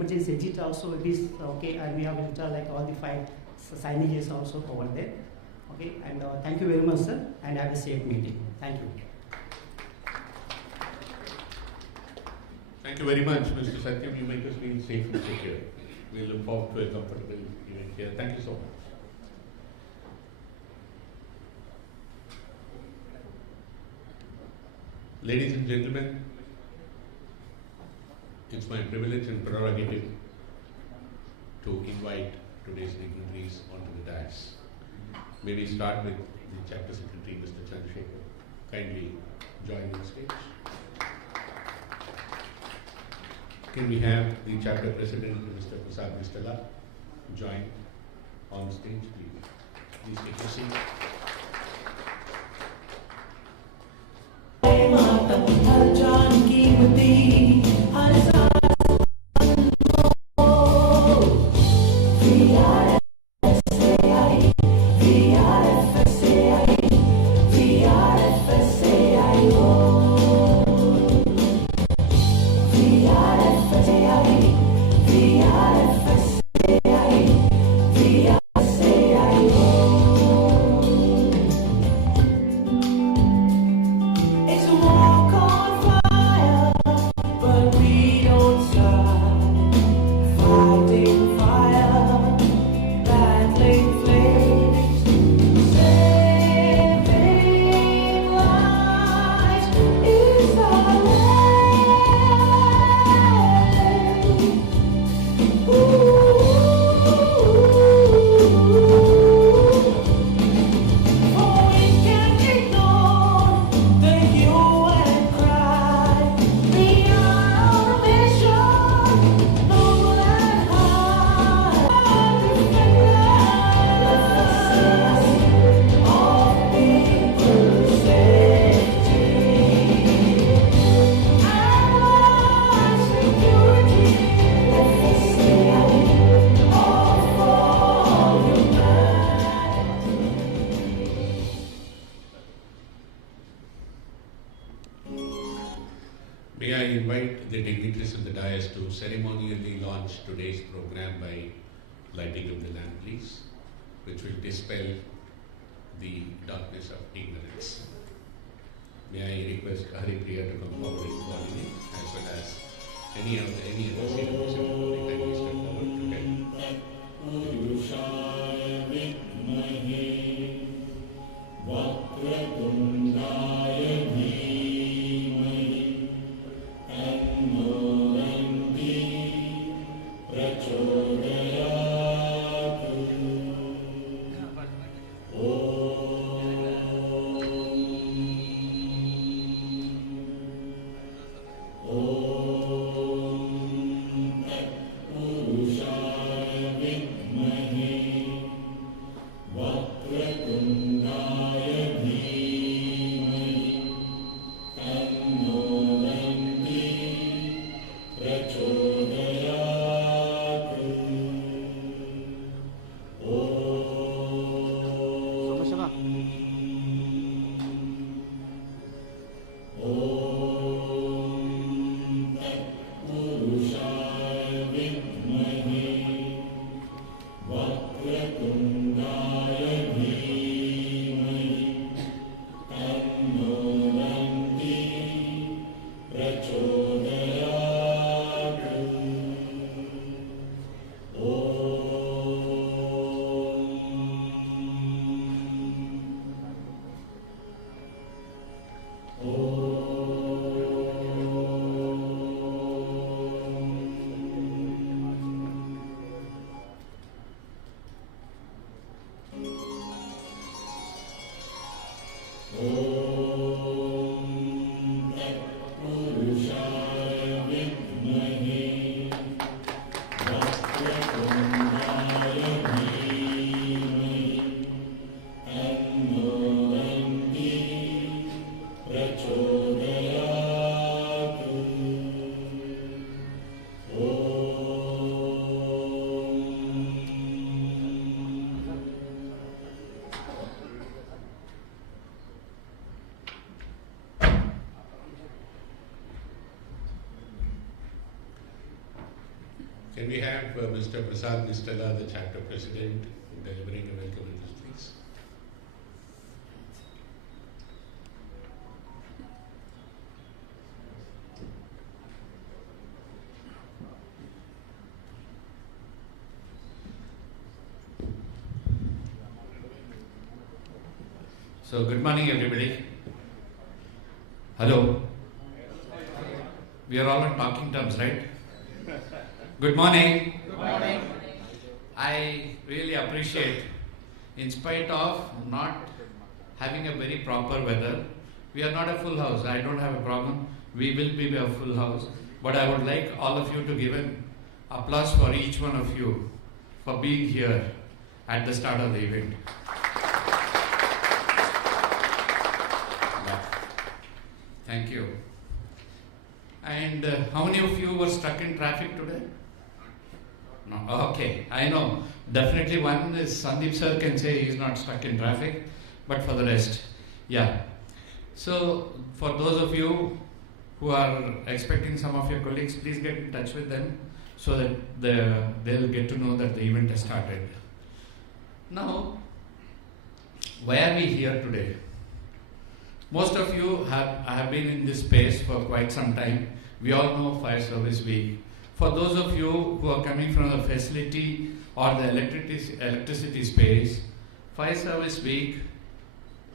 emergency exit also it is okay, and we have installed like all the 5 signages also over there. Okay, and thank you very much, sir, and have a safe meeting. Thank you. Thank you very much, Mr. Satyam. You make us feel safe and secure. We look forward to a comfortable event here. Thank you so much. Ladies and gentlemen, it's my privilege and prerogative to invite today's dignitaries onto the dais. May we start with the Chapter Secretary, Mr. Chandrasekhar. Kindly join on stage. Can we have the Chapter President, Mr. Prasad Nistala, join on stage, please? Please take your seat. May I invite the dignitaries of the dais to ceremonially launch today's program by lighting of the lamp, please, which will dispel the darkness of ignorance. May I request Haripriya to come forward and coordinate, as well as any other senior ceremony kindly step forward to help. Can we have Mr. Prasad Nistala, the chapter president, delivering a welcome address, please? So, good morning, everybody. Hello. We are all on talking terms, right? Good morning. Good morning. I really appreciate, in spite of not having a very proper weather, we are not a full house. I don't have a problem. We will be a full house. But I would like all of you to give an applause for each one of you for being here at the start of the event. Thank you. And how many of you were stuck in traffic today? No. Okay, I know. Definitely one is Sandeep sir can say he's not stuck in traffic, but for the rest, yeah. So for those of you who are expecting some of your colleagues, please get in touch with them so that they'll get to know that the event has started. Now, why are we here today? Most of you have been in this space for quite some time. We all know Fire Service Week. For those of you who are coming from the facility or the electricity space, Fire Service Week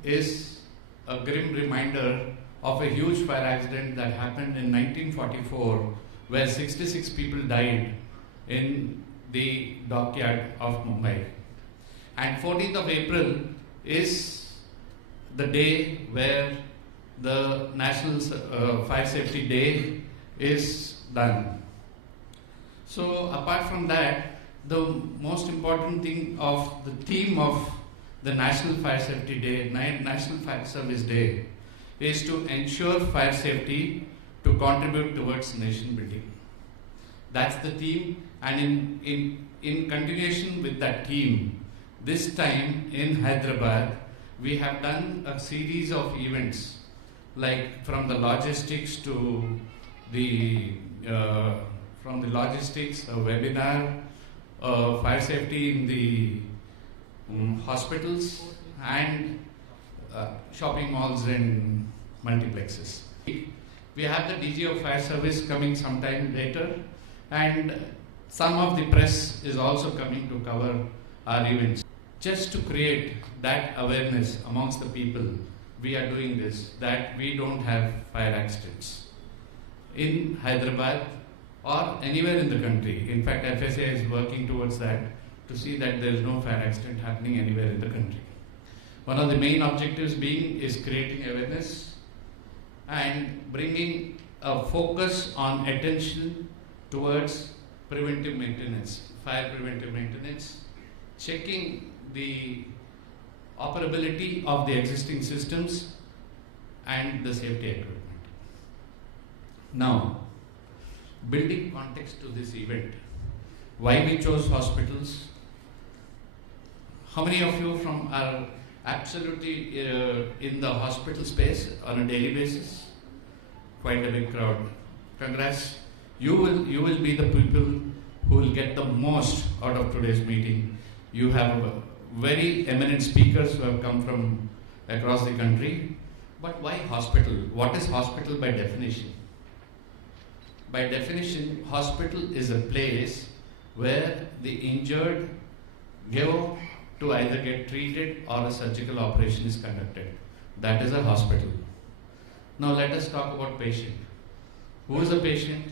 is a grim reminder of a huge fire accident that happened in 1944, where 66 people died in the dockyard of Mumbai. And 14th of April is the day where the National Fire Safety Day is done. So apart from that, the most important thing of the theme of the National Fire Safety Day, National Fire Service Day, is to ensure fire safety to contribute towards nation building. That's the theme, and in continuation with that theme, this time in Hyderabad, we have done a series of events, like from the logistics to the a webinar, fire safety in the hospitals and shopping malls and multiplexes. We have the DG of Fire Service coming sometime later, and some of the press is also coming to cover our events. Just to create that awareness amongst the people, we are doing this, that we don't have fire accidents in Hyderabad or anywhere in the country. In fact, FSAI is working towards that to see that there is no fire accident happening anywhere in the country. One of the main objectives is creating awareness and bringing a focus on attention towards preventive maintenance, fire preventive maintenance, checking the operability of the existing systems and the safety equipment. Now, building context to this event, why we chose hospitals. How many of you are absolutely in the hospital space on a daily basis? Quite a big crowd. Congrats. You will be the people who will get the most out of today's meeting. You have very eminent speakers who have come from across the country. But why hospital? What is hospital by definition? By definition, hospital is a place where the injured go to either get treated or a surgical operation is conducted. That is a hospital. Now let us talk about patient. Who is a patient?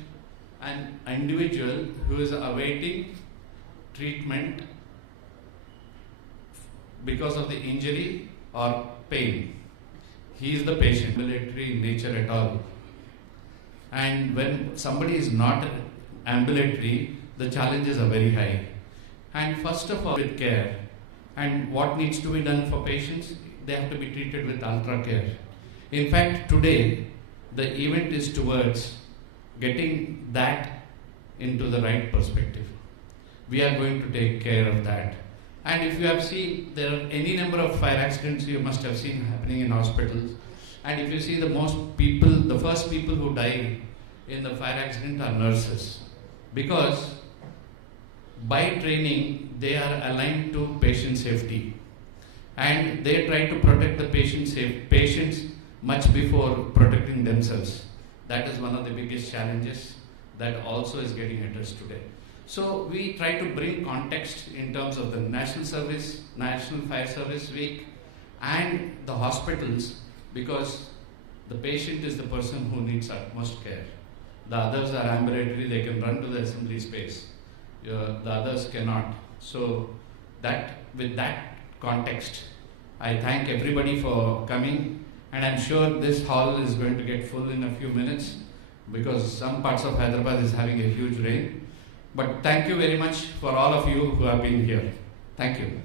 An individual who is awaiting treatment because of the injury or pain. He is the patient, ambulatory in nature at all. And when somebody is not ambulatory, the challenges are very high. And first of all, with care. And what needs to be done for patients? They have to be treated with ultra care. In fact, today, the event is towards getting that into the right perspective. We are going to take care of that. And if you have seen, there are any number of fire accidents you must have seen happening in hospitals. And if you see the first people who die in the fire accident are nurses. Because by training, they are aligned to patient safety. And they try to protect the patients much before protecting themselves. That is one of the biggest challenges that also is getting addressed today. So we try to bring context in terms of the National Fire Service Week and the hospitals, because the patient is the person who needs utmost care. The others are ambulatory, they can run to the assembly space. The others cannot. So with that context, I thank everybody for coming, and I'm sure this hall is going to get full in a few minutes because some parts of Hyderabad is having a huge rain. But thank you very much for all of you who have been here. Thank you.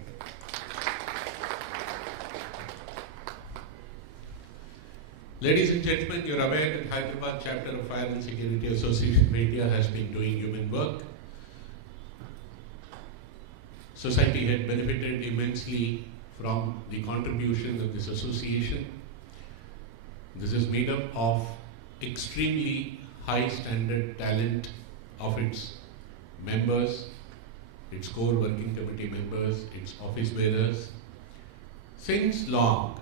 Ladies and gentlemen, you're aware that Hyderabad chapter of Fire and Security Association of India has been doing human work. Society had benefited immensely from the contribution of this association. This is made up of extremely high standard talent of its members, its core working committee members, its office bearers. Since long,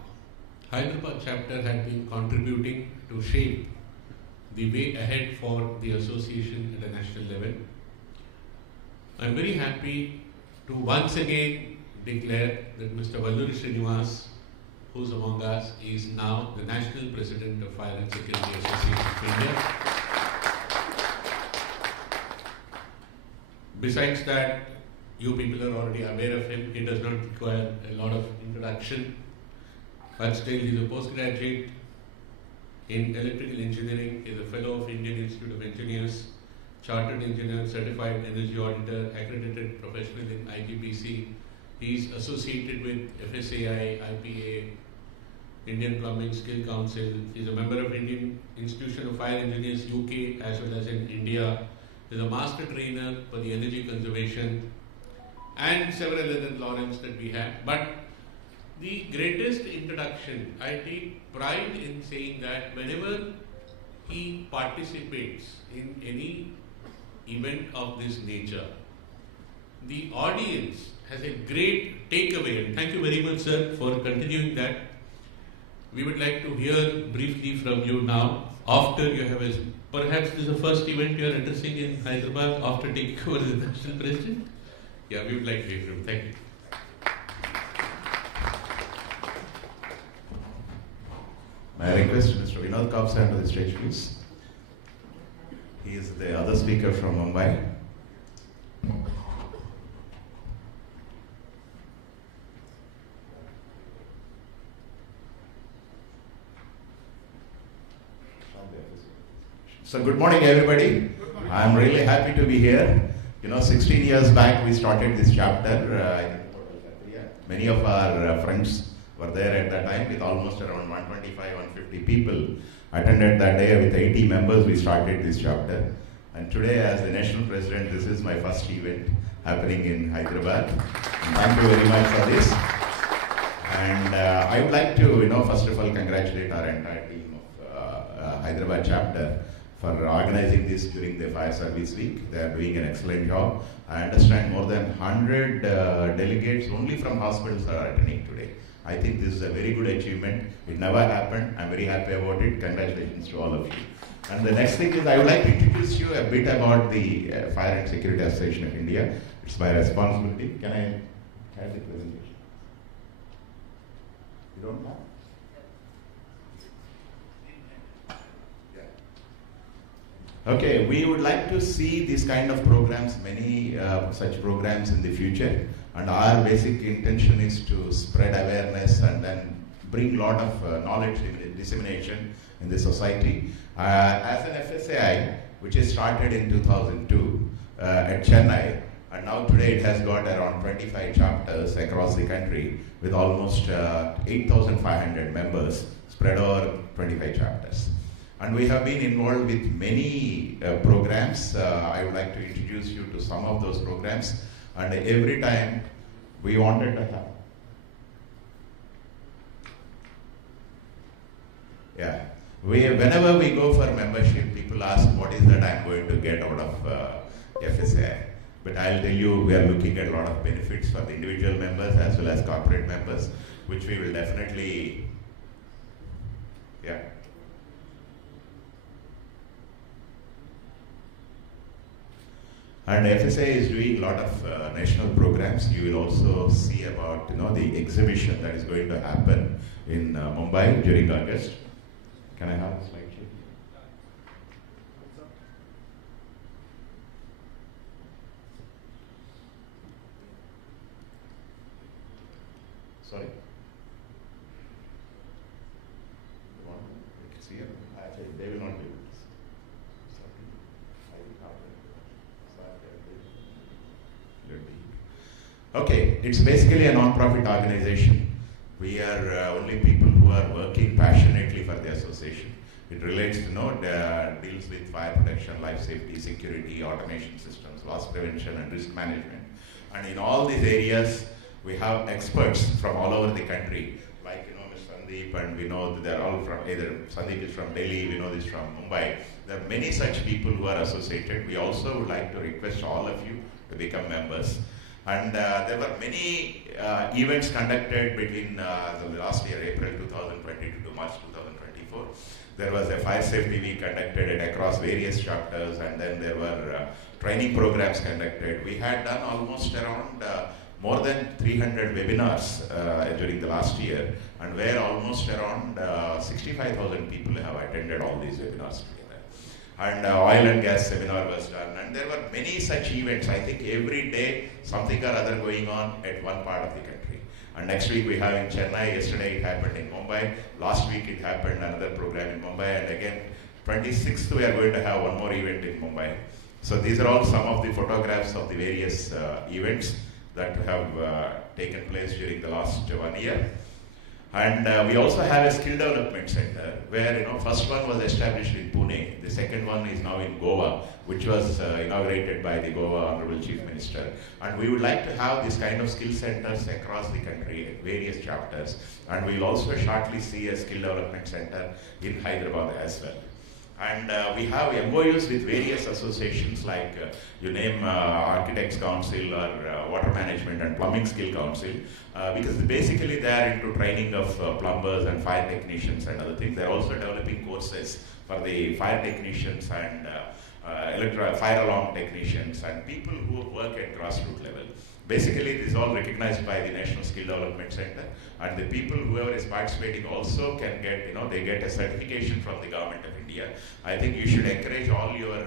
Hyderabad chapter had been contributing to shape the way ahead for the association at a national level. I am very happy to once again declare that Mr. Valluri Srinivas, who is among us, is now the National President of Fire and Security Association of India. Besides that, you people are already aware of him. He does not require a lot of introduction. But still, he is a postgraduate in electrical engineering, is a fellow of Indian Institute of Engineers, chartered engineer, certified energy auditor, accredited professional in IGBC. He is associated with FSAI, IPA, Indian Plumbing Skill Council. He is a member of Indian Institution of Fire Engineers UK as well as in India. He is a master trainer for the energy conservation and several other laurels that we have. But the greatest introduction, I take pride in saying that whenever he participates in any event of this nature, the audience has a great takeaway. And thank you very much, sir, for continuing that. We would like to hear briefly from you now, after you have, perhaps this is the first event you are addressing in Hyderabad after taking over as the national president. Yeah, we would like to hear from you. Thank you. May I request Mr. Vinod Kapsa to the stage, please? He is the other speaker from Mumbai. So good morning, everybody. I'm really happy to be here. 16 years back we started this chapter. Many of our friends were there at that time with almost around 125, 150 people attended that day. With 80 members we started this chapter. And today, as the national president, this is my first event happening in Hyderabad. And thank you very much for this. And I would like to, first of all, congratulate our entire team of Hyderabad chapter for organizing this during the Fire Service Week. They are doing an excellent job. I understand more than 100 delegates only from hospitals are attending today. I think this is a very good achievement. It never happened. I'm very happy about it. Congratulations to all of you. And the next thing is I would like to introduce you a bit about the Fire and Security Association of India. It's my responsibility. Can I have the presentation? You don't have? Okay, we would like to see these kind of programs, many such programs in the future. And our basic intention is to spread awareness and then bring a lot of knowledge dissemination in the society. As an FSAI, which is started in 2002 at Chennai, and now today it has got around 25 chapters across the country with almost 8,500 members spread over 25 chapters. And we have been involved with many programs. I would like to introduce you to some of those programs. And every time we wanted to have. Yeah. Whenever we go for membership, people ask what is that I'm going to get out of FSAI. But I'll tell you, we are looking at a lot of benefits for the individual members as well as corporate members, which we will definitely, yeah. And FSAI is doing a lot of national programs. You will also see about the exhibition that is going to happen in Mumbai during August. Can I have a slide sheet? Sorry? You want to see it? Actually, they will not do this. Okay, it's basically a non-profit organization. We are only people who are working passionately for the association. It relates to, deals with fire protection, life safety, security, automation systems, loss prevention, and risk management. And in all these areas, we have experts from all over the country, like Mr. Sandeep, and we know that they're all from either Sandeep is from Delhi, we know this from Mumbai. There are many such people who are associated. We also would like to request all of you to become members. And there were many events conducted between the last year, April 2022 to March 2024. There was a fire safety week conducted across various chapters, and then there were training programs conducted. We had done almost around more than 300 webinars during the last year, and where almost around 65,000 people have attended all these webinars together. And oil and gas seminar was done, and there were many such events. I think every day something or other going on at one part of the country. And next week we have in Chennai, yesterday it happened in Mumbai, last week it happened another program in Mumbai, and again 26th we are going to have one more event in Mumbai. So these are all some of the photographs of the various events that have taken place during the last 1 year. And we also have a skill development center where, first one was established in Pune. The second one is now in Goa, which was inaugurated by the Goa Honorable Chief Minister. And we would like to have this kind of skill centers across the country at various chapters. And we'll also shortly see a skill development center in Hyderabad as well. And we have MOUs with various associations like you name Architects Council or Water Management and Plumbing Skill Council, because basically they are into training of plumbers and fire technicians and other things. They're also developing courses for the fire technicians and fire alarm technicians and people who work at grassroots level. Basically, this is all recognized by the National Skill Development Center, and the people, whoever is participating also can get, they get a certification from the Government of India. I think you should encourage all your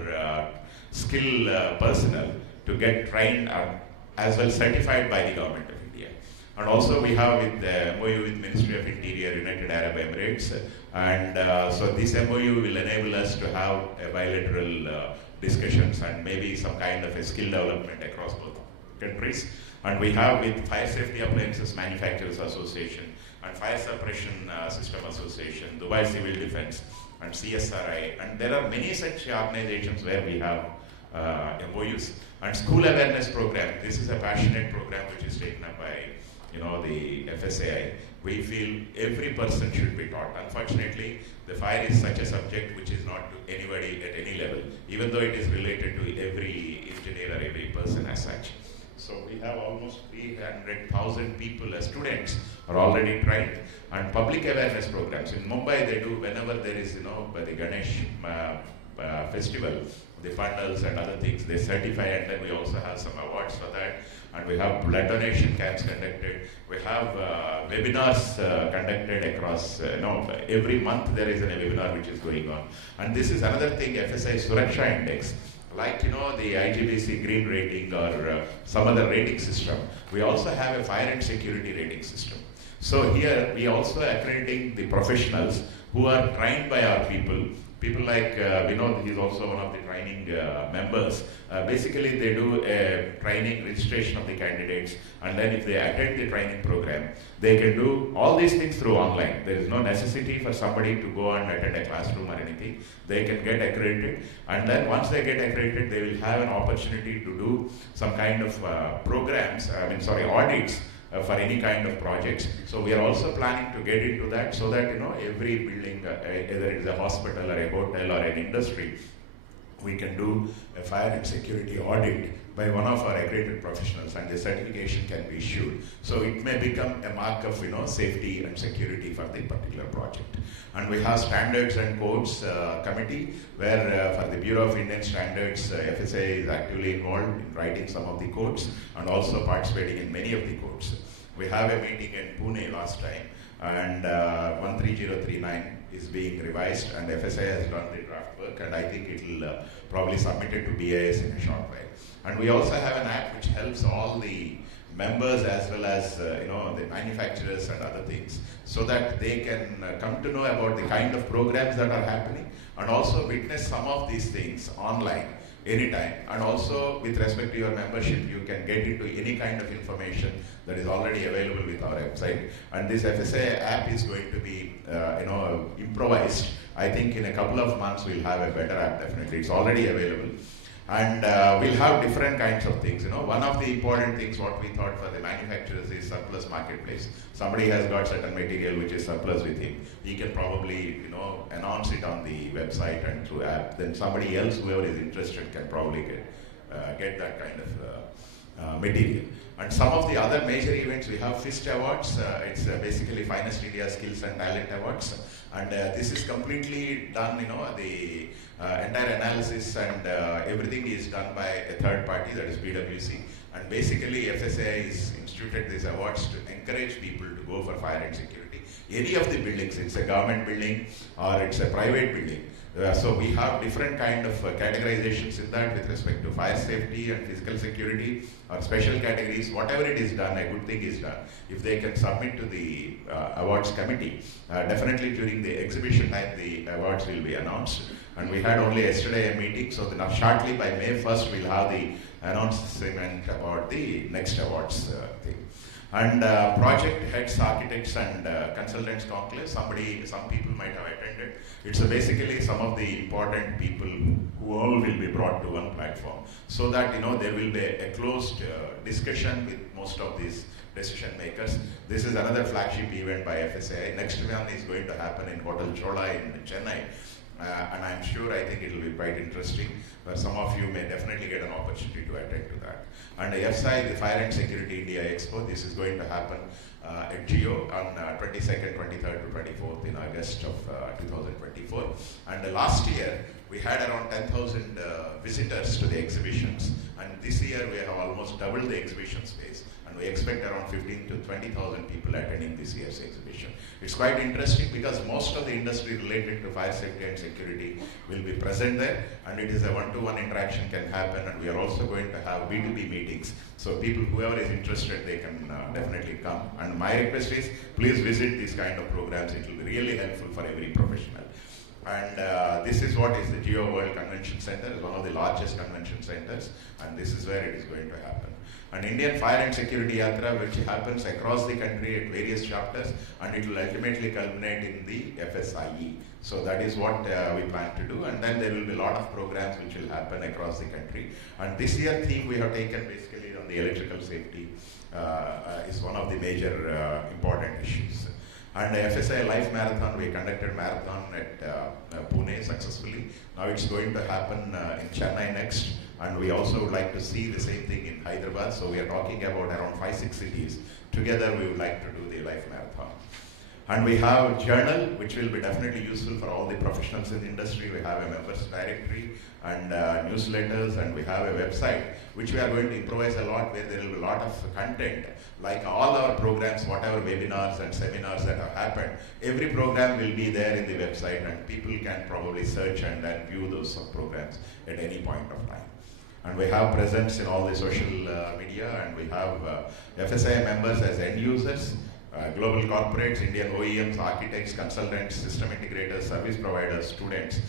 skill personnel to get trained as well certified by the Government of India. And also we have with the MOU with Ministry of Interior, United Arab Emirates, and so this MOU will enable us to have a bilateral discussions and maybe some kind of a skill development across both countries. And we have with Fire Safety Appliances Manufacturers Association and Fire Suppression System Association, Dubai Civil Defense and CSRI, and there are many such organizations where we have MOUs. And School Awareness Program, this is a passionate program which is taken up by the FSAI. We feel every person should be taught. Unfortunately, the fire is such a subject which is not to anybody at any level, even though it is related to every engineer or every person as such. So we have almost 300,000 people as students are already trained, and public awareness programs. In Mumbai they do whenever there is, by the Ganesh festival, the pandals and other things, they certify, and then we also have some awards for that. And we have blood donation camps conducted. We have webinars conducted across, every month there is a webinar which is going on. And this is another thing, FSI Suraksha Index. Like, the IGBC green rating or some other rating system, we also have a fire and security rating system. So here we also accrediting the professionals who are trained by our people. People like Vinod, he's also one of the training members. Basically, they do a training registration of the candidates, and then if they attend the training program, they can do all these things through online. There is no necessity for somebody to go and attend a classroom or anything. They can get accredited, and then once they get accredited, they will have an opportunity to do some kind of audits for any kind of projects. So we are also planning to get into that so that every building, either it is a hospital or a hotel or an industry, we can do a fire and security audit by one of our accredited professionals, and the certification can be issued. So it may become a mark of safety and security for the particular project. And we have standards and codes committee where for the Bureau of Indian Standards, FSAI is actively involved in writing some of the codes and also participating in many of the codes. We have a meeting in Pune last time, and 13039 is being revised, and FSAI has done the draft work, and I think it will probably submit it to BIS in a short while. And we also have an app which helps all the members as well as the manufacturers and other things, so that they can come to know about the kind of programs that are happening and also witness some of these things online anytime. And also with respect to your membership, you can get into any kind of information that is already available with our website. And this FSA app is going to be improvised. I think in a couple of months we'll have a better app, definitely. It's already available. And we'll have different kinds of things. One of the important things what we thought for the manufacturers is surplus marketplace. Somebody has got certain material which is surplus with him. He can probably announce it on the website and through app. Then somebody else, whoever is interested, can probably get that kind of material. And some of the other major events, we have FIST Awards. It's basically Finest India Skills and Talent Awards. And this is completely done, the entire analysis and everything is done by a third party, that is PwC. And basically FSAI is instituted these awards to encourage people to go for fire and security. Any of the buildings, it's a government building or it's a private building. So we have different kind of categorizations in that with respect to fire safety and physical security or special categories. Whatever it is done, a good thing is done. If they can submit to the awards committee, definitely during the exhibition time the awards will be announced. And we had only yesterday a meeting, so now shortly by May 1st we'll have the announcement about the next awards thing. And project heads, architects and consultants conclave, some people might have attended. It's basically some of the important people who all will be brought to one platform, so that there will be a closed discussion with most of these decision makers. This is another flagship event by FSAI. Next one is going to happen in Hotel Chola in Chennai. And I'm sure, I think it will be quite interesting, where some of you may definitely get an opportunity to attend to that. And the FSAI, the Fire and Security India Expo, this is going to happen at Geo on 22nd, 23rd to 24th in August of 2024. And last year, we had around 10,000 visitors to the exhibitions. And this year, we have almost doubled the exhibition space. And we expect around 15,000 to 20,000 people attending this year's exhibition. It's quite interesting because most of the industry related to fire safety and security will be present there, and it is a one-to-one interaction can happen, and we are also going to have B2B meetings. So people, whoever is interested, they can definitely come. And my request is, please visit these kind of programs. It will be really helpful for every professional. And this is what is the Geo World Convention Center. It's one of the largest convention centers, and this is where it is going to happen. An Indian Fire and Security Yatra, which happens across the country at various chapters, and it will ultimately culminate in the FSAI. So that is what we plan to do, and then there will be a lot of programs which will happen across the country. And this year theme we have taken basically on the electrical safety is one of the major important issues. And FSAI Life Marathon, we conducted marathon at Pune successfully. Now it's going to happen in Chennai next. And we also would like to see the same thing in Hyderabad. So we are talking about around 5-6 cities. Together we would like to do the Life Marathon. And we have a journal, which will be definitely useful for all the professionals in the industry. We have a members directory and newsletters, and we have a website, which we are going to improvise a lot, where there will be a lot of content. Like all our programs, whatever webinars and seminars that have happened, every program will be there in the website, and people can probably search and then view those programs at any point of time. And we have presence in all the social media, and we have FSAI members as end users, global corporates, Indian OEMs, architects, consultants, system integrators, service providers, students,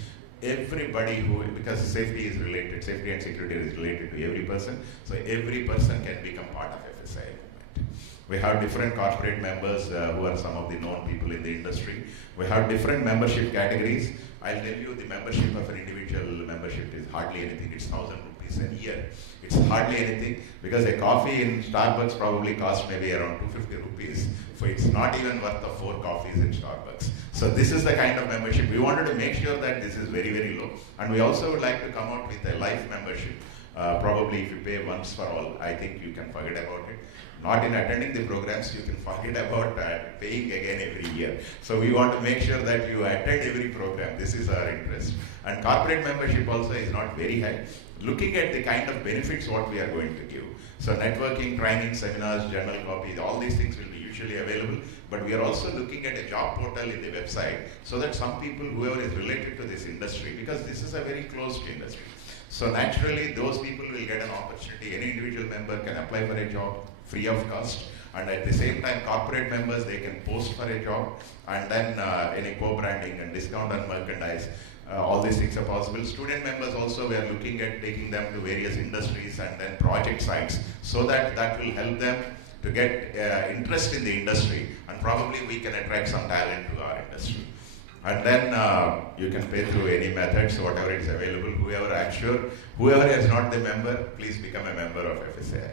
everybody who, because safety is related, safety and security is related to every person, so every person can become part of FSAI movement. We have different corporate members who are some of the known people in the industry. We have different membership categories. I'll tell you, the membership of an individual membership is hardly anything. It's 1,000 rupees a year. It's hardly anything, because a coffee in Starbucks probably costs maybe around 250 rupees. So it's not even worth of 4 coffees in Starbucks. So this is the kind of membership. We wanted to make sure that this is very, very low. And we also would like to come out with a life membership, Probably if you pay once for all, I think you can forget about it. Not in attending the programs, you can forget about paying again every year. So we want to make sure that you attend every program. This is our interest. And corporate membership also is not very high. Looking at the kind of benefits what we are going to give. So networking, training, seminars, journal copies, all these things will be usually available. But we are also looking at a job portal in the website so that some people, whoever is related to this industry, because this is a very closed industry. So naturally, those people will get an opportunity. Any individual member can apply for a job free of cost. And at the same time, corporate members, they can post for a job. And then any co-branding and discount on merchandise. All these things are possible. Student members also, we are looking at taking them to various industries and then project sites so that will help them to get interest in the industry, and probably we can attract some talent to our industry. And then you can pay through any methods, whatever is available. Whoever is not the member, please become a member of FSAI.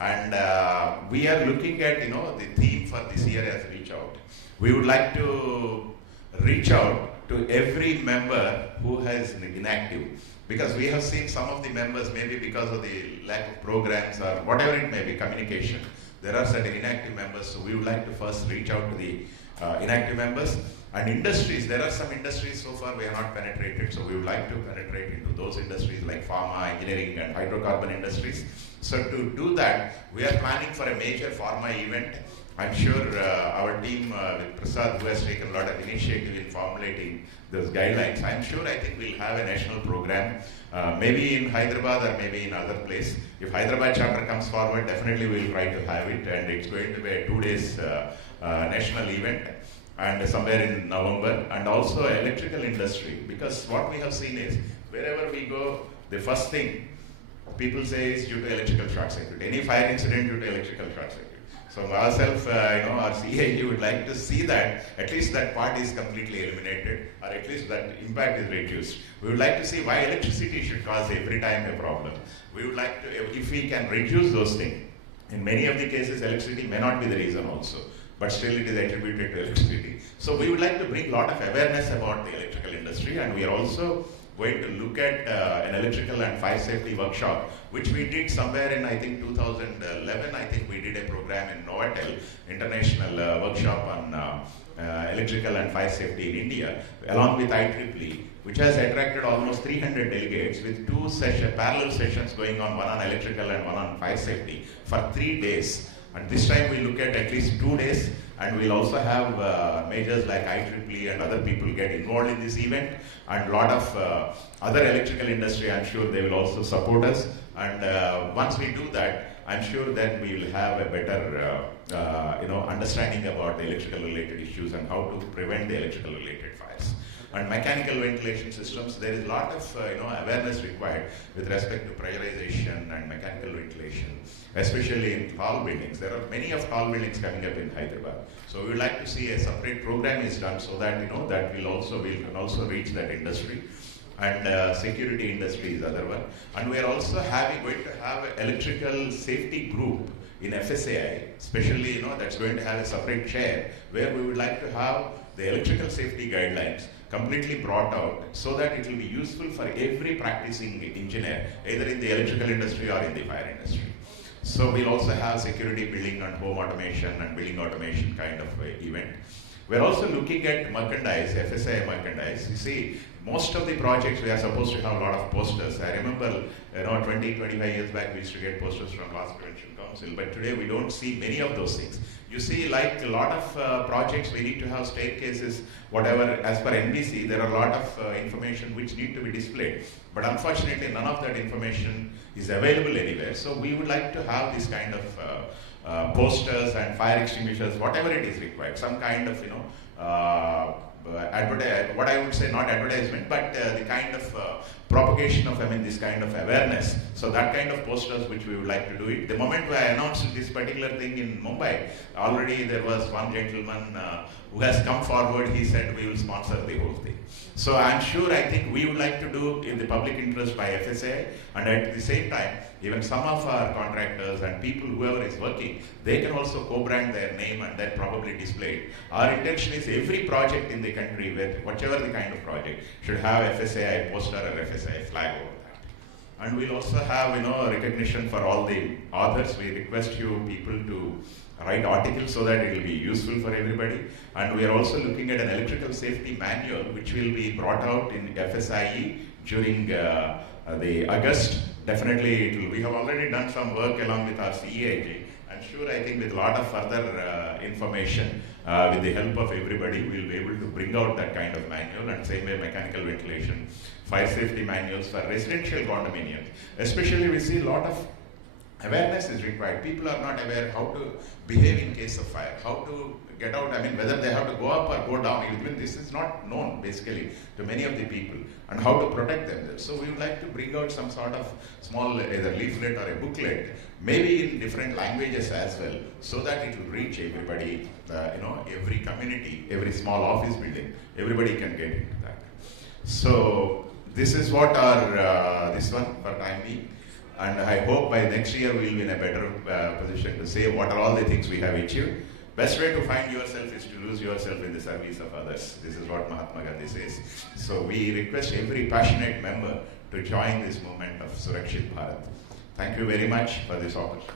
And we are looking at, the theme for this year as reach out. We would like to reach out to every member who has inactive, because we have seen some of the members, maybe because of the lack of programs or whatever it may be, communication, there are certain inactive members. So we would like to first reach out to the inactive members. And industries, there are some industries so far we have not penetrated, so we would like to penetrate into those industries like pharma, engineering and hydrocarbon industries. So to do that, we are planning for a major pharma event. I'm sure our team with Prasad, who has taken a lot of initiative in formulating those guidelines, I think we'll have a national program, maybe in Hyderabad or maybe in other place. If Hyderabad chapter comes forward, definitely we'll try to have it, and it's going to be a 2 days national event, and somewhere in November. And also electrical industry, because what we have seen is, wherever we go, the first thing people say is due to electrical short circuit. Any fire incident due to electrical short circuit. So ourselves, our CAG would like to see that at least that part is completely eliminated, or at least that impact is reduced. We would like to see why electricity should cause every time a problem. We would like to, if we can reduce those things. In many of the cases, electricity may not be the reason also, but still it is attributed to electricity. So we would like to bring a lot of awareness about the electrical industry, and we are also going to look at an electrical and fire safety workshop, which we did somewhere in, I think, 2011. I think we did a program in Novotel, international workshop on electrical and fire safety in India, along with IEEE, which has attracted almost 300 delegates with two parallel sessions going on, one on electrical and one on fire safety, for 3 days. And this time we look at least 2 days, and we'll also have majors like IEEE and other people get involved in this event, and a lot of other electrical industry, I'm sure they will also support us. And once we do that, I'm sure that we will have a better understanding about the electrical related issues and how to prevent the electrical related fires. And mechanical ventilation systems, there is a lot of awareness required with respect to pressurization and mechanical ventilation, especially in tall buildings. There are many of tall buildings coming up in Hyderabad. So we would like to see a separate program is done so that that we can also reach that industry. And security industry is other one. And we are also going to have an electrical safety group in FSAI, especially that's going to have a separate chair where we would like to have the electrical safety guidelines completely brought out so that it will be useful for every practicing engineer, either in the electrical industry or in the fire industry. So we'll also have security building and home automation and building automation kind of event. We're also looking at merchandise, FSAI merchandise. You see, most of the projects we are supposed to have a lot of posters. I remember 20, 25 years back we used to get posters from Loss Prevention Council, but today we don't see many of those things. You see, like a lot of projects, we need to have staircases, whatever. As per NBC, there are a lot of information which need to be displayed. But unfortunately, none of that information is available anywhere. So we would like to have this kind of posters and fire extinguishers, whatever it is required, some kind of, what I would say, not advertisement, but the kind of propagation of, this kind of awareness. So that kind of posters which we would like to do it. The moment I announced this particular thing in Mumbai, already there was one gentleman who has come forward. He said we will sponsor the whole thing. So I think we would like to do in the public interest by FSA, and at the same time, even some of our contractors and people, whoever is working, they can also co-brand their name and then probably display it. Our intention is every project in the country, whichever the kind of project, should have FSAI poster or FSAI flag over that. And we'll also have, recognition for all the authors. We request you people to write articles so that it will be useful for everybody. And we are also looking at an electrical safety manual which will be brought out in FSAI during the August. Definitely, we have already done some work along with our CEAG. I'm sure, I think with a lot of further information, with the help of everybody, we'll be able to bring out that kind of manual, and same way mechanical ventilation, fire safety manuals for residential condominiums. Especially we see a lot of awareness is required. People are not aware how to behave in case of fire, how to get out, whether they have to go up or go down. Even this is not known basically to many of the people, and how to protect themselves. So we would like to bring out some sort of small either leaflet or a booklet, maybe in different languages as well, so that it will reach everybody, every community, every small office building, everybody can get into that. So this is what our, this one for time being. And I hope by next year we will be in a better position to say what are all the things we have achieved. Best way to find yourself is to lose yourself in the service of others. This is what Mahatma Gandhi says. So we request every passionate member to join this movement of Surakshit Bharat. Thank you very much for this opportunity.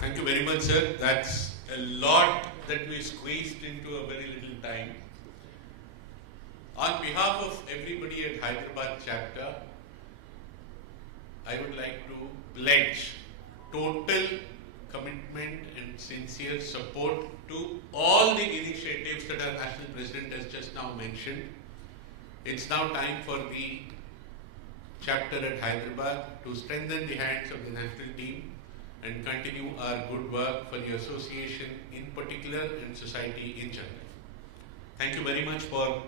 Thank you very much, sir. That's a lot that we squeezed into a very little time. On behalf of everybody at Hyderabad chapter, I would like to pledge total commitment and sincere support to all the initiatives that our National President has just now mentioned. It's now time for the chapter at Hyderabad to strengthen the hands of the national team and continue our good work for the association in particular and society in general. Thank you very much for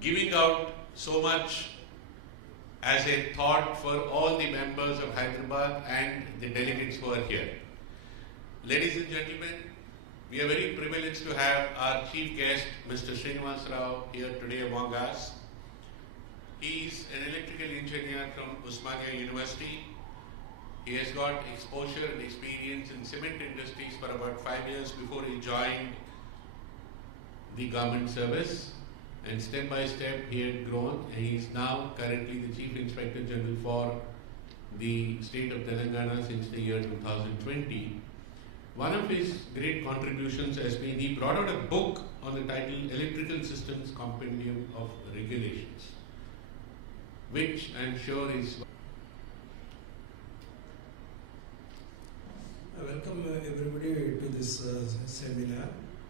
giving out so much as a thought for all the members of Hyderabad and the delegates who are here. Ladies and gentlemen, we are very privileged to have our chief guest, Mr. Srinivas Rao, here today among us. He is an electrical engineer from Osmania University. He has got exposure and experience in cement industries for about 5 years before he joined the government service. And step by step he had grown, and he is now currently the Chief Inspector General for the state of Telangana since the year 2020. One of his great contributions has been he brought out a book on the title Electrical Systems Compendium of Regulations, which I am sure is... Welcome everybody to this seminar.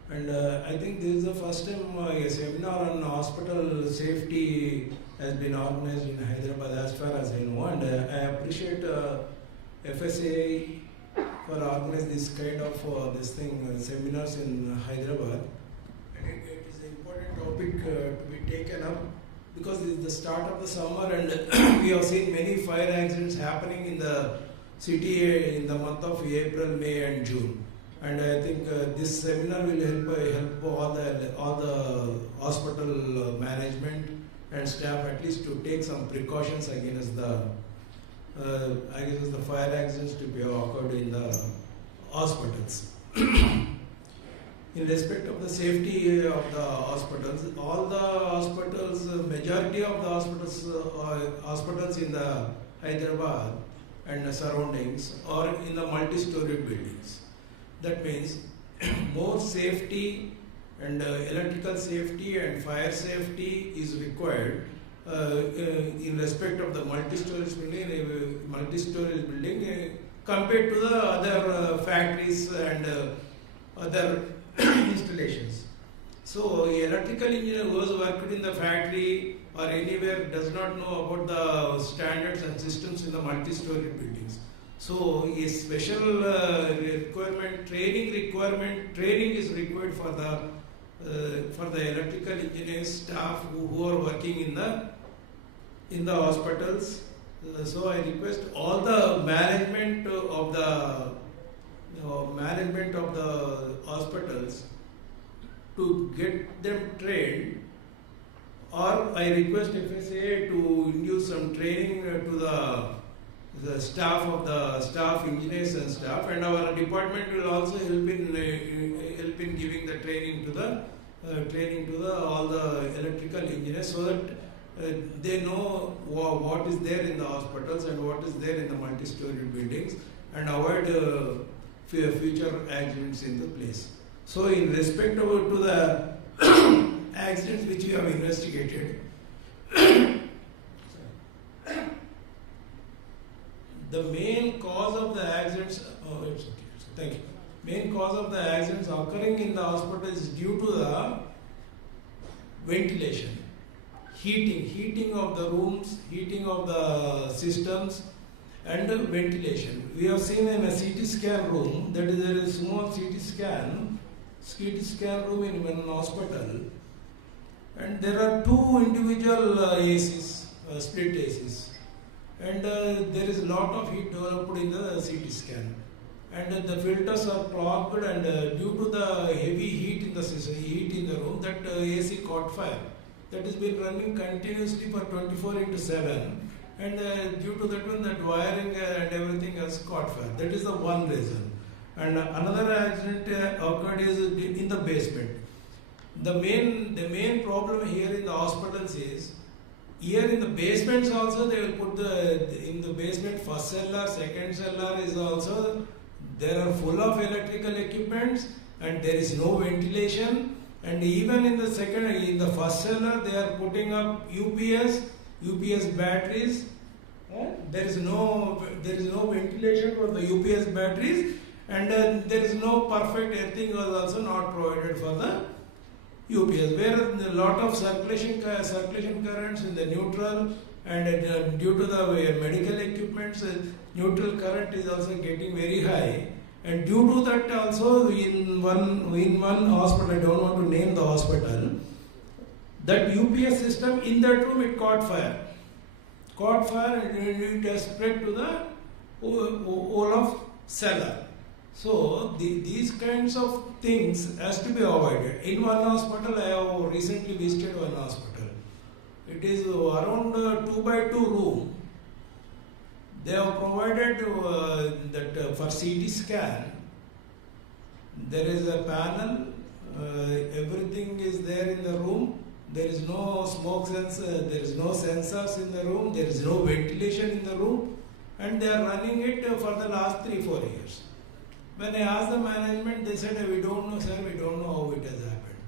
And I think this is the first time a seminar on hospital safety has been organized in Hyderabad as far as I know. And I appreciate FSAI for organizing this kind of seminars in Hyderabad. I think it is an important topic to be taken up because it is the start of the summer, and we have seen many fire accidents happening in the city in the month of April, May and June. And I think this seminar will help all the hospital management and staff at least to take some precautions against the fire accidents to be occurred in the hospitals. In respect of the safety of the hospitals, all the hospitals, majority of the hospitals in the Hyderabad and the surroundings are in the multi-story buildings. That means more safety and electrical safety and fire safety is required in respect of the multi-story building compared to the other factories and other installations. So, electrical engineer who has worked in the factory or anywhere does not know about the standards and systems in the multi-story buildings. So, a special training is required for the electrical engineers staff who are working in the hospitals. So, I request all the management of the hospitals to get them trained, or I request FSAI to induce some training to the staff of the staff engineers and staff, and our department will also help in giving the training to all the electrical engineers, so that they know what is there in the hospitals and what is there in the multi-story buildings, and avoid future accidents in the place. So in respect to the accidents which we have investigated, the main cause of the accidents, thank you. Main cause of the accidents occurring in the hospital is due to the ventilation, heating of the rooms, heating of the systems, and ventilation. We have seen in a CT scan room, that is, there is a small CT scan room in one hospital, and there are two individual ACs, split ACs, and there is a lot of heat developed in the CT scan, and the filters are clogged, and due to the heavy heat in the system, heat in the room, that AC caught fire. That has been running continuously for 24/7, and due to that one, that wiring and everything has caught fire. That is the one reason. And another accident occurred is in the basement. The main problem here in the hospitals is, here in the basements also they will put in the basement first cellar, second cellar is also, there are full of electrical equipments and there is no ventilation, and even in the first cellar they are putting up UPS batteries. There is no ventilation for the UPS batteries, and there is no perfect earthing was also not provided for the UPS, where a lot of circulation currents in the neutral, and due to the medical equipments, neutral current is also getting very high, and due to that also in one hospital, I don't want to name the hospital, that UPS system in that room, it caught fire and it has spread to the whole of cellar. So these kinds of things has to be avoided. In one hospital, I have recently visited one hospital. It is around 2x2 room. They have provided that for CT scan, there is a panel, everything is there in the room. There is no smoke sensor, there is no sensors in the room, there is no ventilation in the room, and they are running it for the last 3-4 years. When I asked the management, they said, we don't know, sir, we don't know how it has happened.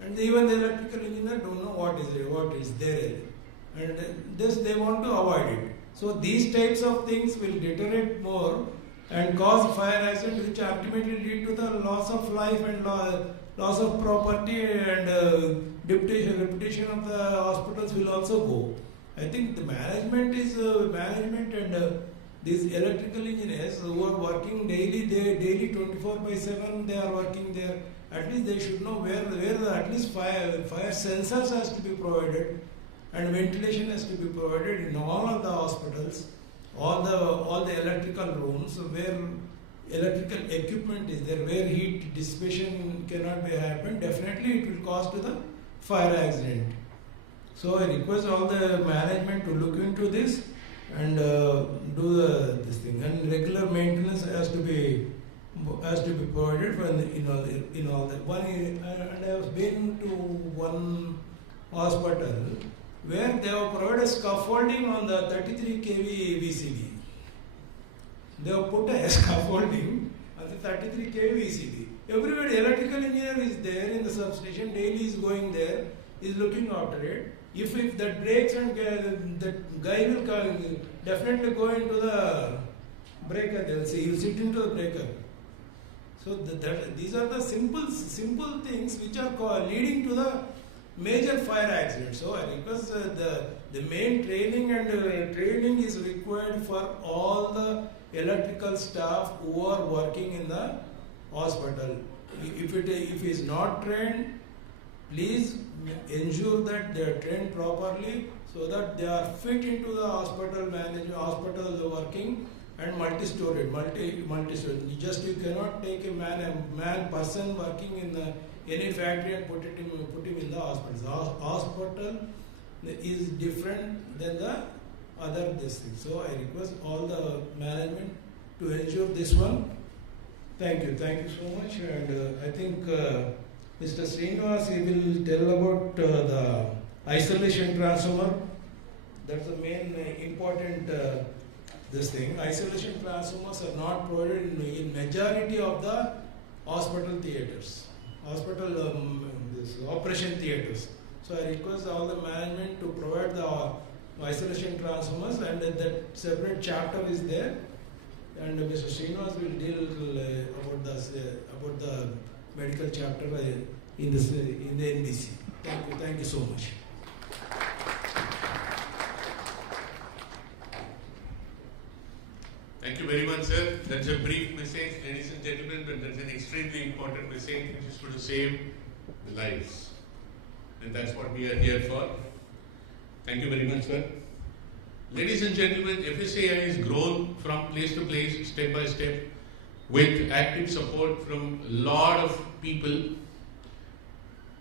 And even the electrical engineer don't know what is there. And this they want to avoid it. So these types of things will deteriorate more and cause fire accidents, which ultimately lead to the loss of life and loss of property, and reputation of the hospitals will also go. I think the management and these electrical engineers who are working daily 24/7, they are working there. At least they should know where at least fire sensors has to be provided, and ventilation has to be provided in all of the hospitals, all the electrical rooms where electrical equipment is there, where heat dissipation cannot be happen. Definitely it will cause to the fire accident. So I request all the management to look into this and do this thing. And regular maintenance has to be provided for in all that. And I have been to one hospital where they have provided scaffolding on the 33 kV VCB. They have put a scaffolding on the 33 kV VCB. Everybody, electrical engineer is there in the substation, daily is going there, is looking after it. If that breaks, and the guy will definitely go into the breaker, they will say, he will sit into the breaker. So these are the simple things which are leading to the major fire accidents. So I request the main training is required for all the electrical staff who are working in the hospital. If he is not trained, please ensure that they are trained properly so that they are fit into the hospital working, and multi-storied. You cannot take a person working in any factory and put him in the hospital. The hospital is different than the other this thing. So I request all the management to ensure this one. Thank you so much. And I think Mr. Srinivas, he will tell about the isolation transformer That's the main important this thing. Isolation transformers are not provided in majority of the hospital theaters, this operation theaters. So I request all the management to provide the isolation transformers, and that separate chapter is there. And Mr. Srinivas will deal about the medical chapter in the NBC. Thank you so much. Thank you very much, sir. That's a brief message, ladies and gentlemen, but that's an extremely important message which is going to save the lives. And that's what we are here for. Thank you very much, sir. Ladies and gentlemen, FSAI has grown from place to place, step by step, with active support from a lot of people.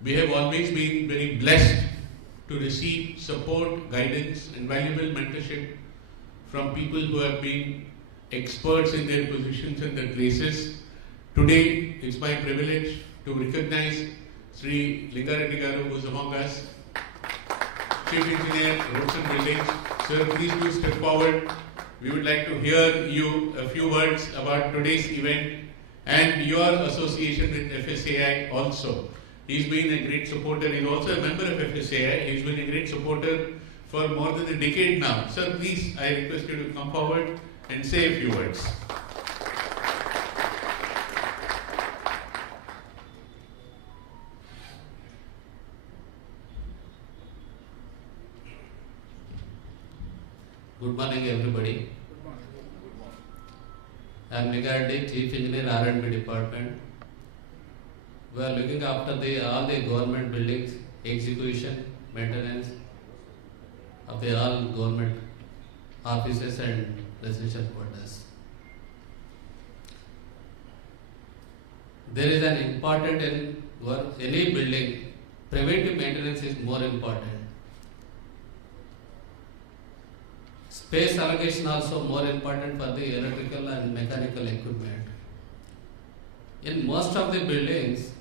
We have always been very blessed to receive support, guidance, and valuable mentorship from people who have been experts in their positions and their places. Today, it's my privilege to recognize Sri Lingareddy Garu, who is among us, Chief Engineer, Roads and Buildings. Sir, please do step forward. We would like to hear you a few words about today's event and your association with FSAI also. He's been a great supporter. He's also a member of FSAI. He's been a great supporter for more than a decade now. Sir, please, I request you to come forward and say a few words. Good morning, everybody. I am Lingareddy, Chief Engineer, R&B Department. We are looking after all the government buildings, execution, maintenance of all government offices and residential quarters. There is an important in any building, preventive maintenance is more important. Space allocation also more important for the electrical and mechanical equipment. In most of the buildings,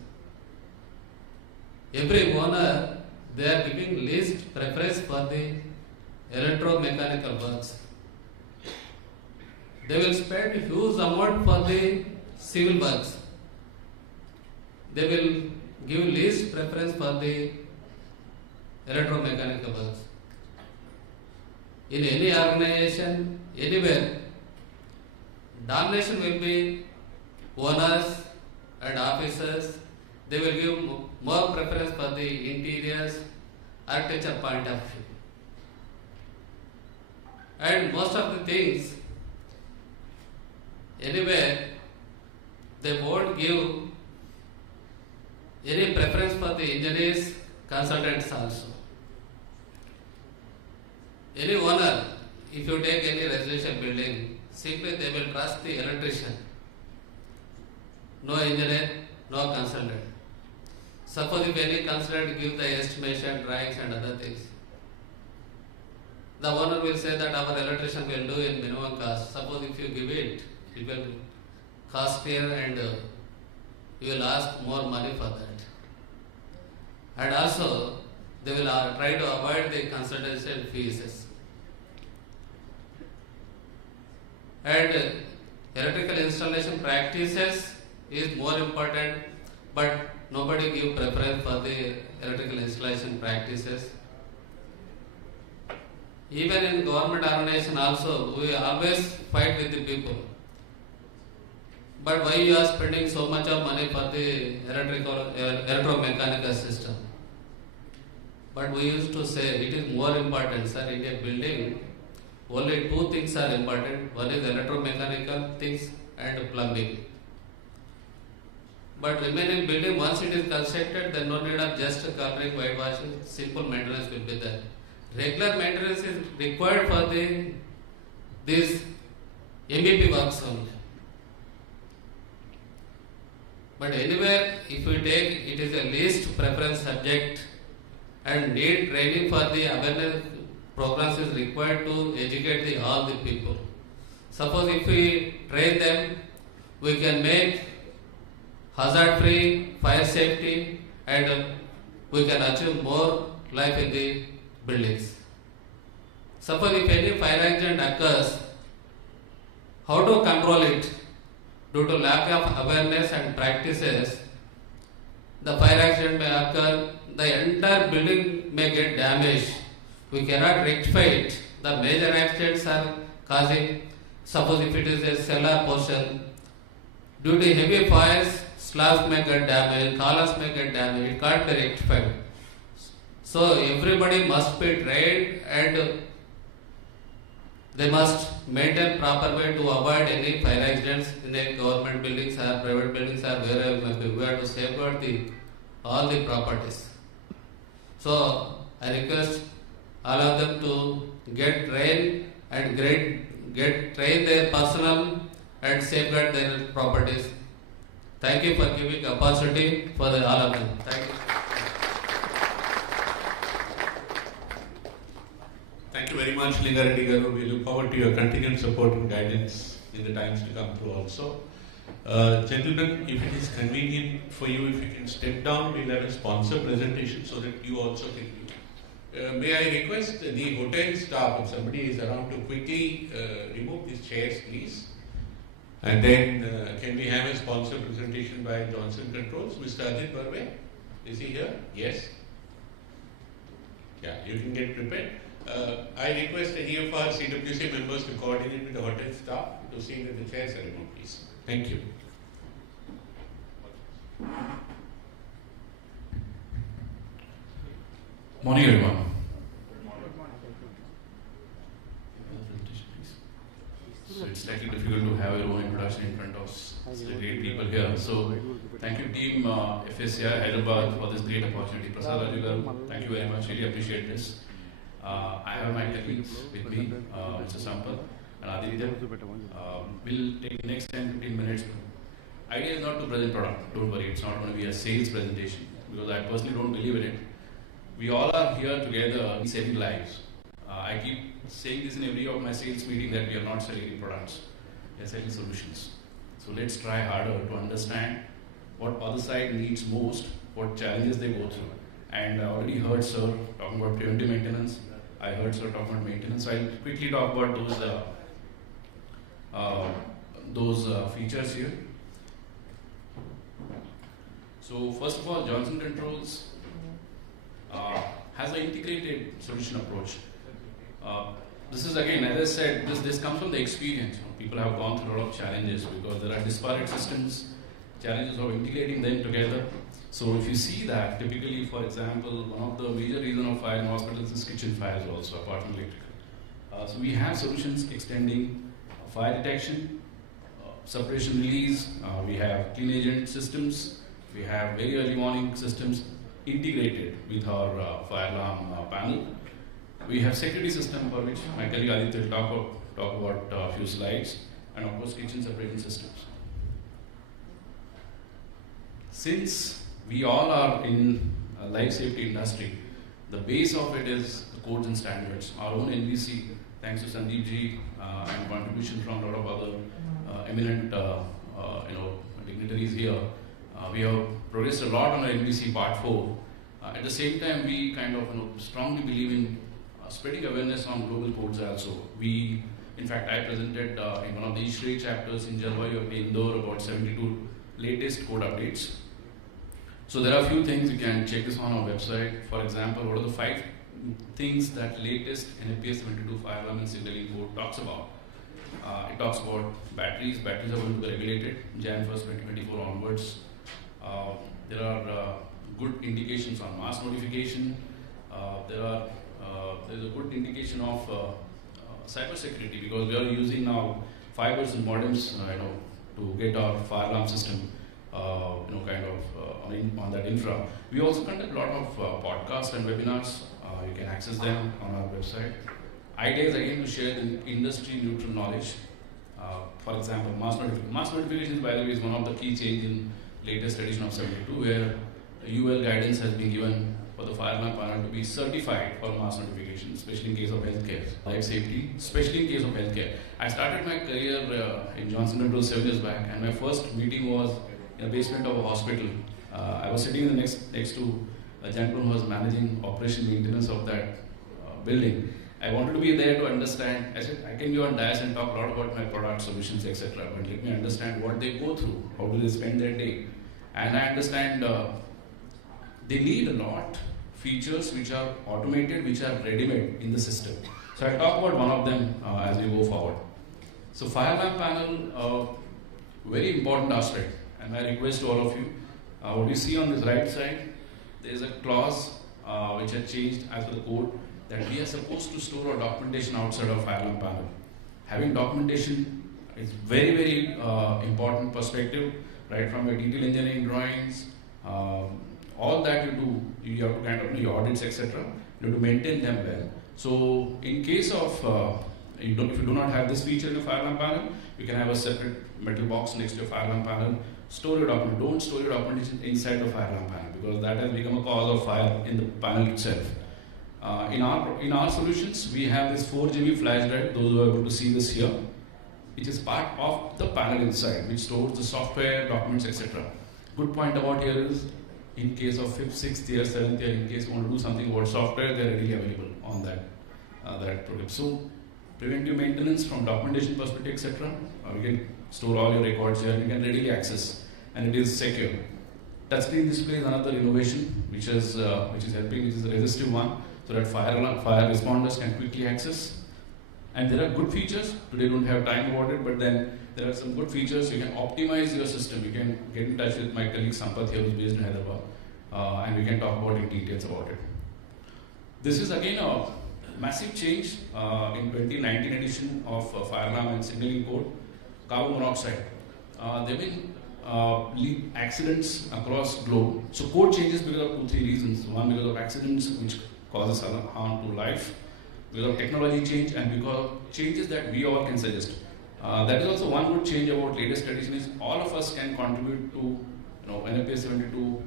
every owner, they are giving least preference for the electromechanical works. They will spend huge amount for the civil works. They will give least preference for the electromechanical works. In any organization, anywhere, domination will be owners and officers. They will give more preference for the interiors, architecture point of view. And most of the things, anywhere, they won't give any preference for the engineers, consultants also. Any owner, if you take any residential building, simply they will trust the electrician. No engineer, no consultant. Suppose if any consultant gives the estimation, drawings and other things, the owner will say that our electrician will do in minimum cost. Suppose if you give it, it will costier and you will ask more money for that. And also, they will try to avoid the consultation fees. And electrical installation practices is more important, but nobody give preference for the electrical installation practices. Even in government organization also, we always fight with the people. But why you are spending so much of money for the electromechanical system? But we used to say it is more important, sir, in a building, only two things are important. One is electromechanical things and plumbing. But remaining building, once it is constructed, then no need of just covering, whitewashing, simple maintenance will be there. Regular maintenance is required for these MVP works only. But anywhere, if we take, it is a least preference subject and need training for the awareness programs is required to educate all the people. Suppose if we train them, we can make hazard-free, fire safety, and we can achieve more life in the buildings. Suppose if any fire accident occurs, how to control it? Due to lack of awareness and practices, the fire accident may occur, the entire building may get damaged. We cannot rectify it. The major accidents are causing, suppose if it is a cellar portion, due to heavy fires, slabs may get damaged, columns may get damaged, it can't be rectified. So everybody must be trained and they must maintain proper way to avoid any fire accidents in the government buildings or private buildings or wherever we have to safeguard all the properties. So I request all of them to get trained and train their personnel and safeguard their properties. Thank you for giving opportunity for all of them. Thank you. Thank you very much, Lingareddy Garu. We look forward to your continued support and guidance in the times to come through also. Gentlemen, if it is convenient for you, if you can step down, we'll have a sponsor presentation so that you also can. May I request the hotel staff, if somebody is around, to quickly remove these chairs, please. And then can we have a sponsor presentation by Johnson Controls? Mr. Ajit Barve, is he here? Yes. Yeah, you can get prepared. I request any of our CWC members to coordinate with the hotel staff to see that the chairs are removed, please. Thank you. Morning, everyone. So it's slightly difficult to have your own introduction in front of such great people here. So thank you, team FSAI Hyderabad, for this great opportunity. Prasad Rajugaru, thank you very much. Really appreciate this. I have my colleagues with me, Mr. Sampal and Aditya. We'll take the next 10-15 minutes. Idea is not to present product. Don't worry, it's not going to be a sales presentation because I personally don't believe in it. We all are here together saving lives. I keep saying this in every of my sales meeting that we are not selling products, we are selling solutions. So let's try harder to understand what other side needs most, what challenges they go through. And I already heard Sir talking about preventive maintenance. I heard Sir talking about maintenance. So I'll quickly talk about those features here. So first of all, Johnson Controls has an integrated solution approach. This is again, as I said, this comes from the experience. People have gone through a lot of challenges because there are disparate systems, challenges of integrating them together. So if you see that, typically, for example, one of the major reasons of fire in hospitals is kitchen fires also, apart from electrical. So we have solutions extending fire detection, separation release, we have clean agent systems, we have very early warning systems integrated with our fire alarm panel. We have security system for which my colleague Aditya will talk about a few slides, and of course kitchen separation systems. Since we all are in a life safety industry, the base of it is the codes and standards. Our own NVC, thanks to Sandeep ji and contribution from a lot of other eminent dignitaries here, we have progressed a lot on our NVC Part 4. At the same time, we kind of strongly believe in spreading awareness on global codes also. In fact, I presented in one of the East chapters in Jalwayu of Indore about 72 latest code updates. So there are a few things you can check this on our website. For example, what are the 5 things that latest NFPA 72 fire alarm and signaling code talks about? It talks about batteries. Batteries are going to be regulated Jan 1st, 2024 onwards. There are good indications on mass notification. There's a good indication of cyber security because we are using now fibers and modems, to get our fire alarm system, on that infra. We also conduct a lot of podcasts and webinars. You can access them on our website. Idea is again to share the industry neutral knowledge. For example, mass notifications, by the way, is one of the key change in latest edition of 72, where UL guidance has been given for the fire alarm panel to be certified for mass notification, especially in case of healthcare, life safety, especially in case of healthcare. I started my career in Johnson Controls 7 years back, and my first meeting was in the basement of a hospital. I was sitting next to a gentleman who was managing operation maintenance of that building, I wanted to be there to understand. I said, I can be on dais and talk a lot about my product solutions, etc. But let me understand what they go through, how do they spend their day. And I understand they need a lot features which are automated, which are ready-made in the system. So I'll talk about one of them as we go forward. So fire alarm panel, very important aspect. And my request to all of you, what you see on this right side, there is a clause which has changed as per the code that we are supposed to store our documentation outside of fire alarm panel. Having documentation is very, very important perspective, right from your detail engineering drawings, all that you do, you have to kind of do your audits, etc. You have to maintain them well. So in case of, if you do not have this feature in the fire alarm panel, you can have a separate metal box next to your fire alarm panel. Store your document. Don't store your documentation inside the fire alarm panel because that has become a cause of fire in the panel itself. In our solutions, we have this 4 GB flash drive. Those who are able to see this here, which is part of the panel inside, which stores the software, documents, etc. Good point about here is, in case of 5th, 6th year, 7th year, in case you want to do something about software, they are readily available on that product. So preventive maintenance from documentation perspective, etc. You can store all your records here and you can readily access, and it is secure. Touchscreen display is another innovation which is helping, which is a resistive one, so that fire responders can quickly access. And there are good features. Today don't have time about it, but then there are some good features. You can optimize your system. You can get in touch with my colleague Sampath here, who's based in Hyderabad, and we can talk about in details about it. This is again a massive change in 2019 edition of fire alarm and signaling code. Carbon monoxide. There have been accidents across globe. So code changes because of 2-3 reasons. One, because of accidents which causes harm to life, because of technology change, and because of changes that we all can suggest. That is also one good change about latest edition is all of us can contribute to NFPA 72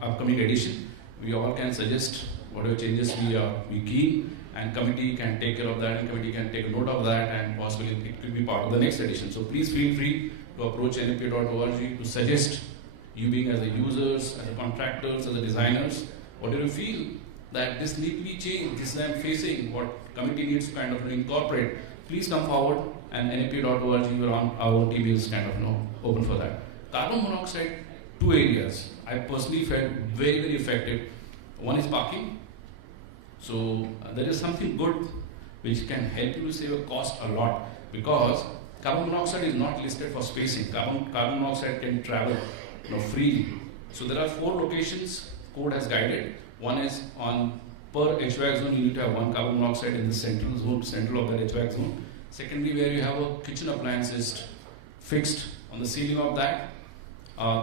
upcoming edition. We all can suggest whatever changes we keen, and committee can take care of that, and committee can take note of that, and possibly it could be part of the next edition. So please feel free to approach nfpa.org to suggest, you being as a users, as a contractors, as a designers, whatever you feel that this need to be changed, this I am facing, what committee needs to kind of incorporate, please come forward, and nfpa.org, our own team is kind of open for that. Carbon monoxide, 2 areas I personally felt very, very effective. One is parking. So there is something good which can help you to save a cost a lot, because carbon monoxide is not listed for spacing. Carbon monoxide can travel freely. So there are 4 locations code has guided. One is on per HVAC zone, you need to have 1 carbon monoxide in the central of that HVAC zone. Secondly, where you have a kitchen appliances fixed on the ceiling of that.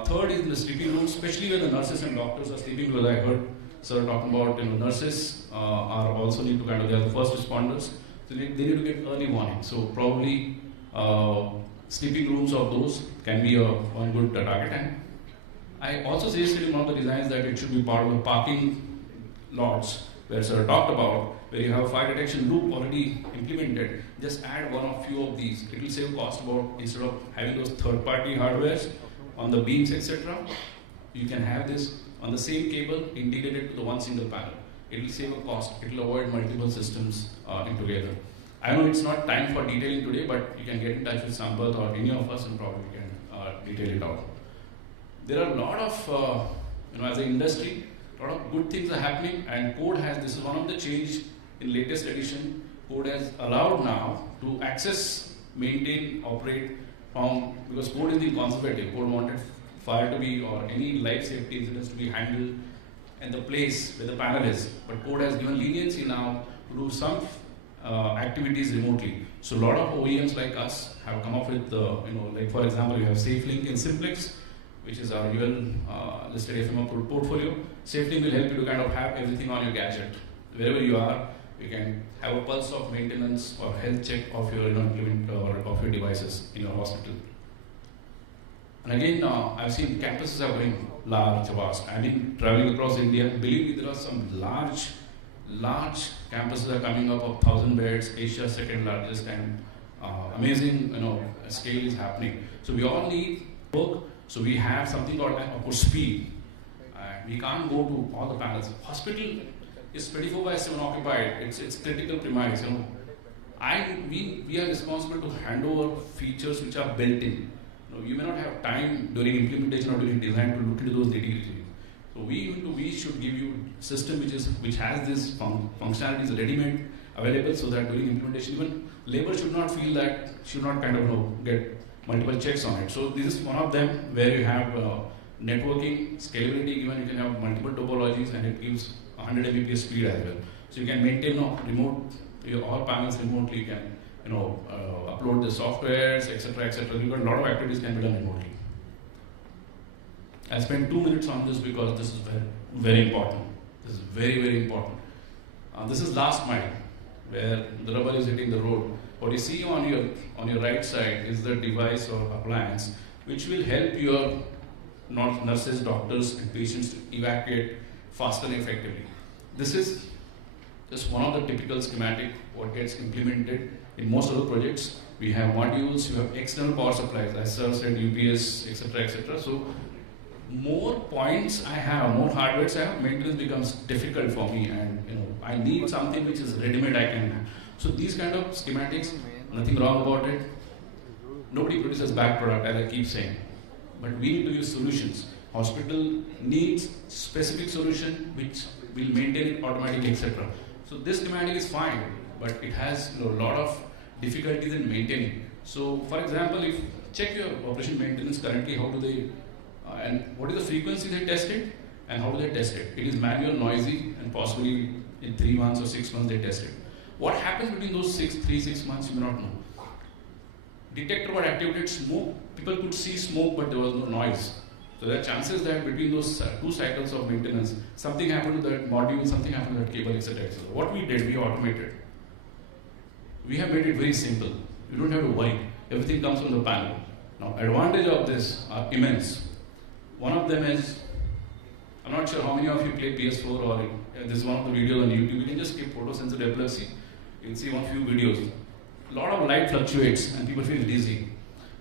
Third is in the sleeping room, especially where the nurses and doctors are sleeping, because I heard sir talking about nurses are also need to they are the first responders, so they need to get early warning. So probably sleeping rooms of those can be one good target. And I also suggested in one of the designs that it should be part of the parking lots, where sir talked about, where you have a fire detection loop already implemented. Just add one or few of these. It will save cost about, instead of having those third-party hardwares on the beams, etc. You can have this on the same cable integrated to the one single panel. It will save a cost. It will avoid multiple systems together. I know it's not time for detailing today, but you can get in touch with Sampath or any of us and probably can detail it out. There are a lot of, as an industry, a lot of good things are happening, and code has, this is one of the change in latest edition, code has allowed now to access, maintain, operate from, because code is the conservative, code wanted fire to be, or any life safety incidents to be handled in the place where the panel is. But code has given leniency now to do some activities remotely. So a lot of OEMs like us have come up with, like for example, you have SafeLink in Simplex, which is our UL listed FMO portfolio. SafeLink will help you to kind of have everything on your gadget. Wherever you are, you can have a pulse of maintenance or health check of your implement or of your devices in your hospital. And again, I've seen campuses are going large, vast. I've been traveling across India. Believe me, there are some large campuses are coming up of 1,000 beds, Asia's second largest, and amazing, scale is happening. So we all need work. So we have something called speed. We can't go to all the panels. Hospital, is 24/7 occupied. It's critical premise, you know. We are responsible to hand over features which are built in. You may not have time during implementation or during design to look into those nitty-gritty. So we should give you system which has this functionalities ready-made available, so that during implementation even labor should not feel that, should not kind of get multiple checks on it. So this is one of them where you have networking, scalability given, you can have multiple topologies and it gives 100 Mbps speed as well. So you can maintain remote, all panels remotely, you can upload the softwares, etc., etc. You've got a lot of activities can be done remotely. I spent 2 minutes on this because this is very, very important. This is very, very important. This is last mile, where the rubber is hitting the road. What you see on your right side is the device or appliance which will help your nurses, doctors, and patients to evacuate faster and effectively. This is just one of the typical schematic what gets implemented in most of the projects. We have modules, you have external power supplies, as sir said, UPS, etc., etc. So more points I have, more hardware I have, maintenance becomes difficult for me, and I need something which is ready-made I can. So these kind of schematics, nothing wrong about it. Nobody produces bad product, as I keep saying. But we need to use solutions. Hospital needs specific solution which will maintain it automatically, etc. So this schematic is fine, but it has a lot of difficulties in maintaining. So for example, if check your operation maintenance currently, how do they, and what is the frequency they test it, and how do they test it? It is manual, noisy, and possibly in 3 months or 6 months they test it. What happens between those 6 months, you may not know. Detector got activated, smoke, people could see smoke, but there was no noise. So there are chances that between those 2 cycles of maintenance, something happened to that module, something happened to that cable, etc., etc. What we did, we automated. We have made it very simple. You don't have to worry. Everything comes from the panel. Now, advantage of this are immense. One of them is, I'm not sure how many of you play PS4 or this is one of the videos on YouTube. You can just skip photosensitive epilepsy. You can see one few videos. A lot of light fluctuates and people feel dizzy.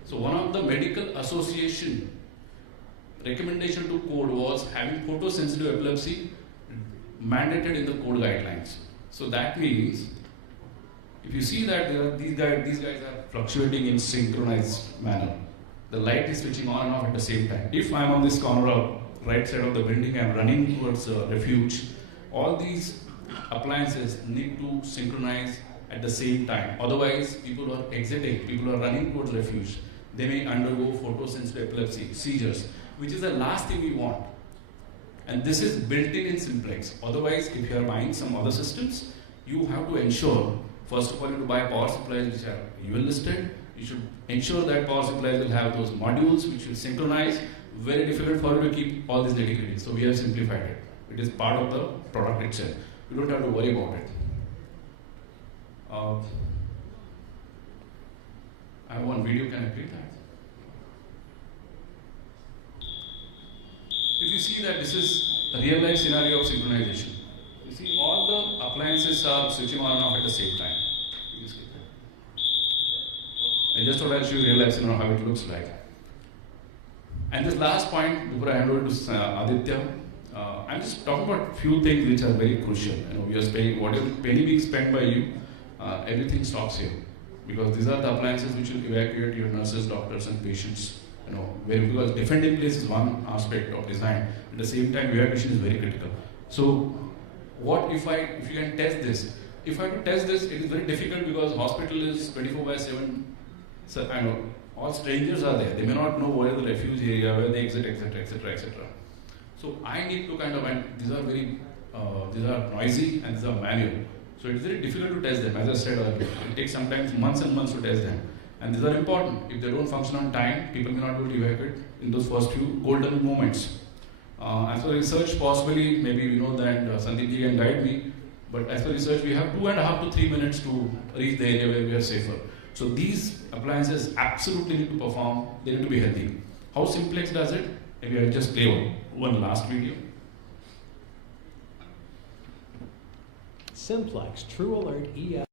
So one of the medical association recommendation to code was having photosensitive epilepsy mandated in the code guidelines. So that means if you see that these guys are fluctuating in synchronized manner. The light is switching on and off at the same time. If I'm on this corner of right side of the building, I'm running towards refuge, all these appliances need to synchronize at the same time. Otherwise, people are exiting, people are running towards refuge. They may undergo photosensitive epilepsy, seizures, which is the last thing we want. And this is built in Simplex. Otherwise, if you are buying some other systems, you have to ensure, first of all, you have to buy power supplies which are UL listed. You should ensure that power supplies will have those modules which will synchronize. Very difficult for you to keep all these nitty-gritty. So we have simplified it. It is part of the product itself. You don't have to worry about it. I have one video, can I play that? If you see that this is a real life scenario of synchronization. You see all the appliances are switching on and off at the same time. You can skip that. I just thought I'll show you real life scenario how it looks like. And this last point, before I hand over to Aditya, I'm just talking about few things which are very crucial. We are spending whatever penny being spent by you, everything stops here, because these are the appliances which will evacuate your nurses, doctors, and patients. Because defending place is one aspect of design. At the same time, evacuation is very critical. So, what if you can test this? If I have to test this, it is very difficult because hospital is 24/7. So I know all strangers are there. They may not know where the refuge area, where they exit, etc., etc., etc. So I need to and these are these are noisy and these are manual. So it is very difficult to test them. As I said earlier, it takes sometimes months and months to test them. And these are important. If they don't function on time, people may not be able to evacuate in those first few golden moments. As for research, possibly, maybe you know that Sandeep ji can guide me, but as for research, we have 2.5 to 3 minutes to reach the area where we are safer. So these appliances absolutely need to perform, they need to be healthy. How Simplex does it? Maybe I'll just play one last video. Simplex True Alert EF.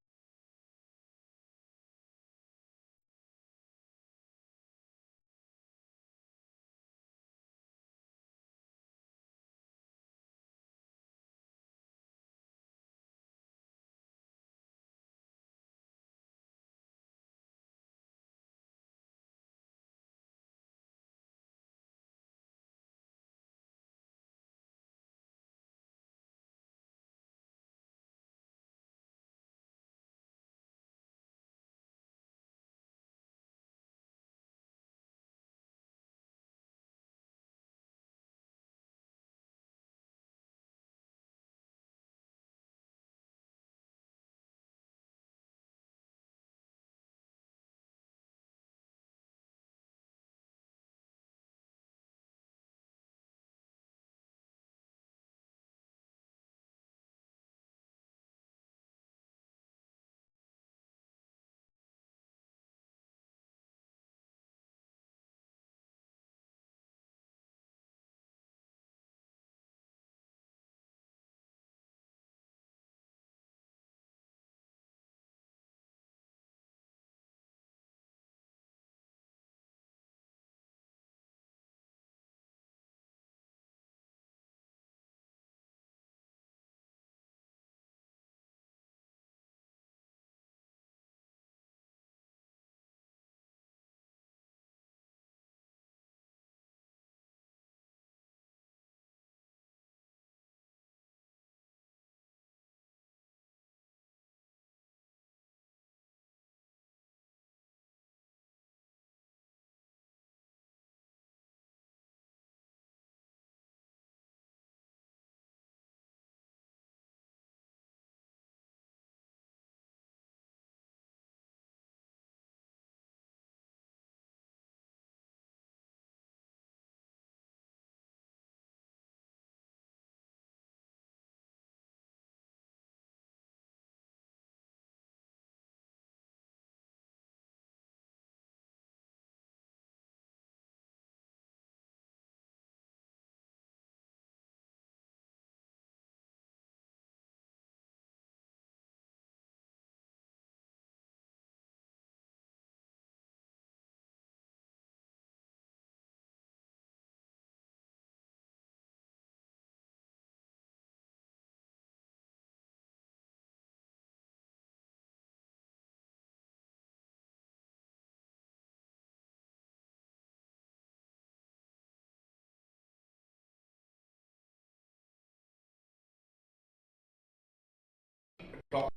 talk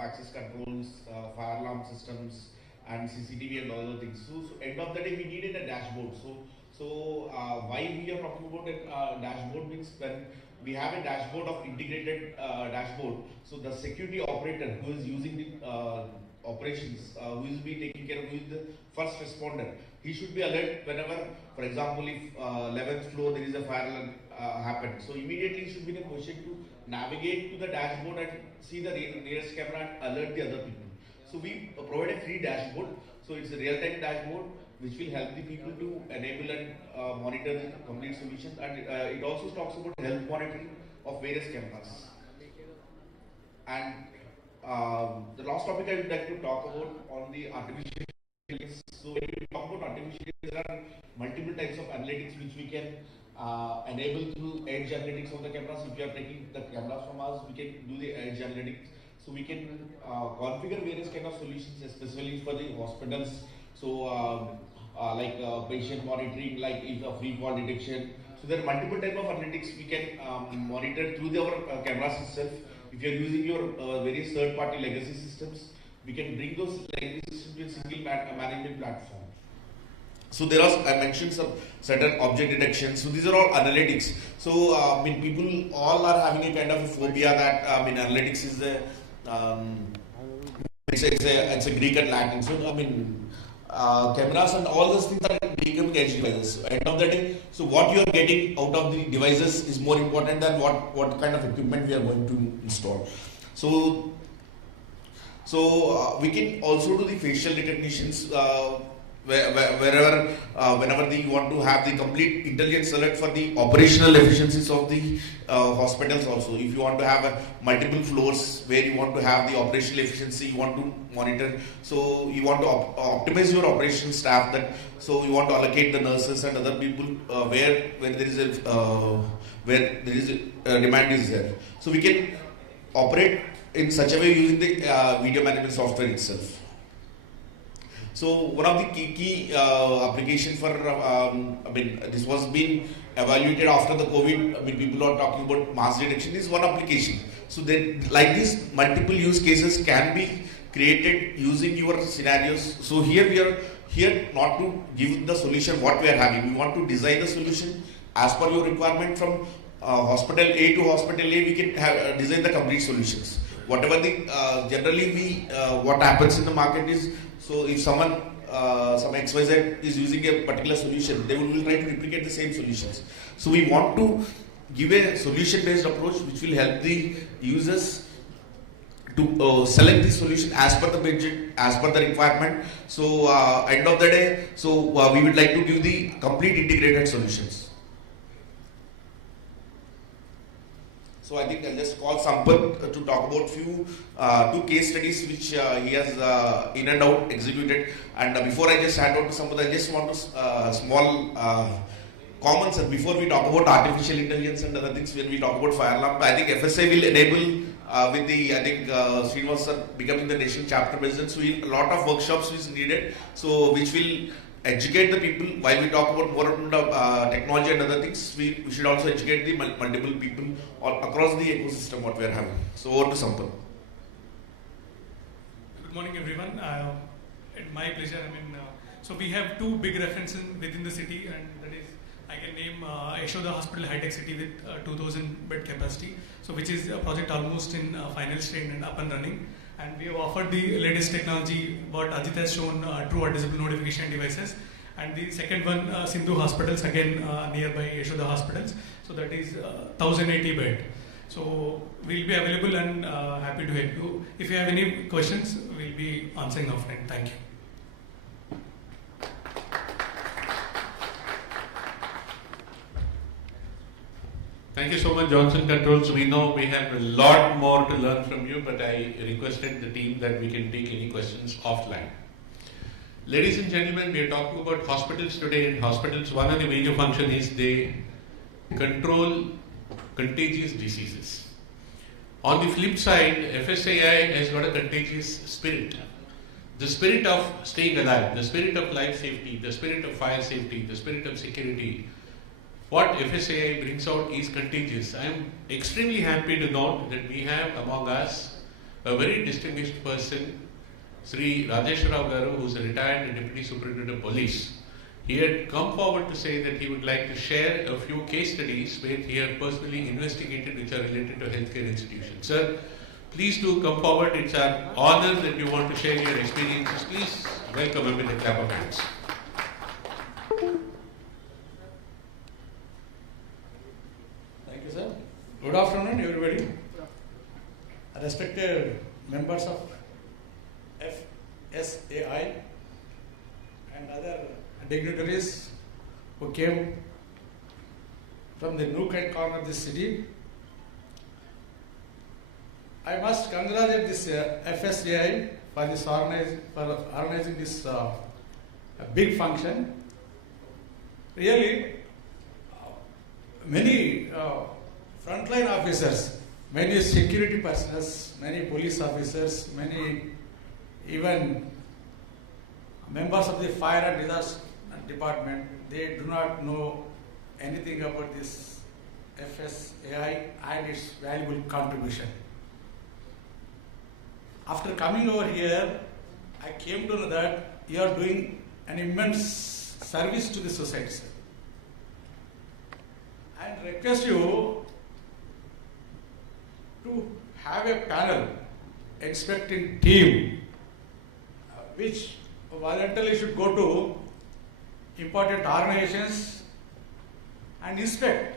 access controls, fire alarm systems, and CCTV and all other things. So end of the day, we needed a dashboard. So why we are talking about a dashboard means when we have a dashboard of integrated dashboard. So the security operator who is using the operations, who will be taking care of, who is the first responder, he should be alert whenever, for example, if 11th floor there is a fire alarm happen. So immediately he should be in a position to navigate to the dashboard and see the nearest camera and alert the other people. So we provide a free dashboard. So it's a real-time dashboard which will help the people to enable and monitor the complete solution. And it also talks about health monitoring of various cameras. And the last topic I would like to talk about on the artificial intelligence. So when we talk about artificial intelligence, there are multiple types of analytics which we can enable through edge analytics on the cameras. If you are taking the cameras from us, we can do the edge analytics. So we can configure various kind of solutions, especially for the hospitals. So like patient monitoring, like if a free fall detection. So there are multiple type of analytics we can monitor through our cameras itself. If you are using your various third-party legacy systems, we can bring those legacy systems to a single management platform. So there are, I mentioned some certain object detection. So these are all analytics. So I mean, people all are having a kind of a phobia that analytics is a it's a Greek and Latin. So I mean, cameras and all those things are becoming edge devices. So end of the day, so what you are getting out of the devices is more important than what kind of equipment we are going to install. So we can also do the facial recognitions. Wherever, whenever you want to have the complete intelligence alert for the operational efficiencies of the hospitals also. If you want to have multiple floors where you want to have the operational efficiency, you want to monitor. So you want to optimize your operational staff. So you want to allocate the nurses and other people where there is a demand is there. So we can operate in such a way using the video management software itself. So one of the key application for, this was being evaluated after the COVID. People are talking about mass detection is one application. So then, like this, multiple use cases can be created using your scenarios. So here we are here not to give the solution what we are having. We want to design the solution as per your requirement from hospital A to hospital A. We can have design the complete solutions. Whatever the generally what happens in the market is. So if someone, some XYZ is using a particular solution, they will try to replicate the same solutions. So we want to give a solution-based approach which will help the users to select the solution as per the budget, as per the requirement. So end of the day, so we would like to give the complete integrated solutions. So I think I'll just call Sampath to talk about two case studies which he has in and out executed. And before I just hand over to Sampath, I just want to small comments before we talk about artificial intelligence and other things. When we talk about fire alarm, I think FSAI will enable with the Srinivas sir becoming the national chapter president. So a lot of workshops is needed. So which will educate the people. While we talk about more about technology and other things, we should also educate the multiple people all across the ecosystem what we are having. So over to Sampath. Good morning, everyone. My pleasure. So we have two big references within the city, and that is I can name Yashoda Hospital High Tech City with 2,000 bed capacity. So which is a project almost in final stage and up and running. And we have offered the latest technology what Ajit has shown, true or disable notification devices. And the second one, Sindhu Hospitals, again nearby Yashoda Hospitals. So that is 1,080 bed. So we'll be available and happy to help you. If you have any questions, we'll be answering offline. Thank you. Thank you so much, Johnson Controls. We know we have a lot more to learn from you, but I requested the team that we can take any questions offline. Ladies and gentlemen, we are talking about hospitals today. In hospitals, one of the major functions is they control contagious diseases. On the flip side, FSAI has got a contagious spirit. The spirit of staying alive, the spirit of life safety, the spirit of fire safety, the spirit of security. what FSAI brings out is contagious. I am extremely happy to note that we have among us a very distinguished person, Sri Rajesh Rao Garu, who is a retired Deputy Superintendent of Police. He had come forward to say that he would like to share a few case studies where he had personally investigated which are related to healthcare institutions. Sir, please do come forward. It's our honor that you want to share your experiences. Please welcome him with a clap of hands. Thank you, sir. Good afternoon, everybody. Respected members of FSAI and other dignitaries who came from the nook and corner of this city. I must congratulate this FSAI for organizing this big function. Really, many frontline officers, many security personnel, many police officers, many even members of the fire and disaster department, they do not know anything about this FSAI and its valuable contribution. After coming over here, I came to know that you are doing an immense service to the society, sir. I request you to have a panel inspecting team which voluntarily should go to important organizations and inspect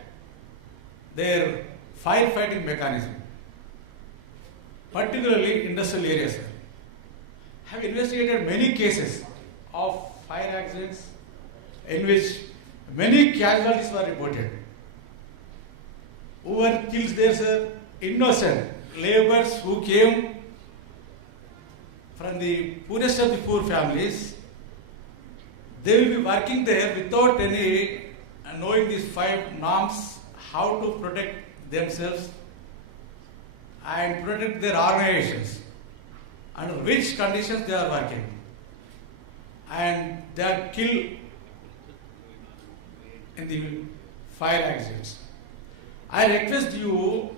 their firefighting mechanism, particularly industrial areas. I have investigated many cases of fire accidents in which many casualties were reported. Who were killed there, sir? Innocent laborers who came from the poorest of the poor families. They will be working there without any knowing these 5 norms, how to protect themselves and protect their organizations, under which conditions they are working. And they are killed in the fire accidents. I request you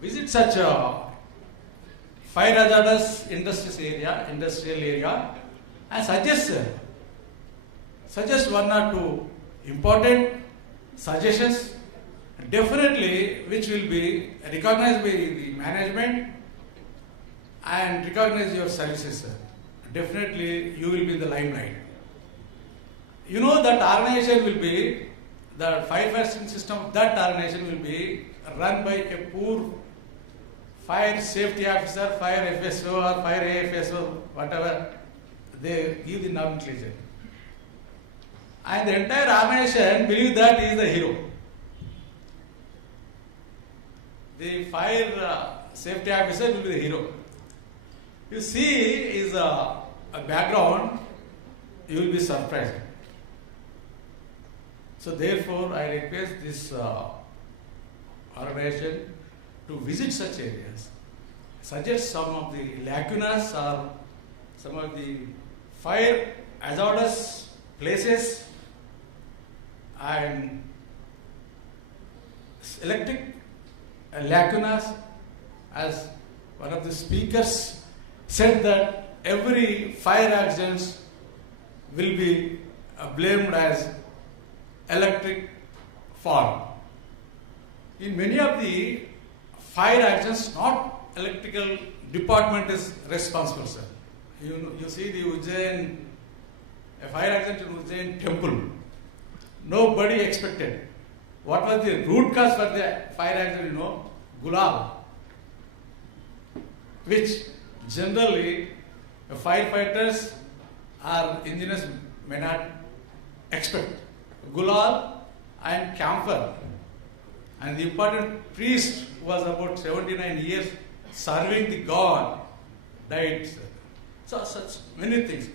visit such a fire hazardous industrial area and suggest 1 or 2 important suggestions, definitely which will be recognized by the management and recognize your services, sir. Definitely you will be in the limelight. You know that organization will be, the firefighting system of that organization will be run by a poor fire safety officer, fire FSO or fire AFSO, whatever they give the nomenclature. And the entire organization believe that he is the hero. The fire safety officer will be the hero. You see his a background, you will be surprised. So therefore, I request this organization to visit such areas, suggest some of the lacunas or some of the fire hazardous places and electric lacunas. As one of the speakers said that every fire accident will be blamed as electric fault. In many of the fire accidents, not electrical department is responsible, sir. You see the Ujjain, a fire accident in Ujjain temple. Nobody expected. What was the root cause for the fire accident? You know, gulal, which generally firefighters or engineers may not expect. Gulal and camphor. And the important priest was about 79 years serving the god, died. So such many things.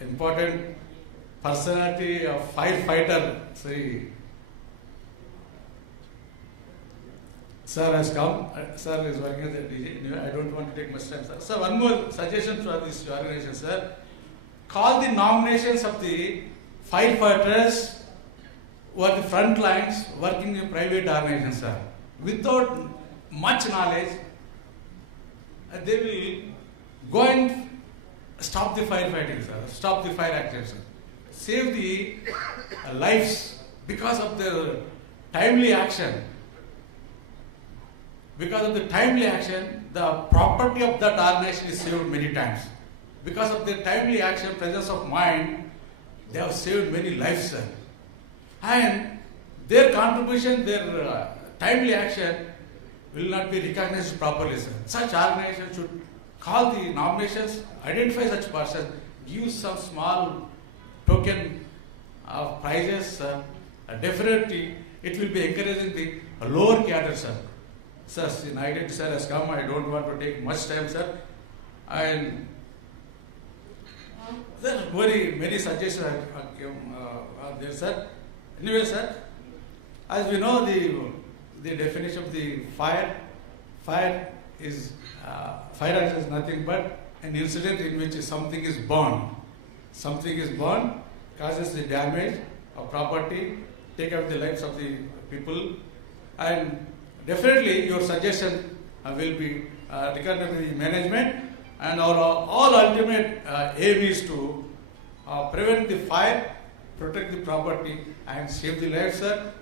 Important personality of firefighter, Sir has come. Sir is working as a DJ. I don't want to take much time, sir. So one more suggestion for this organization, sir. call the nominations of the firefighters who are the front lines working in private organizations, sir. Without much knowledge, they will go and stop the firefighting, sir, stop the fire accidents, sir. Save the lives because of their timely action. Because of the timely action, the property of that organization is saved many times. Because of their timely action, presence of mind, they have saved many lives, sir. And their contribution, their timely action will not be recognized properly, sir. Such organizations should call the nominations, identify such persons, give some small token of prizes, definitely it will be encouraging the lower cadre, sir. Sir, since identity, sir, has come, I don't want to take much time, sir. And there are very many suggestions are there, sir. Anyway, sir, as we know, the definition of the fire is nothing but an incident in which something is burned. Something is burned, causes the damage of property, take out the lives of the people, and definitely your suggestion will be regarding the management, and our all ultimate aim is to prevent the fire, protect the property, and save the lives, sir.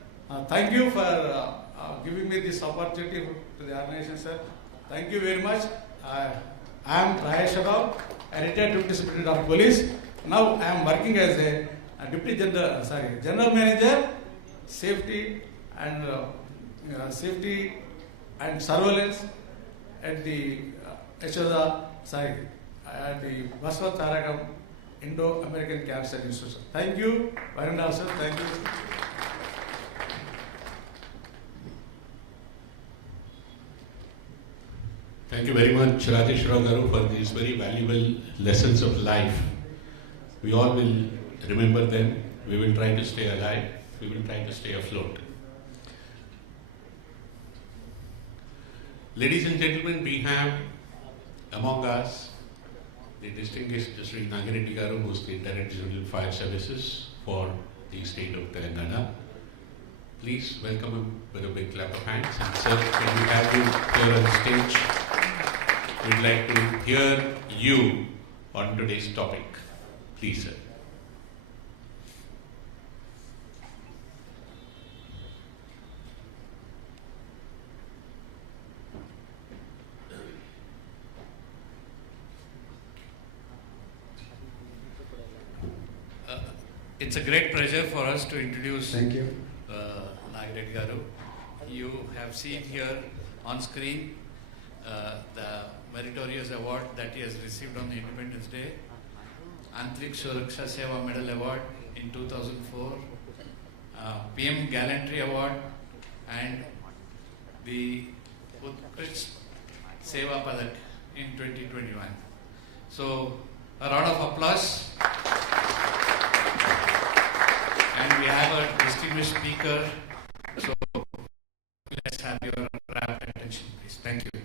Thank you for giving me this opportunity to the organization, sir. Thank you very much. I am Rajesh Rao, a retired Deputy Superintendent of Police. Now I am working as a General Manager, Safety and Surveillance at the at the Baswat Tarakam Indo-American Cancer Institute. Thank you, Varendra sir. Thank you. Thank you very much, Rajesh Rao Garu, for these very valuable lessons of life. We all will remember them. We will try to stay alive. We will try to stay afloat. Ladies and gentlemen, we have among us the distinguished Sri Nagireddy Garu, who is the Director General Fire Services for the state of Telangana. Please welcome him with a big clap of hands. And sir, can we have you here on stage? We'd like to hear you on today's topic. Please, sir. It's a great pleasure for us to introduce Thank you. Nagireddy Garu. You have seen here on screen the meritorious award that he has received on the Independence Day, Antrik Suraksha Seva Medal Award in 2004, PM Gallantry Award, and the Utkrist Seva Padak in 2021. So, a round of applause. And we have a distinguished speaker, so let's have your rapt attention, please. Thank you.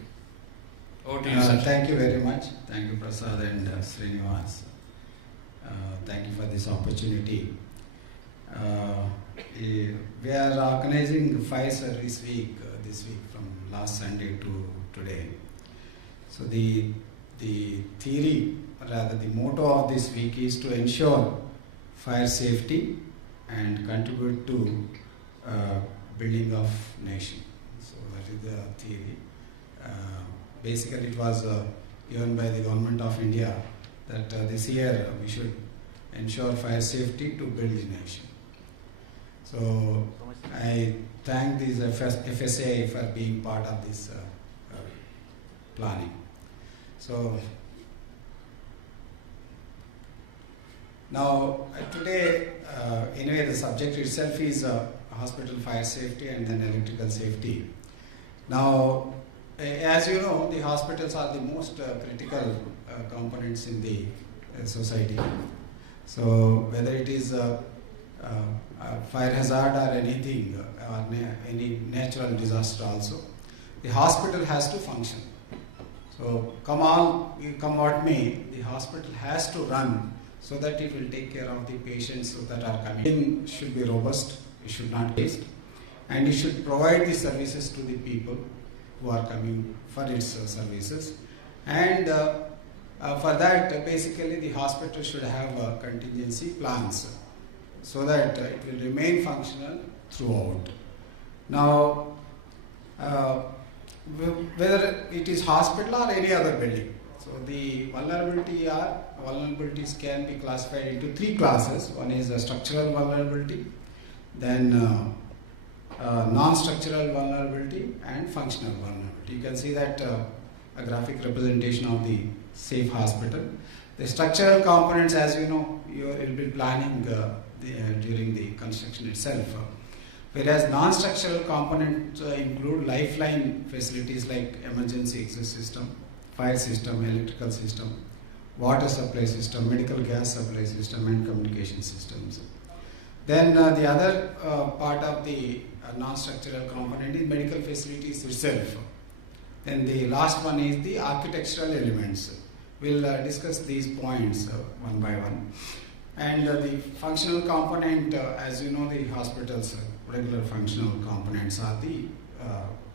Over to you, sir. Thank you very much. Thank you, Prasad and Srinivas. Thank you for this opportunity. We are organizing Fire Service Week this week from last Sunday to today. So the theory, rather the motto of this week is to ensure fire safety and contribute to building of nation. So that is the theory. Basically it was given by the Government of India that this year we should ensure fire safety to build the nation. So I thank this FSAI for being part of this planning. So now today, anyway, the subject itself is hospital fire safety and then electrical safety. Now, as you know, the hospitals are the most critical components in the society. So whether it is a fire hazard or anything, or any natural disaster also, the hospital has to function. So come what may, the hospital has to run so that it will take care of the patients that are coming. It should be robust, it should not waste, and it should provide the services to the people who are coming for its services. And for that, basically the hospital should have contingency plans so that it will remain functional throughout. Now, whether it is hospital or any other building, so the vulnerabilities can be classified into 3 classes. One is a structural vulnerability, then non-structural vulnerability, and functional vulnerability. You can see that a graphic representation of the safe hospital. The structural components, as you know, you will be planning during the construction itself. Whereas non-structural components include lifeline facilities like emergency exit system, fire system, electrical system, water supply system, medical gas supply system, and communication systems. Then the other part of the non-structural component is medical facilities itself. Then the last one is the architectural elements. We'll discuss these points one by one. And the functional component, as you know, the hospital's regular functional components are the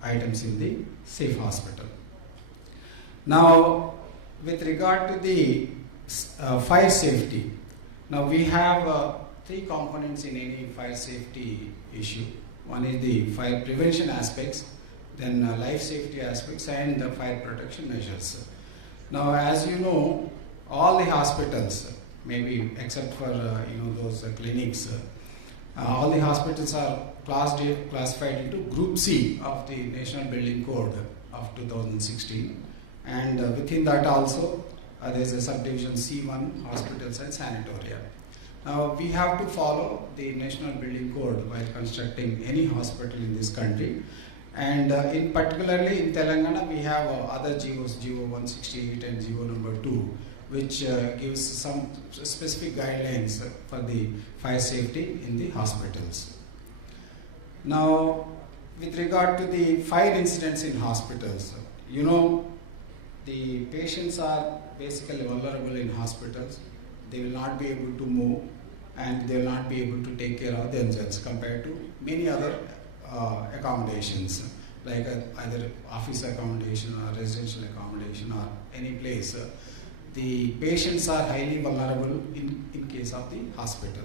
items in the safe hospital. Now, with regard to the fire safety, now we have 3 components in any fire safety issue. One is the fire prevention aspects, then life safety aspects, and the fire protection measures. Now, as you know, all the hospitals, maybe except for those clinics, all the hospitals are classified into Group C of the National Building Code of 2016, and within that also there is a subdivision C1, hospitals and sanatoria. Now, we have to follow the National Building Code while constructing any hospital in this country. And in particularly in Telangana, we have other GOs, GO 168 and GO number 2, which gives some specific guidelines for the fire safety in the hospitals. Now, with regard to the fire incidents in hospitals, you know, the patients are basically vulnerable in hospitals. They will not be able to move and they will not be able to take care of themselves compared to many other accommodations, like either office accommodation or residential accommodation or any place. The patients are highly vulnerable in case of the hospital.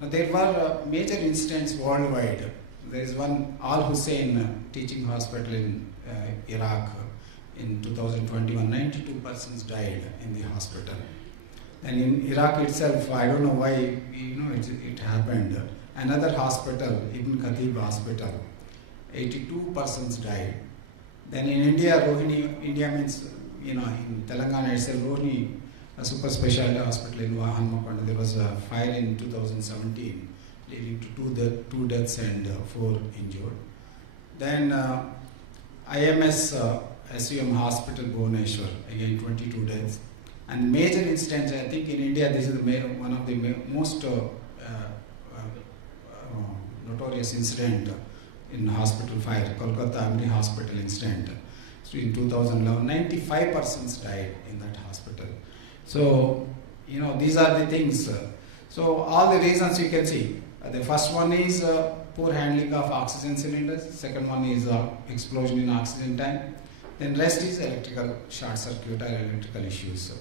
Now, there were major incidents worldwide. There is one Al Hussein teaching hospital in Iraq in 2021. 92 persons died in the hospital. And in Iraq itself, I don't know why it happened. Another hospital, Ibn Khatib Hospital, 82 persons died. Then in India, Rohini, India means, in Telangana itself, Rohini, a super specialty hospital in Hanmakonda, there was a fire in 2017 leading to 2 deaths and 4 injured. Then IMS SUM Hospital, Bhubaneswar, again 22 deaths. And major incidents, I think in India, this is one of the most notorious incident in hospital fire, Kolkata Amri Hospital incident. So in 2011, 95 persons died in that hospital. So, these are the things. So all the reasons you can see. The first one is poor handling of oxygen cylinders. Second one is explosion in oxygen tank. Then rest is electrical short circuit or electrical issues.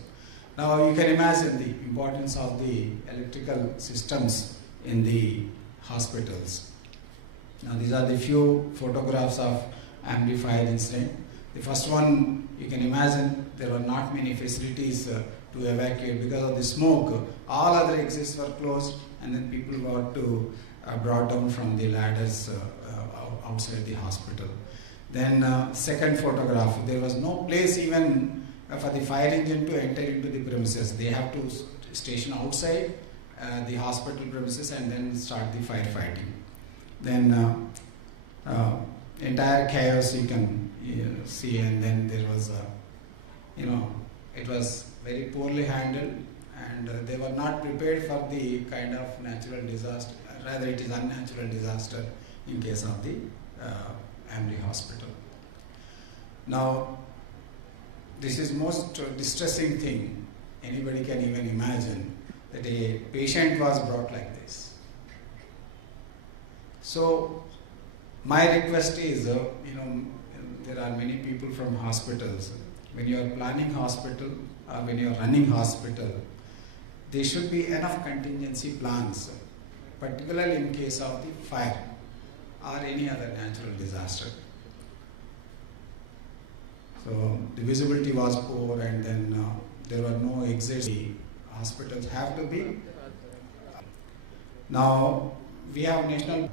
Now you can imagine the importance of the electrical systems in the hospitals. Now these are the few photographs of Amri fire incident. The first one, you can imagine there were not many facilities to evacuate because of the smoke. All other exits were closed and then people got brought down from the ladders outside the hospital. Then second photograph, there was no place even for the fire engine to enter into the premises. They have to station outside the hospital premises and then start the firefighting. Then entire chaos you can see, and then there was it was very poorly handled and they were not prepared for the kind of natural disaster. Rather, it is unnatural disaster in case of the Amri Hospital. Now, this is most distressing thing anybody can even imagine. that a patient was brought like this. So my request is, there are many people from hospitals. When you are planning hospital or when you are running hospital, there should be enough contingency plans, particularly in case of the fire or any other natural disaster. So the visibility was poor, and then there were no exits. The hospitals have to be. Now we have national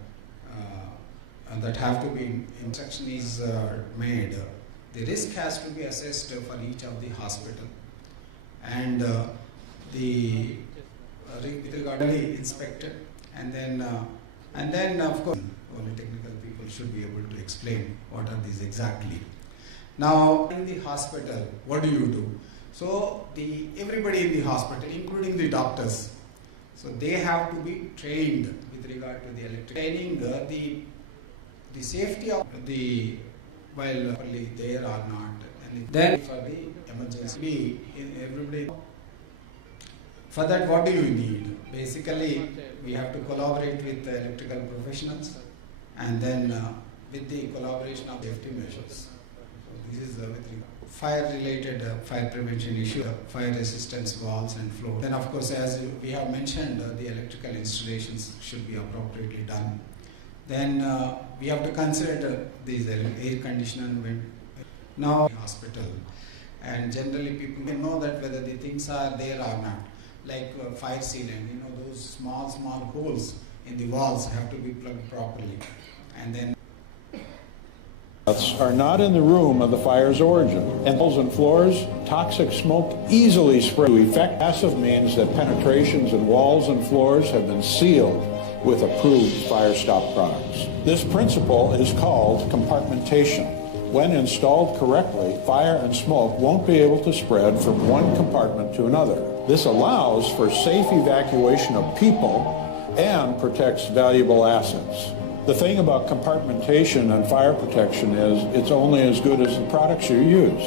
that have to be instruction is made. The risk has to be assessed for each of the hospital, and with regard to the inspected, and then of course only technical people should be able to explain what are these exactly. Now in the hospital, what do? So everybody in the hospital, including the doctors, so they have to be trained with regard to the electric training, the safety of the while there or not, and then for the emergency, everybody. For that, what do you need? Basically, we have to collaborate with the electrical professionals, and then with the collaboration of safety measures. So this is with fire-related fire prevention issue, fire resistance walls and floors. Then, of course, as we have mentioned, the electrical installations should be appropriately done. Then we have to consider these air conditioner now hospital, and generally people may know that whether the things are there or not, like fire sealant, those small holes in the walls have to be plugged properly, and then are not in the room of the fire's origin. And walls and floors, toxic smoke easily spread. To effect passive means that penetrations in walls and floors have been sealed with approved fire stop products. This principle is called compartmentation. When installed correctly, fire and smoke won't be able to spread from one compartment to another. This allows for safe evacuation of people and protects valuable assets. The thing about compartmentation and fire protection is it's only as good as the products you use.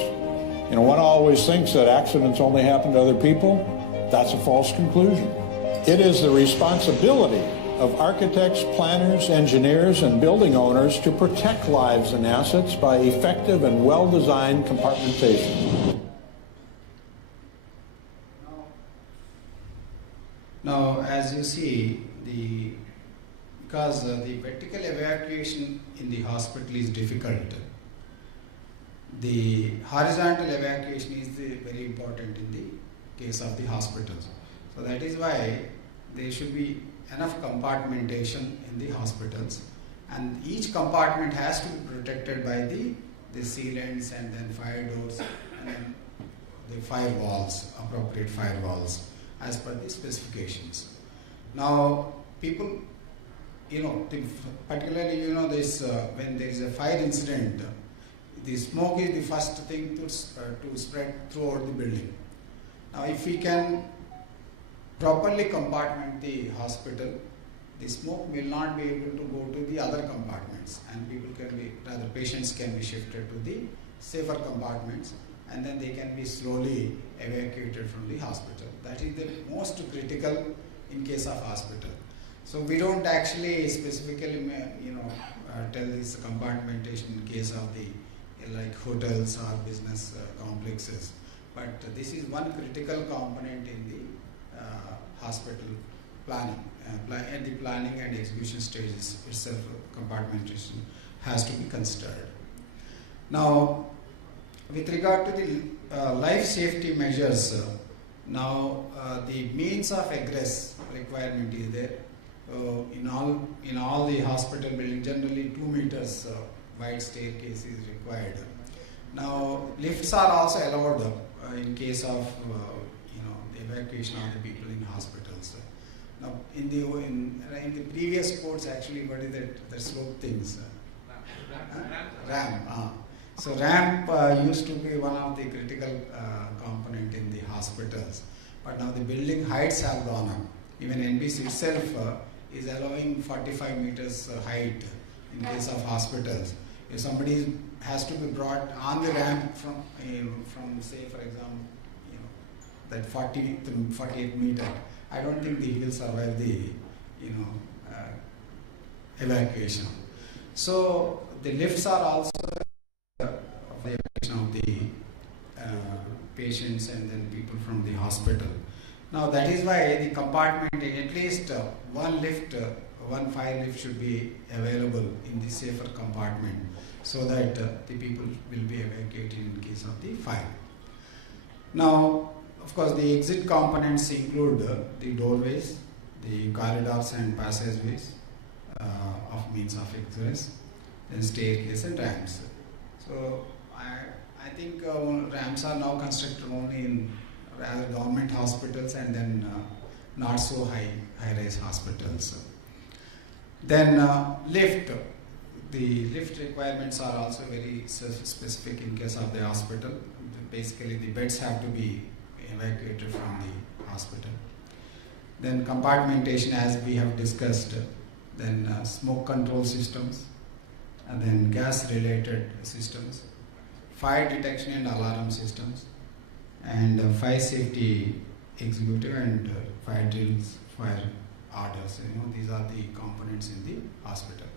One always thinks that accidents only happen to other people. That's a false conclusion. It is the responsibility of architects, planners, engineers, and building owners to protect lives and assets by effective and well-designed compartmentation. Now, as you see, because the vertical evacuation in the hospital is difficult, the horizontal evacuation is very important in the case of the hospitals. So that is why there should be enough compartmentation in the hospitals, and each compartment has to be protected by the sealants and then fire doors and then the firewalls, appropriate firewalls as per the specifications. Now people, particularly this when there is a fire incident, the smoke is the first thing to spread throughout the building. Now if we can properly compartment the hospital, the smoke will not be able to go to the other compartments, and patients can be shifted to the safer compartments, and then they can be slowly evacuated from the hospital. That is the most critical in case of hospital. So we don't actually specifically, tell this compartmentation in case of the like hotels or business complexes, but this is one critical component in the hospital planning. At the planning and execution stages itself, compartmentation has to be considered. Now, with regard to the life safety measures, the means of egress requirement is there. In all the hospital building, generally 2 meters wide staircase is required. Now, lifts are also allowed in case of the evacuation of the people in hospitals. Now, in the previous codes, actually, what is that? The slope things. Ramp. So ramp used to be one of the critical component in the hospitals, but now the building heights have gone up. Even NBC itself is allowing 45 meters height in case of hospitals. If somebody has to be brought on the ramp from say, for example, that 40 to 48 meter, I don't think he will survive the, evacuation. So the lifts are also for the evacuation of the patients and then people from the hospital. Now that is why the compartment, at least one lift, one fire lift should be available in the safer compartment so that the people will be evacuated in case of the fire. Now, of course, the exit components include the doorways, the corridors and passageways of means of egress, then staircase and ramps. So I think ramps are now constructed only in rather government hospitals and then not so high-rise hospitals. Then lift. The lift requirements are also very specific in case of the hospital. Basically, the beds have to be evacuated from the hospital. Then compartmentation, as we have discussed. Then smoke control systems, and then gas-related systems, fire detection and alarm systems, and fire safety executive and fire drills, fire orders. These are the components in the hospital.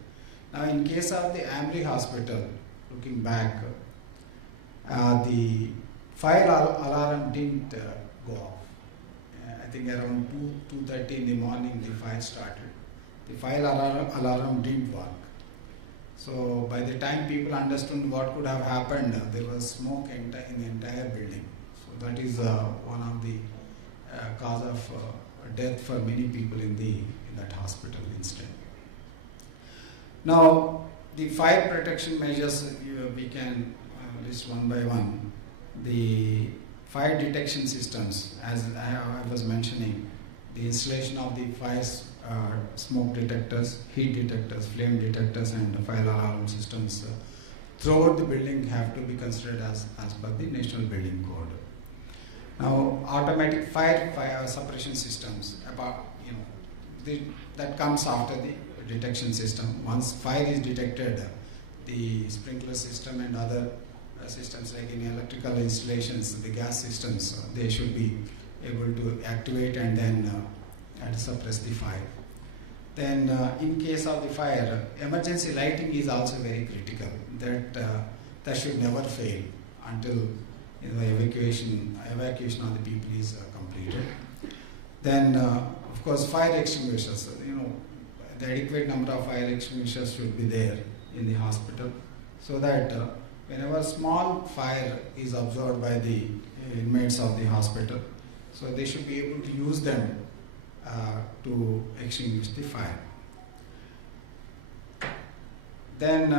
Now, in case of the Amri Hospital, looking back, the fire alarm didn't go off. I think around 2:30 in the morning the fire started. The fire alarm didn't work. So by the time people understood what could have happened, there was smoke in the entire building. So that is one of the cause of death for many people in that hospital instead. Now, the fire protection measures we can list one by one. The fire detection systems, as I was mentioning, the installation of the fire smoke detectors, heat detectors, flame detectors, and fire alarm systems throughout the building have to be considered as per the National Building Code. Now, automatic fire suppression systems, that comes after the detection system. Once fire is detected, the sprinkler system and other systems like in electrical installations, the gas systems, they should be able to activate and then suppress the fire. Then in case of the fire, emergency lighting is also very critical. That should never fail until the evacuation of the people is completed. Then of course fire extinguishers, the adequate number of fire extinguishers should be there in the hospital so that whenever small fire is observed by the inmates of the hospital, so they should be able to use them to extinguish the fire. Then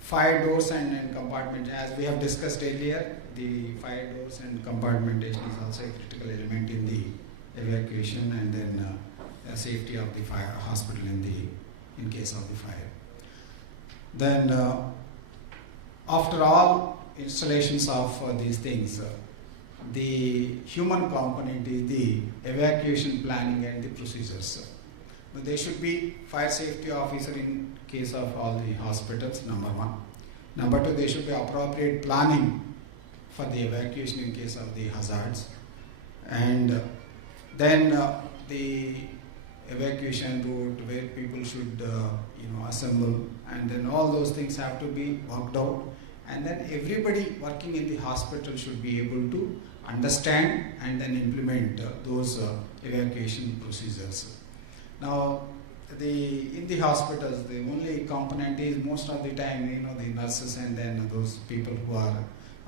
fire doors and compartment, as we have discussed earlier, the fire doors and compartmentation is also a critical element in the evacuation and then safety of the fire hospital in case of the fire. Then after all installations of these things, the human component is the evacuation planning and the procedures. But there should be fire safety officer in case of all the hospitals, number one. Number two, there should be appropriate planning for the evacuation in case of the hazards. And then the evacuation route where people should assemble, and then all those things have to be worked out. And then everybody working in the hospital should be able to understand and then implement those evacuation procedures. Now, in the hospitals, the only component is most of the time, the nurses and then those people who are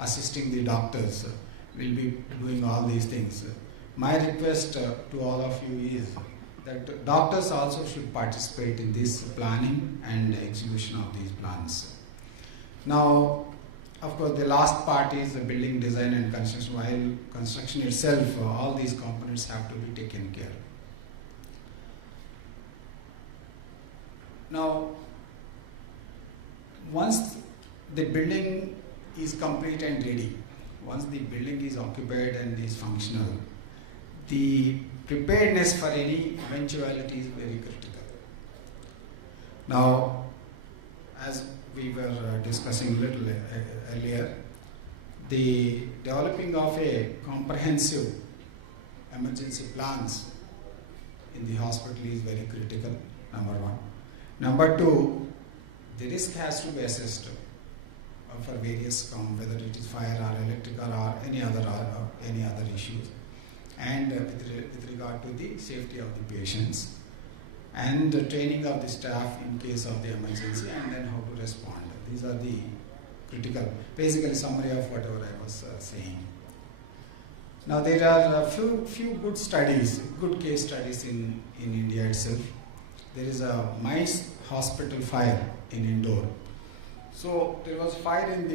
assisting the doctors will be doing all these things. My request to all of you is that doctors also should participate in this planning and execution of these plans. Now, of course, the last part is the building design and construction. While construction itself, all these components have to be taken care of. Now, once the building is complete and ready, once the building is occupied and is functional, the preparedness for any eventuality is very critical. Now, as we were discussing a little earlier, the developing of a comprehensive emergency plans in the hospital is very critical, number one. Number two, the risk has to be assessed for various counts, whether it is fire or electrical or any other issues, and with regard to the safety of the patients, and the training of the staff in case of the emergency, and then how to respond. These are the critical, basically summary of whatever I was saying. Now there are a few good studies, good case studies in India itself. There is a MICE hospital fire in Indore. So there was fire in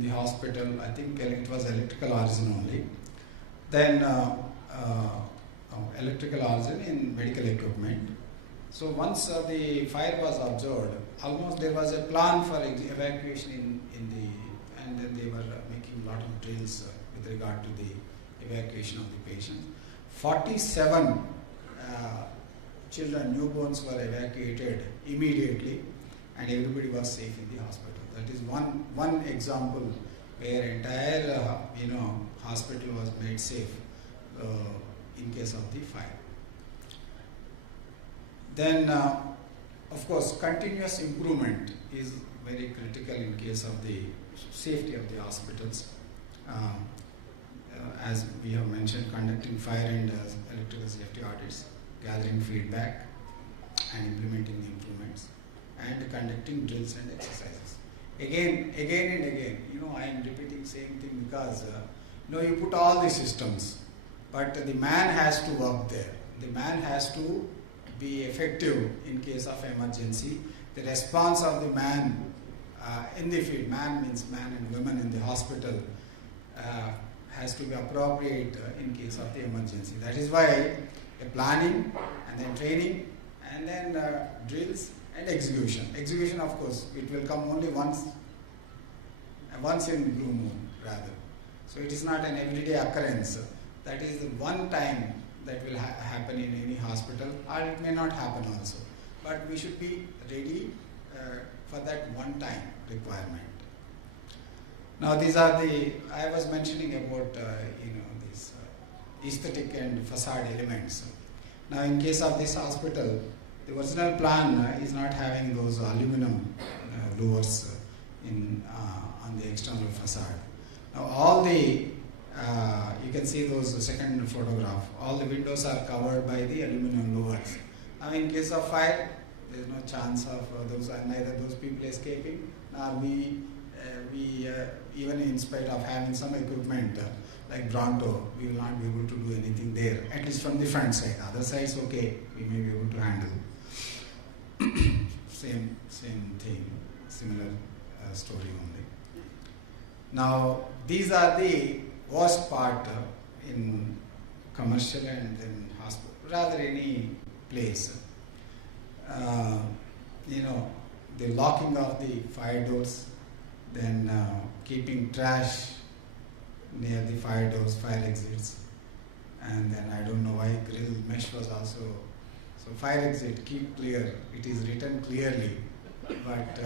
the hospital. I think it was electrical origin only. Then electrical origin in medical equipment. So once the fire was observed, almost there was a plan for evacuation and then they were making a lot of drills with regard to the evacuation of the patients. 47 children, newborns were evacuated immediately, and everybody was safe in the hospital. That is one example where entire hospital was made safe in case of the fire. Then, of course, continuous improvement is very critical in case of the safety of the hospitals. As we have mentioned, conducting fire and electrical safety audits, gathering feedback and implementing the improvements, and conducting drills and exercises. Again and again, I am repeating same thing because you put all the systems, but the man has to work there. The man has to be effective in case of emergency. The response of the man in the field, man means man and women in the hospital, has to be appropriate in case of the emergency. That is why a planning and then training and then drills and execution. Execution, of course, it will come only once in blue moon rather. So it is not an everyday occurrence. That is the one time that will happen in any hospital, or it may not happen also. But we should be ready for that one time requirement. Now these are I was mentioning about these aesthetic and facade elements. Now in case of this hospital, the original plan is not having those aluminum louvers on the external facade. Now all you can see those second photograph, all the windows are covered by the aluminum louvers. Now in case of fire, there is no chance of neither those people escaping, nor we even in spite of having some equipment like Bronto, we will not be able to do anything there, at least from the front side. Other sides, okay, we may be able to handle. Same thing, similar story only. Now, these are the worst part in commercial and then hospital, rather any place. The locking of the fire doors, then keeping trash near the fire doors, fire exits, and then I don't know why grill mesh was also. So fire exit, keep clear. It is written clearly, but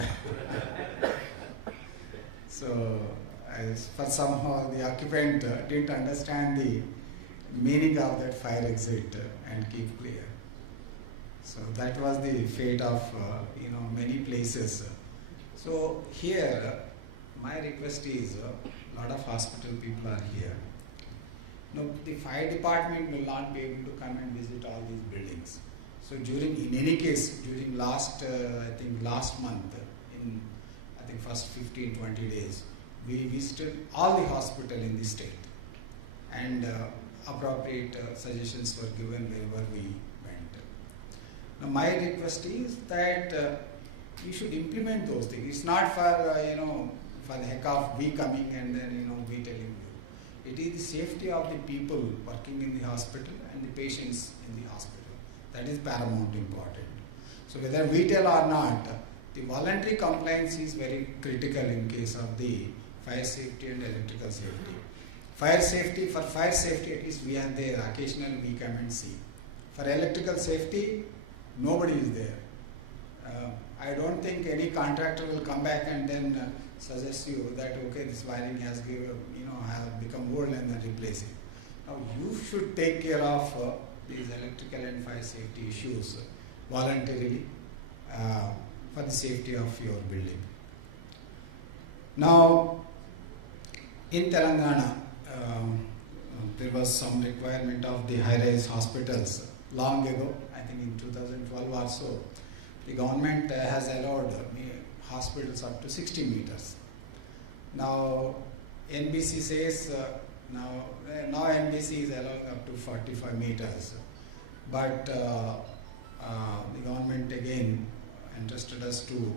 for somehow the occupant didn't understand the meaning of that fire exit and keep clear. So that was the fate of many places. So here, my request is, a lot of hospital people are here. The fire department will not be able to come and visit all these buildings. So in any case, during last month, in first 15-20 days, we visited all the hospital in the state, and appropriate suggestions were given wherever we went. Now my request is that you should implement those things. It's not for the heck of we coming and then we telling you. It is the safety of the people working in the hospital and the patients in the hospital. That is paramount important. So whether we tell or not, the voluntary compliance is very critical in case of the fire safety and electrical safety. For fire safety, at least we are there. Occasionally we come and see. For electrical safety, nobody is there. I don't think any contractor will come back and then suggest you that okay, this wiring has become old and then replace it. Now you should take care of these electrical and fire safety issues voluntarily for the safety of your building. Now, in Telangana, there was some requirement of the high-rise hospitals long ago. I think in 2012 or so, the government has allowed hospitals up to 60 meters. Now, NBC says now NBC is allowing up to 45 meters, but the government again entrusted us to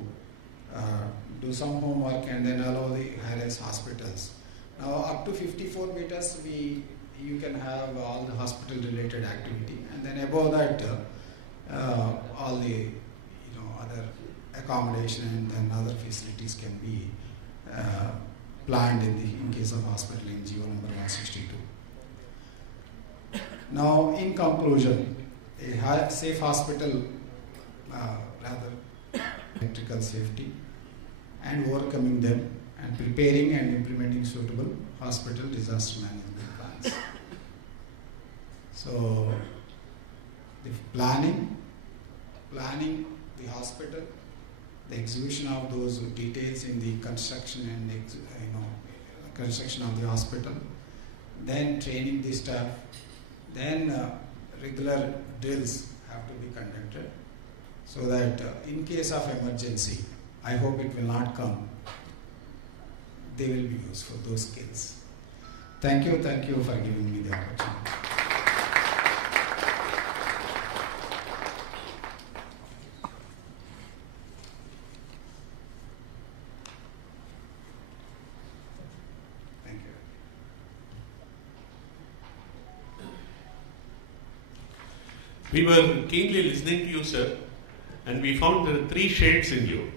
do some homework and then allow the high-rise hospitals. Now, up to 54 meters, you can have all the hospital-related activity, and then above that, all the other accommodation and then other facilities can be planned in case of hospital in GO number 162. Now, in conclusion, a safe hospital, electrical safety, and overcoming them, and preparing and implementing suitable hospital disaster management plans. So, the planning the hospital, the execution of those details in the construction and construction of the hospital, then training the staff, then regular drills have to be conducted, so that in case of emergency, I hope it will not come, they will be used for those skills. Thank you for giving me the opportunity. Thank you. We were keenly listening to you, sir, and we found there are three shades in you.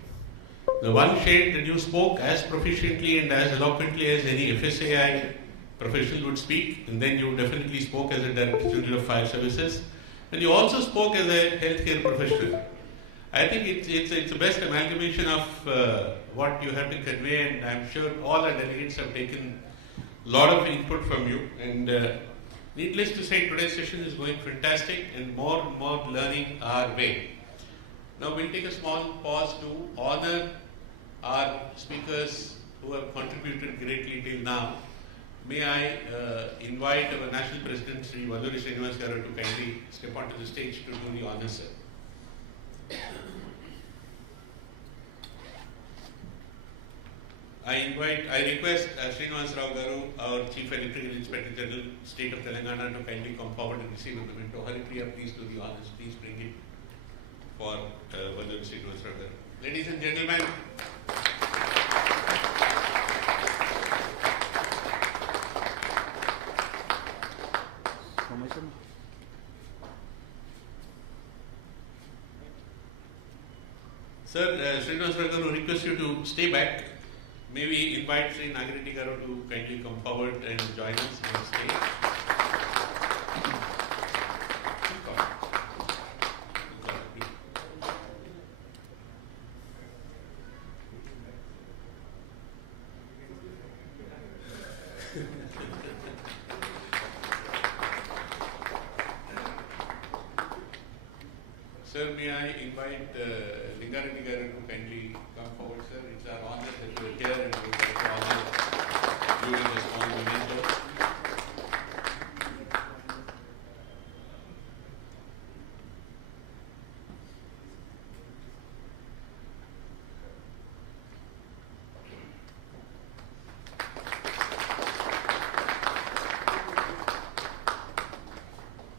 The one shade that you spoke as proficiently and as eloquently as any FSAI professional would speak, and then you definitely spoke as a Director General of Fire Services, and you also spoke as a healthcare professional. I think it's the best amalgamation of what you have to convey, and I'm sure all our delegates have taken a lot of input from you. And needless to say, today's session is going fantastic, and more learning our way. Now we'll take a small pause to honor our speakers who have contributed greatly till now. May I invite our National President, Sri Valluri Srinivas Garu, to kindly step onto the stage to do the honors, sir. I request Srinivas Rao Garu, our Chief Electrical Inspector General, State of Telangana, to kindly come forward and receive a memento. Haripriya, please do the honors. Please bring it for Valluri Srinivas Rao Garu. Ladies and gentlemen, sir, Srinivas Rao Garu request you to stay back. May we invite Sri Nagiriti Garu to kindly come forward and join us on stage. Sir, may I invite Lingarati Garu to kindly come forward, sir. It's our honor that you are here, and we would like to honor you in this small memento.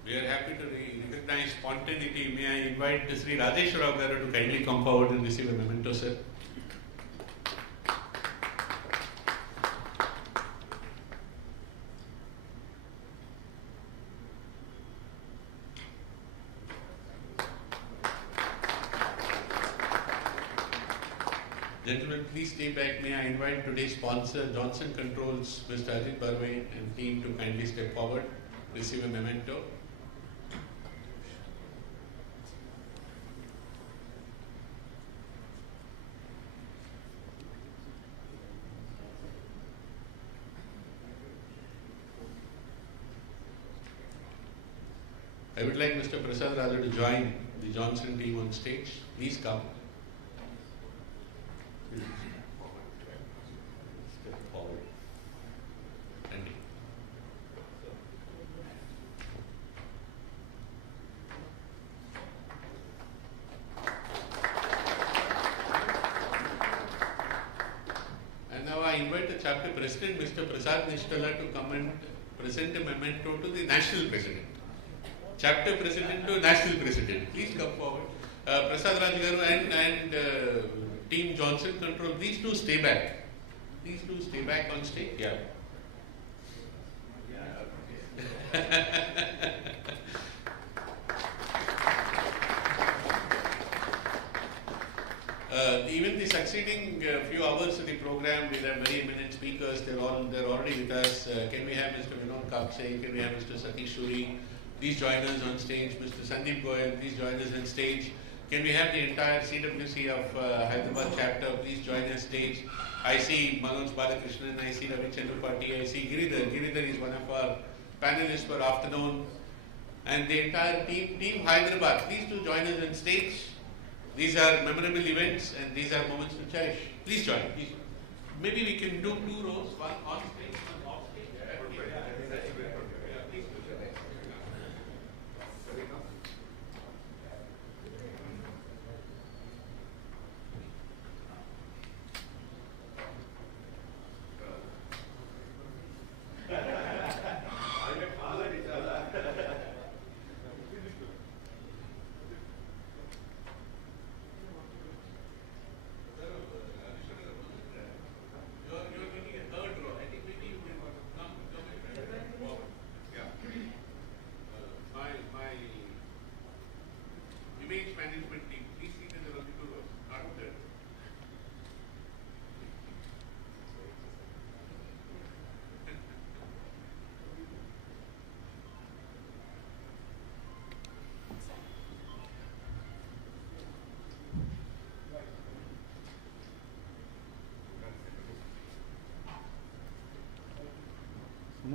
We are happy to recognize spontaneity. May I invite Sri Radheshwar Rao Garu to kindly come forward and receive a memento, sir. Gentlemen, please stay back. May I invite today's sponsor, Johnson Controls, Mr. Ajit Barve and team to kindly step forward, receive a memento. I would like Mr. Prasad Raju to join the Johnson team on stage. Please come. Step forward. Thank you. And now I invite the chapter president, Mr. Prasad Nishtala, to come and present a memento to the national president. Chapter president to national president. Please come forward. Prasad Raj Garu and Team Johnson Control, these two stay back. These two stay back on stage. Yeah. Even the succeeding few hours of the program, we have very eminent speakers. They're already with us. Can we have Mr. Vinod Kapse? Can we have Mr. Satish Shuri? Please join us on stage. Mr. Sandeep Goyal, please join us on stage. Can we have the entire CWC of Hyderabad chapter? Please join us stage. I see Manoj Balakrishnan, I see Ravi Chandrapati, I see Giridhar. Giridhar is one of our panelists for afternoon. And the entire team Hyderabad, please do join us on stage. These are memorable events and these are moments to cherish. Please join. Please. Maybe we can do 2 rows, one on stage, one off stage.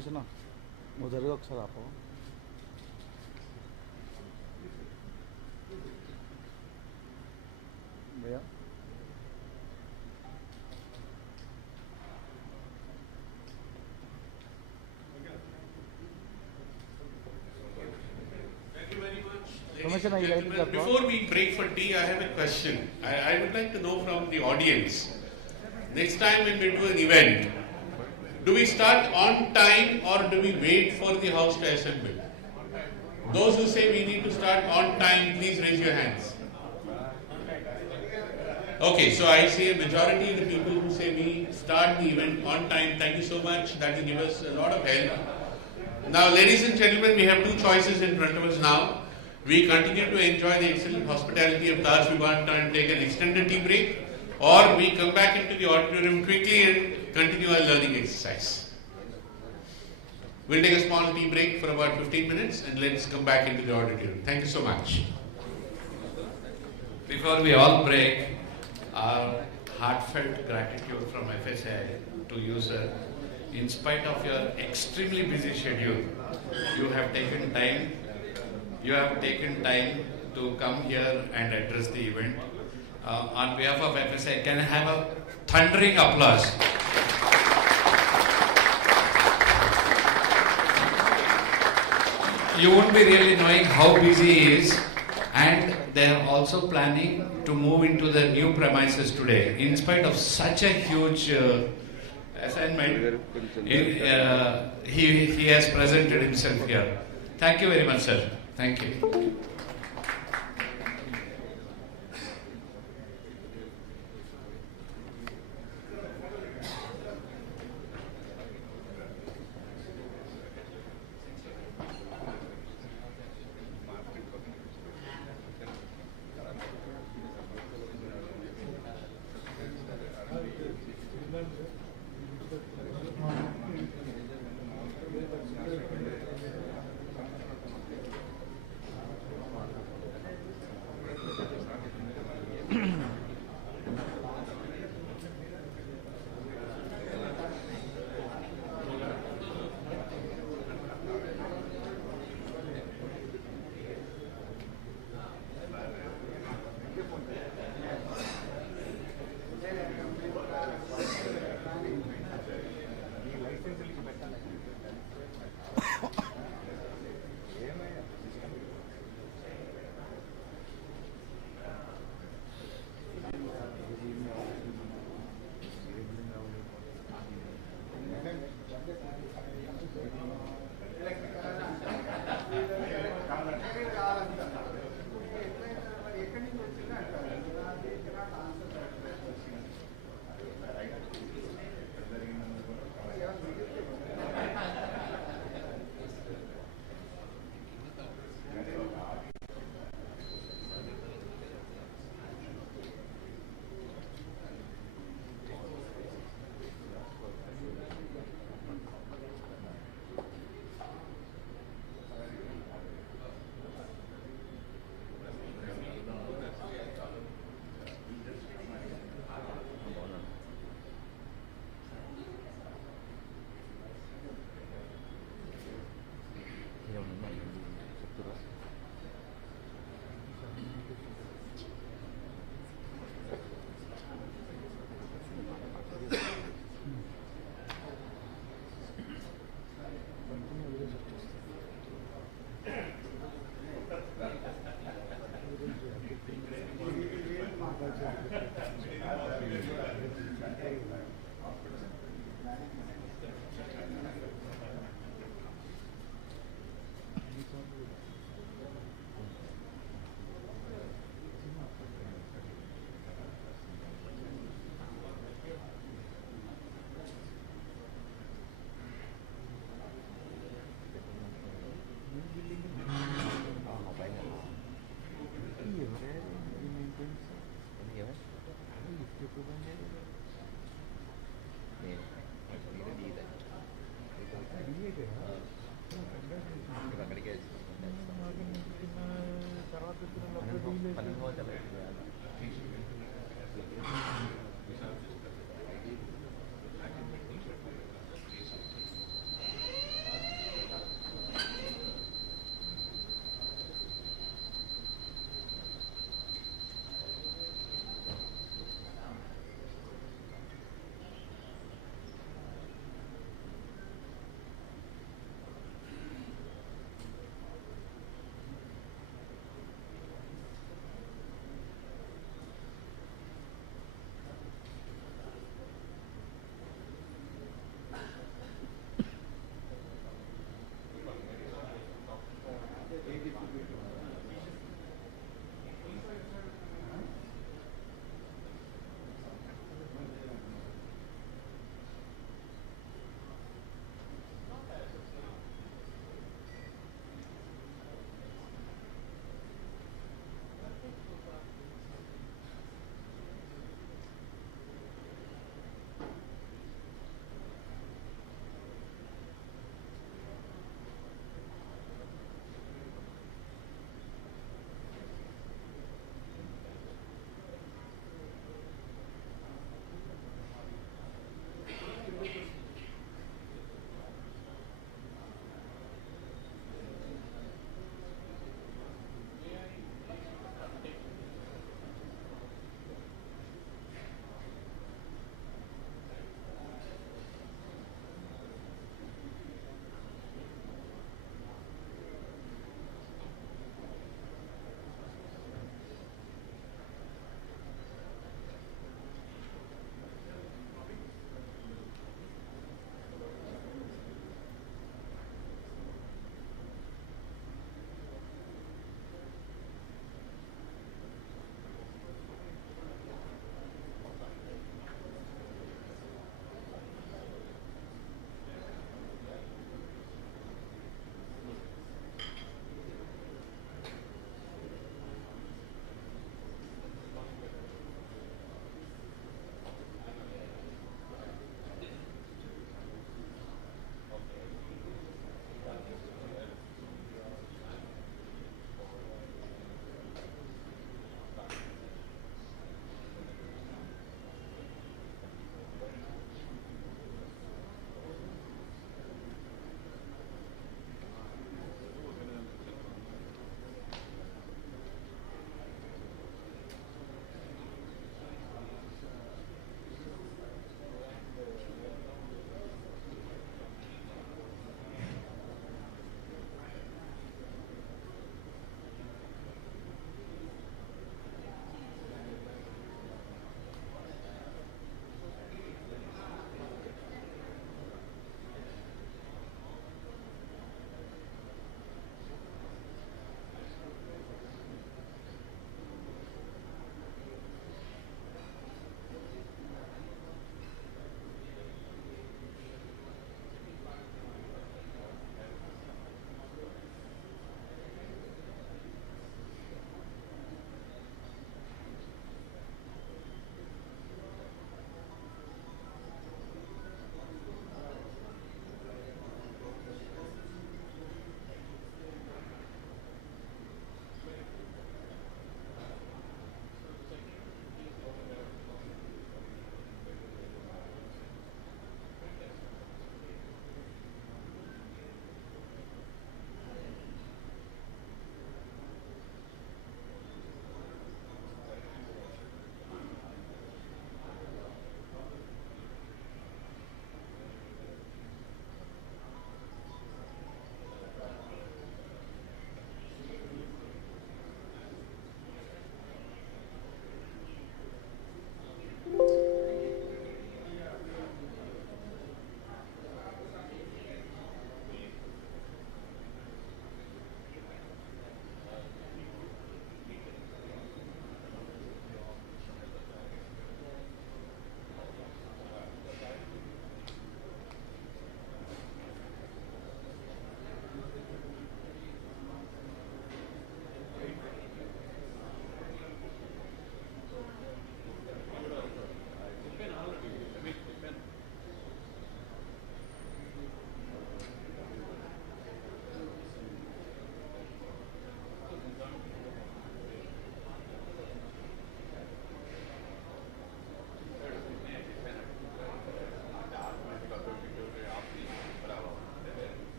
सुनो उधर अक्सर आप भैया Before we break for tea, I have a question. I would like to know from the audience. Next time when we do an event, do we start on time or do we wait for the house to assemble? Those who say we need to start on time, please raise your hands. Okay, so I see a majority of the people who say we start the event on time. Thank you so much. That will give us a lot of help. Now, ladies and gentlemen, we have 2 choices in front of us now. We continue to enjoy the excellent hospitality of Taj Vivanta and take an extended tea break, or we come back into the auditorium quickly and continue our learning exercise. We'll take a small tea break for about 15 minutes and let's come back into the auditorium. Thank you so much. Before we all break, our heartfelt gratitude from FSAI to you, sir. In spite of your extremely busy schedule, you have taken time to come here and address the event. On behalf of FSAI, can I have a thundering applause? You won't be really knowing how busy he is, and they are also planning to move into the new premises today. In spite of such a huge assignment, he has presented himself here. Thank you very much, sir. Thank you.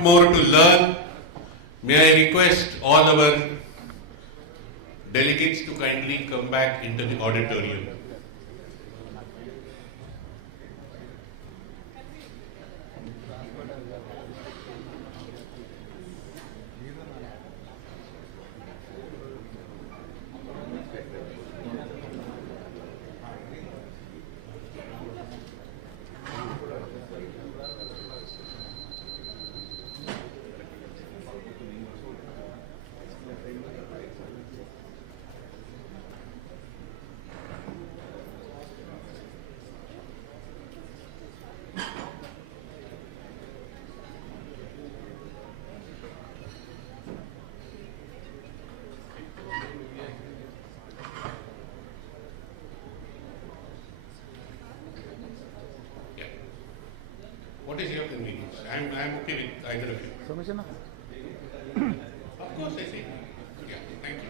lot more to learn. May I request all our delegates to kindly come back into the auditorium. What is your convenience? I'm okay with either of you. Commissioner? Of course I say. Yeah, thank you.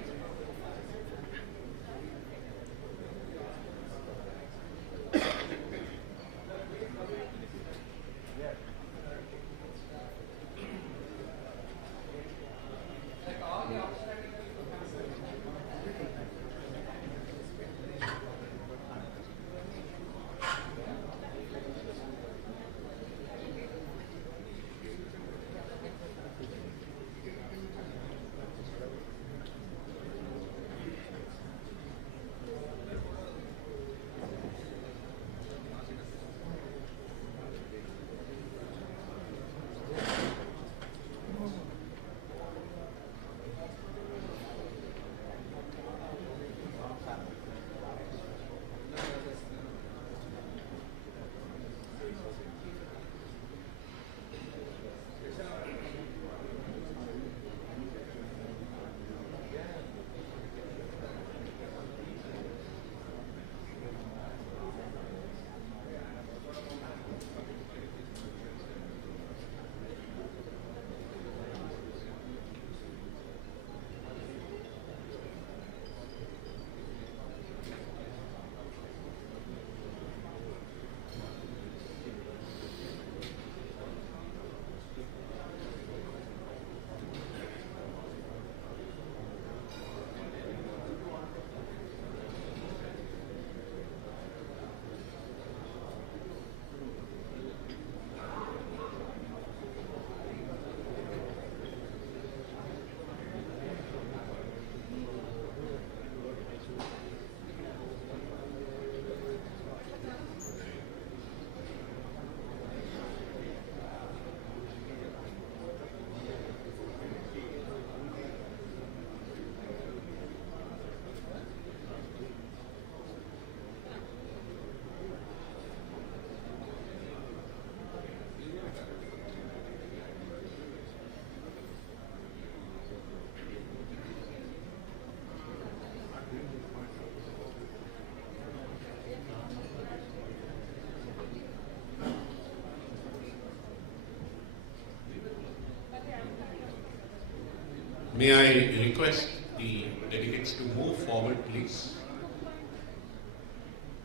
May I request the delegates to move forward, please?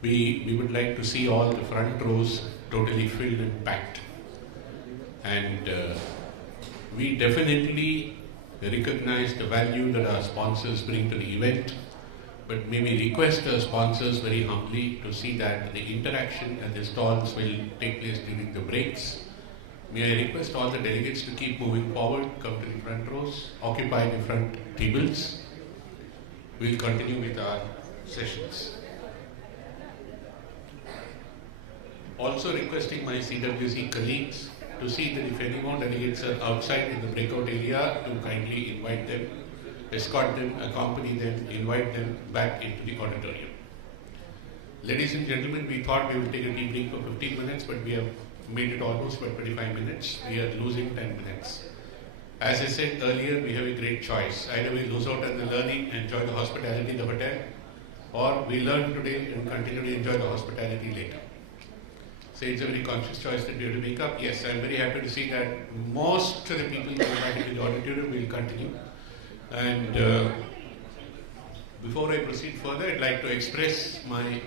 We would like to see all the front rows totally filled and packed. And we definitely recognize the value that our sponsors bring to the event, but may we request our sponsors very humbly to see that the interaction at the stalls will take place during the breaks. May I request all the delegates to keep moving forward, come to the front rows, occupy the front tables. We'll continue with our sessions. Also requesting my CWC colleagues to see that if any more delegates are outside in the breakout area, to kindly invite them, escort them, accompany them, invite them back into the auditorium. Ladies and gentlemen, we thought we would take a debrief for 15 minutes, but we have made it almost for 25 minutes. We are losing 10 minutes. As I said earlier, we have a great choice. Either we lose out on the learning, enjoy the hospitality in the hotel, or we learn today and continue to enjoy the hospitality later. So it's a very conscious choice that we have to make up. Yes, I'm very happy to see that most of the people who are invited to the auditorium will continue. And before I proceed further, I'd like to express my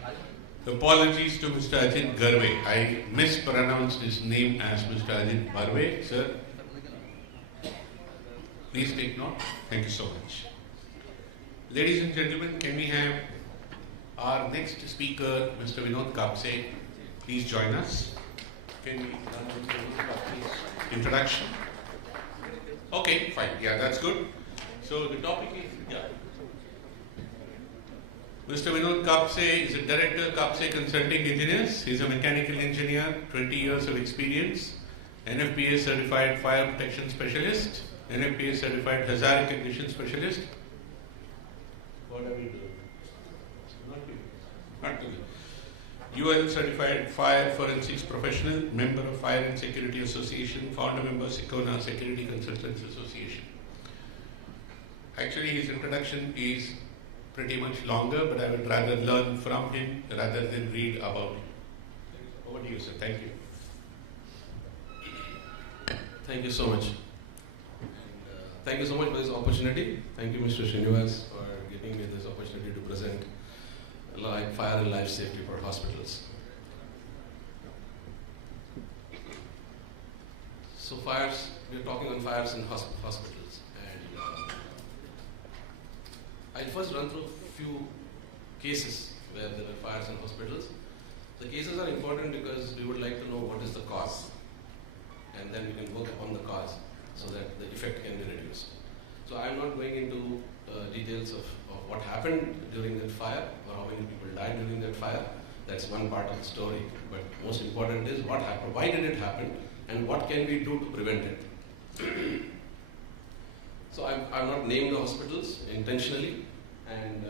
apologies to Mr. Ajit Garve. I mispronounced his name as Mr. Ajit Barve. Sir, Please take note. Thank you so much. Ladies and gentlemen, can we have our next speaker, Mr. Vinod Kapse, please join us. Can we run Mr. Vinod Kapse's introduction? Okay, fine. Yeah, that's good. So the topic is, Mr. Vinod Kapse is a director, Kapse Consulting Engineers. He's a mechanical engineer, 20 years of experience, NFPA certified fire protection specialist, NFPA certified hazard recognition specialist. What are we doing? Not together. UL certified fire forensics professional, member of Fire and Security Association, founder member Sikona Security Consultants Association. Actually, his introduction is pretty much longer, but I would rather learn from him rather than read about him. Over to you, sir. Thank you. Thank you so much. Thank you so much for this opportunity. Thank you, Mr. Srinivas, for giving me this opportunity to present fire and life safety for hospitals. So fires, we're talking on fires in hospitals. And I'll first run through a few cases where there were fires in hospitals. The cases are important because we would like to know what is the cause. And then we can work upon the cause so that the effect can be reduced. So I'm not going into details of what happened during that fire or how many people died during that fire. That's one part of the story. But most important is what happened, why did it happen, and what can we do to prevent it. So I've not named the hospitals intentionally, and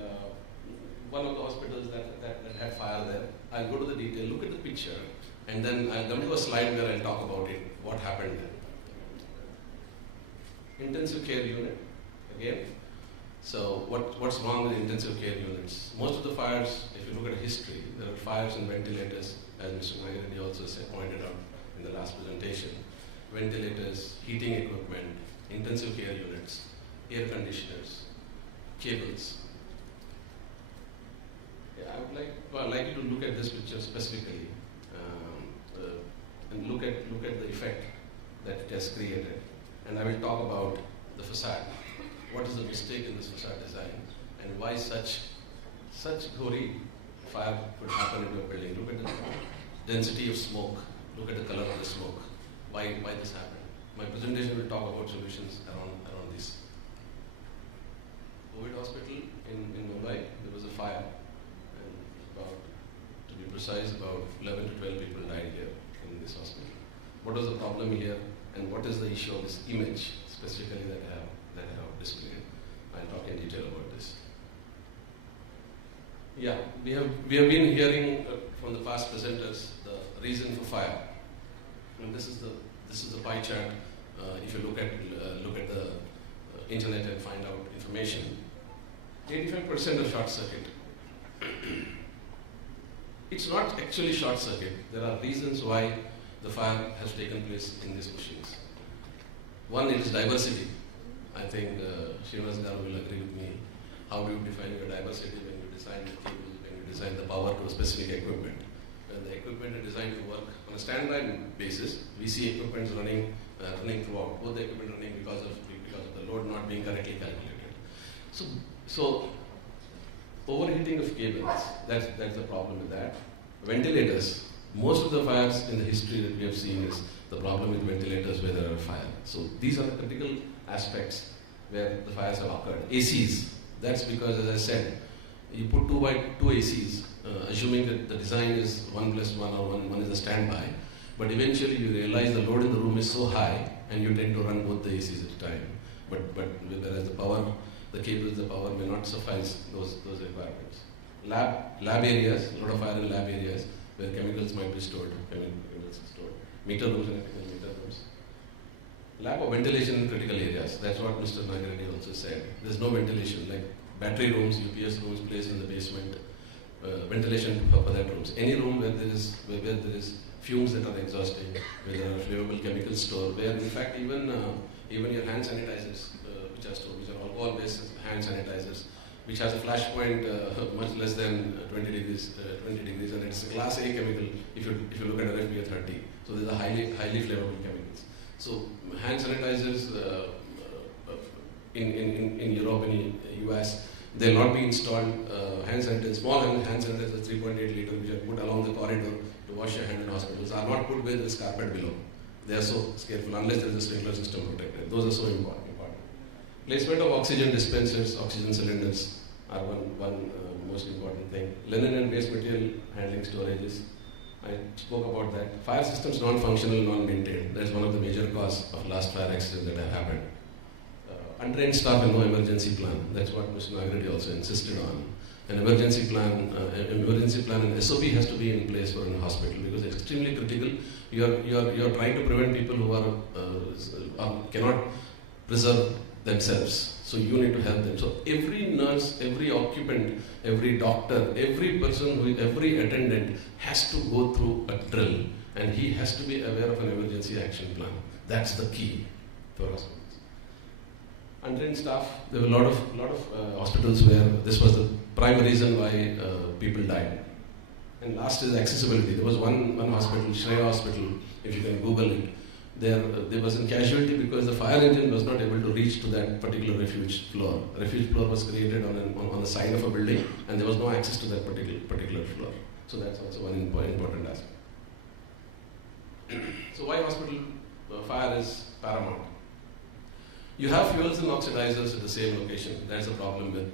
one of the hospitals that had fire there, I'll go to the detail, look at the picture, and then I'll come to a slide where I'll talk about it, what happened there. Intensive care unit, again. So what's wrong with intensive care units? Most of the fires, if you look at history, there are fires in ventilators, as Mr. Nagaredi also pointed out in the last presentation. Ventilators, heating equipment, intensive care units, air conditioners, cables. Yeah, I'd like you to look at this picture specifically and look at the effect that it has created. And I will talk about the facade. What is the mistake in this facade design, and why such gory fire could happen in your building? Look at the density of smoke. Look at the color of the smoke. Why this happened? My presentation will talk about solutions around this. COVID hospital in Mumbai, there was a fire, and to be precise, about 11 to 12 people died here in this hospital. What was the problem here, and what is the issue of this image specifically that I have displayed? I'll talk in detail about this. Yeah, we have been hearing from the past presenters the reason for fire, and this is the pie chart. If you look at the internet and find out information, 85% of short circuit. It's not actually short circuit. There are reasons why the fire has taken place in these machines. One is diversity. I think Srinivas Garu will agree with me. How do you define your diversity when you design the cable, when you design the power to a specific equipment? When the equipment is designed to work on a standby basis, we see equipment running throughout. Both the equipment running because of the load not being correctly calculated. So overheating of cables, that's the problem with that. Ventilators. Most of the fires in the history that we have seen is the problem with ventilators where there are fire. So these are the critical aspects where the fires have occurred. ACs, that's because, as I said, you put two ACs, assuming that the design is 1+1 or 1 is a standby, but eventually you realize the load in the room is so high and you tend to run both the ACs at a time. But whereas the cables, the power may not suffice those requirements. Lab areas, a lot of fire in lab areas where chemicals might be stored, meter rooms and electrical meter rooms. Lack of ventilation in critical areas. That's what Mr. Nagaredi also said. There's no ventilation, like battery rooms, UPS rooms placed in the basement, ventilation for that rooms. Any room where there is fumes that are exhausting, where there are flammable chemicals stored, where in fact even your hand sanitizers, which are alcohol-based hand sanitizers, which has a flash point much less than 20 degrees, and it's a class A chemical if you look at RFPA 30. So these are highly flammable chemicals. So hand sanitizers, in Europe and in US, they'll not be installed hand sanitizers, small hand sanitizers 3.8 liter, which are put along the corridor to wash your hand in hospitals, are not put where there is carpet below. They are so careful unless there is a sprinkler system protected. Those are so important. Placement of oxygen dispensers, oxygen cylinders are one most important thing. Linen and waste material handling storages. I spoke about that. Fire systems non-functional, non-maintained. That's one of the major causes of last fire accidents that have happened. Untrained staff and no emergency plan. That's what Mr. Nagaredi also insisted on. An emergency plan and SOP has to be in place for a hospital because it's extremely critical. You're trying to prevent people who cannot preserve themselves. So you need to help them. So every nurse, every occupant, every doctor, every person, every attendant has to go through a drill, and he has to be aware of an emergency action plan. That's the key for hospitals. Untrained staff. There were a lot of hospitals where this was the prime reason why people died. And last is accessibility. There was one hospital, Shreya Hospital. If you can Google it. There was a casualty because the fire engine was not able to reach to that particular refuge floor. A refuge floor was created on the side of a building, and there was no access to that particular floor. So that's also one important aspect. So why hospital fire is paramount? You have fuels and oxidizers at the same location. That's a problem with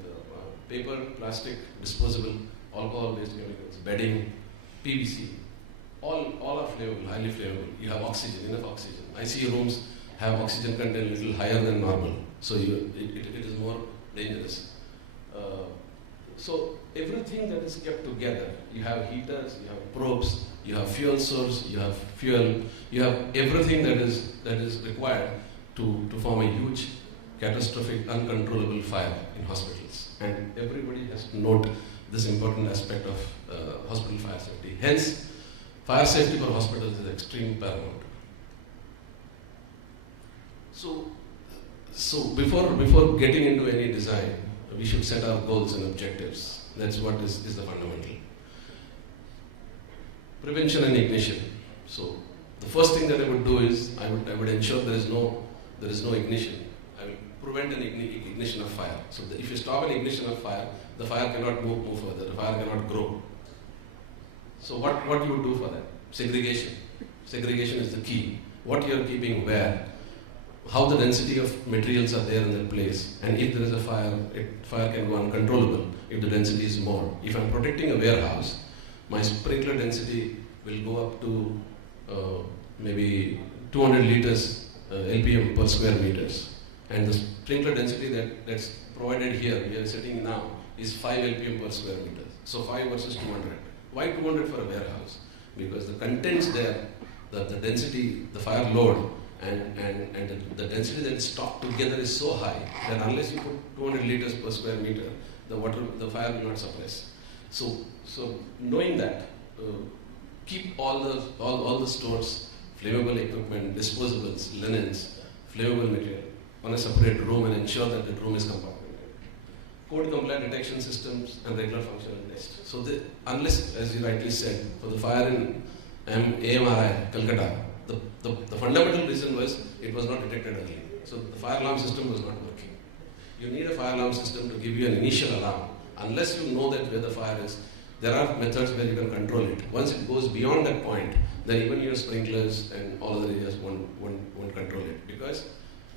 paper, plastic, disposable, alcohol-based chemicals, bedding, PVC. All are flammable, highly flammable. You have oxygen, enough oxygen. ICU rooms have oxygen content a little higher than normal, so it is more dangerous. So everything that is kept together, you have heaters, you have probes, you have fuel source, you have fuel, you have everything that is required to form a huge, catastrophic, uncontrollable fire in hospitals. And everybody has to note this important aspect of hospital fire safety. Hence, fire safety for hospitals is extremely paramount. So before getting into any design, we should set our goals and objectives. That's what is the fundamental. Prevention and ignition. So the first thing that I would do is I would ensure there is no ignition. I will prevent an ignition of fire. So if you stop an ignition of fire, the fire cannot move further. The fire cannot grow. So what you would do for that? Segregation. Segregation is the key. What you are keeping where, how the density of materials are there in that place, and if there is a fire, fire can go uncontrollable if the density is more. If I'm protecting a warehouse, my sprinkler density will go up to maybe 200 liters LPM per square meters, and the sprinkler density that's provided here, we are sitting now, is 5 LPM per square meter. So 5 versus 200. Why 200 for a warehouse? Because the contents there, the density, the fire load, and the density that is stocked together is so high that unless you put 200 liters per square meter, the fire will not suppress. So knowing that, keep all the stores, flammable equipment, disposables, linens, flammable material on a separate room and ensure that the room is compartmented. Code compliant detection systems and regular functional test. So unless, as you rightly said, for the fire in AMRI, Calcutta, the fundamental reason was it was not detected early. So the fire alarm system was not working. You need a fire alarm system to give you an initial alarm. Unless you know that where the fire is, there are methods where you can control it. Once it goes beyond that point, then even your sprinklers and all other areas won't control it. Because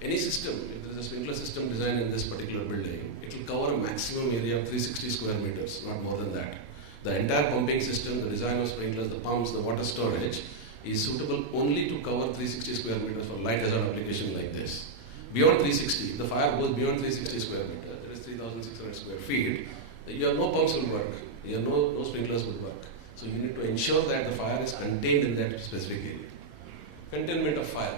any system, if there is a sprinkler system designed in this particular building, it will cover a maximum area of 360 square meters, not more than that. The entire pumping system, the design of sprinklers, the pumps, the water storage is suitable only to cover 360 square meters for light hazard application like this. Beyond 360, the fire goes beyond 360 square meters, that is 3,600 square feet, no pumps will work, no sprinklers will work. So you need to ensure that the fire is contained in that specific area. Containment of fire,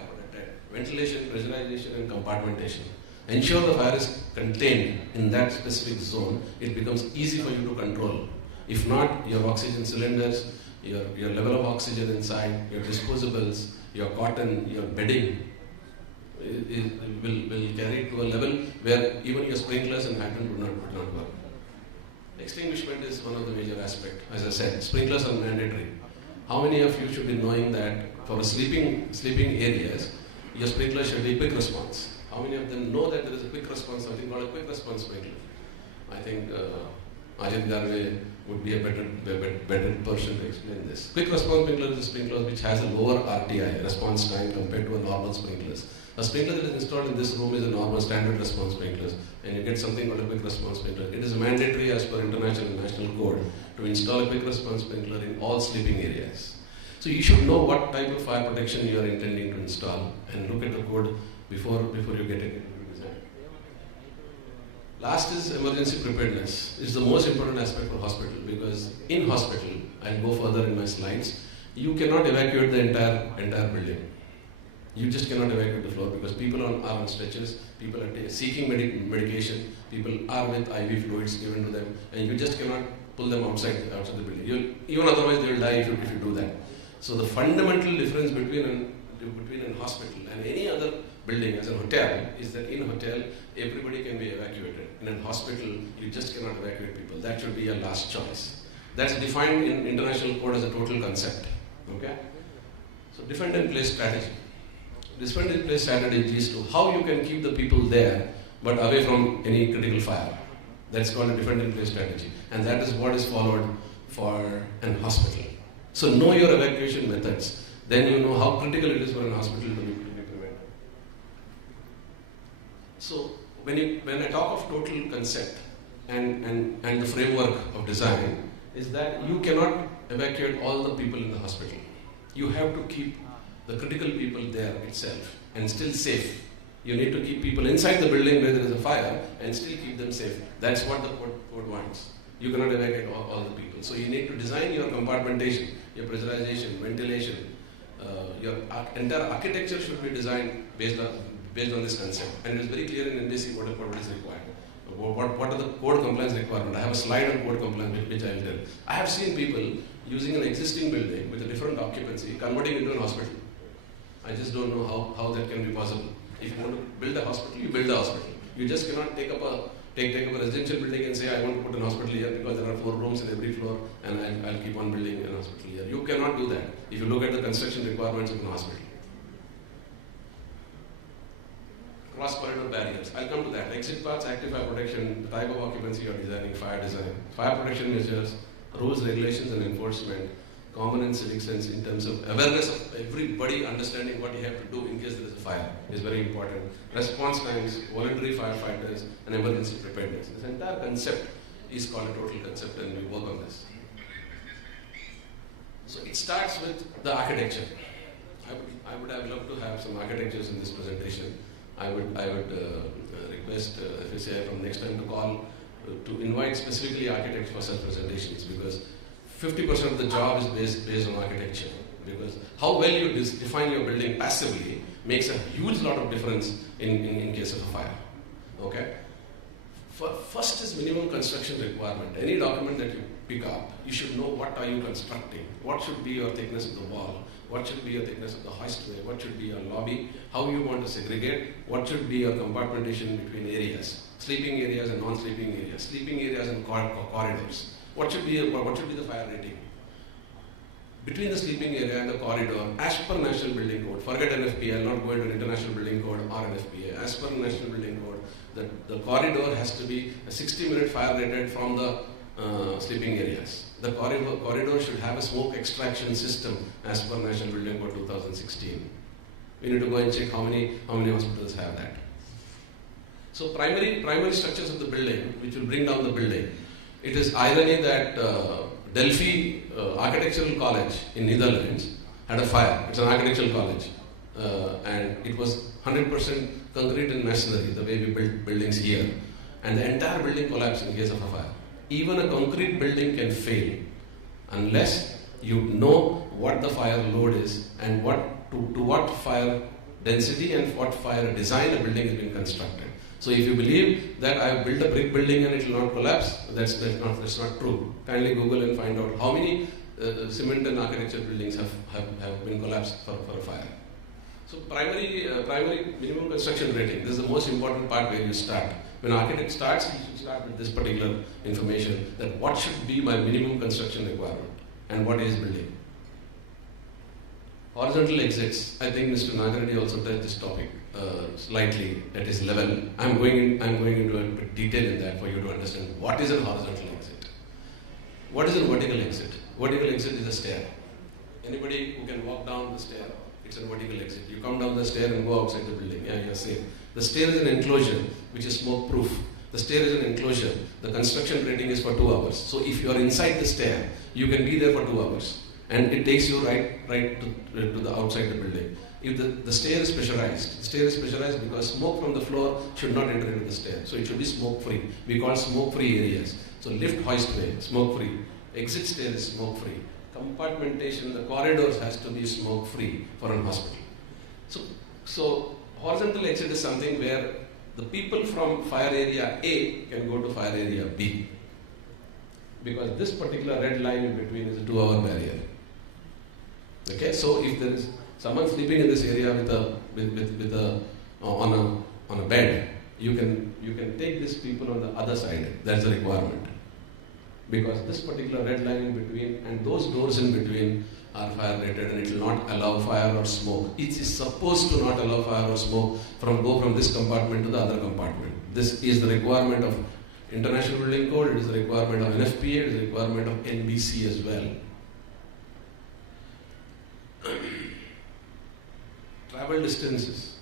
ventilation, pressurization and compartmentation. Ensure the fire is contained in that specific zone, it becomes easy for you to control. If not, your oxygen cylinders, your level of oxygen inside, your disposables, your cotton, your bedding will carry it to a level where even your sprinklers and hydrant would not work. Extinguishment is one of the major aspects. As I said, sprinklers are mandatory. How many of you should be knowing that for sleeping areas, your sprinkler should be quick response. How many of them know that there is a quick response, something called a quick response sprinkler? I think Ajit Garve would be a better person to explain this. Quick response sprinkler is a sprinkler which has a lower RTI, response time, compared to a normal sprinklers. A sprinkler that is installed in this room is a normal standard response sprinklers, and you get something called a quick response sprinkler. It is mandatory as per international and national code to install a quick response sprinkler in all sleeping areas. So you should know what type of fire protection you are intending to install and look at the code before you get it into design. Last is emergency preparedness. It's the most important aspect for hospital, because in hospital, I'll go further in my slides, you cannot evacuate the entire building. You just cannot evacuate the floor because people are on stretchers, people are seeking medication, people are with IV fluids given to them, and you just cannot pull them outside the building. Even otherwise they will die if you do that. So the fundamental difference between a hospital and any other building as a hotel is that in a hotel everybody can be evacuated. In a hospital you just cannot evacuate people. That should be your last choice. That's defined in international code as a total concept. Okay? So defend and place strategy. Defend and place strategy is to how you can keep the people there but away from any critical fire. That's called a defend and place strategy. And that is what is followed for an hospital. So know your evacuation methods. Then you know how critical it is for an hospital to be prevented. So when I talk of total concept and the framework of design, is that you cannot evacuate all the people in the hospital. You have to keep the critical people there itself and still safe. You need to keep people inside the building where there is a fire and still keep them safe. That's what the code wants. You cannot evacuate all the people. So you need to design your compartmentation, your pressurization, ventilation. Your entire architecture should be designed based on this concept. And it is very clear in NBC what is required. What are the code compliance requirements? I have a slide on code compliance which I will tell. I have seen people using an existing building with a different occupancy, converting into an hospital. I just don't know how that can be possible. If you want to build a hospital, you build a hospital. You just cannot take up a residential building and say, I want to put a hospital here because there are 4 rooms in every floor and I'll keep on building a hospital here. You cannot do that if you look at the construction requirements of an hospital. Cross-corridor barriers. I'll come to that. Exit paths, active fire protection, the type of occupancy you are designing, fire design, fire protection measures, rules, regulations and enforcement, common and civic sense in terms of awareness of everybody understanding what you have to do in case there is a fire is very important. Response times, voluntary firefighters and emergency preparedness. This entire concept is called a total concept and we work on this. So it starts with the architecture. I would have loved to have some architectures in this presentation. I would request FSAI from next time to call to invite specifically architects for such presentations, because 50% of the job is based on architecture. Because how well you define your building passively makes a huge lot of difference in case of a fire. Okay. First is minimum construction requirement. Any document that you pick up, you should know what are you constructing. What should be your thickness of the wall? What should be your thickness of the hoistway? What should be your lobby? How you want to segregate? What should be your compartmentation between areas? Sleeping areas and non-sleeping areas. Sleeping areas and corridors. What should be the fire rating? Between the sleeping area and the corridor, as per National Building Code, forget NFPA, I'll not go into an International Building Code or NFPA. As per National Building Code, the corridor has to be a 60-minute fire rated from the sleeping areas. The corridor should have a smoke extraction system as per National Building Code 2016. We need to go and check how many hospitals have that. So primary structures of the building, which will bring down the building. It is irony that Delphi Architectural College in Netherlands had a fire. It's an architectural college. And it was 100% concrete and masonry, the way we build buildings here. And the entire building collapsed in case of a fire. Even a concrete building can fail unless you know what the fire load is and to what fire density and what fire design a building has been constructed. So if you believe that I have built a brick building and it will not collapse, that's not true. Kindly Google and find out how many cement and architecture buildings have been collapsed for a fire. So primary minimum construction rating. This is the most important part where you start. When an architect starts, he should start with this particular information, that what should be my minimum construction requirement and what is building. Horizontal exits. I think Mr. Nagaredi also touched this topic. slightly at its level. I'm going into a bit detail in that for you to understand what is a horizontal exit. What is a vertical exit? Vertical exit is a stair. Anybody who can walk down the stair, it's a vertical exit. You come down the stair and go outside the building. Yeah, you're safe. The stair is an enclosure which is smoke proof. The stair is an enclosure. The construction rating is for 2 hours. So if you are inside the stair, you can be there for 2 hours. And it takes you right to the outside the building. If the stair is pressurized, because smoke from the floor should not enter into the stair. So it should be smoke free. We call smoke free areas. So lift hoistway, smoke free. Exit stair is smoke free. Compartmentation, the corridors has to be smoke free for a hospital. So horizontal exit is something where the people from fire area A can go to fire area B. Because this particular red line in between is a 2-hour barrier. Okay, so if there is someone sleeping in this area on a bed, you can take these people on the other side. That's the requirement. Because this particular red line in between and those doors in between are fire rated, and it will not allow fire or smoke. It is supposed to not allow fire or smoke go from this compartment to the other compartment. This is the requirement of International Building Code, it is the requirement of NFPA, it is the requirement of NBC as well. Travel distances.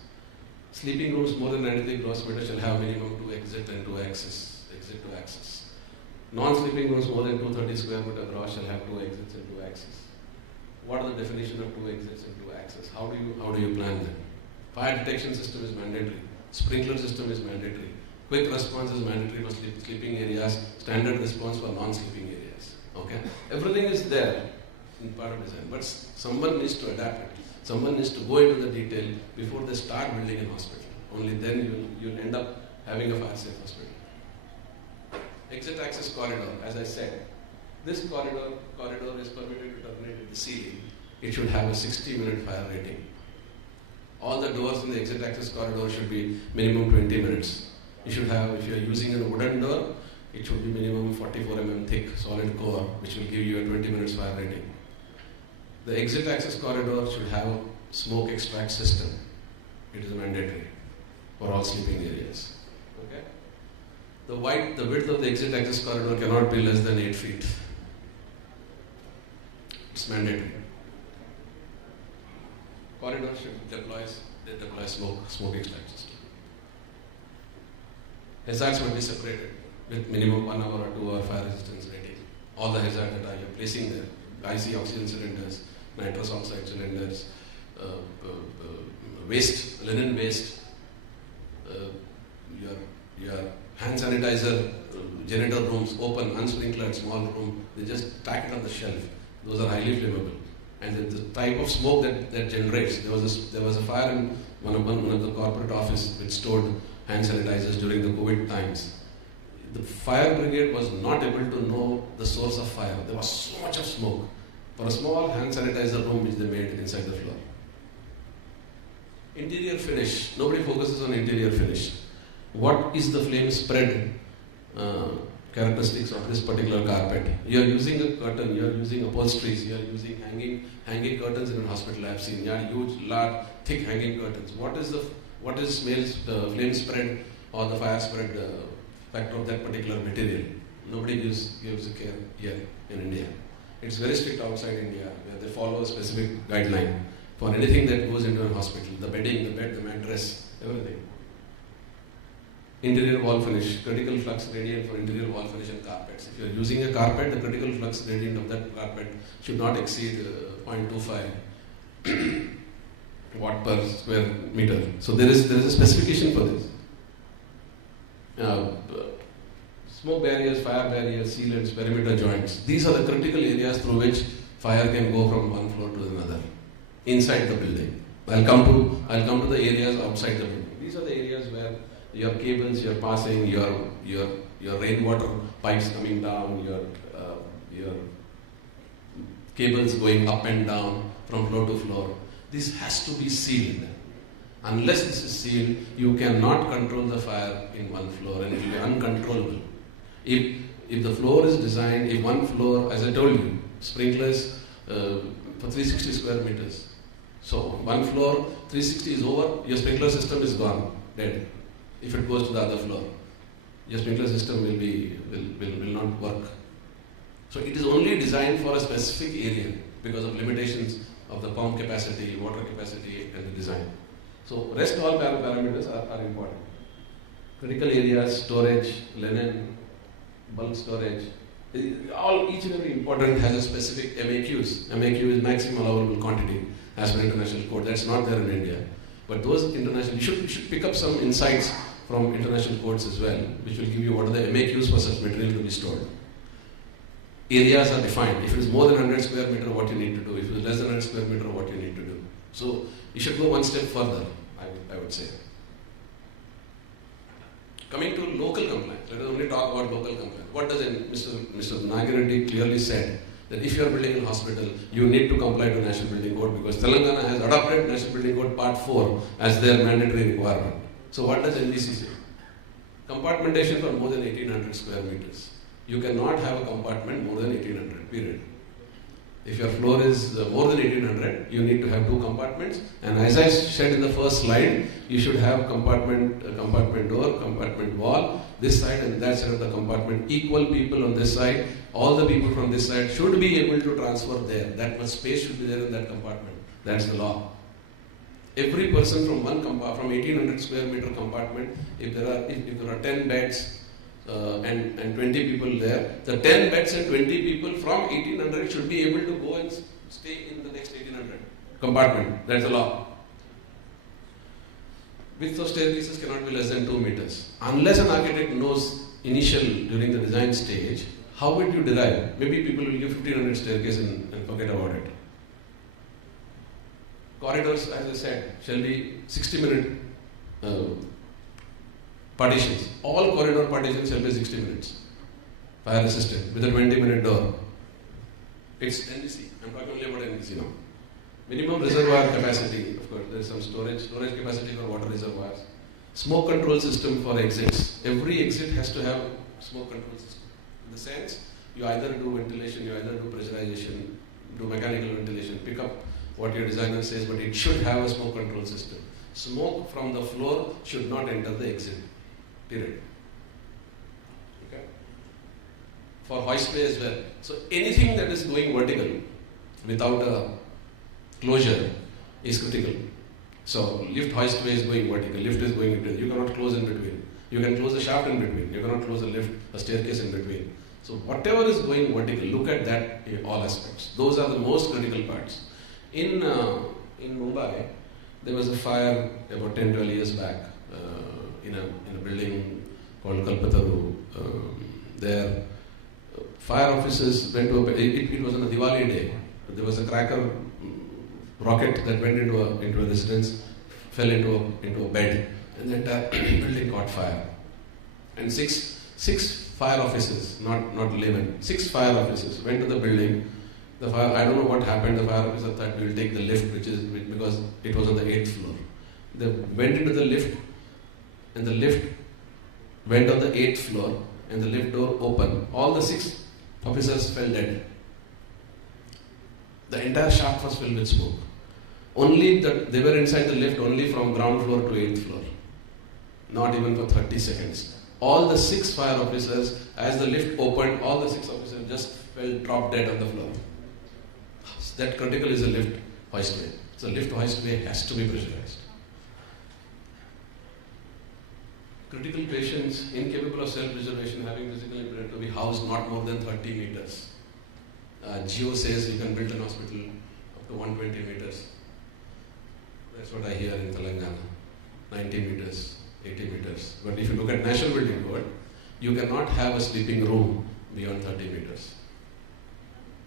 Sleeping rooms more than 93 gross meters shall have minimum 2 exit and 2 access. Exit to access. Non-sleeping rooms more than 230 square meter gross shall have 2 exits and 2 access. What are the definition of 2 exits and 2 access? How do you plan them? Fire detection system is mandatory. Sprinkler system is mandatory. Quick response is mandatory for sleeping areas. Standard response for non-sleeping areas. Okay, everything is there in part of design, but someone needs to adapt it. Someone needs to go into the detail before they start building a hospital. Only then you'll end up having a fire-safe hospital. Exit access corridor, as I said, this corridor is permitted to terminate at the ceiling. It should have a 60-minute fire rating. All the doors in the exit access corridor should be minimum 20 minutes. You should have, if you are using a wooden door, it should be minimum 44 mm thick solid core, which will give you a 20 minutes fire rating. The exit access corridor should have a smoke extract system. It is mandatory for all sleeping areas. Okay? The width of the exit access corridor cannot be less than 8 feet. It's mandatory. Corridor should deploy smoke extract system. Hazards will be separated with minimum 1 hour or 2 hour fire resistance rating. All the hazards that you're placing there, IC oxygen cylinders, nitrous oxide cylinders, waste, linen waste, your hand sanitizer, janitor rooms, open, unsprinkled, small room, they just tack it on the shelf. Those are highly flammable. And the type of smoke that generates, there was a fire in one of the corporate office which stored hand sanitizers during the COVID times. The fire brigade was not able to know the source of fire. There was so much of smoke for a small hand sanitizer room which they made inside the floor. Interior finish. Nobody focuses on interior finish. What is the flame spread characteristics of this particular carpet? You are using a curtain, you are using upholsteries, you are using hanging curtains in a hospital. I have seen huge, large, thick hanging curtains. What is the flame spread or the fire spread factor of that particular material? Nobody gives a care here in India. It's very strict outside India, where they follow a specific guideline for anything that goes into a hospital. The bedding, the bed, the mattress, everything. Interior wall finish, critical flux gradient for interior wall finish and carpets. If you are using a carpet, the critical flux gradient of that carpet should not exceed 0.25 watt per square meter. So there is a specification for this. Smoke barriers, fire barriers, sealants, perimeter joints. These are the critical areas through which fire can go from one floor to another, inside the building. I'll come to the areas outside the building. These are the areas where your cables you're passing, your rainwater pipes coming down, your cables going up and down from floor to floor. This has to be sealed. Unless this is sealed, you cannot control the fire in one floor, and it will be uncontrollable. If the floor is designed, if one floor, as I told you, sprinklers for 360 square meters, So one floor, 360 is over, your sprinkler system is gone, dead. If it goes to the other floor, your sprinkler system will not work. So it is only designed for a specific area because of limitations of the pump capacity, water capacity, and the design. So rest all parameters are important. Critical areas, storage, linen, bulk storage, each and every important has a specific MAQs. MAQ is maximum allowable quantity as per international code. That's not there in India. But those international, you should pick up some insights from international codes as well, which will give you what are the MAQs for such material to be stored. Areas are defined. If it is more than 100 square meter, what you need to do. If it is less than 100 square meter, what you need to do. So you should go one step further, I would say. Coming to local compliance, let us only talk about local compliance. What does Mr. Nagireddy clearly said that if you are building a hospital, you need to comply to National Building Code because Telangana has adopted National Building Code Part 4 as their mandatory requirement. So what does NBC say? Compartmentation for more than 1800 square meters. You cannot have a compartment more than 1800, period. If your floor is more than 1800, you need to have 2 compartments. And as I said in the first slide, you should have compartment door, compartment wall, this side and that side of the compartment. Equal people on this side, all the people from this side should be able to transfer there. That much space should be there in that compartment. That's the law. Every person from from 1800 square meter compartment, if there are 10 beds, and 20 people there, the 10 beds and 20 people from 1800 should be able to go and stay in the next 1800 compartment. That's the law. Width of staircases cannot be less than 2 meters. Unless an architect knows during the design stage, how would you derive? Maybe people will give 1500 staircase and forget about it. Corridors, as I said, shall be 60-minute partitions. All corridor partitions shall be 60 minutes. Fire resistant with a 20-minute door. It's NDC. I'm talking only about NDC now. Minimum reservoir capacity. Of course, there is some storage capacity for water reservoirs. Smoke control system for exits. Every exit has to have smoke control system. In the sense, you either do ventilation, you either do pressurization, do mechanical ventilation, pick up what your designer says, but it should have a smoke control system. Smoke from the floor should not enter the exit. Period. Okay. For hoistway as well. So anything that is going vertical without a closure is critical. So lift hoistway is going vertical, lift is going in between. You cannot close in between. You can close a shaft in between. You cannot close a staircase in between. So whatever is going vertical, look at that in all aspects. Those are the most critical parts. In Mumbai, there was a fire about 10-12 years back in a building called Kalpataru. There, fire officers went to it was on a Diwali day. There was a cracker rocket that went into a residence, fell into a bed, and the entire building caught fire. And six fire officers, not 11, 6 fire officers went to the building. The fire, I don't know what happened. The fire officer thought we will take the lift, because it was on the 8th floor. They went into the lift, and the lift went on the 8th floor, and the lift door opened. All the 6 officers fell dead. The entire shaft was filled with smoke. They were inside the lift only from ground floor to 8th floor. Not even for 30 seconds. All the 6 fire officers, as the lift opened, all the 6 officers just dropped dead on the floor. That critical is a lift hoistway. So lift hoistway has to be pressurized. Critical patients incapable of self-preservation having physical impairment to be housed not more than 30 meters. Geo says you can build an hospital up to 120 meters. That's what I hear in Telangana. 90 meters, 80 meters. But if you look at National Building Code, you cannot have a sleeping room beyond 30 meters.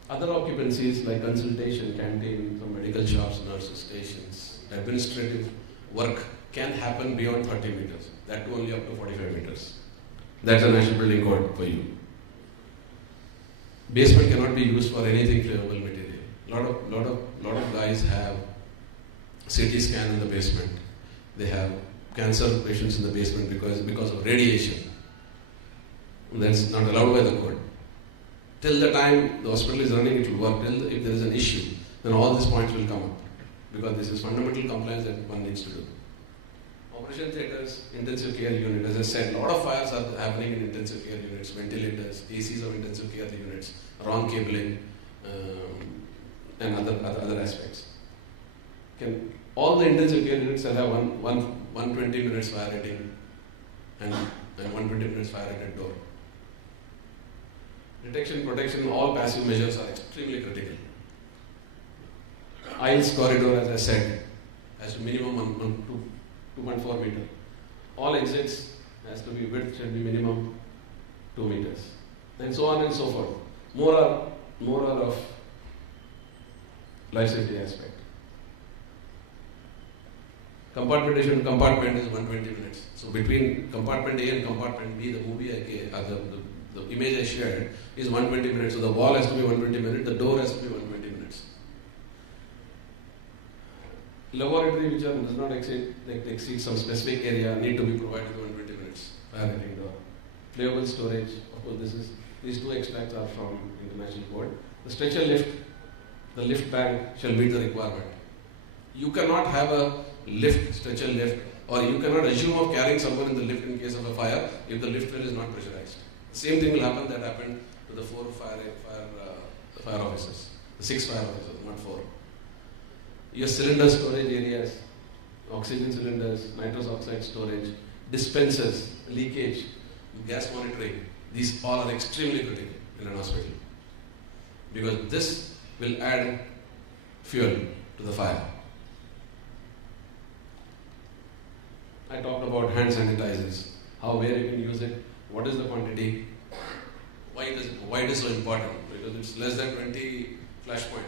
Other occupancies like consultation, canteen, some medical shops, nurses, stations, administrative work can happen beyond 30 meters. That too only up to 45 meters. That's a National Building Code for you. Basement cannot be used for anything flammable material. Lot of guys have CT scan in the basement. They have cancer patients in the basement because of radiation. That's not allowed by the code. Till the time the hospital is running, it will work. If there is an issue, then all these points will come up. because this is fundamental compliance that one needs to do. Operation theatres, intensive care unit, as I said, a lot of fires are happening in intensive care units, ventilators, ACs of intensive care units, wrong cabling, and other aspects. All the intensive care units have 120 minutes fire rating and 120 minutes fire rated door. Detection, protection, all passive measures are extremely critical. Aisles corridor, as I said, has to minimum 2.4 meter. All exits has to be width should be minimum 2 meters, and so on and so forth. More are of life safety aspect. Compartmentation to compartment is 120 minutes. So between compartment A and compartment B, the movie the image I shared is 120 minutes. So the wall has to be 120 minutes, the door has to be 120 minutes. Laboratory which does not exceed some specific area need to be provided 120 minutes. Fire rating door. Playable storage. Of course, these two extracts are from international code. The stretcher lift, the lift bag shall meet the requirement. You cannot have a stretcher lift, or you cannot assume of carrying someone in the lift in case of a fire if the lift well is not pressurized. The same thing will happen that happened to the 4 fire officers, the 6 fire officers, not 4. Your cylinder storage areas, oxygen cylinders, nitrous oxide storage, dispensers, leakage, gas monitoring, these all are extremely critical in an hospital, because this will add fuel to the fire. I talked about hand sanitizers, where you can use it, what is the quantity, why it is so important, because it's less than 20 flash point.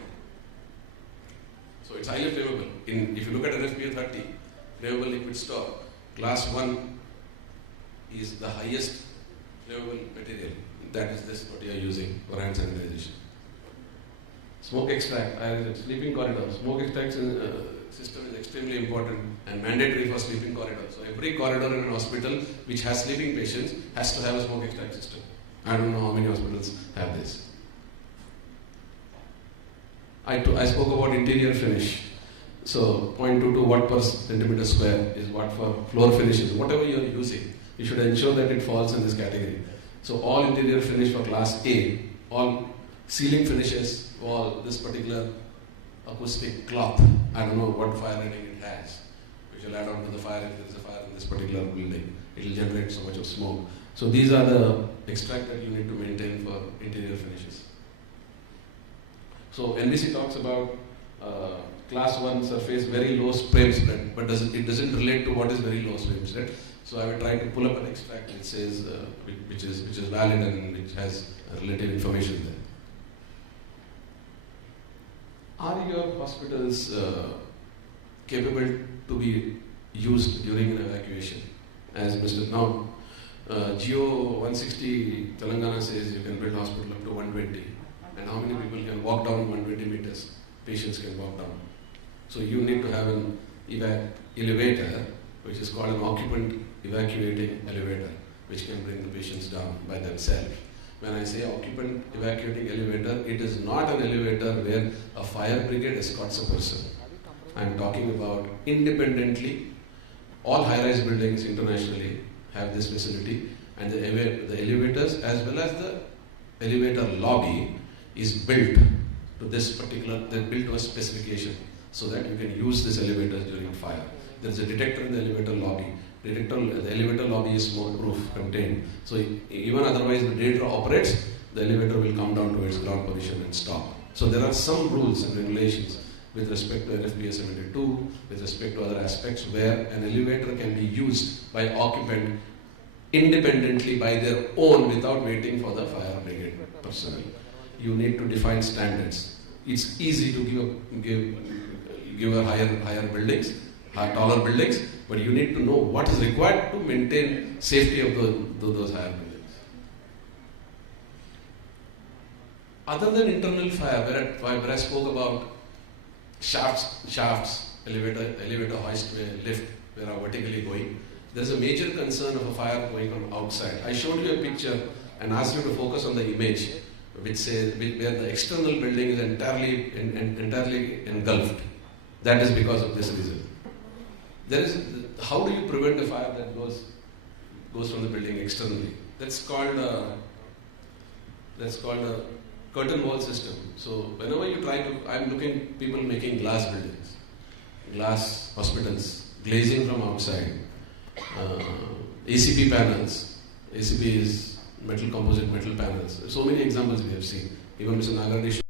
So it's highly flammable. If you look at an FPA 30, flammable liquid store, class 1 is the highest flammable material. That is this what you are using for hand sanitization. Smoke extract, sleeping corridor. Smoke extract system is extremely important and mandatory for sleeping corridor. So every corridor in an hospital which has sleeping patients has to have a smoke extract system. I don't know how many hospitals have this. I spoke about interior finish. So 0.22 watt per centimeter square is what for floor finishes. Whatever you are using, you should ensure that it falls in this category. So all interior finish for class A, all ceiling finishes, all this particular acoustic cloth, I don't know what fire rating it has, which will add on to the fire if there is a fire in this particular building. It will generate so much of smoke. So these are the extract that you need to maintain for interior finishes. So NBC talks about class 1 surface, very low spray spread, but it doesn't relate to what is very low spray spread. So I will try to pull up an extract which says, which is valid and which has relative information there. Are your hospitals capable to be used during an evacuation? As Mr. Now, Geo 160 Telangana says you can build hospital up to 120. And how many people can walk down 120 meters? Patients can walk down. So you need to have an elevator, which is called an occupant evacuating elevator, which can bring the patients down by themselves. When I say occupant evacuating elevator, it is not an elevator where a fire brigade escorts a person. I am talking about independently. All high-rise buildings internationally have this facility, and the elevators as well as the elevator lobby is built to this particular, they're built to a specification so that you can use this elevators during fire. There is a detector in the elevator lobby. The elevator lobby is smoke-proof, contained. So even otherwise the elevator operates, the elevator will come down to its ground position and stop. So there are some rules and regulations with respect to NFPA 72, with respect to other aspects where an elevator can be used by occupant independently by their own without waiting for the fire brigade personnel. You need to define standards. It's easy to give a higher buildings, taller buildings, but you need to know what is required to maintain safety of those higher buildings. Other than internal fire, where I spoke about shafts, elevator hoistway, lift, where are vertically going, there is a major concern of a fire going on outside. I showed you a picture and asked you to focus on the image, which says where the external building is entirely engulfed. That is because of this reason. How do you prevent a fire that goes from the building externally? That's called a curtain wall system. So whenever you try to, I'm looking people making glass buildings, glass hospitals, glazing from outside, ACP panels. ACP is metal composite metal panels. So many examples we have seen. Even Mr. Nagardish.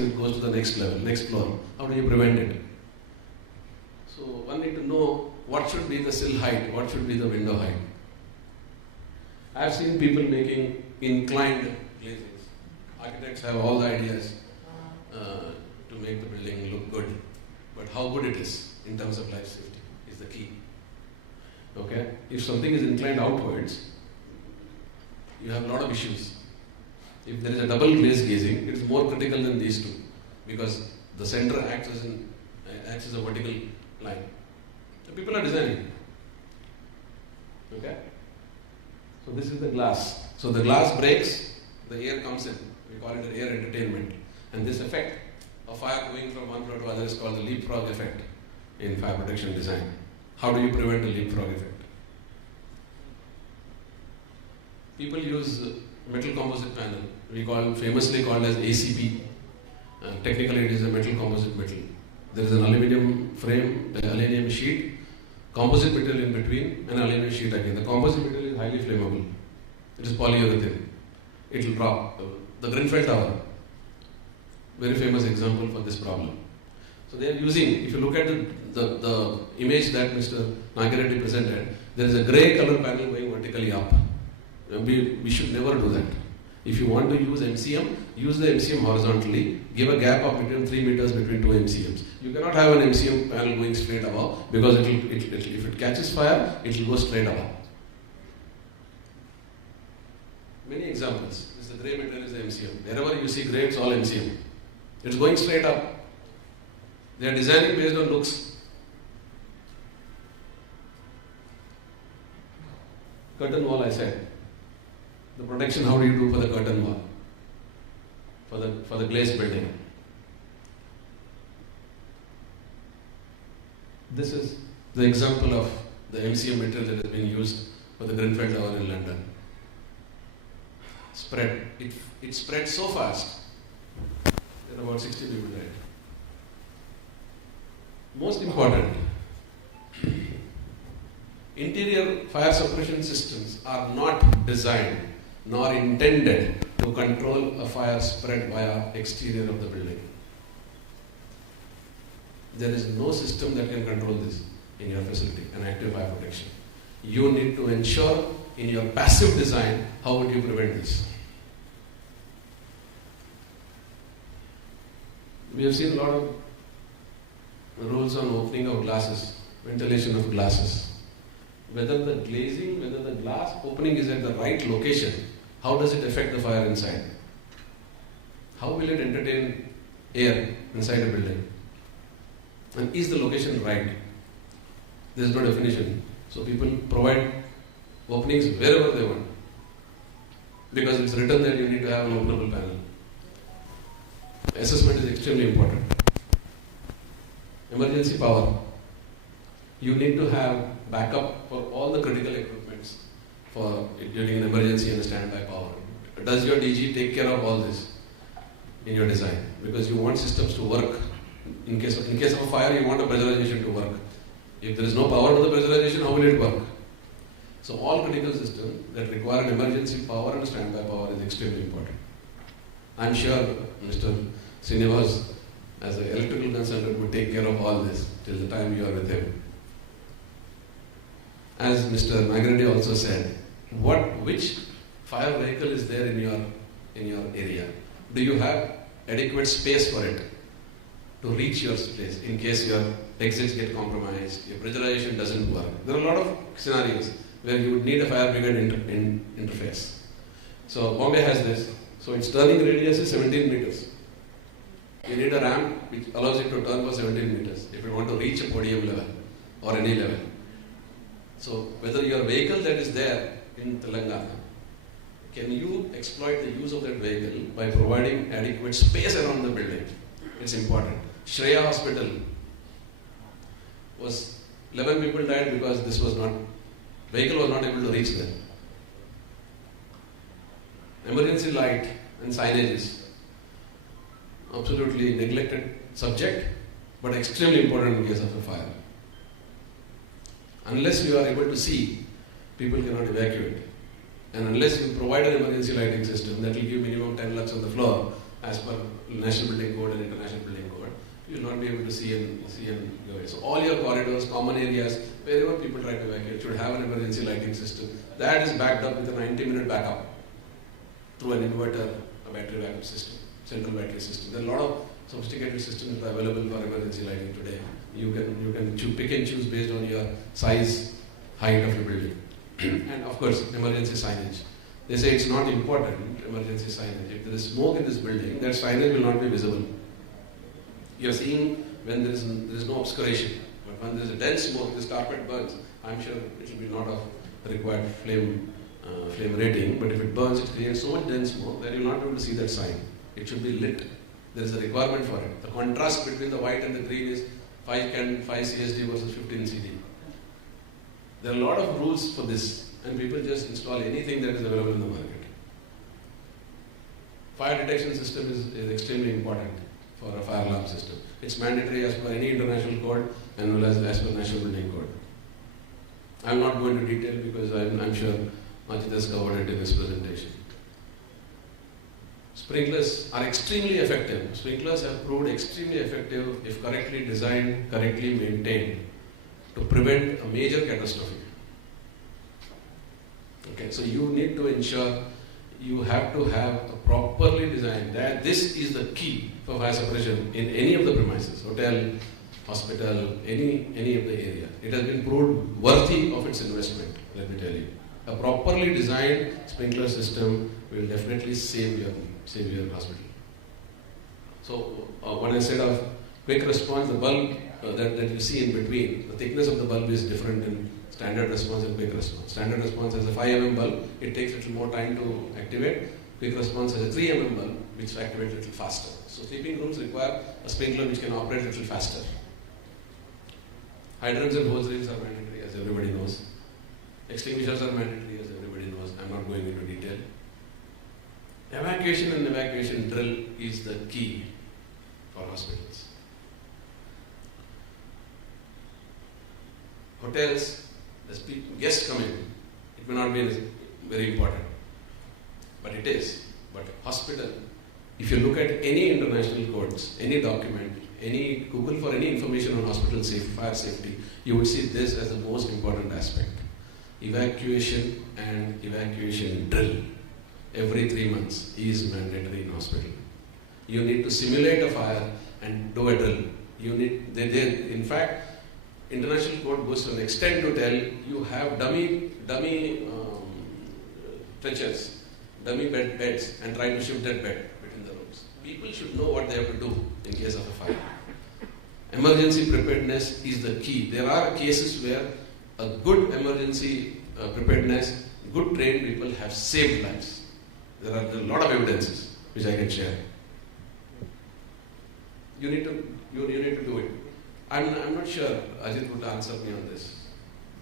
It goes to the next level, next floor. How do you prevent it? So one need to know what should be the sill height, what should be the window height. I have seen people making inclined glazings. Architects have all the ideas to make the building look good, but how good it is in terms of life safety is the key. Okay? If something is inclined outwards, you have a lot of issues. If there is a double glaze glazing, it is more critical than these two, because the center acts as a vertical line. So people are designing. Okay? So this is the glass. So the glass breaks, the air comes in. We call it an air entertainment. And this effect of fire going from one floor to other is called the leapfrog effect in fire protection design. How do you prevent the leapfrog effect? People use metal composite panel. We famously called as ACP. Technically it is a metal composite metal. There is an aluminium frame, an aluminium sheet, composite metal in between, and aluminium sheet again. The composite metal is highly flammable. It is polyurethane. It will drop. The Grenfell Tower, very famous example for this problem. So they are using, if you look at the image that Mr. Nagireddy presented, there is a grey color panel going vertically up. We should never do that. If you want to use MCM, use the MCM horizontally. Give a gap of between 3 meters between two MCMs. You cannot have an MCM panel going straight above, because if it catches fire, it will go straight above. Many examples. The grey material is the MCM. Wherever you see grey, it's all MCM. It's going straight up. They are designing based on looks. Curtain wall, I said. The protection, how do you do for the curtain wall? For the glazed building. This is the example of the MCM material that has been used for the Grenfell Tower in London. Spread. It spread so fast that about 60 people died. Most important, interior fire suppression systems are not designed nor intended to control a fire spread via exterior of the building. There is no system that can control this in your facility, an active fire protection. You need to ensure in your passive design, how would you prevent this? We have seen a lot of rules on opening of glasses, ventilation of glasses. Whether the glazing, whether the glass opening is at the right location, how does it affect the fire inside? How will it entertain air inside a building? And is the location right? There is no definition. So people provide openings wherever they want. Because it's written that you need to have an openable panel. Assessment is extremely important. Emergency power. You need to have backup for all the critical equipments for during an emergency and standby power. Does your DG take care of all this in your design? Because you want systems to work. In case of a fire, you want a pressurization to work. If there is no power to the pressurization, how will it work? So all critical systems that require an emergency power and standby power is extremely important. I am sure Mr. Srinivas, as an electrical consultant, would take care of all this till the time you are with him. As Mr. Nagareddy also said, which fire vehicle is there in your area? Do you have adequate space for it to reach your place in case your exits get compromised, your pressurization doesn't work? There are a lot of scenarios where you would need a fire brigade interface. So Bombay has this. So its turning radius is 17 meters. You need a ramp which allows it to turn for 17 meters if you want to reach a podium level or any level. So whether your vehicle that is there in Telangana, can you exploit the use of that vehicle by providing adequate space around the building? It's important. Shreya Hospital was 11 people died because vehicle was not able to reach them. Emergency light and signages, absolutely neglected subject, but extremely important in case of a fire. Unless you are able to see, people cannot evacuate. And unless you provide an emergency lighting system that will give minimum 10 lux on the floor as per National Building Code and International Building Code, you will not be able to see and go away. So all your corridors, common areas, wherever people try to evacuate should have an emergency lighting system. That is backed up with a 90-minute backup through an inverter, a battery backup system, central battery system. There are a lot of sophisticated systems that are available for emergency lighting today. You can pick and choose based on your size, height of your building. And of course, emergency signage. They say it's not important, emergency signage. If there is smoke in this building, that signage will not be visible. You are seeing when there is no obscuration. But when there is a dense smoke, this carpet burns. I'm sure it will be not of required flame rating, but if it burns, it creates so much dense smoke that you will not be able to see that sign. It should be lit. There is a requirement for it. The contrast between the white and the green is 5 CSD versus 15 CD. There are a lot of rules for this, and people just install anything that is available in the market. Fire detection system is extremely important for a fire alarm system. It's mandatory as per any international code and well as per National Building Code. I will not go into detail because I'm sure Majid has covered it in his presentation. Sprinklers are extremely effective. Sprinklers have proved extremely effective if correctly designed, correctly maintained, to prevent a major catastrophe. Okay, so you need to ensure you have to have a properly designed, that this is the key for fire suppression in any of the premises, hotel, hospital, any of the area. It has been proved worthy of its investment, let me tell you. A properly designed sprinkler system will definitely save your hospital. So when I said of quick response, the bulb that you see in between, the thickness of the bulb is different in standard response and quick response. Standard response has a 5 mm bulb, it takes a little more time to activate. Quick response has a 3 mm bulb, which activates a little faster. So sleeping rooms require a sprinkler which can operate a little faster. Hydrants and hose reels are mandatory, as everybody knows. Extinguishers are mandatory, as everybody knows. I'm not going into detail. Evacuation and evacuation drill is the key for hospitals. Hotels, as guests come in, it may not be very important, but it is. But hospital, if you look at any international codes, any document, any Google for any information on hospital safety, fire safety, you would see this as the most important aspect. Evacuation and evacuation drill every 3 months is mandatory in hospital. You need to simulate a fire and do a drill. In fact, international code goes to an extent to tell you have dummy stretchers, dummy beds, and try to shift that bed between the rooms. People should know what they have to do in case of a fire. Emergency preparedness is the key. There are cases where a good emergency preparedness, good trained people have saved lives. There are a lot of evidences which I can share. You need to do it. I'm not sure Ajit would answer me on this.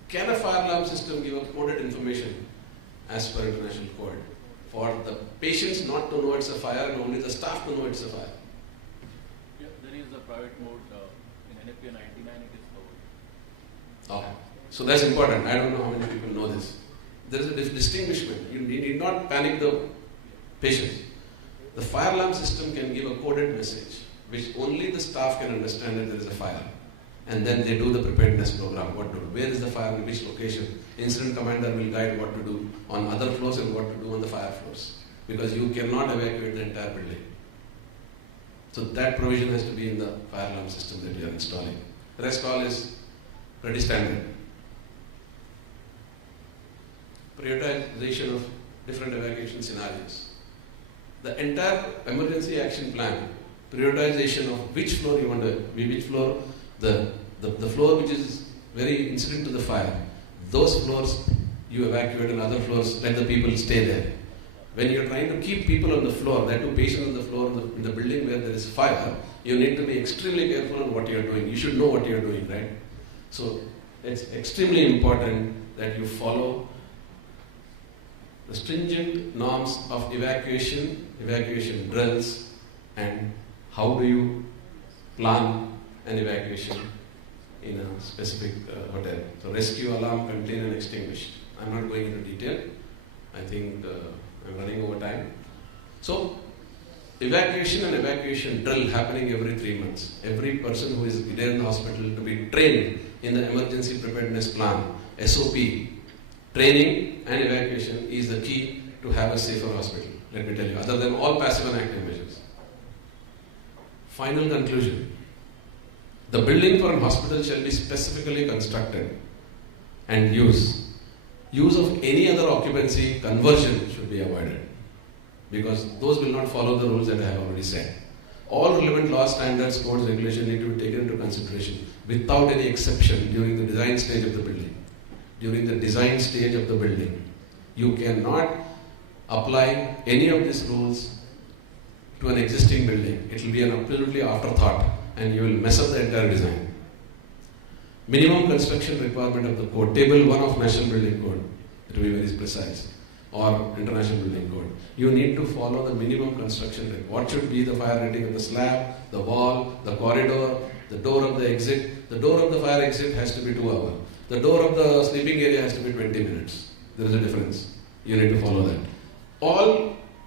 Can a fire alarm system give a coded information as per international code for the patients not to know it's a fire and only the staff to know it's a fire? Yeah, there is a private mode in NFPA 99 it is covered. Okay. So that's important. I don't know how many people know this. There is a distinguishment. You need not panic the patients. The fire alarm system can give a coded message which only the staff can understand that there is a fire. And then they do the preparedness program, what to do, where is the fire, in which location. Incident commander will guide what to do on other floors and what to do on the fire floors. Because you cannot evacuate the entire building. So that provision has to be in the fire alarm system that you are installing. The rest all is pretty standard. Prioritization of different evacuation scenarios. The entire emergency action plan, prioritization of which floor you want to, which floor, the floor which is very incident to the fire, those floors you evacuate and other floors let the people stay there. When you're trying to keep people on the floor, there are two patients on the floor in the building where there is fire, you need to be extremely careful on what you're doing. You should know what you're doing, right? So it's extremely important that you follow the stringent norms of evacuation drills, and how do you plan an evacuation in a specific hotel. So rescue, alarm, contain and extinguish. I'm not going into detail. I think I'm running over time. So evacuation and evacuation drill happening every 3 months. Every person who is there in the hospital to be trained in the emergency preparedness plan, SOP, training and evacuation is the key to have a safer hospital, let me tell you, other than all passive and active measures. Final conclusion. The building for a hospital shall be specifically constructed and use of any other occupancy conversion should be avoided, because those will not follow the rules that I have already said. All relevant laws, standards, codes, regulations need to be taken into consideration without any exception during the design stage of the building. During the design stage of the building, you cannot apply any of these rules to an existing building. It will be an absolutely afterthought and you will mess up the entire design. Minimum construction requirement of the code, table 1 of National Building Code, to be very precise, or International Building Code. You need to follow the minimum construction rate. What should be the fire rating of the slab, the wall, the corridor, the door of the exit. The door of the fire exit has to be 2 hours. The door of the sleeping area has to be 20 minutes. There is a difference. You need to follow that.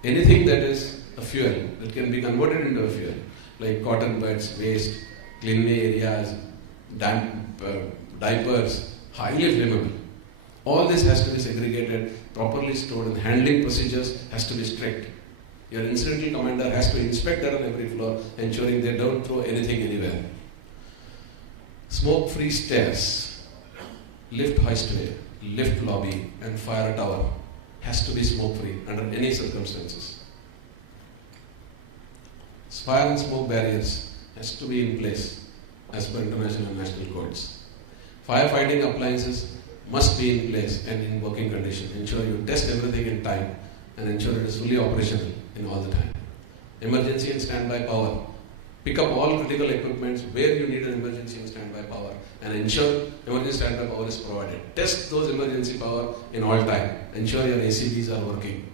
Anything that is a fuel, that can be converted into a fuel, like cotton buds, waste, cleanly areas, damp diapers, highly flammable. All this has to be segregated, properly stored, and handling procedures has to be strict. Your incidental commander has to inspect that on every floor, ensuring they don't throw anything anywhere. Smoke-free stairs, lift hoistway, lift lobby, and fire tower has to be smoke-free under any circumstances. Fire and smoke barriers has to be in place as per international and national codes. Firefighting appliances must be in place and in working condition. Ensure you test everything in time and ensure it is fully operational in all the time. Emergency and standby power. Pick up all critical equipments where you need an emergency and standby power and ensure emergency standby power is provided. Test those emergency power in all time. Ensure your ACBs are working.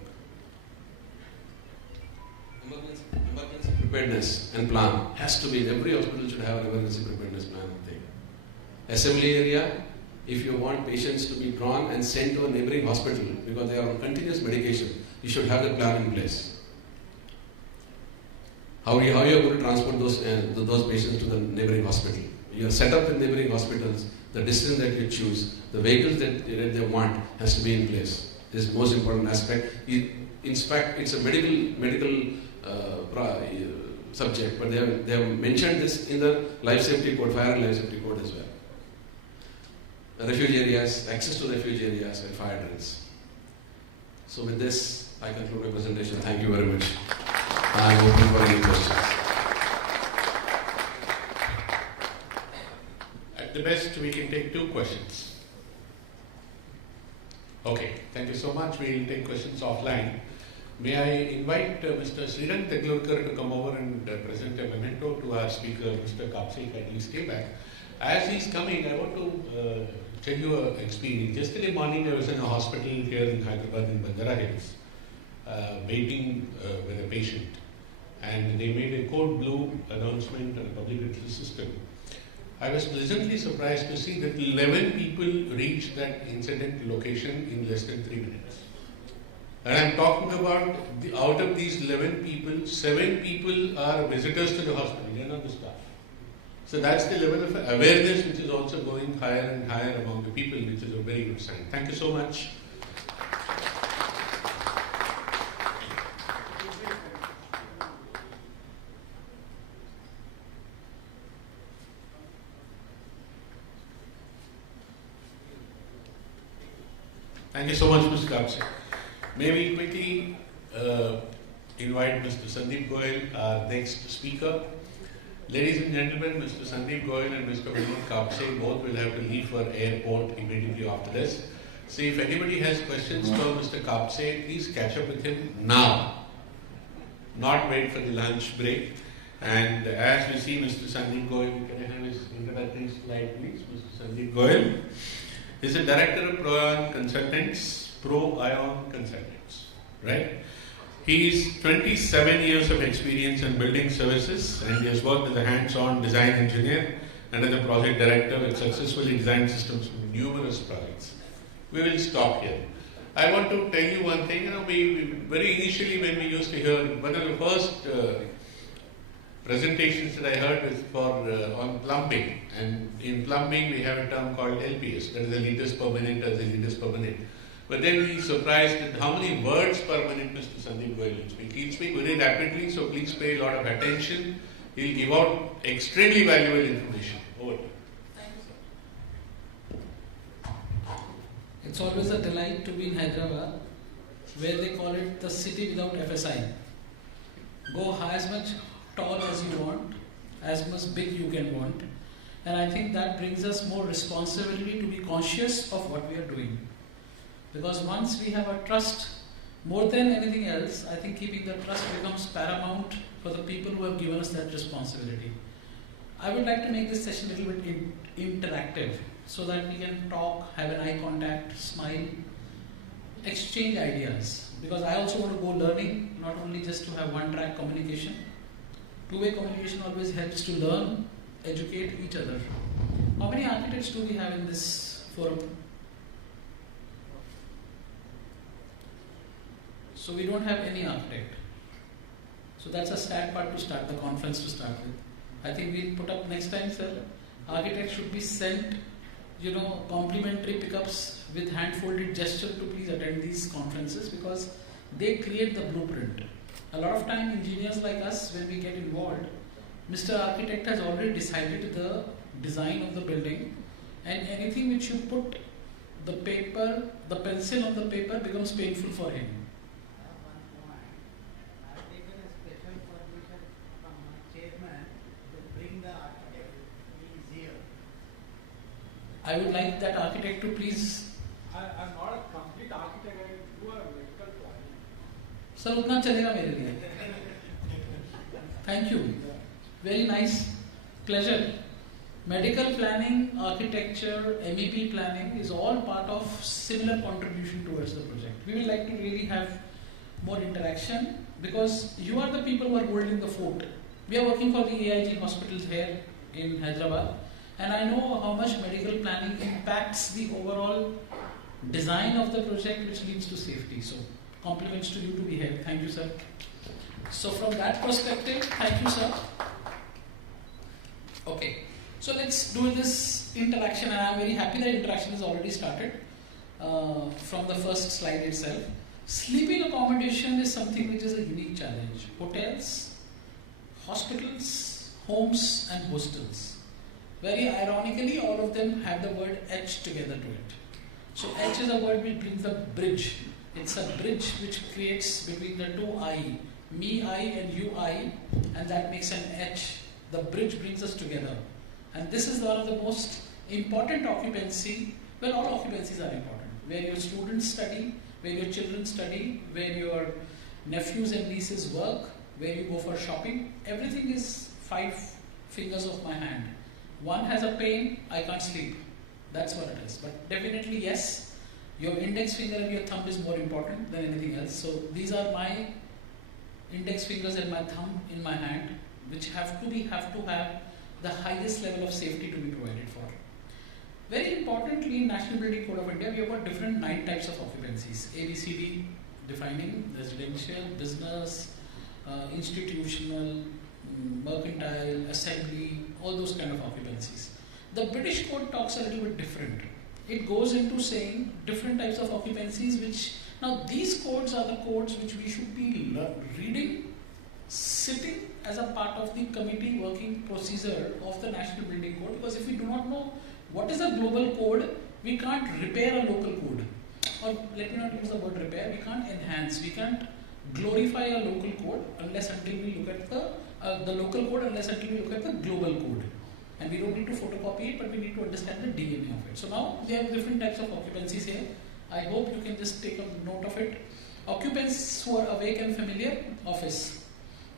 Emergency preparedness and plan has to be, every hospital should have an emergency preparedness plan thing. Assembly area, if you want patients to be drawn and sent to a neighboring hospital because they are on continuous medication, you should have the plan in place. How you are going to transport those patients to the neighboring hospital? You are set up in neighboring hospitals, the distance that you choose, the vehicles that they want has to be in place. This is the most important aspect. In fact, it's a medical subject, but they have mentioned this in the life safety code, fire and life safety code as well. Refuge areas, access to refuge areas and fire drills. So with this, I conclude my presentation. Thank you very much. I'm open for any questions. the best, we can take 2 questions. Okay, thank you so much. We will take questions offline. May I invite Mr. Srirang Teglurkar to come over and present a memento to our speaker, Mr. Kapse. Kindly stay back. As he's coming, I want to tell you an experience. Yesterday morning, I was in a hospital here in Hyderabad in Bandara Hills, waiting with a patient. And they made a code blue announcement on the public interest system. I was pleasantly surprised to see that 11 people reached that incident location in less than 3 minutes. And I'm talking about, out of these 11 people, 7 people are visitors to the hospital, they are not the staff. So that's the level of awareness which is also going higher and higher among the people, which is a very good sign. Thank you so much. Thank you so much, Mr. Kapse. May we quickly invite Mr. Sandeep Goyal, our next speaker. Ladies and gentlemen, Mr. Sandeep Goyal and Mr. Kapse both will have to leave for airport immediately after this. So if anybody has questions for Mr. Kapse, please catch up with him now. Not wait for the lunch break. And as we see Mr. Sandeep Goyal, can I have his introductory slide, please? Mr. Sandeep Goyal is the Director of Pro-Ion Consultants, right? He is 27 years of experience in building services, and he has worked as a hands-on design engineer and as a project director with successfully designed systems for numerous projects. We will stop here. I want to tell you one thing. We very initially when we used to hear, one of the first presentations that I heard was for on plumbing, and in plumbing we have a term called LPS, that is the liters per minute or the liters per minute. But then we surprised at how many words per minute Mr. Sandeep Goyal will speak. He'll speak very rapidly, so please pay a lot of attention. He'll give out extremely valuable information. Over to you. Thank you, sir. It's always a delight to be in Hyderabad, where they call it the city without FSI. Go as much tall as you want, as much big you can want. And I think that brings us more responsibility to be conscious of what we are doing. Because once we have a trust, more than anything else, I think keeping the trust becomes paramount for the people who have given us that responsibility. I would like to make this session a little bit interactive, so that we can talk, have an eye contact, smile, exchange ideas. Because I also want to go learning, not only just to have one-track communication. Two-way communication always helps to learn, educate each other. How many architects do we have in this forum? So we don't have any architect. So that's a sad part to start the conference to start with. I think we'll put up next time, sir. Architects should be sent, complimentary pickups with hand-folded gesture to please attend these conferences, because they create the blueprint. A lot of time engineers like us, when we get involved, Mr. Architect has already decided the design of the building, and anything which you put the paper, the pencil on the paper becomes painful for him. I would like that architect to please. I'm not a complete architect. I do a medical planning. Sir, utna chalega mere liye. Thank you. Very nice. Pleasure. Medical planning, architecture, MEP planning is all part of similar contribution towards the project. We would like to really have more interaction, because you are the people who are holding the fort. We are working for the AIG hospitals here in Hyderabad. And I know how much medical planning impacts the overall design of the project, which leads to safety. So, compliments to you to be here. Thank you, sir. So, from that perspective, thank you, sir. Okay, so let's do this interaction, and I'm very happy that interaction has already started from the first slide itself. Sleeping accommodation is something which is a unique challenge. Hotels, hospitals, homes, and hostels. Very ironically, all of them have the word H together to it. So H is a word which brings a bridge. It's a bridge which creates between the two I, me, I, and you, I, and that makes an H. The bridge brings us together. And this is one of the most Important occupancy, well, all occupancies are important. Where your students study, where your children study, where your nephews and nieces work, where you go for shopping, everything is 5 fingers of my hand. One has a pain, I can't sleep. That's what it is. But definitely yes, your index finger and your thumb is more important than anything else. So these are my index fingers and my thumb in my hand, which have to have the highest level of safety to be provided for. Very importantly, in National Building Code of India, we have got different 9 types of occupancies. A, B, C, D, defining residential, business, institutional, mercantile, assembly, all those kind of occupancies. The British code talks a little bit different. It goes into saying different types of occupancies, which now these codes are the codes which we should be reading, sitting as a part of the committee working procedure of the National Building Code, because if we do not know what is a global code, we can't repair a local code. Or let me not use the word repair, we can't enhance, we can't glorify a local code unless until we look at the local code, unless until we look at the global code. And we don't need to photocopy it, but we need to understand the DNA of it. So now we have different types of occupancies here. I hope you can just take a note of it. Occupants who are awake and familiar, office.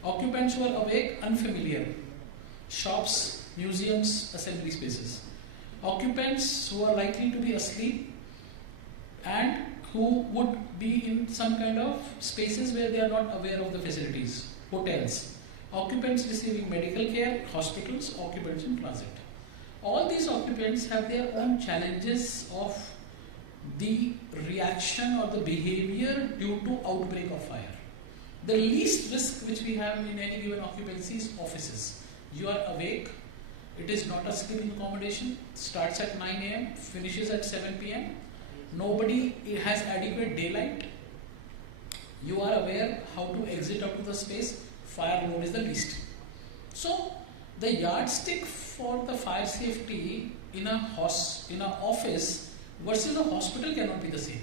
Occupants who are awake, unfamiliar, shops, museums, assembly spaces. Occupants who are likely to be asleep and who would be in some kind of spaces where they are not aware of the facilities, hotels. Occupants receiving medical care, hospitals, occupants in transit. All these occupants have their own challenges of the reaction or the behavior due to outbreak of fire. The least risk which we have in any given occupancy is offices. You are awake, it is not a sleeping accommodation, starts at 9 a.m., finishes at 7 p.m. Nobody has adequate daylight. You are aware how to exit out of the space. Fire load is the least. So the yardstick for the fire safety in a office versus a hospital cannot be the same.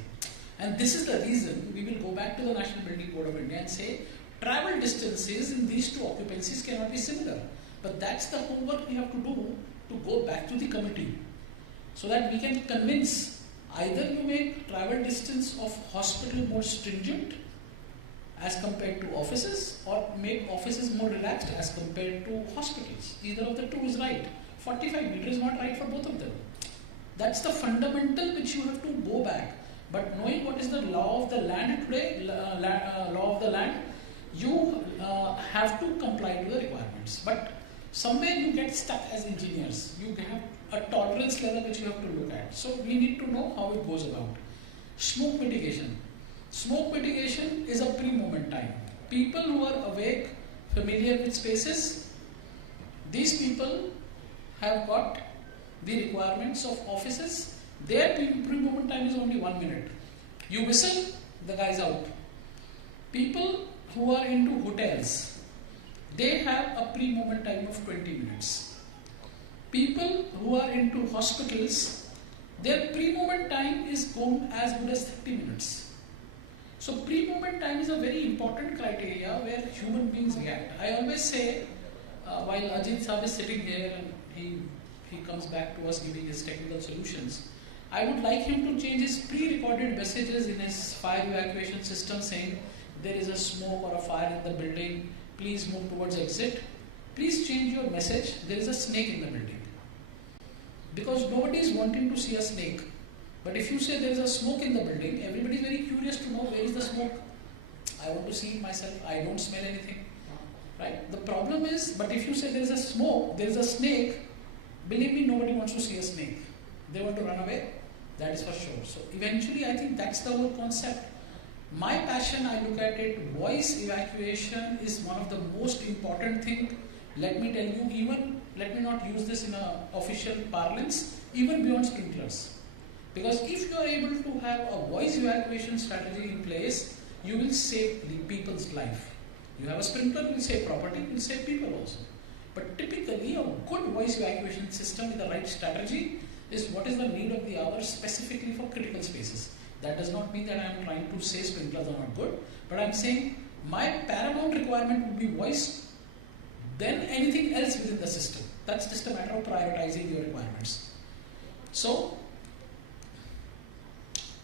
And this is the reason we will go back to the National Building Code of India and say travel distances in these 2 occupancies cannot be similar. But that's the homework we have to do to go back to the committee so that we can convince either you make travel distance of hospital more stringent as compared to offices, or make offices more relaxed as compared to hospitals. Either of the 2 is right. 45 meters is not right for both of them. That's the fundamental which you have to go back. But knowing what is the law of the land today, law of the land, you have to comply to the requirements. But somewhere you get stuck as engineers. You have a tolerance level which you have to look at. So we need to know how it goes about. Smoke mitigation. Smoke mitigation is a pre-movement time. People who are awake, familiar with spaces, these people have got the requirements of offices. Their pre-movement time is only 1 minute. You whistle, the guy's out. People who are into hotels, they have a pre-movement time of 20 minutes. People who are into hospitals, their pre-movement time is going as good as 30 minutes. So pre-movement time is a very important criteria where human beings react. I always say, while Ajit Saab is sitting here and he comes back to us giving his technical solutions, I would like him to change his pre-recorded messages in his fire evacuation system saying, there is a smoke or a fire in the building, please move towards exit. Please change your message, there is a snake in the building. Because nobody is wanting to see a snake. But if you say there is a smoke in the building, everybody is very curious to know where is the smoke. I want to see it myself, I don't smell anything. Right? The problem is, but if you say there is a smoke, there is a snake, believe me, nobody wants to see a snake. They want to run away, that is for sure. So eventually I think that's the whole concept. My passion, I look at it, voice evacuation is one of the most important thing. Let me tell you, even, let me not use this in an official parlance, even beyond sprinklers. Because if you are able to have a voice evacuation strategy in place, you will save the people's life. You have a sprinkler, you will save property, you will save people also. But typically, a good voice evacuation system with the right strategy is what is the need of the hour specifically for critical spaces. That does not mean that I am trying to say sprinklers are not good, but I am saying my paramount requirement would be voice, then anything else within the system. That's just a matter of prioritizing your requirements. So,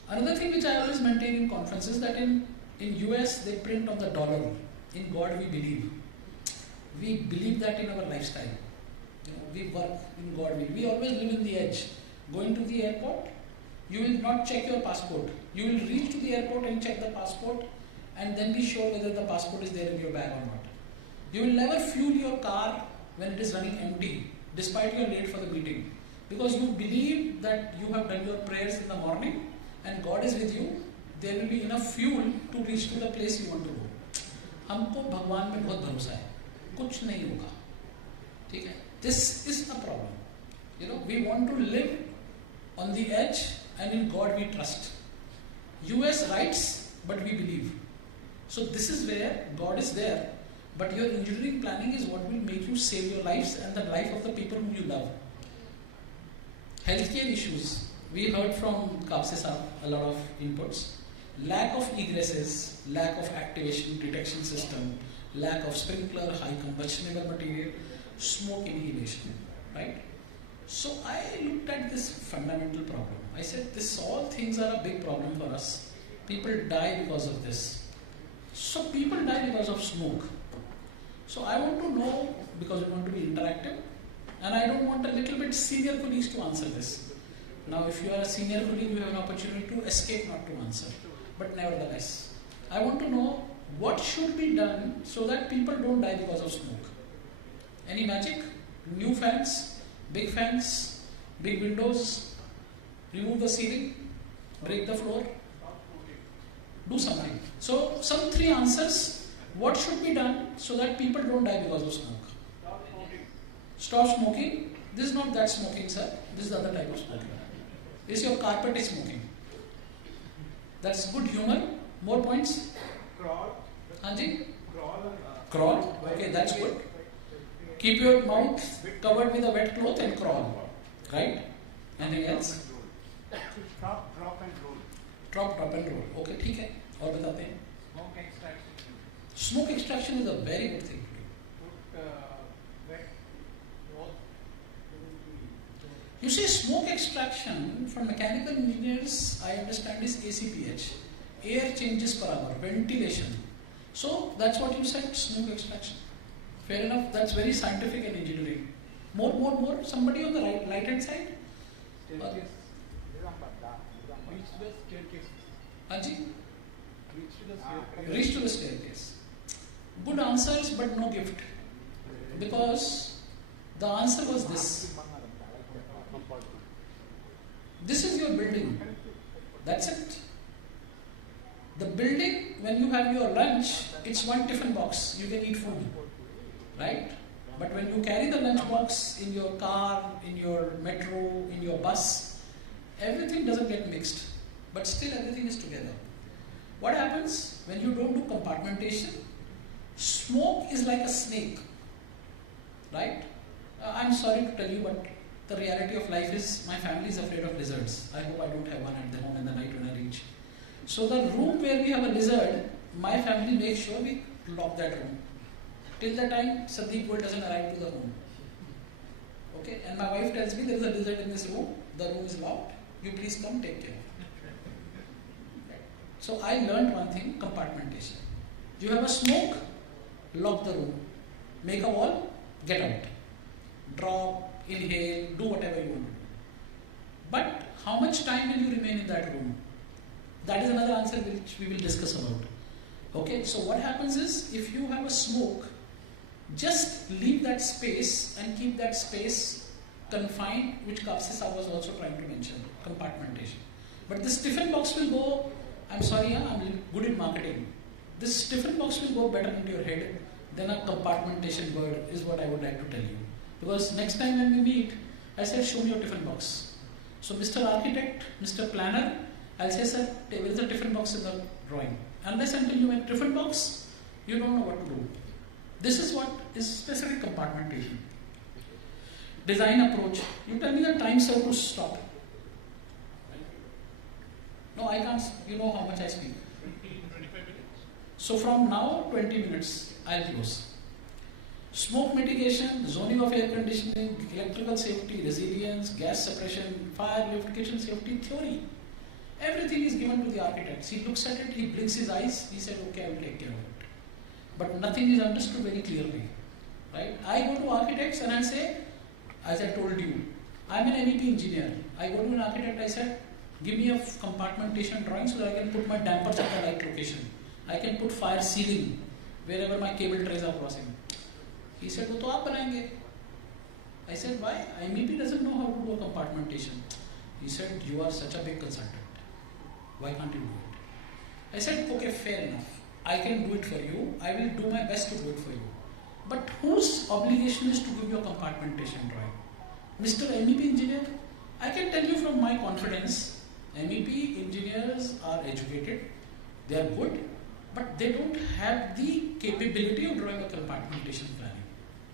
another thing which I always maintain in conferences that in US they print on the dollar, in God we believe. We believe that in our lifestyle. We work in God. We always live in the edge. Going to the airport, you will not check your passport. You will reach to the airport and check the passport and then be sure whether the passport is there in your bag or not. You will never fuel your car when it is running empty, despite you are late for the meeting. Because you believe that you have done your prayers in the morning and God is with you, there will be enough fuel to reach to the place you want to go. हमको भगवान में बहुत भरोसा है, कुछ नहीं होगा, ठीक है? This is a problem. We want to live on the edge and in God we trust. US writes, but we believe. So this is where God is there, but your engineering planning is what will make you save your lives and the life of the people whom you love. Healthcare issues. We heard from Kapse Saab a lot of inputs. Lack of egresses, lack of activation detection system, lack of sprinkler, high combustionable material, smoke inhalation, right? So I looked at this fundamental problem. I said, all things are a big problem for us. People die because of this. So people die because of smoke. So I want to know, because we want to be interactive, and I don't want a little bit senior colleagues to answer this. Now if you are a senior colleague, you have an opportunity to escape not to answer. But nevertheless, I want to know what should be done so that people don't die because of smoke. Any magic? New fans, big windows, remove the ceiling, break the floor, do something. So some 3 answers. What should be done so that people don't die because of smoke? Stop smoking. This is not that smoking, sir. This is the other type of smoking. This your carpet is smoking. That's good humor. More points? Crawl. Hanji? Crawl. Crawl. Okay, that's good. Keep your mouth covered with a wet cloth and crawl. Right? Anything else? Drop and roll. Drop and roll. Okay, ठीक है. और बताते हैं. Smoke extraction. Smoke extraction is a very good thing. Put wet cloth. You see, smoke extraction for mechanical engineers, I understand, is ACPH. Air changes per hour, ventilation. So that's what you said, smoke extraction. Fair enough, that's very scientific and engineering. More. Somebody on the right hand side? Staircase. Reach the staircase. Hanji? Reach Reach to the staircase. to the staircase. Good answers, but no gift. Because the answer was this. This is your building. That's it. The building, when you have your lunch, it's one tiffin box. You can eat food. Right? But when you carry the lunch box in your car, in your metro, in your bus, everything doesn't get mixed. But still everything is together. What happens when you don't do compartmentation? Smoke is like a snake. Right? I'm sorry to tell you, but the reality of life is my family is afraid of lizards. I hope I don't have one at the home in the night when I reach. So the room where we have a lizard, my family makes sure we lock that room. Till the time Sandeep Gold doesn't arrive to the home. Okay? And my wife tells me there is a lizard in this room, the room is locked, you please come take care. So I learned one thing, compartmentation. You have a smoke, lock the room. Make a wall, get out. Drop, inhale, do whatever you want to do. But how much time will you remain in that room? That is another answer which we will discuss about. Okay, so what happens is, if you have a smoke, just leave that space and keep that space confined, which Kapse Saab was also trying to mention, compartmentation. But this tiffin box will go, I'm sorry, I'm good in marketing. This tiffin box will go better into your head than a compartmentation word, is what I would like to tell you. Because next time when we meet, I said, show me your tiffin box. So Mr. Architect, Mr. Planner, I'll say, sir, there is a tiffin box in the drawing. Unless until you have a tiffin box, you don't know what to do. This is what is specific compartmentation. Design approach. You tell me the time, sir, to stop. No, I can't. You know how much I speak. 25 minutes. So from now, 20 minutes, I'll close. Smoke mitigation, zoning of air conditioning, electrical safety, resilience, gas suppression, fire, electrification safety theory. Everything is given to the architects. He looks at it, he blinks his eyes, he said, okay, I will take care of it. But nothing is understood very clearly. Right? I go to architects and I say, as I told you, I'm an MEP engineer. I go to an architect, I said, give me a compartmentation drawing so that I can put my dampers at the right location. I can put fire sealing wherever my cable trays are crossing. He said, wo to aap banayenge. I said, why? MEP doesn't know how to do a compartmentation. He said, you are such a big consultant. Why can't you do it? I said, okay, fair enough. I can do it for you. I will do my best to do it for you. But whose obligation is to give you a compartmentation drawing? Mr. MEP engineer, I can tell you from my confidence, MEP engineers are educated, they are good, but they don't have the capability of drawing a compartmentation planning.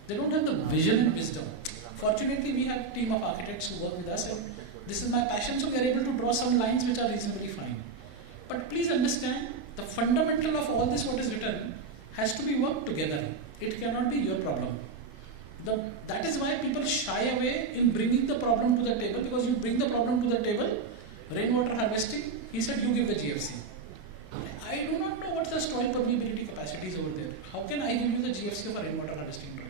They don't have the vision and wisdom. Fortunately, we have a team of architects who work with us, and this is my passion, so we are able to draw some lines which are reasonably fine. But please understand, the fundamental of all this what is written has to be worked together. It cannot be your problem. That is why people shy away in bringing the problem to the table, because you bring the problem to the table, rainwater harvesting, he said you give the GFC. I do not know what the soil permeability capacity is over there. How can I give you the GFC of a rainwater harvesting drawing?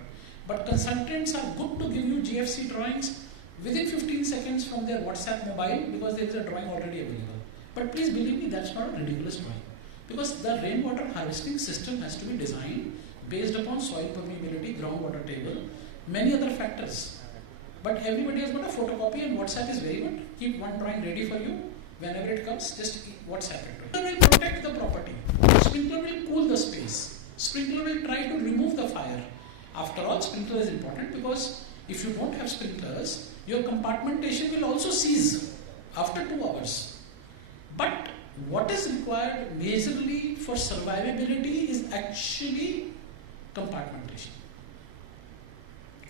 But consultants are good to give you GFC drawings within 15 seconds from their WhatsApp mobile, because there is a drawing already available. But please believe me, that's not a ridiculous drawing. Because the rainwater harvesting system has to be designed based upon soil permeability, groundwater table, many other factors. But everybody has got a photocopy, and WhatsApp is very good. Keep one drawing ready for you. Whenever it comes, just WhatsApp it. Sprinkler will protect the property. Sprinkler will cool the space. Sprinkler will try to remove the fire. After all, sprinkler is important, because if you don't have sprinklers, your compartmentation will also cease after 2 hours. But what is required majorly for survivability is actually compartmentation.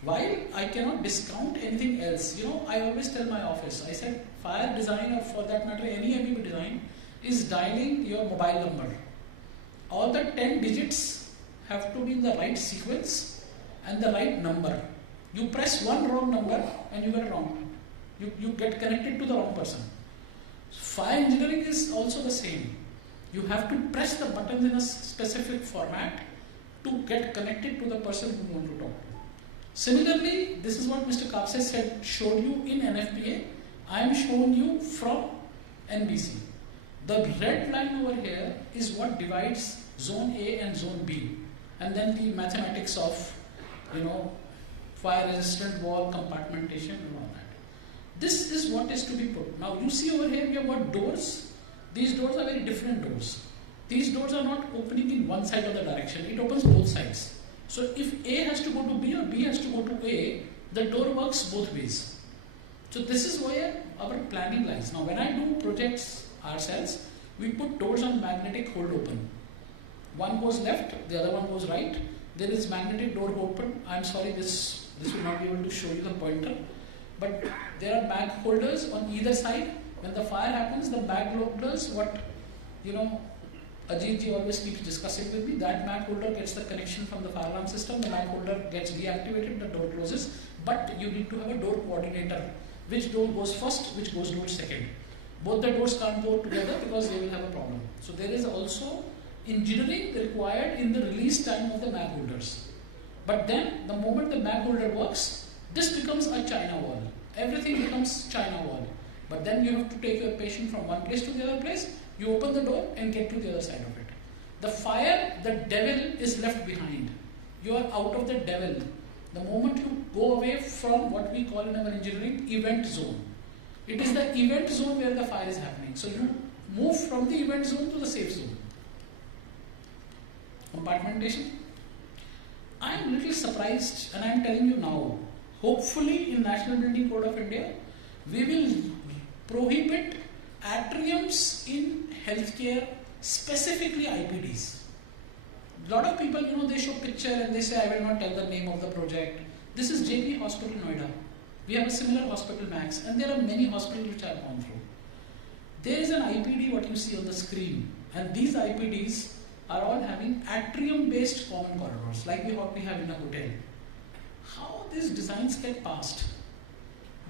While I cannot discount anything else, I always tell my office, I said fire design, or for that matter any MEP design, is dialing your mobile number. All the 10 digits have to be in the right sequence and the right number. You press one wrong number and you get wrong. You get connected to the wrong person. Fire engineering is also the same. You have to press the buttons in a specific format to get connected to the person who you want to talk to. Similarly, this is what Mr. Kapse said, showed you in NFPA. I am showing you from NBC. The red line over here is what divides zone A and zone B, and then the mathematics of, fire resistant wall, compartmentation and all that. This is what is to be put. Now you see over here we have got doors. These doors are very different doors. These doors are not opening in one side of the direction, it opens both sides. So if A has to go to B or B has to go to A, the door works both ways. So this is where our planning lies. Now when I do projects ourselves, we put doors on magnetic hold open. One goes left, the other one goes right. There is magnetic door open. I'm sorry, this will not be able to show you the pointer. But there are mag holders on either side. When the fire happens, the mag holders, what Ajit ji always keeps discussing with me, that mag holder gets the connection from the fire alarm system, the mag holder gets deactivated, the door closes, but you need to have a door coordinator. Which door goes first, which goes second. Both the doors can't go together because they will have a problem. So there is also engineering required in the release time of the mag holders. But then, the moment the mag holder works, this becomes a China wall. Everything becomes China wall. But then you have to take your patient from one place to the other place. You open the door and get to the other side of it. The fire, the devil is left behind. You are out of the devil. The moment you go away from what we call in our engineering event zone. It is the event zone where the fire is happening. So you move from the event zone to the safe zone. Compartmentation. I am little surprised, and I am telling you now, hopefully in National Building Code of India, we will prohibit atriums in healthcare, specifically IPDs. A lot of people, they show picture and they say, I will not tell the name of the project. This is JP Hospital, Noida. We have a similar hospital, Max, and there are many hospitals which I have gone through. There is an IPD, what you see on the screen, and these IPDs are all having atrium-based common corridors, like what we have in a hotel. how these designs get passed.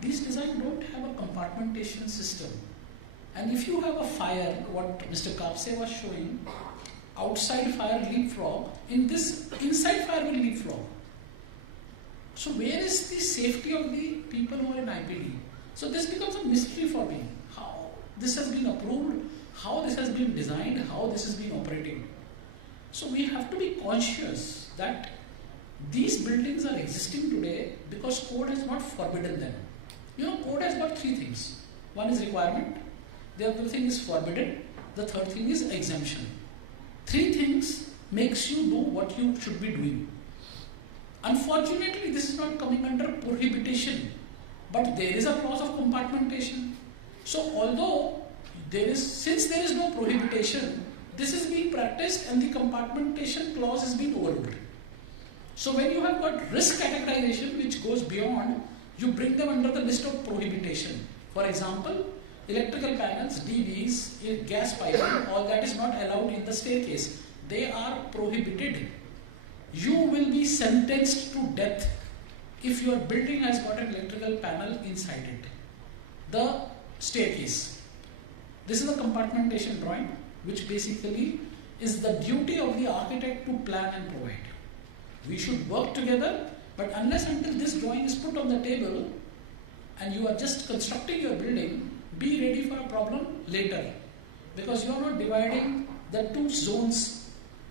These designs don't have a compartmentation system. And if you have a fire, what Mr. Kapse was showing, outside fire leapfrog, in this inside fire will leapfrog. So where is the safety of the people who are in IPD? So this becomes a mystery for me. How this has been approved, how this has been designed, how this has been operating. So we have to be conscious that these buildings are existing today because code has not forbidden them. Code has got three things. One is requirement, the other thing is forbidden, the third thing is exemption. Three things makes you do what you should be doing. Unfortunately, this is not coming under prohibition, but there is a clause of compartmentation. So although since there is no prohibition, this is being practiced and the compartmentation clause is being overruled. So when you have got risk categorization which goes beyond, you bring them under the list of prohibition. For example, electrical panels, DBs, gas piping, all that is not allowed in the staircase. They are prohibited. You will be sentenced to death if your building has got an electrical panel inside it. The staircase. This is a compartmentation drawing, which basically is the duty of the architect to plan and provide. We should work together, but unless until this drawing is put on the table and you are just constructing your building, be ready for a problem later, because you are not dividing the two zones.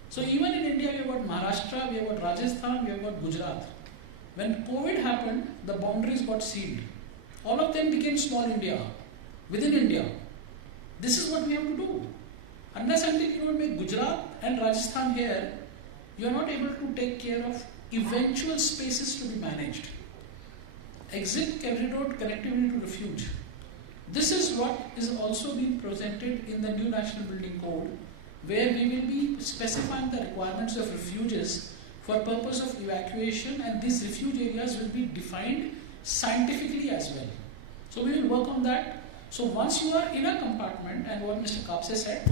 So even in India, we have got Maharashtra, we have got Rajasthan, we have got Gujarat. When COVID happened, the boundaries got sealed. All of them became small India, within India. This is what we have to do. Unless until you don't make Gujarat and Rajasthan here, you are not able to take care of eventual spaces to be managed. Exit, corridor, connectivity to refuge. This is what is also being presented in the new National Building Code, where we will be specifying the requirements of refuges for purpose of evacuation, and these refuge areas will be defined scientifically as well. So we will work on that. So once you are in a compartment, and what Mr. Kapse said,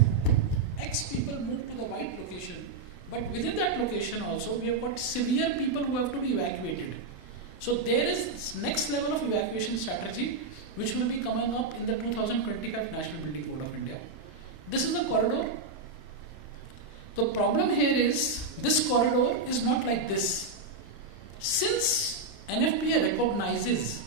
X people move to the white location, but within that location also we have got severe people who have to be evacuated. So there is next level of evacuation strategy which will be coming up in the 2025 National Building Code of India. This is the corridor. The problem here is this corridor is not like this. Since NFPA recognizes,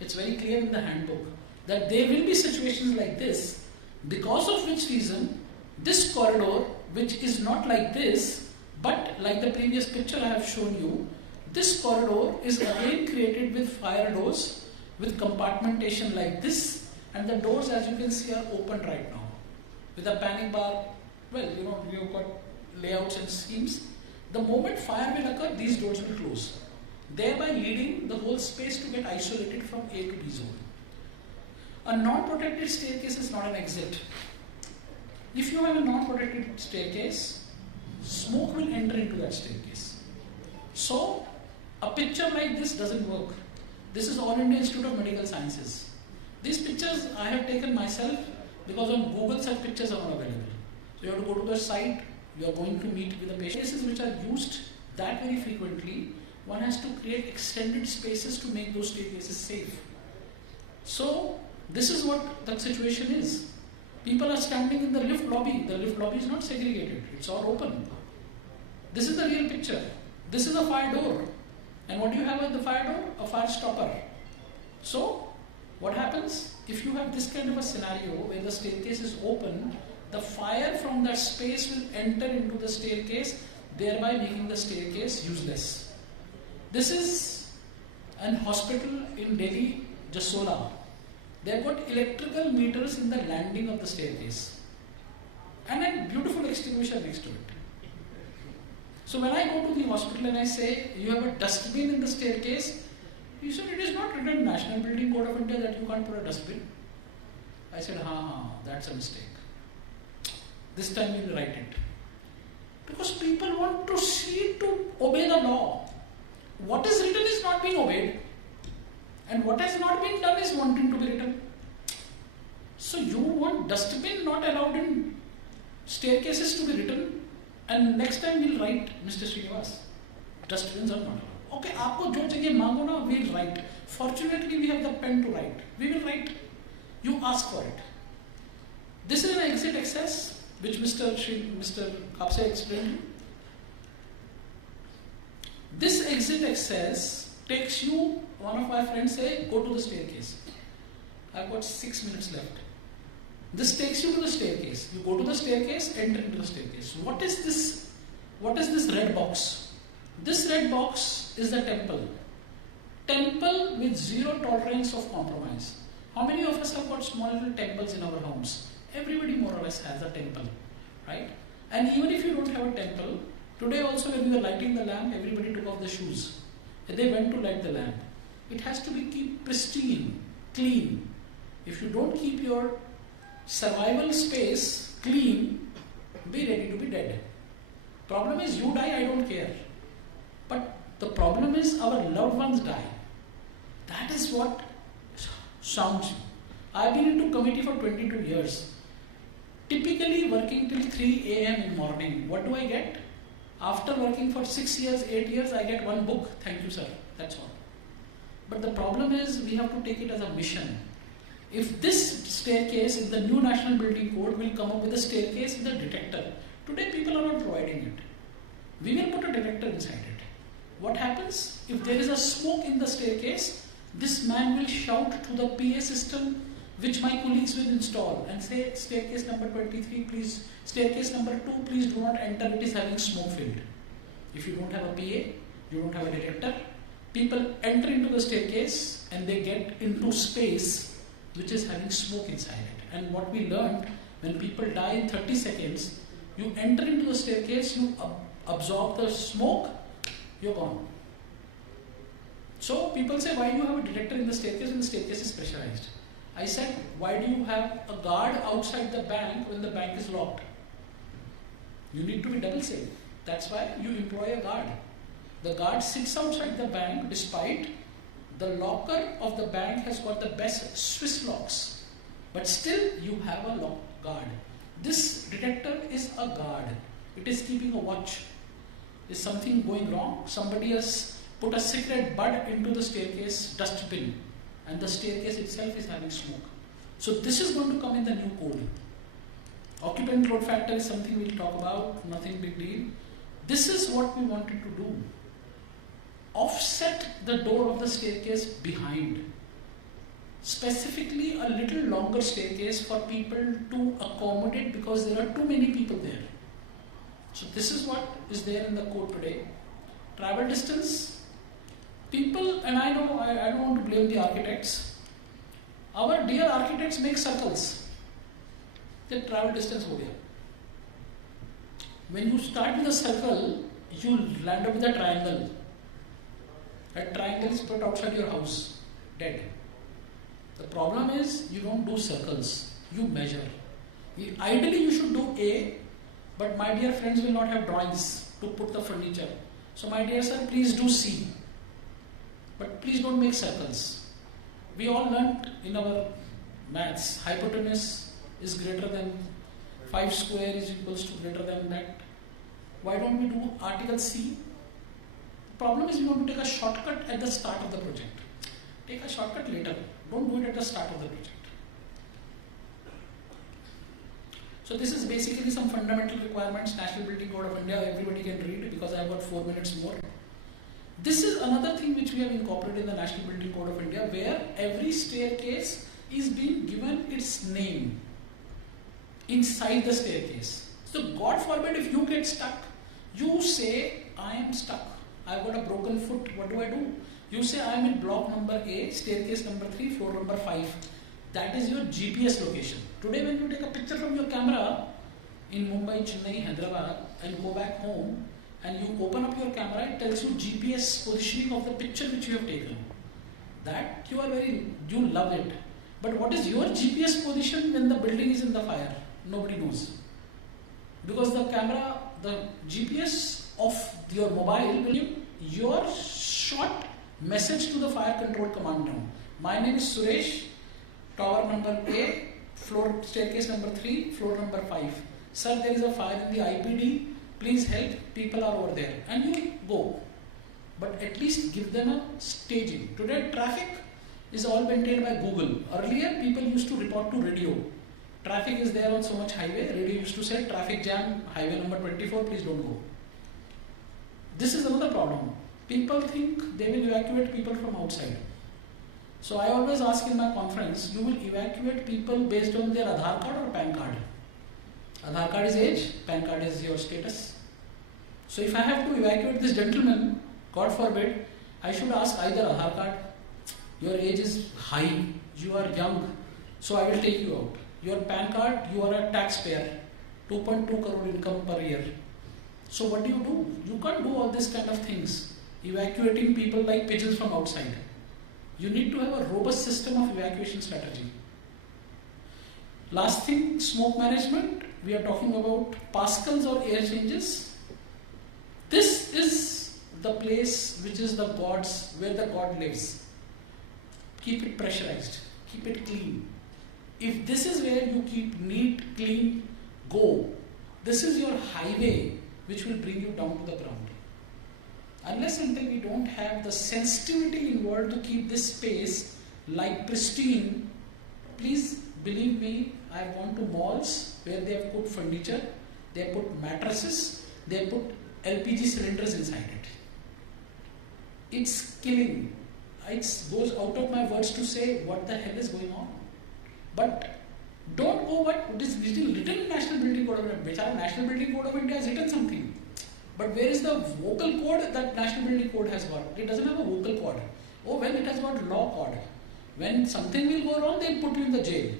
it's very clear in the handbook, that there will be situations like this, because of which reason this corridor, which is not like this, but like the previous picture I have shown you, this corridor is again created with fire doors, with compartmentation like this, and the doors, as you can see, are open right now. With a panic bar, well, you've got layouts and schemes. The moment fire will occur, these doors will close, thereby leading the whole space to get isolated from A to B zone. A non-protected staircase is not an exit. If you have a non-protected staircase, smoke will enter into that staircase. So, a picture like this doesn't work. This is All India Institute of Medical Sciences. These pictures I have taken myself because on Google such pictures are not available. So you have to go to the site, you are going to meet with the patients which are used that very frequently. One has to create extended spaces to make those staircases safe. So this is what the situation is. People are standing in the lift lobby. The lift lobby is not segregated. It's all open. This is the real picture. This is a fire door. And what do you have at the fire door? A fire stopper. So, what happens? If you have this kind of a scenario where the staircase is open, the fire from that space will enter into the staircase, thereby making the staircase useless. This is an hospital in Delhi, Jasola. They have got electrical meters in the landing of the staircase and a beautiful extinguisher next to it. So when I go to the hospital and I say, you have a dustbin in the staircase, he said, it is not written in National Building Code of India that you can't put a dustbin. I said, that's a mistake. This time we will write it. Because people want to see to obey the law. What is written is not being obeyed. And what has not been done is wanting to be written. So you want dustbin not allowed in staircases to be written, and next time we'll write, Mr. Srinivas, dustbins are not allowed. Okay, आपको जो चाहिए मांगो ना, we'll write. Fortunately, we have the pen to write. We will write. You ask for it. This is an exit access, which Mr. Kapse explained. This exit access takes you, one of my friends say, go to the staircase. I've got 6 minutes left. This takes you to the staircase. You go to the staircase, enter into the staircase. What is this? What is this red box? This red box is the temple. Temple with zero tolerance of compromise. How many of us have got small little temples in our homes? Everybody more or less has a temple, right? And even if you don't have a temple, today also when we were lighting the lamp, everybody took off the shoes. And they went to light the lamp. It has to be kept pristine, clean. If you don't keep your survival space clean, be ready to be dead. Problem is you die, I don't care. But the problem is our loved ones die. That is what sounds. I've been into committee for 22 years. Typically working till 3 a.m. in morning. What do I get? After working for 6 years, 8 years, I get one book. Thank you, sir. That's all. But the problem is we have to take it as a mission. If this staircase in the new National Building Code will come up with a staircase with a detector. Today people are not providing it. We will put a detector inside it. What happens? If there is a smoke in the staircase, this man will shout to the PA system which my colleagues will install and say, staircase number 23, please, staircase number 2, please do not enter, it is having smoke filled. If you don't have a PA, you don't have a detector, people enter into the staircase and they get into space which is having smoke inside it. And what we learned, when people die in 30 seconds, you enter into the staircase, you absorb the smoke, you're gone. So people say, why do you have a detector in the staircase when the staircase is pressurized? I said, why do you have a guard outside the bank when the bank is locked? You need to be double safe. That's why you employ a guard. The guard sits outside the bank despite the locker of the bank has got the best Swiss locks. But still you have a lock guard. This detector is a guard. It is keeping a watch. Is something going wrong? Somebody has put a cigarette butt into the staircase dustbin and the staircase itself is having smoke. So this is going to come in the new code. Occupant load factor is something we'll talk about, nothing big deal. This is what we wanted to do. Offset the door of the staircase behind. Specifically a little longer staircase for people to accommodate because there are too many people there. So this is what is there in the code today. Travel distance. People, and I know I don't want to blame the architects. Our dear architects make circles. The travel distance ho gaya. When you start with a circle, you land up with a triangle. That triangle is put outside your house, dead. The problem is you don't do circles, you measure. Ideally you should do A, but my dear friends will not have drawings to put the furniture. So my dear sir, please do C. But please don't make circles. We all learnt in our maths, hypotenuse is greater than 5 square is equals to greater than that. Why don't we do article C? The problem is we want to take a shortcut at the start of the project. Take a shortcut later. Don't do it at the start of the project. So this is basically some fundamental requirements, National Building Code of India, everybody can read because I have got 4 minutes more. This is another thing which we have incorporated in the National Building Code of India where every staircase is being given its name inside the staircase. So God forbid if you get stuck, you say, I am stuck. I've got a broken foot, what do I do? You say, I am in block number A, staircase number 3, floor number 5. That is your GPS location. Today when you take a picture from your camera in Mumbai, Chennai, Hyderabad and go back home and you open up your camera, it tells you GPS positioning of the picture which you have taken. That you love it. But what is your GPS position when the building is in the fire? Nobody knows. Because the camera, the GPS of your mobile will give your short message to the fire control command room. My name is Suresh, tower number A, floor staircase number 3, floor number 5. Sir, there is a fire in the IPD, please help, people are over there. And you go. but at least give them a staging. Today, traffic is all maintained by Google. Earlier, people used to report to radio. Traffic is there on so much highway. Radio used to say, traffic jam, highway number 24, please don't go. This is another problem. People think they will evacuate people from outside. So I always ask in my conference, you will evacuate people based on their Aadhaar card or PAN card? Aadhaar card is age, PAN card is your status. So if I have to evacuate this gentleman, God forbid, I should ask either Aadhaar card, your age is high, you are young, so I will take you out. Your PAN card, you are a taxpayer, 2.2 crore income per year. So what do? You can't do all this kind of things, evacuating people like pigeons from outside. You need to have a robust system of evacuation strategy. Last thing, smoke management. We are talking about pascals or air changes. This is the place which is the God's, where the God lives. Keep it pressurized, keep it clean. If this is where you keep neat, clean, go, this is your highway which will bring you down to the ground. Unless until we don't have the sensitivity involved to keep this space like pristine, please believe me, I have gone to malls where they have put furniture, they have put mattresses, they have put LPG cylinders inside it. It's killing. It goes out of my words to say what the hell is going on. But don't go what is written in National Building Code of India. National Building Code of India has written something. But where is the vocal code that National Building Code has got? It doesn't have a vocal code. Oh well, it has got law code. When something will go wrong, they'll put you in the jail.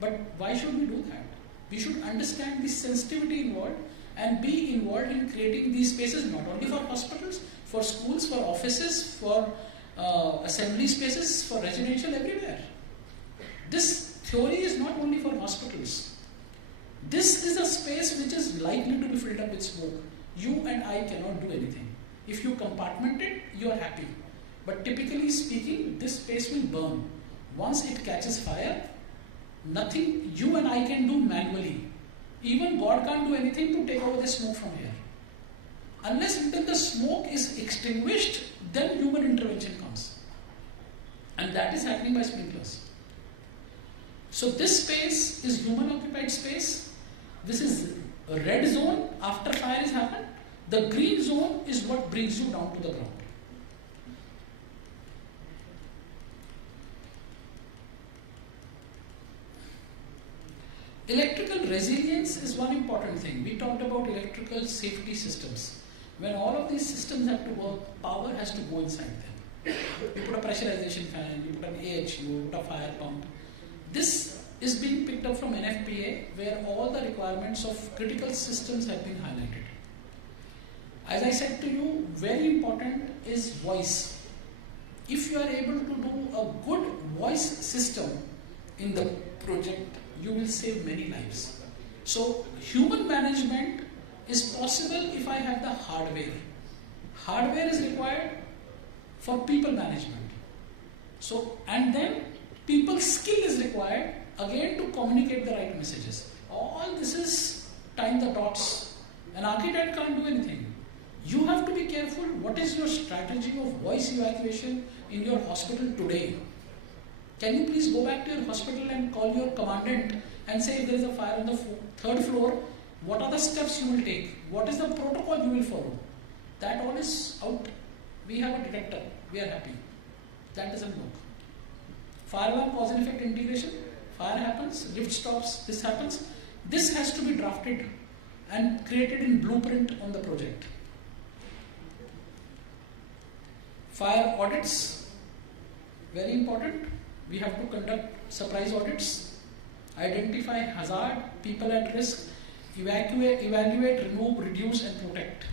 But why should we do that? We should understand the sensitivity involved and be involved in creating these spaces, not only for hospitals, for schools, for offices, for assembly spaces, for residential, everywhere. This theory is not only for hospitals. This is a space which is likely to be filled up with smoke. You and I cannot do anything. If you compartment it, you are happy. But typically speaking, this space will burn. Once it catches fire, nothing you and I can do manually. Even God can't do anything to take away the smoke from here. Unless until the smoke is extinguished, then human intervention comes. And that is happening by sprinklers. So this space is human occupied space. This is a red zone after fire has happened. The green zone is what brings you down to the ground. Electrical resilience is one important thing. We talked about electrical safety systems. When all of these systems have to work, power has to go inside them. You put a pressurization fan, you put an AHU, you put a fire pump. This is being picked up from NFPA, where all the requirements of critical systems have been highlighted. As I said to you, very important is voice. If you are able to do a good voice system in the project, you will save many lives. So human management is possible if I have the hardware. Hardware is required for people management. So, and then people skill is required again to communicate the right messages. All this is tying the dots. An architect can't do anything. You have to be careful what is your strategy of voice evacuation in your hospital today. Can you please go back to your hospital and call your commandant and say if there is a fire on the third floor, what are the steps you will take? What is the protocol you will follow? That all is out. We have a detector. We are happy. That doesn't work. Fire alarm cause and effect integration. Fire happens, lift stops, this happens. This has to be drafted and created in blueprint on the project. Fire audits, very important. We have to conduct surprise audits, identify hazard, people at risk, evaluate, remove, reduce and protect.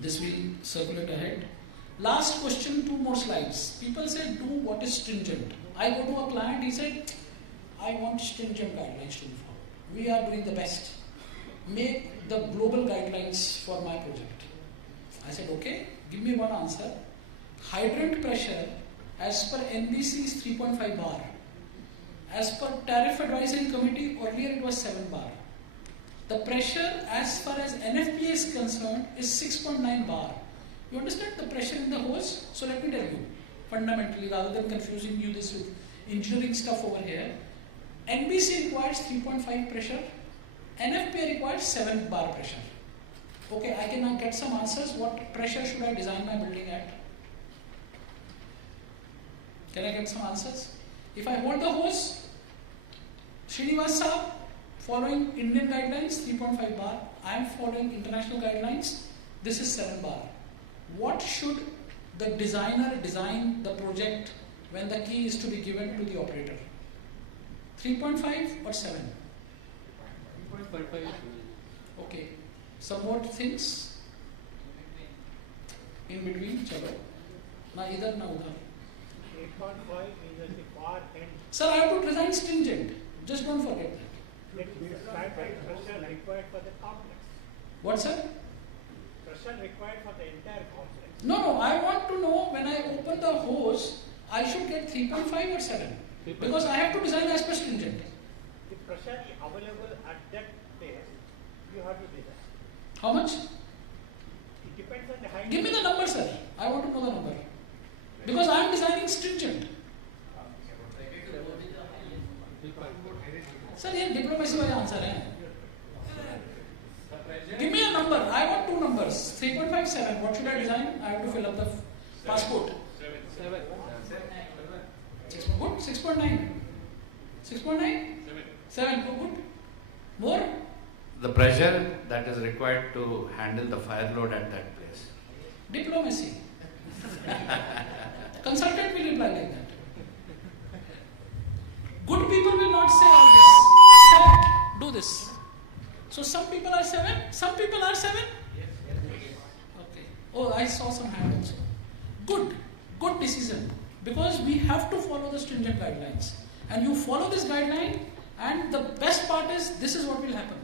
This will circulate ahead. Last question, 2 more slides. People say do what is stringent. I go to a client, he said, I want stringent guidelines to be followed. We are doing the best. Make the global guidelines for my project. I said, okay, give me one answer. Hydrant pressure as per NBC is 3.5 bar. As per Tariff Advisory Committee, earlier it was 7 bar. The pressure as far as NFPA is concerned is 6.9 bar. You understand the pressure in the hose? So let me tell you, fundamentally, rather than confusing you this with engineering stuff over here, NBC requires 3.5 pressure, NFPA requires 7 bar pressure. Okay, I can now get some answers. What pressure should I design my building at? Can I get some answers? If I hold the hose, Srinivasa, following Indian guidelines, 3.5 bar. I am following international guidelines. This is 7 bar. What should the designer design the project when the key is to be given to the operator? 3.5 or 7? 3.5. Okay. Some more things in between. Chalo. Na idhar na udhar. 8.5 is at the far end. Sir, I have to design stringent. Just don't forget that. Pressure required for the complex. What, sir? Pressure required for the entire complex. No, I want to know when I open the hose, I should get 3.5 or 7. Because I have to design as per stringent. The pressure available at that place, you have to design. How much? It depends on the height. Give me the number, sir. I want to know the number. Because I am designing stringent. Sir, here diplomacy wala answer hai. Give me a number. I want 2 numbers. 3.5, 7. What should I design? I have to fill up the passport. 7. Good. 6.9. 6.9? 7. Good. More? The pressure that is required to handle the fire load at that place. Diplomacy. Consultant will reply like that. Good people will not say all this. Sir, do this. So some people are 7, some people are 7. Okay. Oh, I saw some hand also. Good decision. Because we have to follow the stringent guidelines. And you follow this guideline, and the best part is this is what will happen.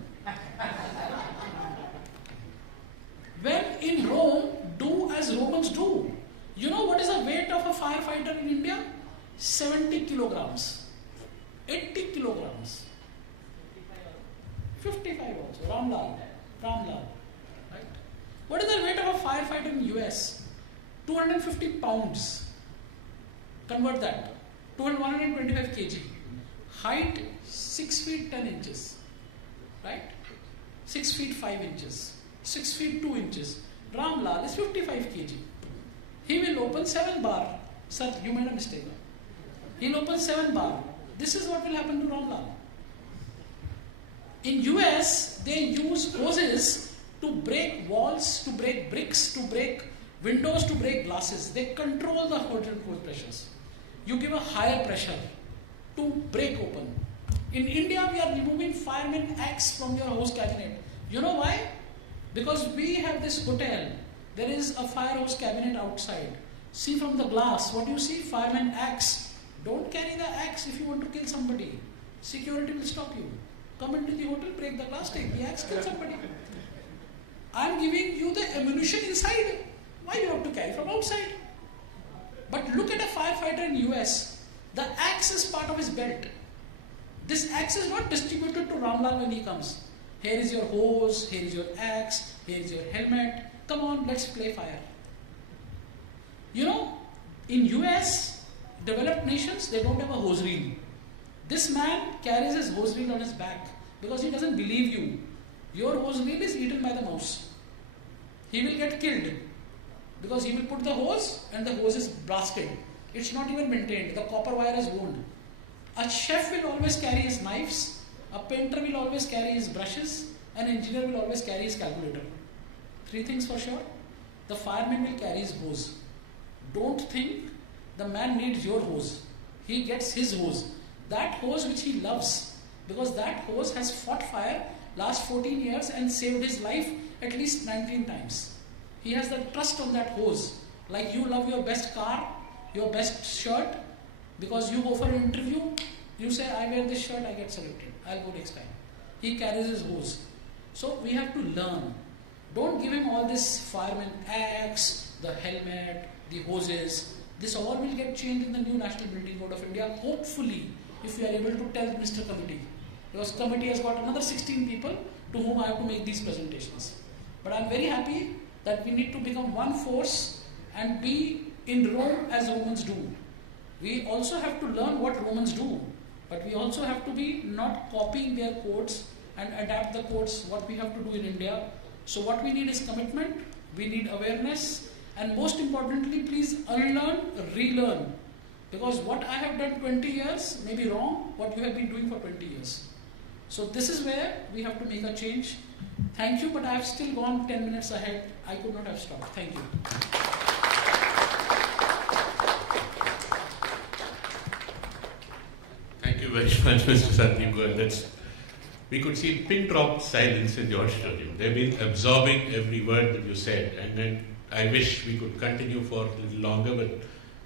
When in Rome, do as Romans do. You know what is the weight of a firefighter in India? 70 kilograms. 80 kilograms. 55 also. Ramlal. Right? What is the weight of a firefighter in US? 250 pounds. Convert that. 125 kg. Height 6 feet 10 inches. Right? 6 feet 5 inches. 6 feet 2 inches. Ramlal is 55 kg. He will open 7 bar. Sir, you made a mistake. He'll open 7 bar. This is what will happen to Ramlal. In US, they use hoses to break walls, to break bricks, to break windows, to break glasses. They control the hose pressures. You give a higher pressure to break open. In India, we are removing fireman axe from your hose cabinet. You know why? Because we have this hotel. There is a fire hose cabinet outside. See from the glass, what do you see? Fireman axe. Don't carry the axe if you want to kill somebody. Security will stop you. Come into the hotel, break the glass, take the axe, kill somebody. I am giving you the ammunition inside. Why you have to carry from outside? But look at a firefighter in US. The axe is part of his belt. This axe is not distributed to Ramlal when he comes. Here is your hose, here is your axe, here is your helmet. Come on, let's play fire. You know, in US, developed nations, they don't have a hose reel. This man carries his hose reel on his back because he doesn't believe you. Your hose reel is eaten by the mouse. He will get killed because he will put the hose and the hose is blasted. It's not even maintained. The copper wire is wound. A chef will always carry his knives. A painter will always carry his brushes. An engineer will always carry his calculator. 3 things for sure. The fireman will carry his hose. Don't think the man needs your hose. He gets his hose. That hose which he loves, because that hose has fought fire last 14 years and saved his life at least 19 times. He has the trust on that hose. Like you love your best car, your best shirt, because you go for an interview, you say, I wear this shirt, I get selected. I'll go next time. He carries his hose. So we have to learn. Don't give him all this fireman axe, the helmet, the hoses. This all will get changed in the new National Building Code of India, hopefully, if we are able to tell Mr. Committee. because committee has got another 16 people to whom I have to make these presentations. But I'm very happy that we need to become one force and be in Rome as Romans do. We also have to learn what Romans do, but we also have to be not copying their codes and adapt the codes what we have to do in India. So what we need is commitment, we need awareness, and most importantly, please unlearn, relearn. Because what I have done 20 years may be wrong, what you have been doing for 20 years. So this is where we have to make a change. Thank you, but I have still gone 10 minutes ahead. I could not have stopped. Thank you. Thank you very much, Mr. Sandeep Goyal. We could see pin drop silence in the auditorium. They've been absorbing every word that you said, and then I wish we could continue for a little longer, but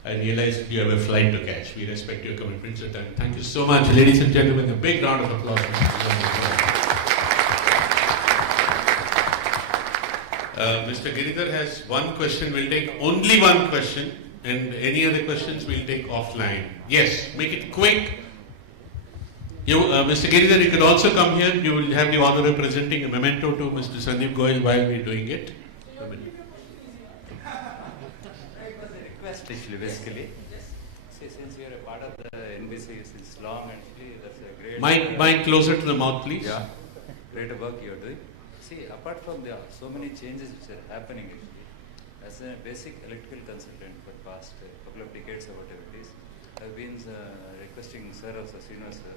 I realized you have a flight to catch. We respect your commitment, so thank you so much. Ladies and gentlemen, a big round of applause. Mr. Giridhar has one question. We'll take only one question, and any other questions we'll take offline. Yes, make it quick. Mr. Giridhar, you could also come here. You will have the honor of presenting a memento to Mr. Sandeep Goyal while we're doing it. Basically, see, since you are a part of the NBC since long, actually, that's a great. Mic closer to the mouth, please. Yeah, great work you are doing. See, apart from the so many changes which are happening, actually, as a basic electrical consultant for the past couple of decades or whatever it is, I've been requesting Sir also, Srinivas Sir.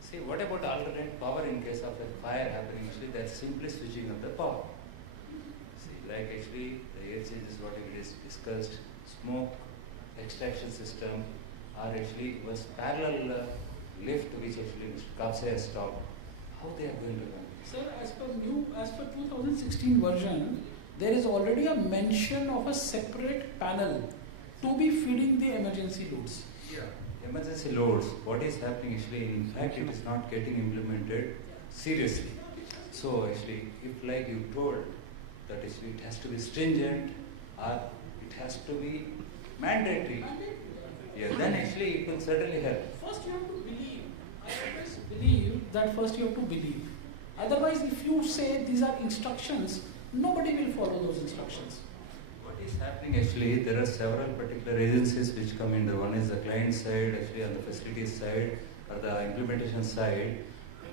See, what about alternate power in case of a fire happening? Actually, that's simply switching of the power. See, like actually, the air changes, whatever it is discussed. Smoke extraction system or actually was parallel lift which actually Mr. Kapse has stopped. How they are going to run? Sir, as per 2016 version, there is already a mention of a separate panel to be feeding the emergency loads. Yeah. Emergency loads, what is happening actually, in fact it is not getting implemented seriously. So actually, if like you told that actually it has to be stringent or it has to be mandatory. Yeah, then actually it will certainly help. First you have to believe. I always believe that first you have to believe. Otherwise, if you say these are instructions, nobody will follow those instructions. What is happening actually, there are several particular agencies which come in. One is the client side, actually on the facilities side, or the implementation side.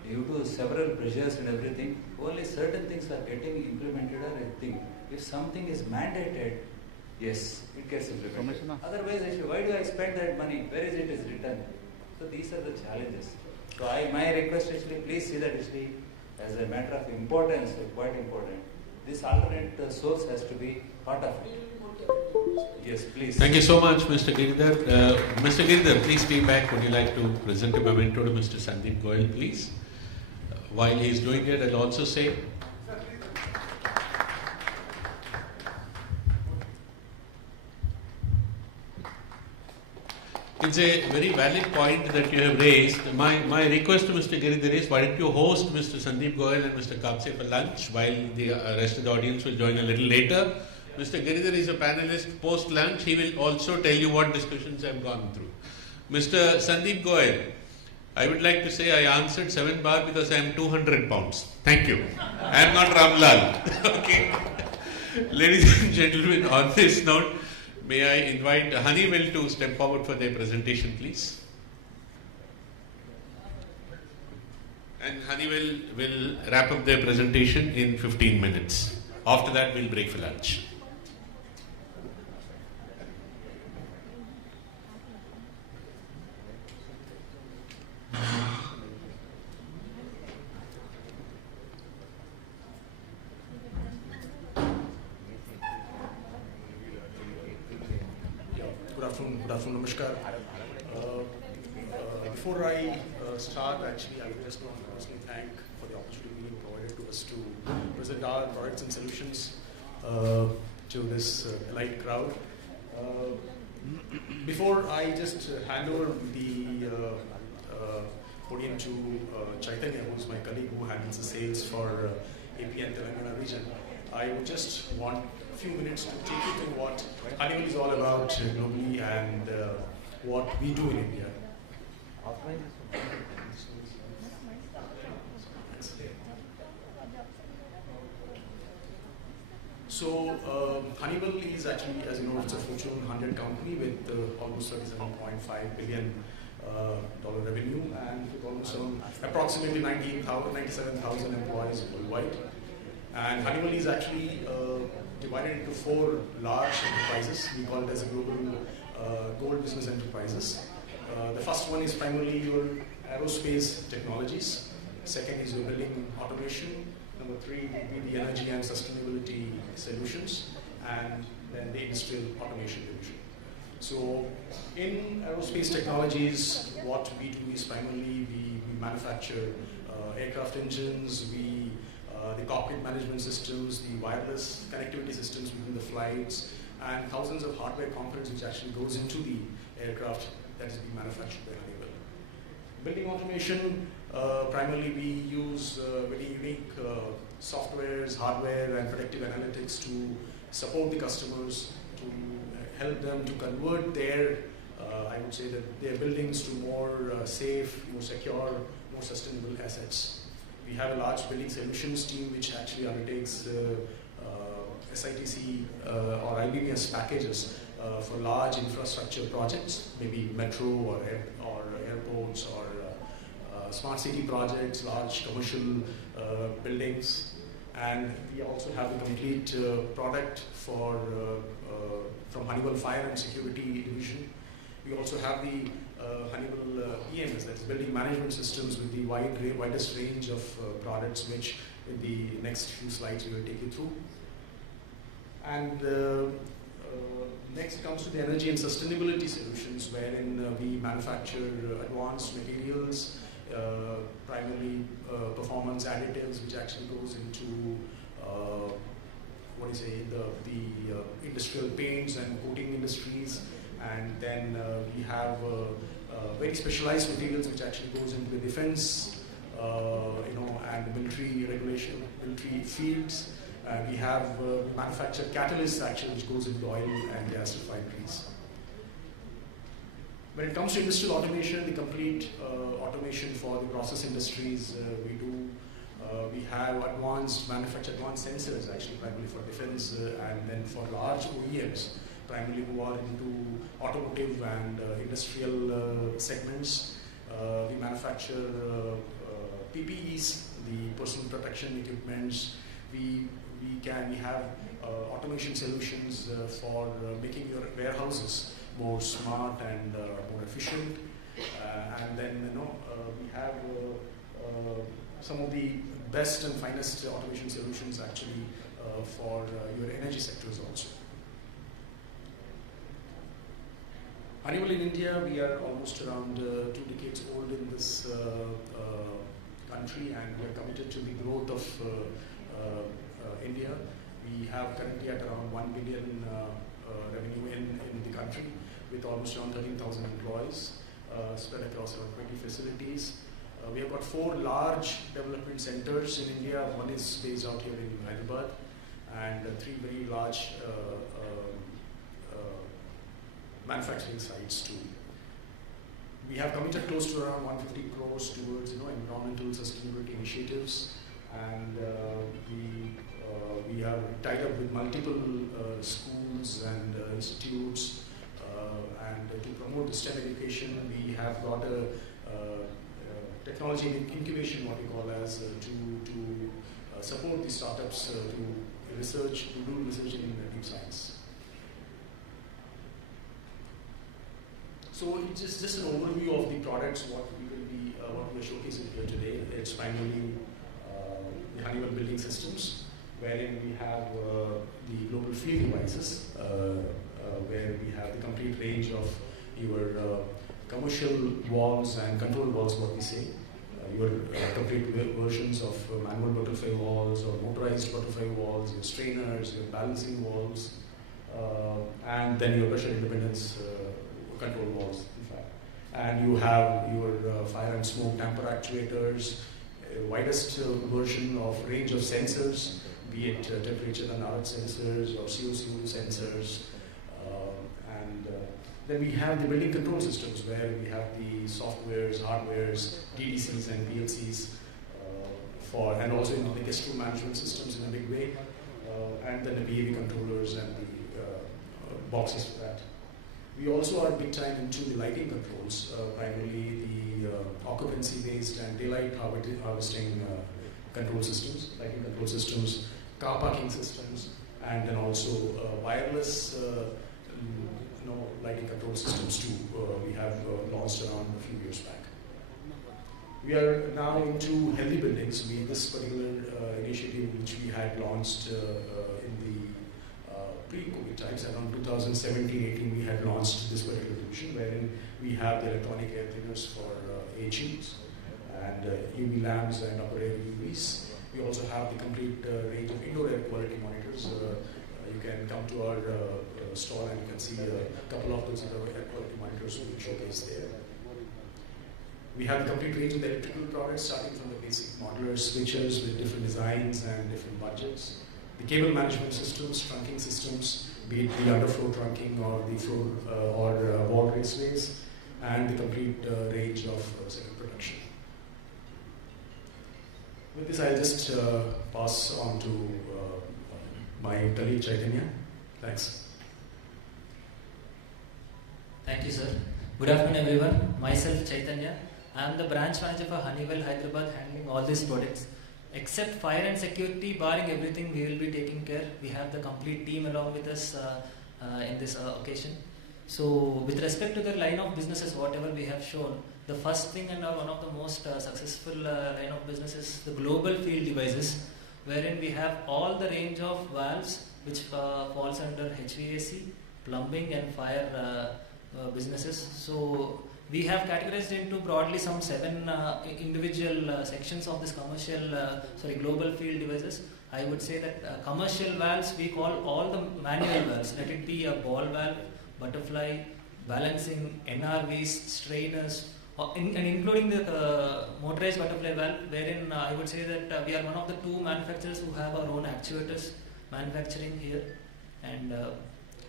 Due to several pressures and everything, only certain things are getting implemented or I think. If something is mandated, yes, it gets implemented. Otherwise, actually, why do I spend that money? Where is it is written? So these are the challenges. So my request actually, please see that actually as a matter of importance, quite important. This alternate source has to be part of it. Yes, please. Thank you so much, Mr. Giridhar. Mr. Giridhar, please stay back. Would you like to present a memento to Mr. Sandeep Goyal, please? While he is doing it, I'll also say. It's a very valid point that you have raised. My request to Mr. Giridhar is, why don't you host Mr. Sandeep Goyal and Mr. Kapse for lunch while the rest of the audience will join a little later. Mr. Giridhar is a panelist post-lunch. He will also tell you what discussions I have gone through. Mr. Sandeep Goyal, I would like to say I answered 7 bar because I am 200 pounds. Thank you. I am not Ramlal. Okay. Ladies and gentlemen, on this note, may I invite Honeywell to step forward for their presentation, please. And Honeywell will wrap up their presentation in 15 minutes. After that, we'll break for lunch. Good afternoon, namaskar. Before I start, actually, I would just want to personally thank for the opportunity being provided to us to present our products and solutions to this elite crowd. Before I just hand over the podium to Chaitanya, who's my colleague who handles the sales for AP and Telangana region, I would just want a few minutes to take you through what Honeywell is all about globally and what we do in India. So Honeywell is actually, as you know, it's a Fortune 100 company with almost $37.5 billion revenue and with almost approximately 97,000 employees worldwide. And Honeywell is actually divided into 4 large enterprises. We call it as a global gold business enterprises. The first one is primarily your aerospace technologies. Second is your building automation. Number 3 would be the energy and sustainability solutions, and then the industrial automation division. So in aerospace technologies, what we do is primarily we manufacture aircraft engines, the cockpit management systems, the wireless connectivity systems within the flights, and thousands of hardware components which actually goes into the aircraft that is being manufactured by Honeywell. Building automation, primarily we use very unique softwares, hardware, and predictive analytics to support the customers, to help them to convert their, I would say that their buildings to more safe, more secure, more sustainable assets. We have a large building solutions team which actually undertakes SITC or IBMS packages for large infrastructure projects, maybe metro or airports or smart city projects, large commercial buildings. And we also have a complete product for from Honeywell Fire and Security Division. We also have the Honeywell EMS, that's building management systems, with the widest range of products, which in the next few slides we will take you through. And next comes to the energy and sustainability solutions, wherein we manufacture advanced materials, primarily performance additives, which actually goes into the industrial paints and coating industries. And then we have very specialized materials which actually goes into the defense, and military regulation, military fields. We have manufactured catalysts actually which goes into oil and gas refineries. When it comes to industrial automation, the complete automation for the process industries, we do. We have manufactured advanced sensors actually primarily for defense and then for large OEMs, primarily who are into automotive and industrial segments. We manufacture PPEs, the personal protection equipments. We have automation solutions for making your warehouses more smart and more efficient. And then we have some of the best and finest automation solutions actually for your energy sectors also. Honeywell in India, we are almost around 2 decades old in this country, and we are committed to the growth of India. We have currently at around 1 billion revenue in the country, with almost around 13,000 employees spread across around 20 facilities. We have got 4 large development centers in India. One is based out here in Hyderabad, and 3 very large manufacturing sites too. We have committed close to around 150 crores towards environmental sustainability initiatives, and we are tied up with multiple schools and institutes, and to promote the STEM education, we have got a technology incubation, what we call as, to support the startups to do research in deep science. So it's just an overview of the products what we are showcasing here today. It's primarily the Honeywell building systems, wherein we have the global field devices, where we have the complete range of your commercial walls and control walls, what we say. Your complete versions of manual butterfly walls or motorized butterfly walls, your strainers, your balancing walls, and then your pressure independence control walls, in fact. And you have your fire and smoke tamper actuators, widest version of range of sensors, be it temperature and RF sensors or CO2 sensors. And then we have the building control systems, where we have the softwares, hardwares, DDCs and PLCs, and also in the guest room management systems in a big way. and then the BAV controllers and the boxes for that. We also are big time into the lighting controls, primarily the occupancy-based and daylight harvesting control systems, lighting control systems, car parking systems, and then also wireless lighting control systems too. We have launched around a few years back. We are now into healthy buildings. This particular initiative, which we had launched in the pre-COVID times, around 2017-18, we had launched this particular division, wherein we have the electronic air cleaners for HEs and UV lamps and upper air UVs. We also have the complete range of indoor air quality monitors. You can come to our stall and you can see a couple of those air quality monitors we showcase there. We have the complete range of the electrical products, starting from the basic modular switches with different designs and different budgets. The cable management systems, trunking systems, be it the underfloor trunking or the floor or wall raceways, and the complete range of circuit protection. With this, I'll just pass on to my colleague Chaitanya. Thanks. Thank you, sir. Good afternoon, everyone. Myself, Chaitanya. I am the branch manager for Honeywell, Hyderabad, handling all these products. Except fire and security, barring everything, we will be taking care. We have the complete team along with us in this occasion. So, with respect to the line of businesses, whatever we have shown, the first thing and one of the most successful line of business is the global field devices, wherein we have all the range of valves which falls under HVAC, plumbing and fire businesses. So, we have categorized into broadly some 7 individual sections of this global field devices. I would say that commercial valves, we call all the manual valves, let it be a ball valve, butterfly, balancing, NRVs, strainers, and including the motorized butterfly valve, wherein I would say that we are one of the 2 manufacturers who have our own actuators manufacturing here. And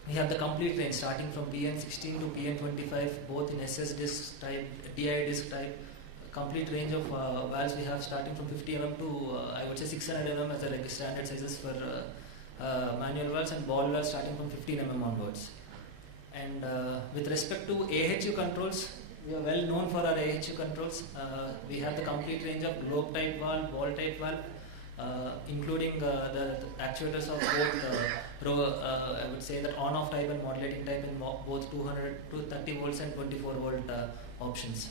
we have the complete range starting from PN16 to PN25, both in SS disc type, DI disc type, complete range of valves we have starting from 50 mm to I would say 600 mm as the standard sizes for manual valves, and ball valves starting from 15 mm onwards. And with respect to AHU controls, we are well known for our AHU controls. We have the complete range of globe type valve, ball type valve, including the actuators of both I would say that on-off type and modulating type in both 200 to 30 volts and 24 volt options.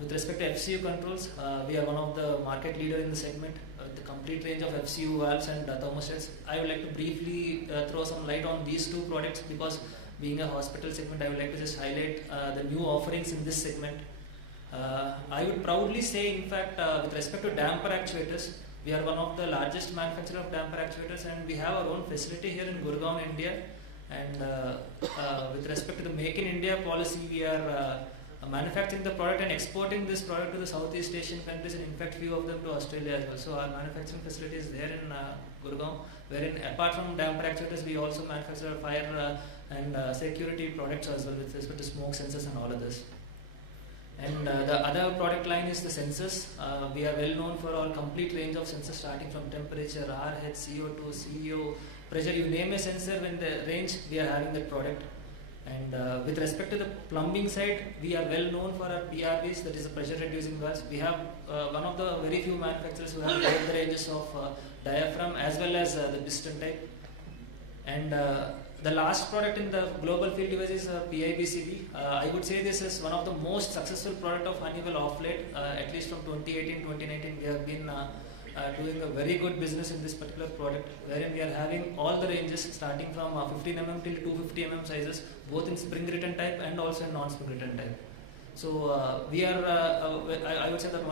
With respect to FCU controls, we are one of the market leader in the segment. The complete range of FCU valves and thermostats. I would like to briefly throw some light on these 2 products because being a hospital segment, I would like to just highlight the new offerings in this segment. I would proudly say, in fact, with respect to damper actuators, we are one of the largest manufacturer of damper actuators, and we have our own facility here in Gurgaon, India. And with respect to the Make in India policy, we are manufacturing the product and exporting this product to the Southeast Asian countries, and in fact few of them to Australia as well. So our manufacturing facility is there in Gurgaon, wherein apart from damper actuators, we also manufacture fire and security products as well with respect to smoke sensors and all of this. And the other product line is the sensors. We are well known for our complete range of sensors starting from temperature, RH, CO2, CEO, pressure, you name a sensor in the range, we are having that product. And with respect to the plumbing side, we are well known for our PRVs, that is the pressure reducing valves. We have one of the very few manufacturers who have both the ranges of diaphragm as well as the piston type. And the last product in the global field device is PIBCB. I would say this is one of the most successful product of Honeywell of late, at least from 2018-2019 we have been doing a very good business in this particular product, wherein we are having all the ranges starting from 15 mm till 250 mm sizes, both in spring return type and also in non-spring return type. So we are, I would say that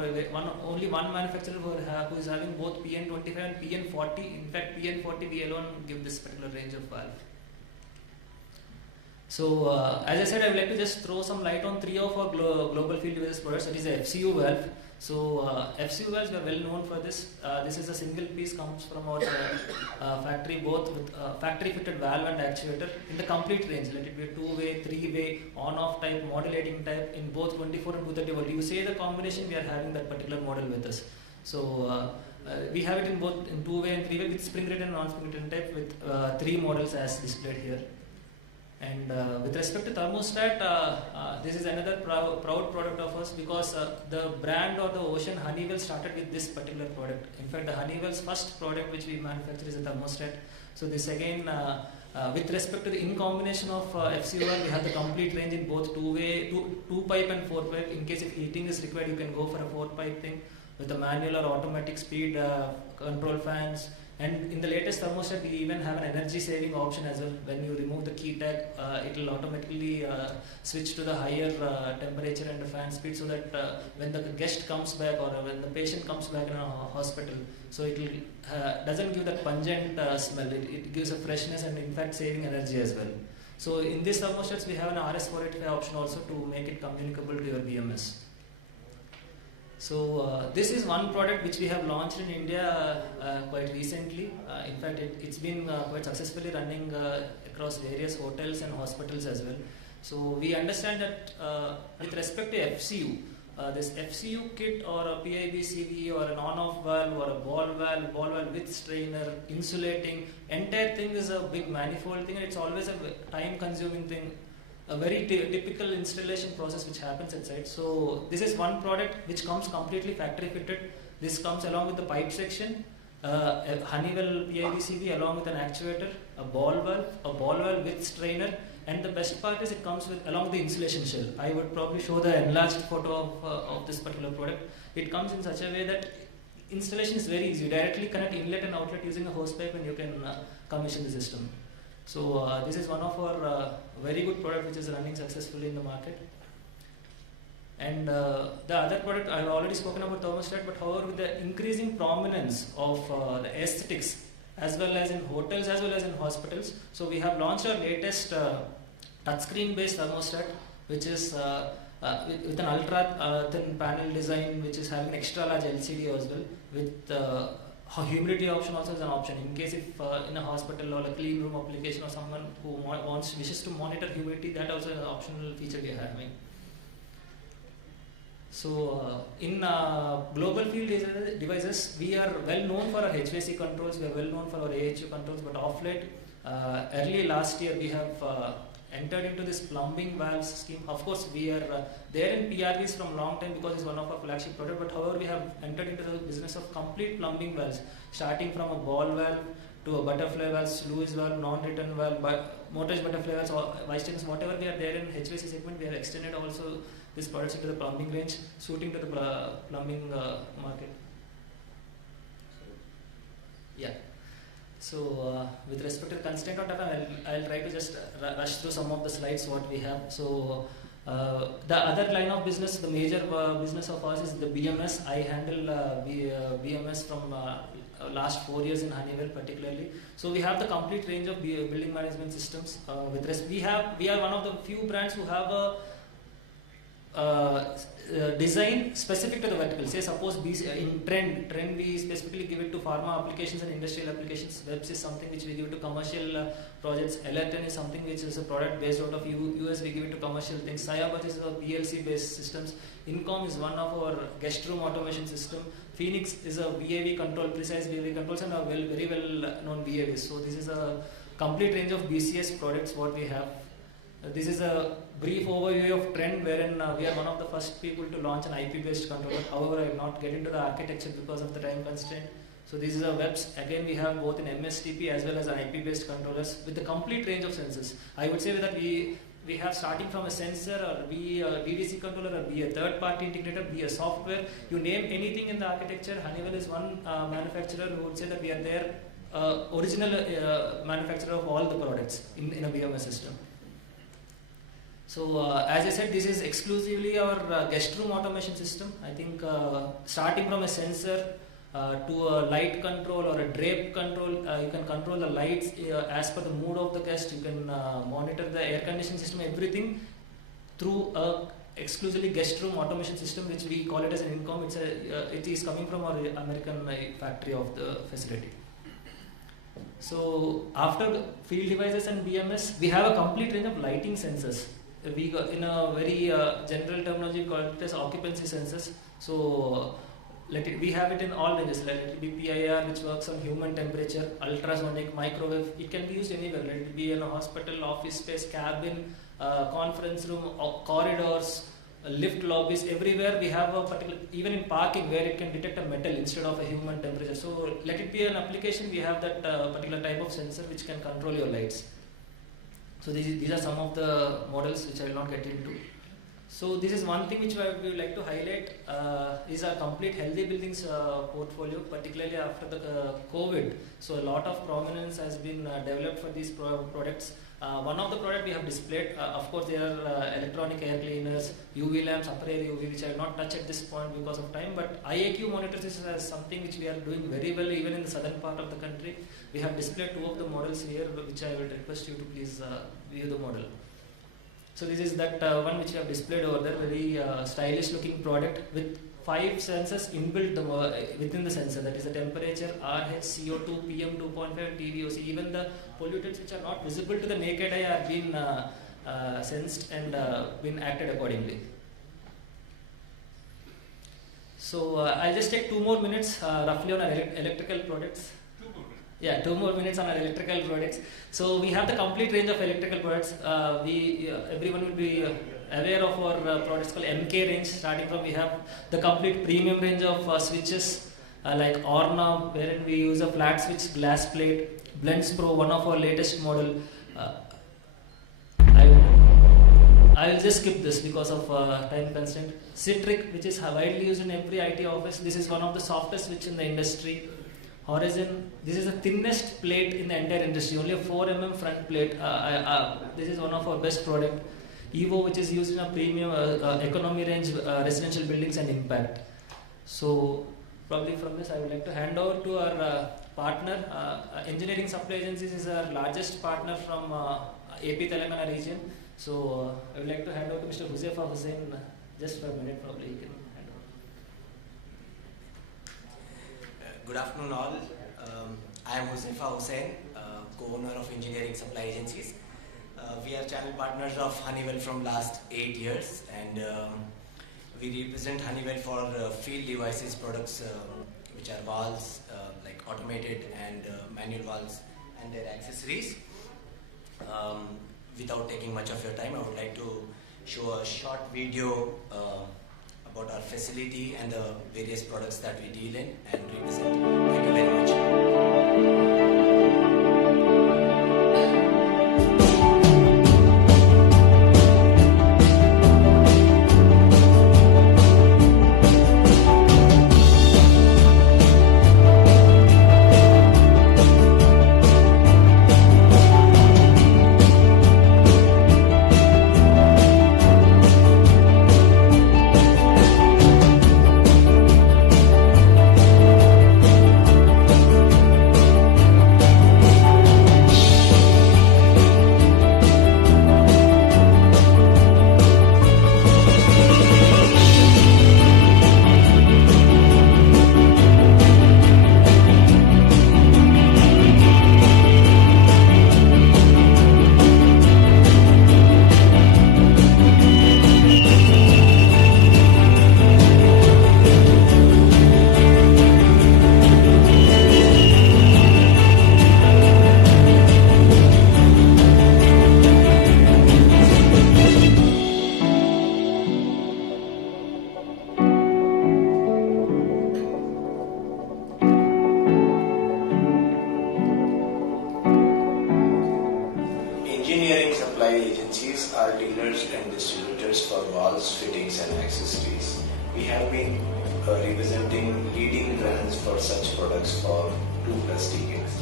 only one manufacturer who is having both PN25 and PN40. In fact, PN40 we alone give this particular range of valve. So as I said, I would like to just throw some light on 3 of our global field devices products. That is the FCU valve. So FCU valves, we are well known for this. This is a single piece, comes from our factory, both with factory fitted valve and actuator in the complete range. Let it be 2-way, 3-way, on-off type, modulating type in both 24 and 230 volt. You say the combination, we are having that particular model with us. So we have it in both in two-way and three-way with spring return and non-spring return type with 3 models as displayed here. And with respect to thermostat, this is another proud product of us because the brand or the ocean Honeywell started with this particular product. In fact, the Honeywell's first product which we manufacture is a thermostat. So this again, with respect to the in combination of FCOR, we have the complete range in both two-way, two pipe and 4 pipe. In case if heating is required, you can go for a 4 pipe thing with a manual or automatic speed control fans. And in the latest thermostat, we even have an energy saving option as well. When you remove the key tag, it will automatically switch to the higher temperature and the fan speed, so that when the guest comes back or when the patient comes back in a hospital, so it will, doesn't give that pungent smell. It gives a freshness and in fact saving energy as well. So in these thermostats, we have an RS485 option also to make it communicable to your BMS. So this is one product which we have launched in India quite recently. In fact, it's been quite successfully running across various hotels and hospitals as well. So we understand that with respect to FCU, this FCU kit or a PIB-CV or an on-off valve or a ball valve with strainer, insulating, entire thing is a big manifold thing, and it's always a time-consuming thing. A very typical installation process which happens at site. So this is one product which comes completely factory fitted. This comes along with the pipe section, a Honeywell PIB-CV along with an actuator, a ball valve with strainer, and the best part is it comes with along with the insulation shell. I would probably show the enlarged photo of this particular product. It comes in such a way that installation is very easy. You directly connect inlet and outlet using a hose pipe and you can commission the system. So this is one of our very good product which is running successfully in the market. And the other product, I have already spoken about thermostat, but however with the increasing prominence of the aesthetics as well as in hotels as well as in hospitals, so we have launched our latest touchscreen based thermostat, which is with an ultra thin panel design, which is having extra large LCD as well, with humidity option also is an option. In case if in a hospital or a clean room application or someone who wishes to monitor humidity, that also is an optional feature we are having. So in global field devices, we are well known for our HVAC controls, we are well known for our AHU controls, but of late, early last year we have entered into this plumbing valves scheme. Of course, we are there in PRVs from long time because it's one of our flagship product, but however we have entered into the business of complete plumbing valves, starting from a ball valve to a butterfly valve, sluice valve, non-return valve, mortgage butterfly valves, or vice tennis, whatever we are there in HVAC segment, we have extended also these products into the plumbing range, suiting to the plumbing market. Yeah. So with respect to the constraint on time, I'll try to just rush through some of the slides what we have. So the other line of business, the major business of ours is the BMS. I handle BMS from last 4 years in Honeywell particularly. So we have the complete range of building management systems. We are one of the few brands who have a design specific to the vertical. Say suppose in trend we specifically give it to pharma applications and industrial applications. Webs is something which we give it to commercial projects. LRTN is something which is a product based out of US, we give it to commercial things. Sayabach is a PLC based systems. Incom is one of our guest room automation system. Phoenix is a VAV control, precise VAV controls, and a very well known VAVs. So this is a complete range of BCS products what we have. This is a brief overview of trend wherein we are one of the first people to launch an IP based controller. However, I will not get into the architecture because of the time constraint. So this is a webs. Again, we have both an MSTP as well as an IP based controllers with the complete range of sensors. I would say that we have starting from a sensor or be a DDC controller or be a third party integrator, be a software. You name anything in the architecture, Honeywell is one manufacturer who would say that we are their original manufacturer of all the products in a BMS system. So as I said, this is exclusively our guest room automation system. I think starting from a sensor to a light control or a drape control, you can control the lights as per the mood of the guest. You can monitor the air conditioning system, everything through a exclusively guest room automation system, which we call it as an Incom. It is coming from our American factory of the facility. So after field devices and BMS, we have a complete range of lighting sensors. We got in a very general terminology called it as occupancy sensors. So we have it in all ranges. Let it be PIR, which works on human temperature, ultrasonic, microwave. It can be used anywhere. Let it be in a hospital, office space, cabin, conference room, corridors, lift lobbies. Everywhere we have a particular, even in parking, where it can detect a metal instead of a human temperature. So let it be an application. We have that particular type of sensor which can control your lights. So these are some of the models which I will not get into. So this is one thing which we would like to highlight is our complete healthy buildings portfolio, particularly after the COVID. So a lot of prominence has been developed for these products. One of the products we have displayed, of course there are electronic air cleaners, UV lamps, upper air UV, which I will not touch at this point because of time, but IAQ monitors is something which we are doing very well even in the southern part of the country. We have displayed two of the models here, which I will request you to please view the model. So this is that one which we have displayed over there, very stylish looking product with 5 sensors inbuilt within the sensor, that is the temperature, RH, CO2, PM 2.5 and TVOC. Even the pollutants which are not visible to the naked eye are being sensed and been acted accordingly. So I'll just take 2 more minutes roughly on our electrical products. 2 more minutes on our electrical products. So we have the complete range of electrical products. Everyone will be aware of our products called MK range. Starting from, we have the complete premium range of switches like Orna, wherein we use a flat switch glass plate. Blends Pro, one of our latest model. I will just skip this because of time constraint. Citric, which is widely used in every IT office. This is one of the softest switch in the industry. Horizon, this is the thinnest plate in the entire industry, only a 4 mm front plate. This is one of our best product. Evo, which is used in a premium economy range residential buildings and impact. So probably from this I would like to hand over to our partner. Engineering Supply Agencies is our largest partner from AP Telangana region. So I would like to hand over to Mr. Huzaifa Hussain just for a minute probably. You can hand over. Good afternoon all. I am Huzaifa Hussain, co-owner of Engineering Supply Agencies. We are channel partners of Honeywell from last 8 years, and we represent Honeywell for field devices products which are valves like automated and manual valves and their accessories. Without taking much of your time, I would like to show a short video about our facility and the various products that we deal in and represent. Thank you very much. Engineering supply agencies are dealers and distributors for valves, fittings and accessories. We have been representing leading brands for such products for 2+ decades.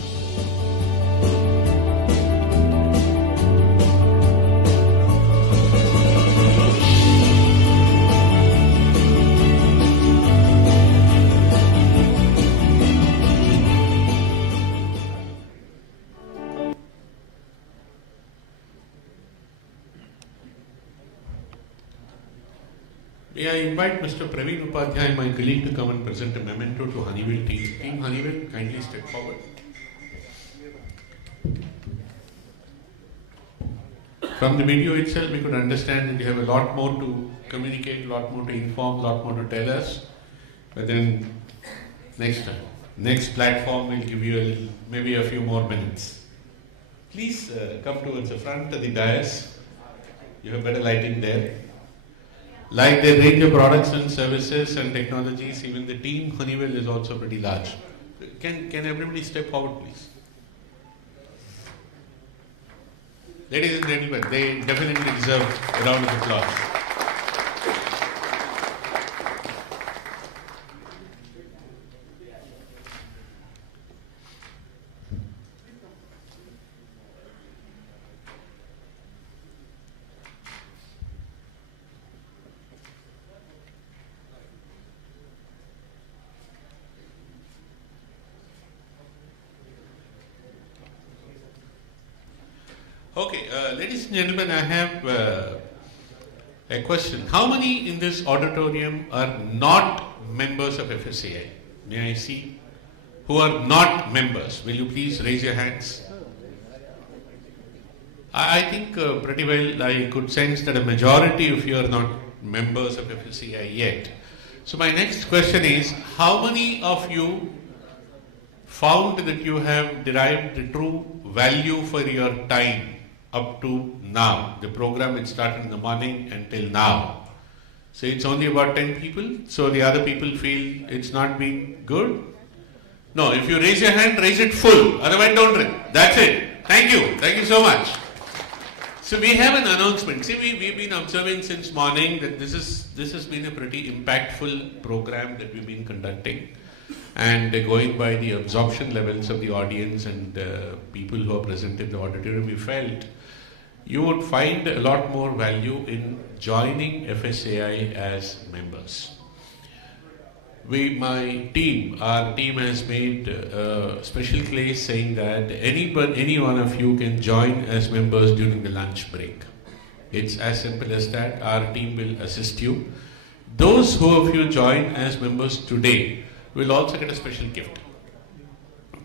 May I invite Mr. Praveen Upadhyay, my colleague, to come and present a memento to Honeywell team. Team Honeywell, kindly step forward. From the video itself, we could understand that you have a lot more to communicate, a lot more to inform, a lot more to tell us. But then Next platform will give you maybe a few more minutes. Please come towards the front of the dais. You have better lighting there. Like their range of products and services and technologies, even the team Honeywell is also pretty large. Can everybody step forward, please? Ladies and gentlemen, they definitely deserve a round of applause. Okay, ladies and gentlemen, I have a question. How many in this auditorium are not members of FSAI? May I see? Who are not members? Will you please raise your hands? I think pretty well I could sense that a majority of you are not members of FSAI yet. So my next question is, how many of you found that you have derived the true value for your time up to now? The program it started in the morning until now. So it's only about 10 people. So the other people feel it's not been good. No, if you raise your hand, raise it full. Otherwise, don't raise. That's it. Thank you. Thank you so much. So we have an announcement. See, we've been observing since morning that this has been a pretty impactful program that we've been conducting. And going by the absorption levels of the audience and people who are present in the auditorium, we felt you would find a lot more value in joining FSAI as members. Our team has made a special case saying that any one of you can join as members during the lunch break. It's as simple as that. Our team will assist you. Those who of you join as members today will also get a special gift.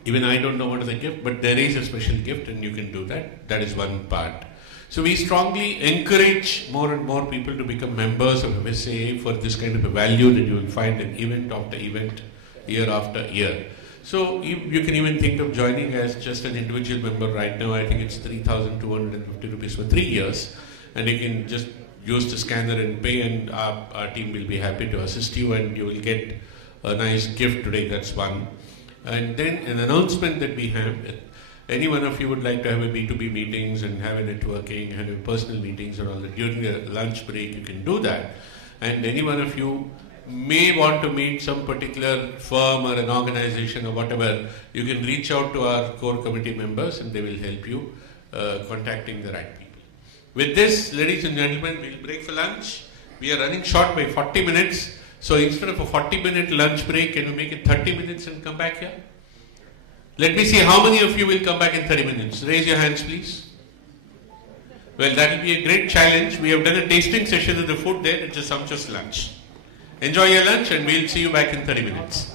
Even I don't know what is the gift, but there is a special gift and you can do that. That is one part. So we strongly encourage more and more people to become members of FSAI for this kind of a value that you will find in event after event, year after year. So you can even think of joining as just an individual member. Right now I think it's 3,250 rupees for 3 years, and you can just use the scanner and pay, and our team will be happy to assist you, and you will get a nice gift today. That's one. And then an announcement that we have, any one of you would like to have a B2B meetings and have a networking, have a personal meetings and all that, during the lunch break you can do that. And any one of you may want to meet some particular firm or an organization or whatever, you can reach out to our core committee members and they will help you contacting the right people. With this, ladies and gentlemen, we'll break for lunch. We are running short by 40 minutes. So instead of a 40-minute lunch break, can we make it 30 minutes and come back here? Let me see how many of you will come back in 30 minutes. Raise your hands, please. Well, that will be a great challenge. We have done a tasting session of the food there. It's a sumptuous lunch. Enjoy your lunch and we'll see you back in 30 minutes.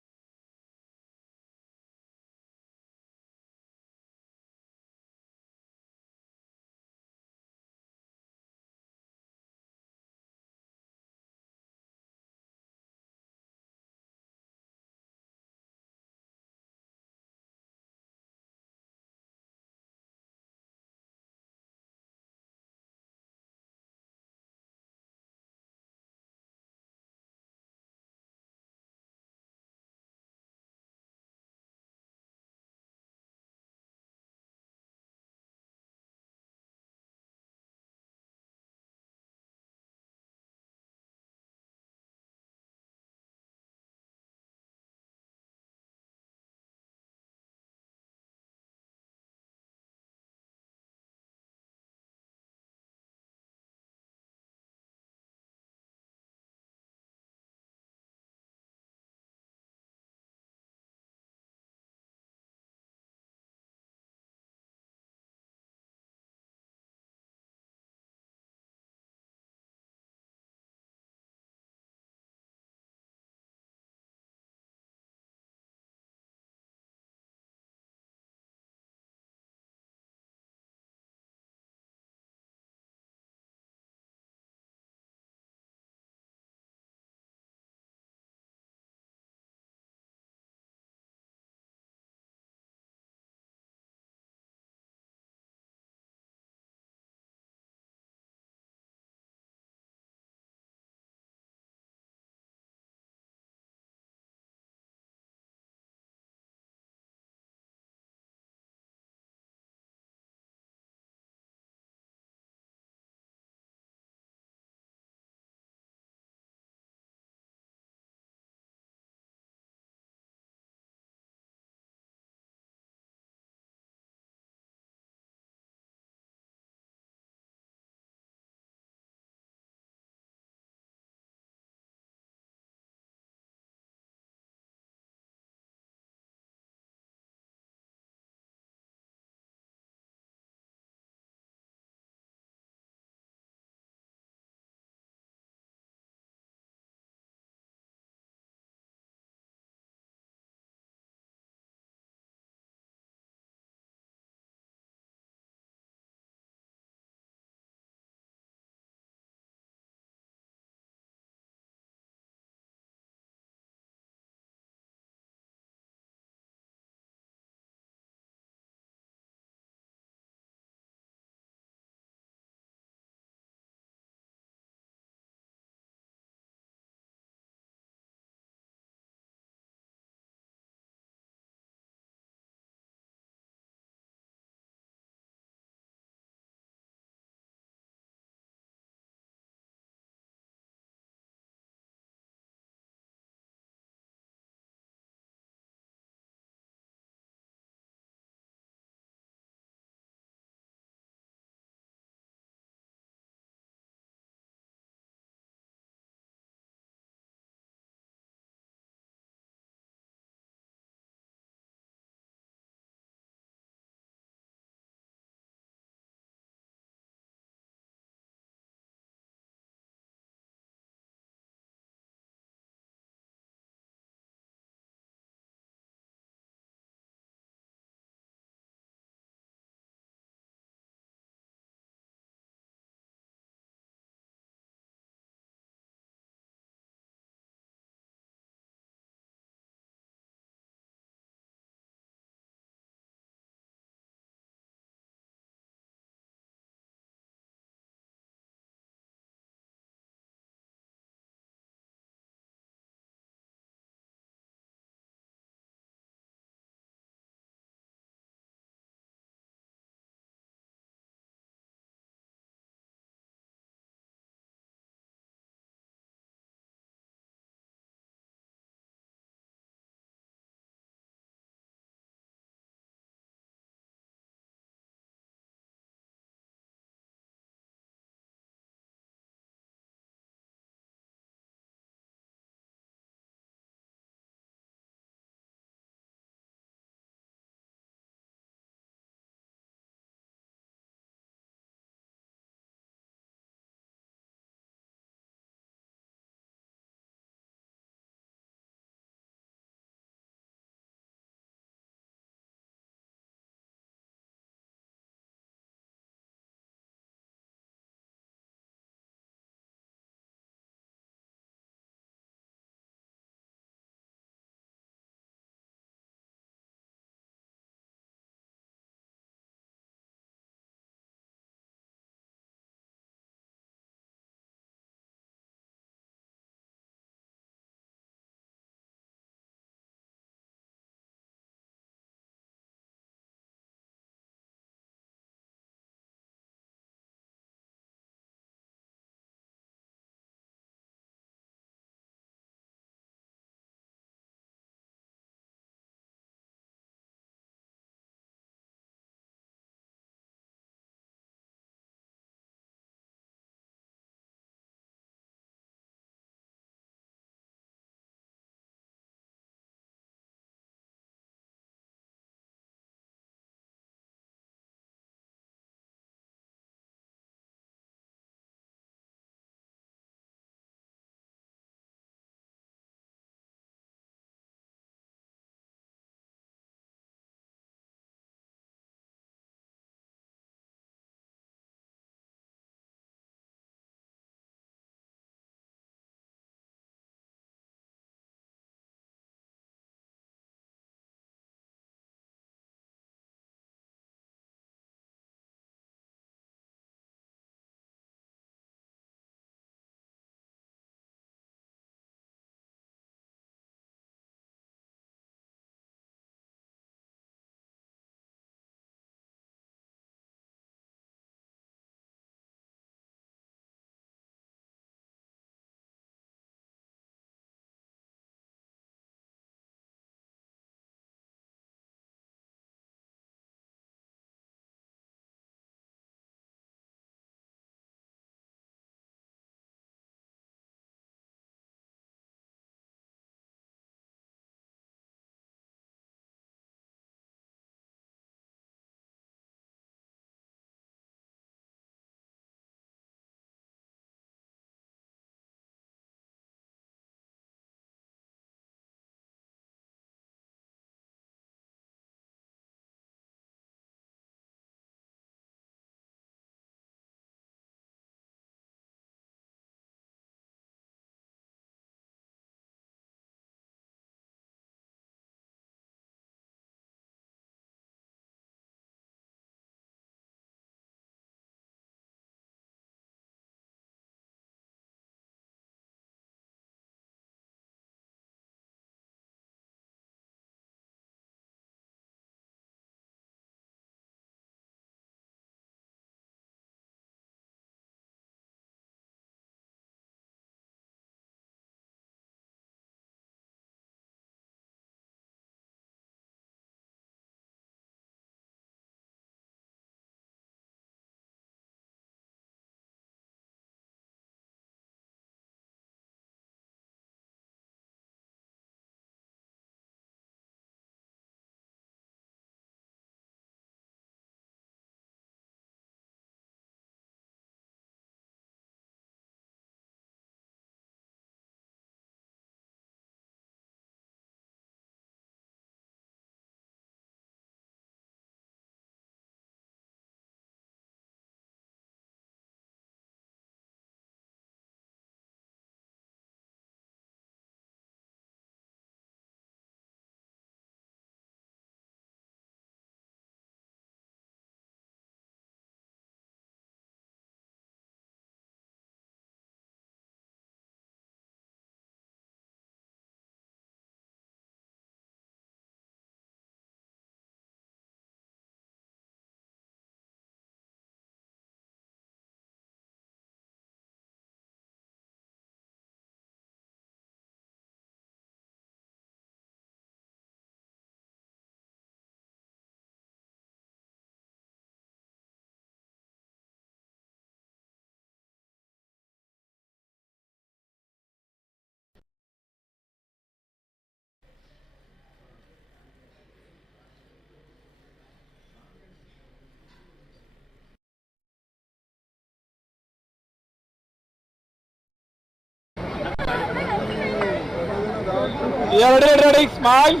Yeah, ready, smile.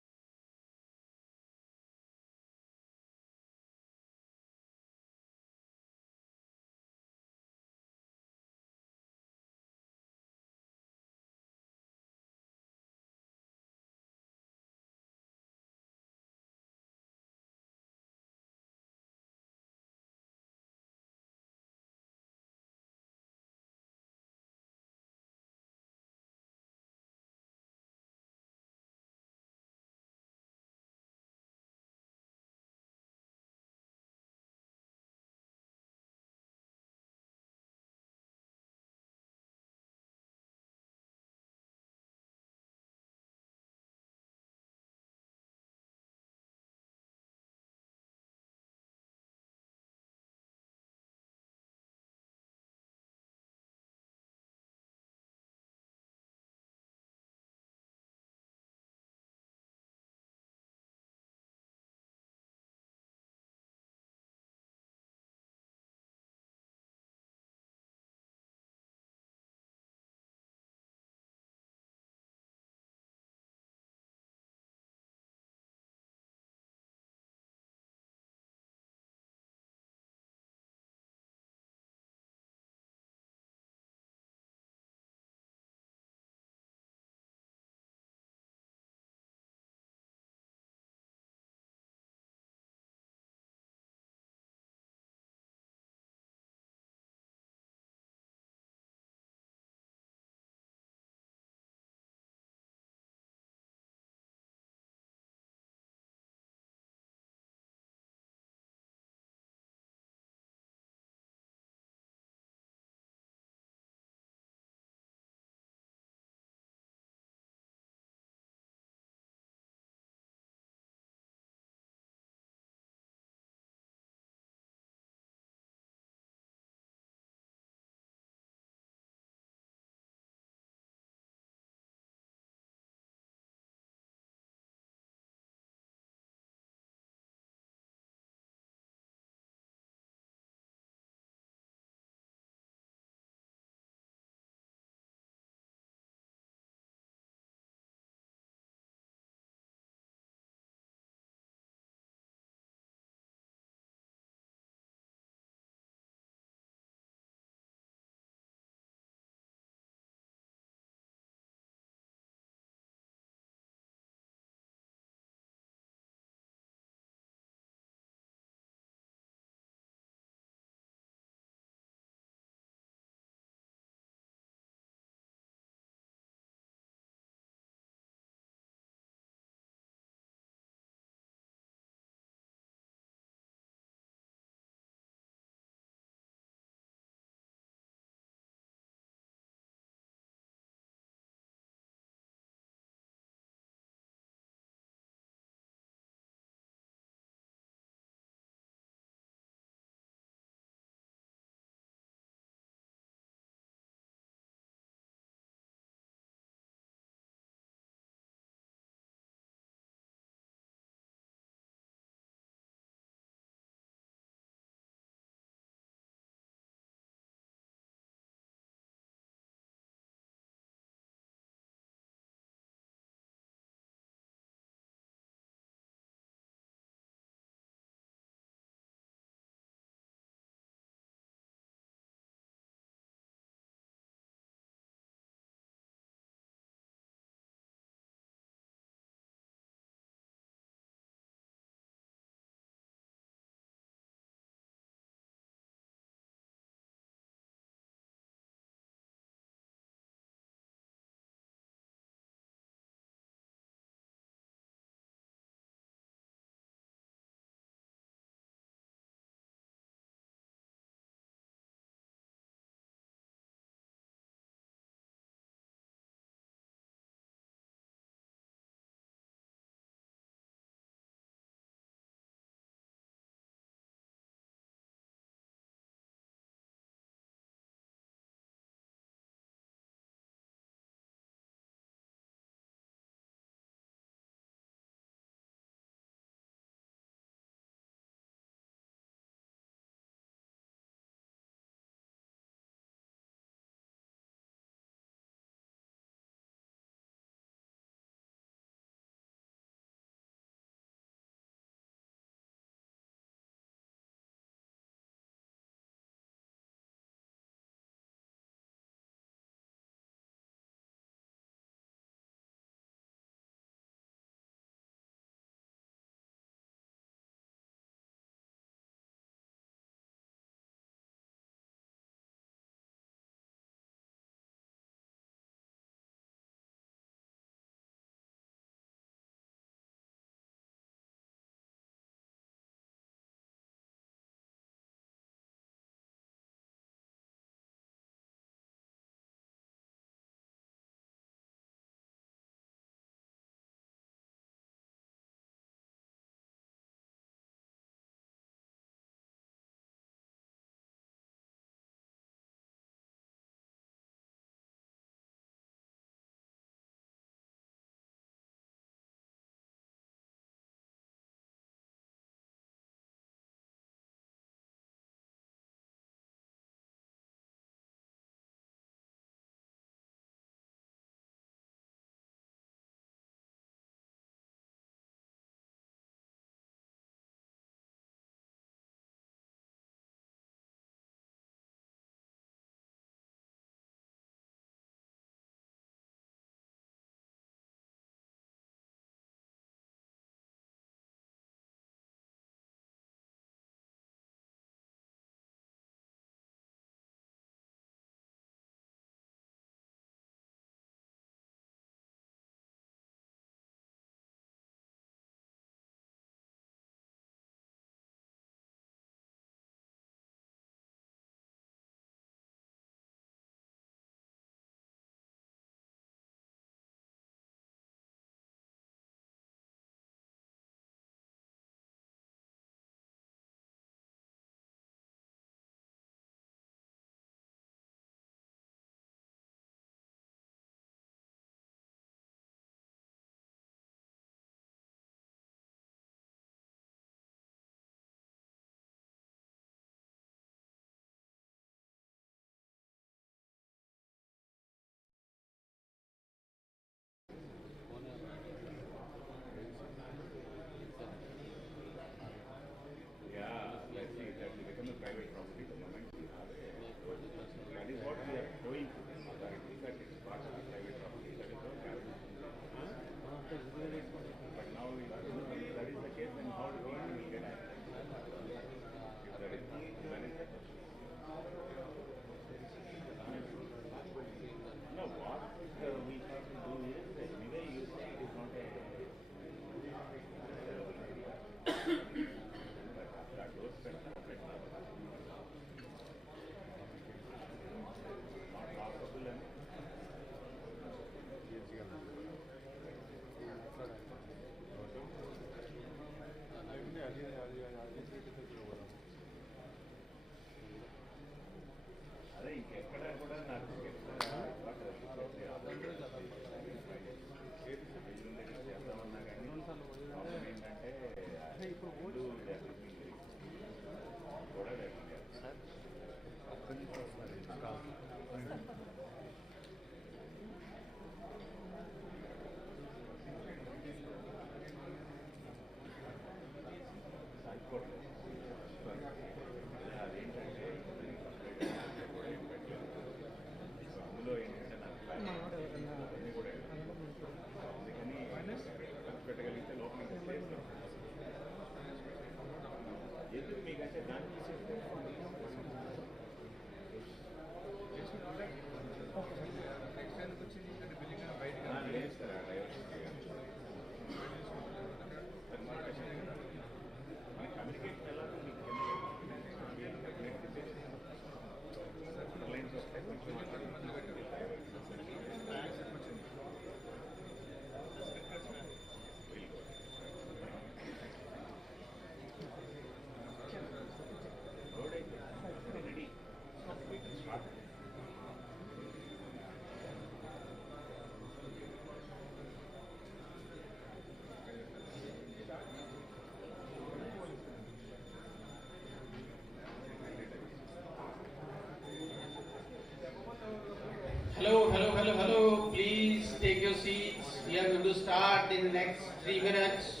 Hello, hello, hello, hello. Please take your seats. We are going to start in the next 3 minutes.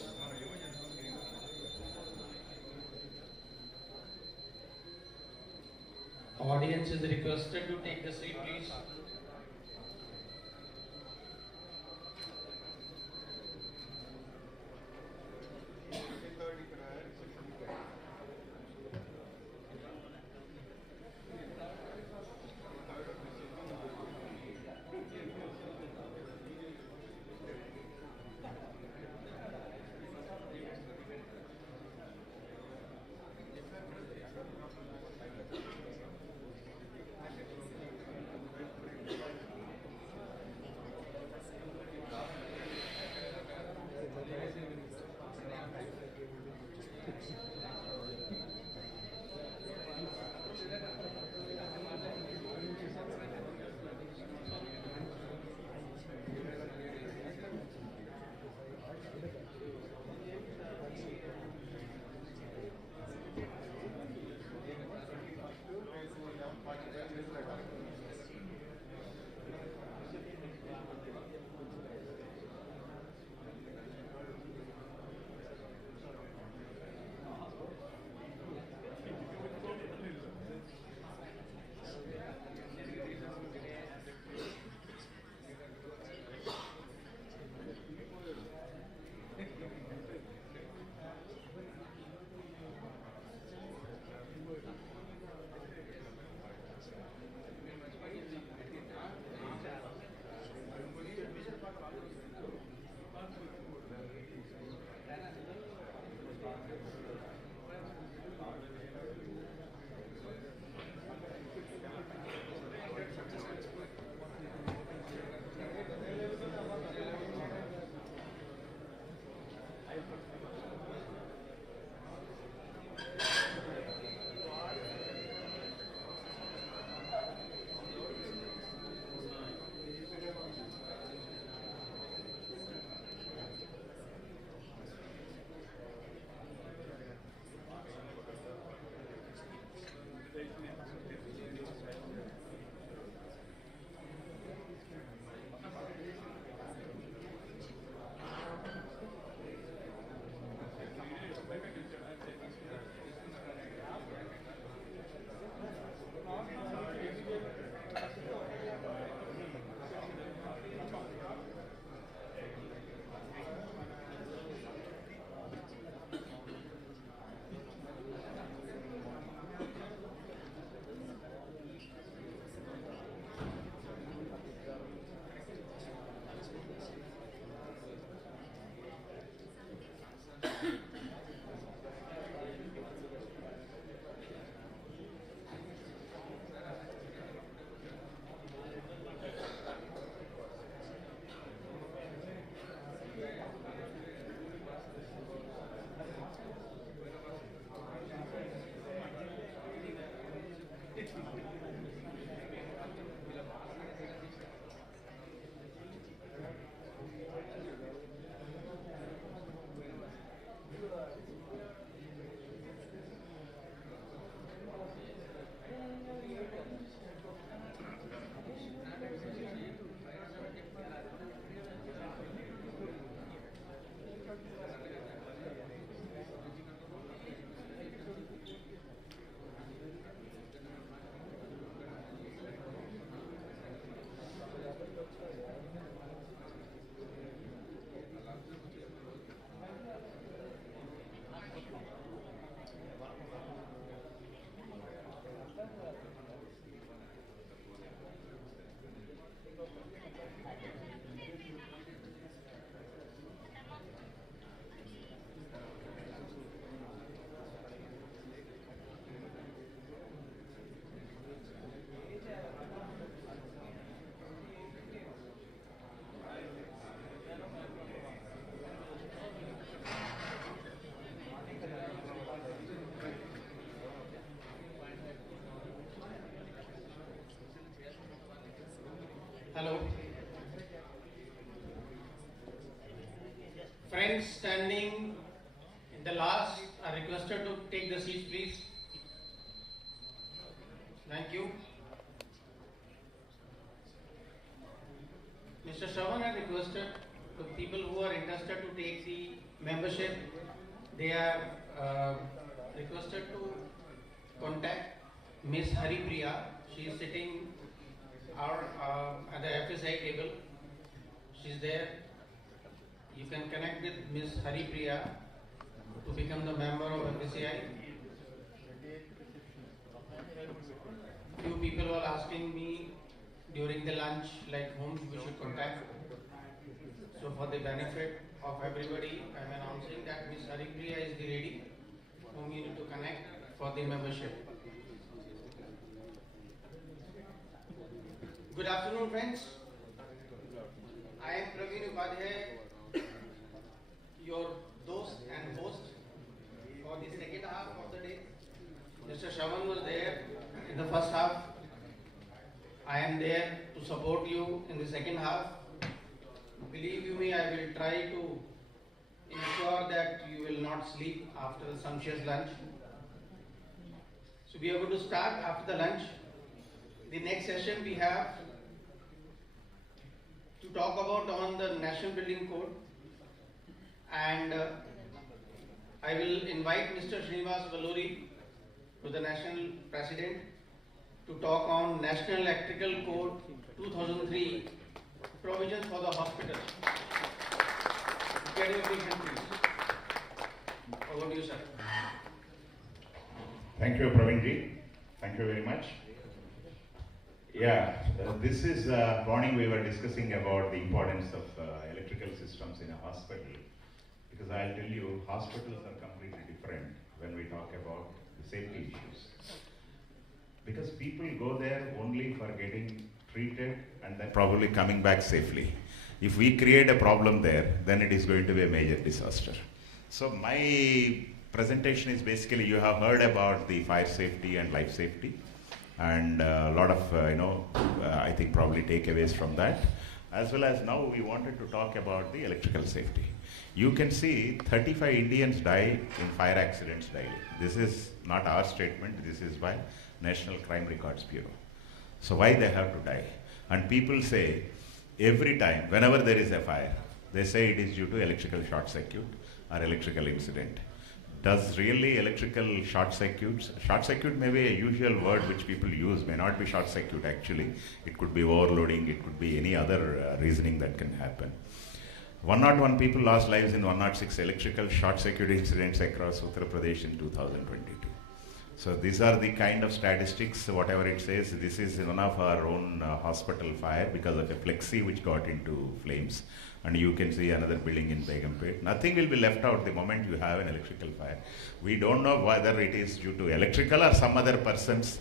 Audience is requested to take the seat, please. Hello. Friends standing in the last are requested to take the seats, please. Thank you. Mr. Shravan had requested the people who are interested to take the membership, they are requested to contact Miss Haripriya. She is sitting at the FSAI table. She is there. You can connect with Miss Haripriya to become the member of FSAI. Few people were asking me during the lunch like whom we should contact. So for the benefit of everybody, I am announcing that Miss Haripriya is the lady whom you need to connect for the membership. Good afternoon, friends. I am Praveen Upadhyay, your host and host for the second half of the day. Mr. Shravan was there in the first half. I am there to support you in the second half. Believe you me, I will try to ensure that you will not sleep after the sumptuous lunch. So we are going to start after the lunch. The next session we have to talk about on the National Building Code, and I will invite Mr. Srinivas Valluri, to the National President, to talk on National Electrical Code 2003 provisions for the hospital. Get your attention, please. Over to you, sir. Thank you, Praveenji. Thank you very much. Yeah, this is morning we were discussing about the importance of electrical systems in a hospital, because I'll tell you, hospitals are completely different when we talk about the safety issues. Because people go there only for getting treated and then probably coming back safely. If we create a problem there, then it is going to be a major disaster. So my presentation is basically, you have heard about the fire safety and life safety, and a lot of, I think probably takeaways from that. As well as now we wanted to talk about the electrical safety. You can see 35 Indians die in fire accidents daily. This is not our statement, this is by National Crime Records Bureau. So why they have to die? And people say, every time, whenever there is a fire, they say it is due to electrical short circuit or electrical incident. Does really electrical short circuit may be a usual word which people use, may not be short circuit actually. It could be overloading, it could be any other reasoning that can happen. 101 people lost lives in 106 electrical short circuit incidents across Uttar Pradesh in 2022. So these are the kind of statistics, whatever it says. This is one of our own hospital fire because of a flexi which got into flames. And you can see another building in Begumpet. Nothing will be left out the moment you have an electrical fire. We don't know whether it is due to electrical or some other persons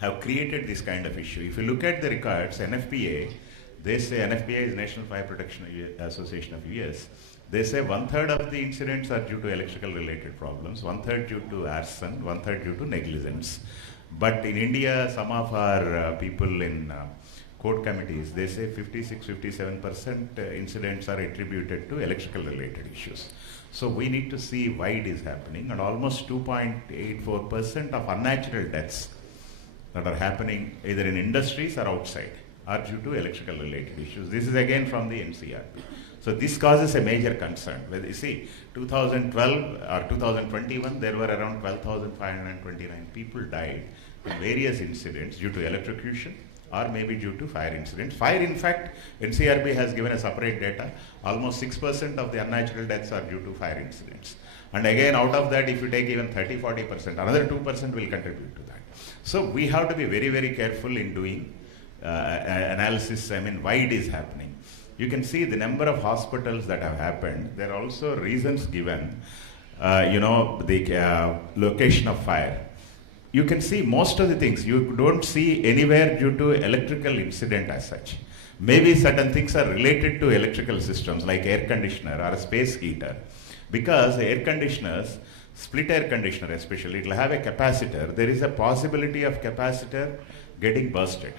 have created this kind of issue. If you look at the records, NFPA, they say, NFPA is National Fire Protection Association of US, they say 1/3 of the incidents are due to electrical related problems, 1/3 due to arson, 1/3 due to negligence. But in India, some of our people in code committees, they say 56-57% incidents are attributed to electrical related issues. So we need to see why it is happening, and almost 2.84% of unnatural deaths that are happening either in industries or outside are due to electrical related issues. This is again from the NCRP. So this causes a major concern. Well, you see, 2012 or 2021, there were around 12,529 people died in various incidents due to electrocution or maybe due to fire incidents. Fire, in fact, NCRB has given a separate data. Almost 6% of the unnatural deaths are due to fire incidents. And again, out of that, if you take even 30-40%, another 2% will contribute to that. So we have to be very, very careful in doing analysis, why it is happening. You can see the number of hospitals that have happened. There are also reasons given, the location of fire. You can see most of the things, you don't see anywhere due to electrical incident as such. Maybe certain things are related to electrical systems like air conditioner or a space heater. Because air conditioners, split air conditioner especially, it will have a capacitor. There is a possibility of capacitor getting bursted.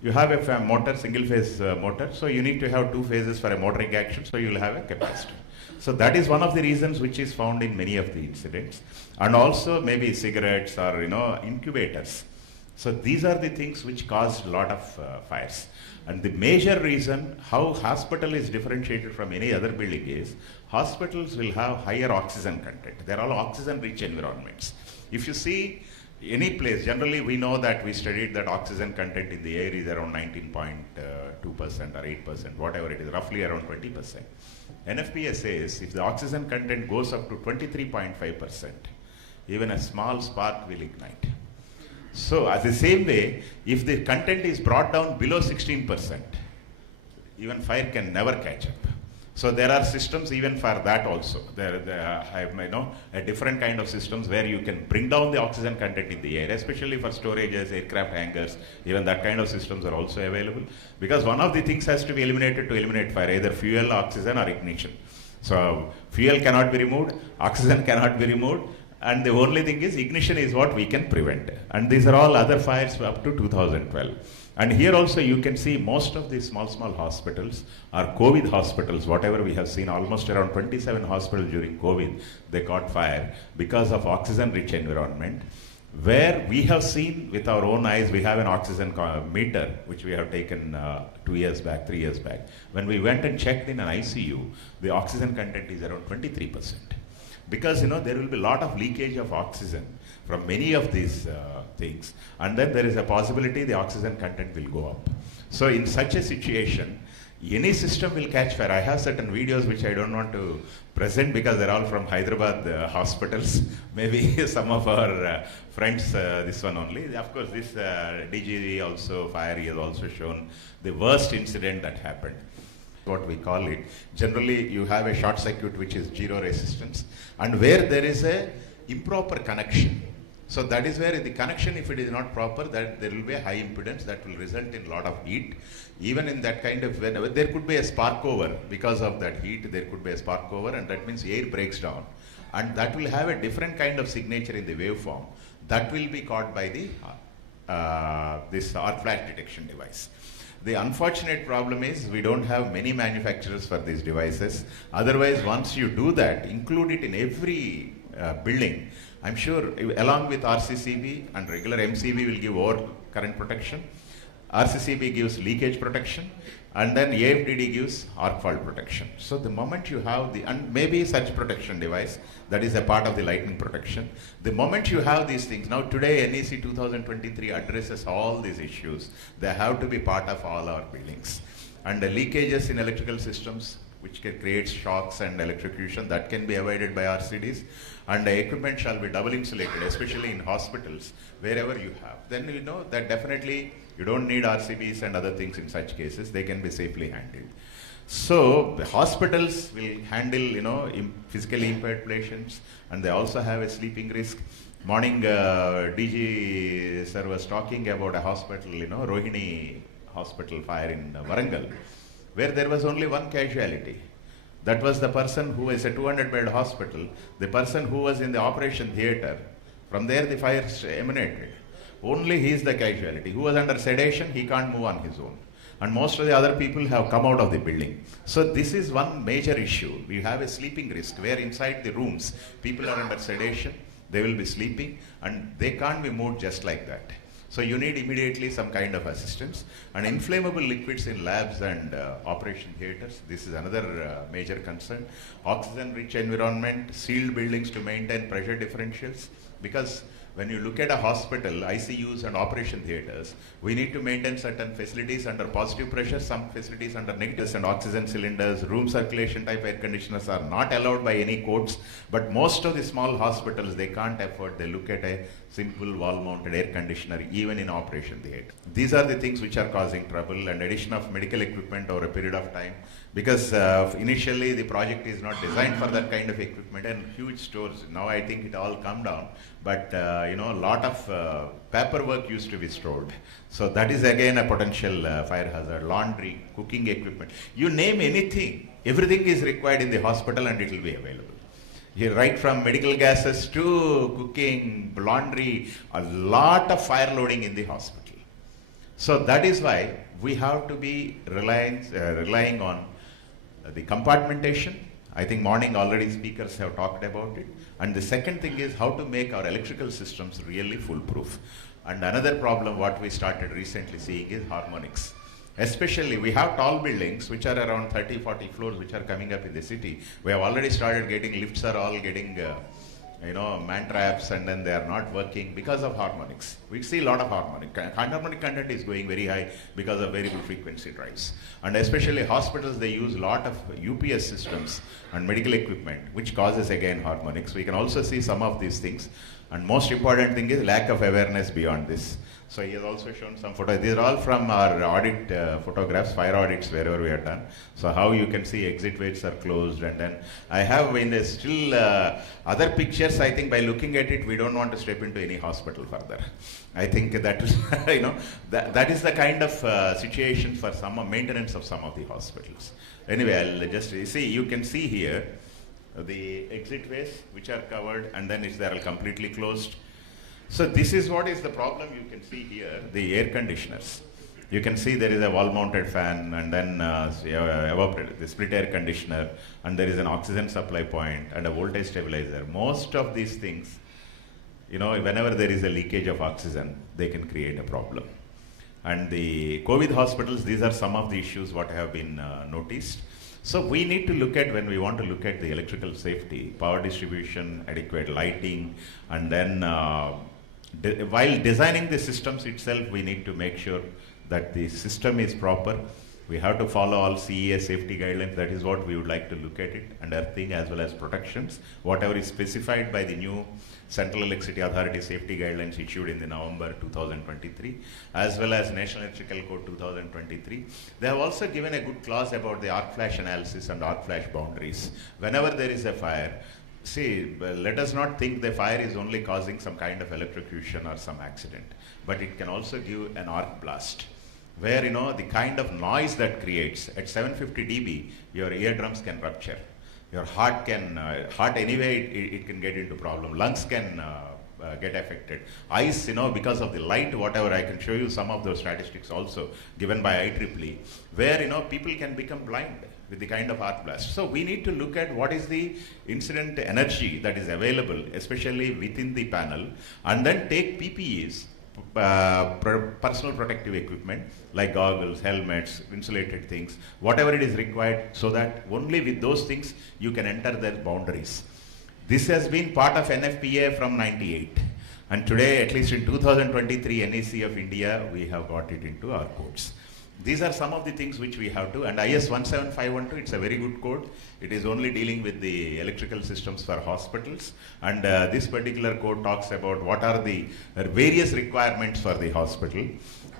You have a motor, single phase motor, so you need to have 2 phases for a motoring action, so you will have a capacitor. So that is one of the reasons which is found in many of the incidents. And also maybe cigarettes or incubators. So these are the things which caused a lot of fires. And the major reason how hospital is differentiated from any other building is hospitals will have higher oxygen content. They're all oxygen rich environments. If you see any place, generally we know that we studied that oxygen content in the air is around 19.2% or 8%, whatever it is, roughly around 20%. NFPA says if the oxygen content goes up to 23.5%, even a small spark will ignite. So as the same way, if the content is brought down below 16%, even fire can never catch up. So there are systems even for that also. I know a different kind of systems where you can bring down the oxygen content in the air, especially for storages, aircraft hangars, even that kind of systems are also available. Because one of the things has to be eliminated to eliminate fire, either fuel, oxygen or ignition. So fuel cannot be removed, oxygen cannot be removed, and the only thing is ignition is what we can prevent. And these are all other fires up to 2012. And here also you can see most of these small hospitals are COVID hospitals. Whatever we have seen, almost around 27 hospitals during COVID, they caught fire because of oxygen rich environment. Where we have seen with our own eyes, we have an oxygen meter which we have taken 2 years back, 3 years back. When we went and checked in an ICU, the oxygen content is around 23%. Because there will be a lot of leakage of oxygen from many of these things, and then there is a possibility the oxygen content will go up. So in such a situation, any system will catch fire. I have certain videos which I don't want to present because they're all from Hyderabad hospitals. Maybe some of our friends, this one only. Of course, this DGV also, fire, he has also shown the worst incident that happened. What we call it. Generally, you have a short circuit which is zero resistance, and where there is a improper connection. So that is where the connection, if it is not proper, that there will be a high impedance that will result in a lot of heat. Even in that kind of, whenever there could be a spark over because of that heat, there could be a spark over, and that means air breaks down, and that will have a different kind of signature in the waveform. That will be caught by the this arc flash detection device. The unfortunate problem is we don't have many manufacturers for these devices. Otherwise, once you do that, include it in every building. I'm sure along with RCCB and regular MCB will give over current protection. RCCB gives leakage protection, and then AFDD gives arc fault protection. So the moment you have and maybe such protection device, that is a part of the lightning protection. The moment you have these things, now today NEC 2023 addresses all these issues. They have to be part of all our buildings. And the leakages in electrical systems, which can create shocks and electrocution, that can be avoided by RCDs. And the equipment shall be double insulated, especially in hospitals, wherever you have. Then you know that definitely you don't need RCBs and other things in such cases. They can be safely handled. So the hospitals will handle, physically impaired patients, and they also have a sleeping risk. Morning, DG sir was talking about a hospital, Rohini Hospital fire in Warangal, where there was only one casualty. That was the person who is a 200-bed hospital, the person who was in the operation theater. From there the fire emanated. Only he is the casualty. Who was under sedation, he can't move on his own. And most of the other people have come out of the building. So this is one major issue. We have a sleeping risk where inside the rooms, people are under sedation, they will be sleeping, and they can't be moved just like that. So you need immediately some kind of assistance. And inflammable liquids in labs and operation theaters, this is another major concern. Oxygen-rich environment, sealed buildings to maintain pressure differentials. Because when you look at a hospital, ICUs and operation theaters, we need to maintain certain facilities under positive pressure, some facilities under negatives, and oxygen cylinders, room circulation type air conditioners are not allowed by any codes. But most of the small hospitals, they can't afford. They look at a simple wall-mounted air conditioner even in operation theater. These are the things which are causing trouble, and addition of medical equipment over a period of time. Because initially the project is not designed for that kind of equipment, and huge stores. Now I think it all come down. But a lot of paperwork used to be stored. So that is again a potential fire hazard. Laundry, cooking equipment. You name anything, everything is required in the hospital and it will be available. Right from medical gases to cooking, laundry, a lot of fire loading in the hospital. So that is why we have to be relying on the compartmentation. I think morning already speakers have talked about it. And the second thing is how to make our electrical systems really foolproof. And another problem what we started recently seeing is harmonics. Especially we have tall buildings which are around 30-40 floors which are coming up in the city. We have already started getting lifts are all getting man traps, and then they are not working because of harmonics. We see a lot of harmonic content is going very high because of variable frequency drives. And especially hospitals, they use a lot of UPS systems and medical equipment, which causes again harmonics. We can also see some of these things. And most important thing is lack of awareness beyond this. So he has also shown some photos. These are all from our audit photographs, fire audits wherever we are done. So how you can see exit ways are closed, and then I have in the still other pictures. I think by looking at it, we don't want to step into any hospital further. I think that is that is the kind of situation for some maintenance of some of the hospitals. Anyway, I'll just see. You can see here the exit ways which are covered, and then they are completely closed. So this is what is the problem. You can see here the air conditioners. You can see there is a wall-mounted fan, and then the split air conditioner, and there is an oxygen supply point and a voltage stabilizer. Most of these things, whenever there is a leakage of oxygen, they can create a problem. And the COVID hospitals, these are some of the issues what have been noticed. So we need to look at, when we want to look at the electrical safety, power distribution, adequate lighting, and then while designing the systems itself, we need to make sure that the system is proper. We have to follow all CEA safety guidelines. That is what we would like to look at it, and earthing as well as protections, whatever is specified by the new Central Electricity Authority safety guidelines issued in the November 2023, as well as National Electrical Code 2023. They have also given a good clause about the arc flash analysis and arc flash boundaries. Whenever there is a fire, let us not think the fire is only causing some kind of electrocution or some accident, but it can also give an arc blast, where the kind of noise that creates at 750 dB, your eardrums can rupture. Your heart anyway, it can get into problem. Lungs can get affected. Eyes, because of the light, whatever, I can show you some of those statistics also given by IEEE, where, people can become blind with the kind of arc blast. So we need to look at what is the incident energy that is available, especially within the panel, and then take PPEs, personal protective equipment like goggles, helmets, insulated things, whatever it is required, so that only with those things you can enter their boundaries. This has been part of NFPA from 98, and today, at least in 2023 NEC of India, we have got it into our codes. These are some of the things which we have to, and IS 17512, it's a very good code. It is only dealing with the electrical systems for hospitals, and this particular code talks about what are the various requirements for the hospital,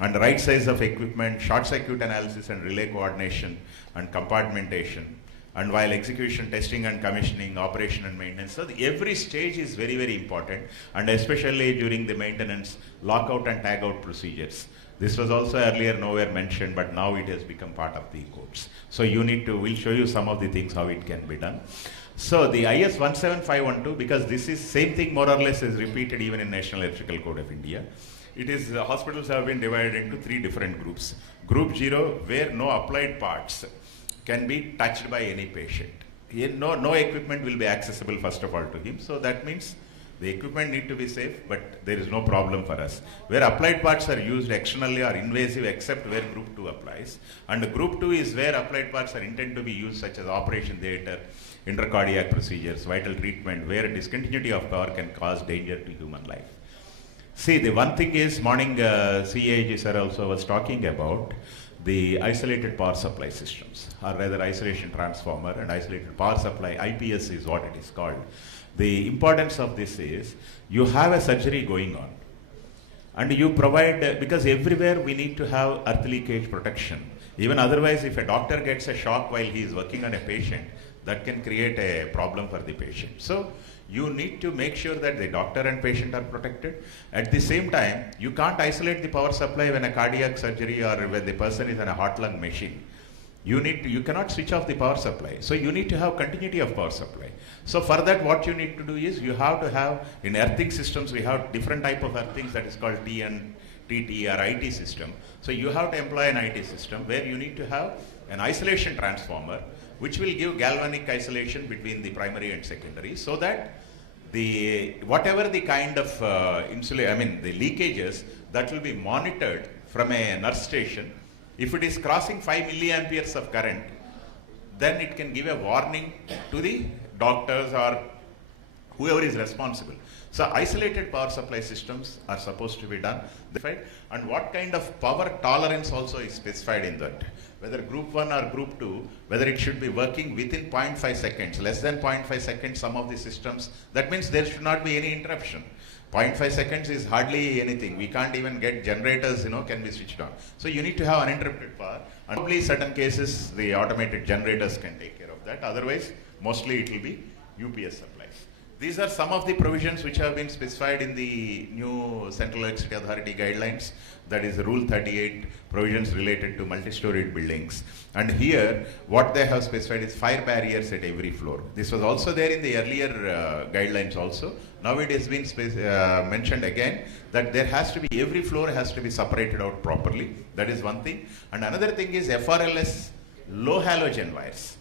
and right size of equipment, short circuit analysis and relay coordination, and compartmentation, and while execution, testing and commissioning, operation and maintenance. So every stage is very, very important, and especially during the maintenance, lockout and tag out procedures. This was also earlier nowhere mentioned, but now it has become part of the codes. So we'll show you some of the things how it can be done. So the IS 17512, because this is same thing more or less is repeated even in National Electrical Code of India. It is, hospitals have been divided into 3 different groups. Group 0, where no applied parts can be touched by any patient. No equipment will be accessible first of all to him. So that means the equipment need to be safe, but there is no problem for us. Where applied parts are used externally or invasive except where group 2 applies. And group 2 is where applied parts are intended to be used, such as operation theatre, intracardiac procedures, vital treatment, where discontinuity of power can cause danger to human life. See, the one thing is, morning CAG sir also was talking about the isolated power supply systems, or rather isolation transformer and isolated power supply, IPS is what it is called. The importance of this is, you have a surgery going on, and you provide, because everywhere we need to have earth leakage protection. Even otherwise, if a doctor gets a shock while he is working on a patient, that can create a problem for the patient. So you need to make sure that the doctor and patient are protected. At the same time, you can't isolate the power supply when a cardiac surgery or when the person is on a heart lung machine. You cannot switch off the power supply. So you need to have continuity of power supply. So for that, what you need to do is, you have to have, in earthing systems, we have different type of earthings that is called TT or IT system. So you have to employ an IT system where you need to have an isolation transformer which will give galvanic isolation between the primary and secondary, so that the whatever the kind of the leakages, that will be monitored from a nurse station. If it is crossing 5 milliamperes of current, then it can give a warning to the doctors or whoever is responsible. So isolated power supply systems are supposed to be done. And what kind of power tolerance also is specified in that. Whether group 1 or group 2, whether it should be working within 0.5 seconds, less than 0.5 seconds some of the systems, that means there should not be any interruption. 0.5 seconds is hardly anything. We can't even get generators, can be switched on. So you need to have uninterrupted power. And probably certain cases, the automated generators can take care of that. Otherwise, mostly it will be UPS supplies. These are some of the provisions which have been specified in the new Central Electricity Authority guidelines. That is Rule 38, provisions related to multi-storied buildings. And here, what they have specified is fire barriers at every floor. This was also there in the earlier guidelines also. Now it has been mentioned again that there has to be, every floor has to be separated out properly. That is one thing. And another thing is FRLS low halogen wires.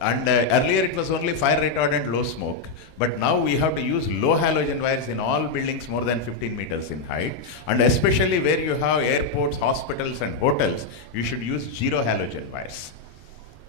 And earlier it was only fire retardant, low smoke. But now we have to use low halogen wires in all buildings more than 15 meters in height. And especially where you have airports, hospitals and hotels, you should use zero halogen wires.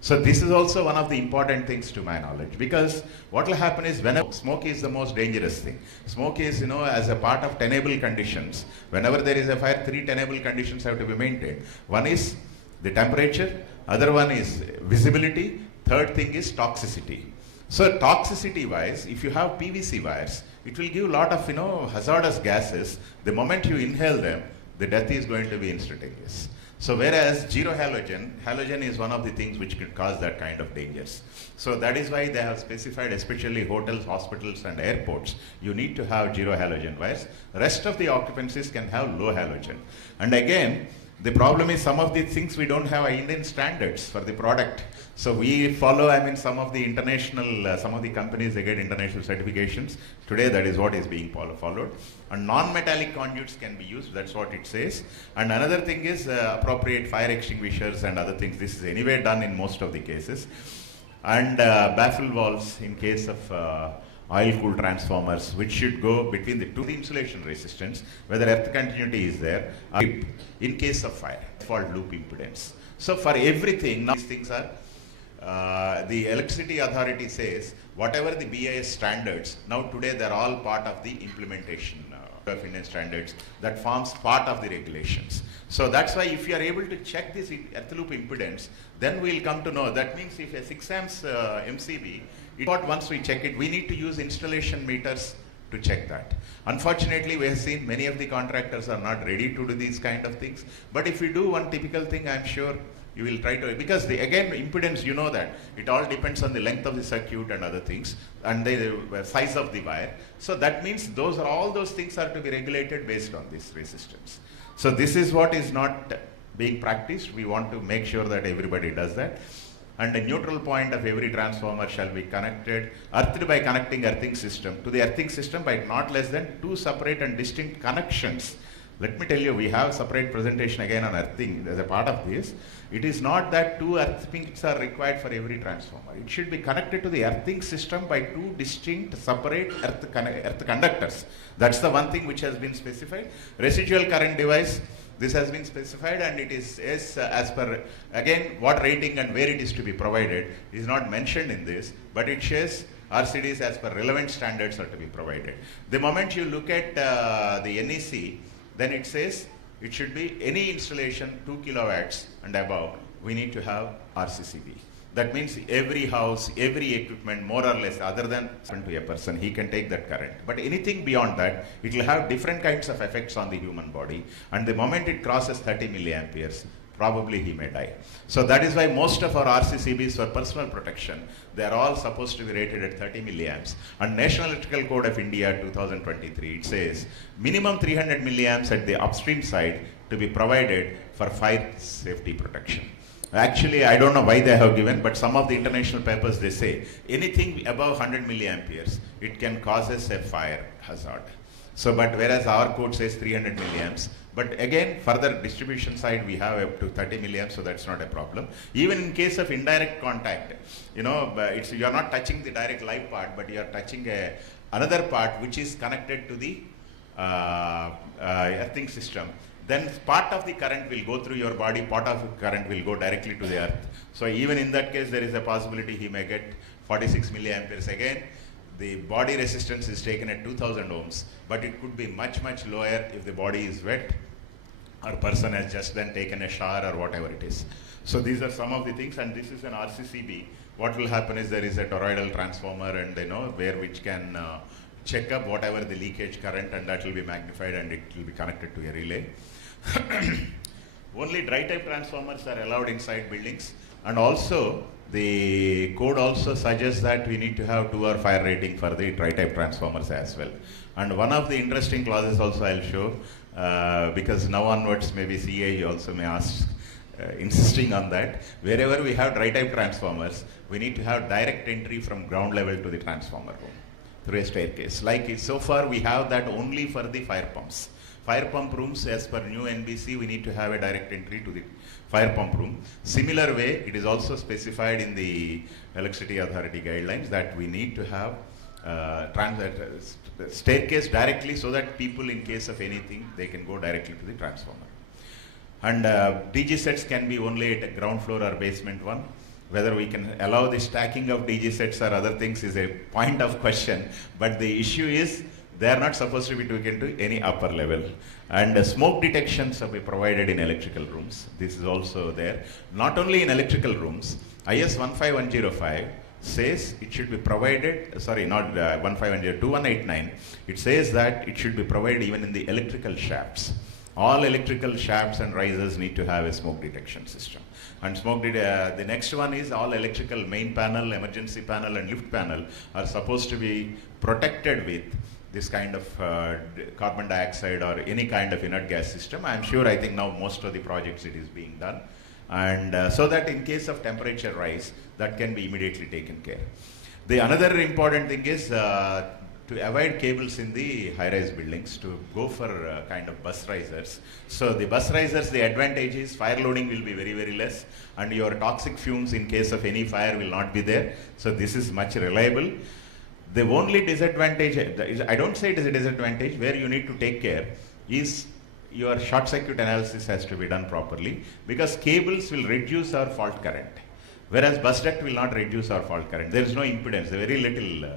So this is also one of the important things to my knowledge, because what will happen is whenever smoke is the most dangerous thing. Smoke is, as a part of tenable conditions. Whenever there is a fire, 3 tenable conditions have to be maintained. One is the temperature, other one is visibility, third thing is toxicity. So toxicity wise, if you have PVC wires, it will give a lot of, hazardous gases. The moment you inhale them, the death is going to be instantaneous. So whereas zero halogen is one of the things which could cause that kind of dangers. So that is why they have specified, especially hotels, hospitals and airports, you need to have zero halogen wires. Rest of the occupancies can have low halogen. And again, the problem is some of these things we don't have Indian standards for the product. So we follow, some of the international, some of the companies, they get international certifications. Today that is what is being followed. And non-metallic conduits can be used, that's what it says. And another thing is appropriate fire extinguishers and other things. This is anyway done in most of the cases. And baffle valves in case of oil-cooled transformers, which should go between the two insulation resistance, whether earth continuity is there, in case of fire, fault loop impedance. So for everything, now these things are, the electricity authority says, whatever the BIS standards, now today they're all part of the implementation of Indian standards that forms part of the regulations. So that's why if you are able to check this earth loop impedance, then we'll come to know. That means if a 6 amps MCB, once we check it, we need to use installation meters to check that. Unfortunately, we have seen many of the contractors are not ready to do these kind of things. But if we do one typical thing, I'm sure you will try to, because again, impedance, you know that, it all depends on the length of the circuit and other things, and the size of the wire. So that means all those things are to be regulated based on this resistance. So this is what is not being practiced. We want to make sure that everybody does that. And the neutral point of every transformer shall be connected, earthed by connecting earthing system to the earthing system by not less than 2 separate and distinct connections. Let me tell you, we have separate presentation again on earthing as a part of this. It is not that 2 earth pins are required for every transformer. It should be connected to the earthing system by 2 distinct separate earth conductors. That's the one thing which has been specified. Residual current device, this has been specified, and it is as per, again, what rating and where it is to be provided is not mentioned in this, but it says RCDs as per relevant standards are to be provided. The moment you look at the NEC, then it says it should be any installation 2 kilowatts and above, we need to have RCCB. That means every house, every equipment, more or less, other than to a person, he can take that current. But anything beyond that, it will have different kinds of effects on the human body. And the moment it crosses 30 milliamperes, probably he may die. So that is why most of our RCCBs for personal protection, they are all supposed to be rated at 30 milliamps. And National Electrical Code of India 2023, it says minimum 300 milliamps at the upstream side to be provided for fire safety protection. Actually, I don't know why they have given, but some of the international papers, they say anything above 100 milliamperes, it can cause a fire hazard. So, but whereas our code says 300 milliamps, But again, further distribution side, we have up to 30 milliamps, so that's not a problem. Even in case of indirect contact, you know, you are not touching the direct live part, but you are touching another part which is connected to the earthing system. Then part of the current will go through your body, part of the current will go directly to the earth. So even in that case, there is a possibility he may get 46 milliamperes. Again, the body resistance is taken at 2000 ohms, but it could be much, much lower if the body is wet or person has just then taken a shower or whatever it is. So these are some of the things, and this is an RCCB. What will happen is there is a toroidal transformer, and which can check up whatever the leakage current, and that will be magnified and it will be connected to a relay. Only dry type transformers are allowed inside buildings, and also the code also suggests that we need to have 2-hour fire rating for the dry type transformers as well. And one of the interesting clauses also I'll show, because now onwards maybe CA also may ask, insisting on that, wherever we have dry type transformers, we need to have direct entry from ground level to the transformer room through a staircase. Like so far we have that only for the fire pumps. Fire pump rooms, as per new NBC, we need to have a direct entry to the fire pump room. Similar way, it is also specified in the Electricity Authority guidelines that we need to have staircase directly, so that people, in case of anything, they can go directly to the transformer. And DG sets can be only at a ground floor or basement one. Whether we can allow the stacking of DG sets or other things is a point of question, but the issue is they are not supposed to be taken to any upper level. And smoke detections will be provided in electrical rooms. This is also there. Not only in electrical rooms, IS 15105 says it should be provided, sorry, not 15102, 2189, it says that it should be provided even in the electrical shafts. All electrical shafts and risers need to have a smoke detection system. And the next one is all electrical main panel, emergency panel and lift panel are supposed to be protected with this kind of carbon dioxide or any kind of inert gas system. I am sure, I think now most of the projects it is being done. And so that in case of temperature rise, that can be immediately taken care. The another important thing is to avoid cables in the high-rise buildings, to go for kind of bus risers. So the bus risers, the advantage is fire loading will be very, very less, and your toxic fumes in case of any fire will not be there. So this is much reliable. The only disadvantage, I don't say it is a disadvantage, where you need to take care is your short circuit analysis has to be done properly, because cables will reduce our fault current, whereas bus duct will not reduce our fault current. There is no impedance, very little,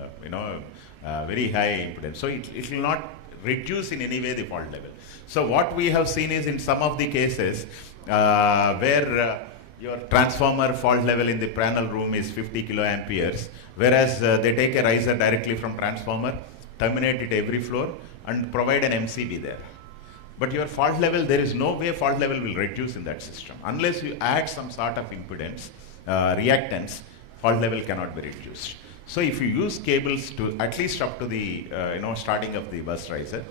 very high impedance. So it will not reduce in any way the fault level. So what we have seen is in some of the cases where your transformer fault level in the panel room is 50 kiloamperes, whereas they take a riser directly from transformer, terminate it every floor and provide an MCB there. But your fault level, there is no way fault level will reduce in that system. Unless you add some sort of impedance, reactance, fault level cannot be reduced. So if you use cables to at least up to the starting of the bus riser,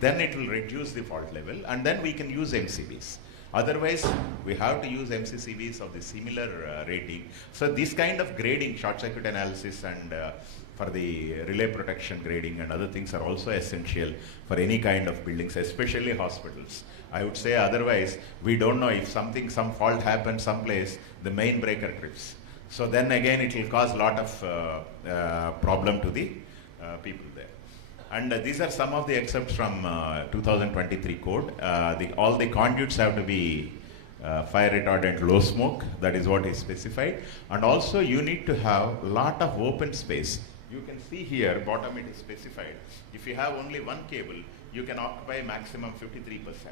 then it will reduce the fault level, and then we can use MCBs. Otherwise, we have to use MCCBs of the similar rating. So this kind of grading, short circuit analysis and for the relay protection grading and other things are also essential for any kind of buildings, especially hospitals. I would say otherwise, we don't know if some fault happens someplace, the main breaker trips. So then again, it will cause a lot of problem to the people there. And these are some of the excerpts from 2023 code. All the conduits have to be fire retardant, low smoke. That is what is specified. And also you need to have a lot of open space. You can see here, bottom it is specified. If you have only one cable, you can occupy maximum 53%.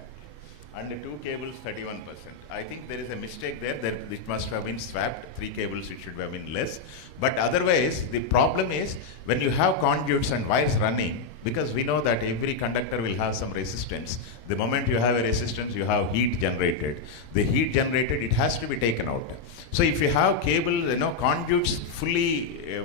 And the two cables 31%. I think there is a mistake there, that it must have been swapped. 3 cables, it should have been less. But otherwise, the problem is when you have conduits and wires running, because we know that every conductor will have some resistance. The moment you have a resistance, you have heat generated. The heat generated, it has to be taken out. So if you have cable, conduits fully,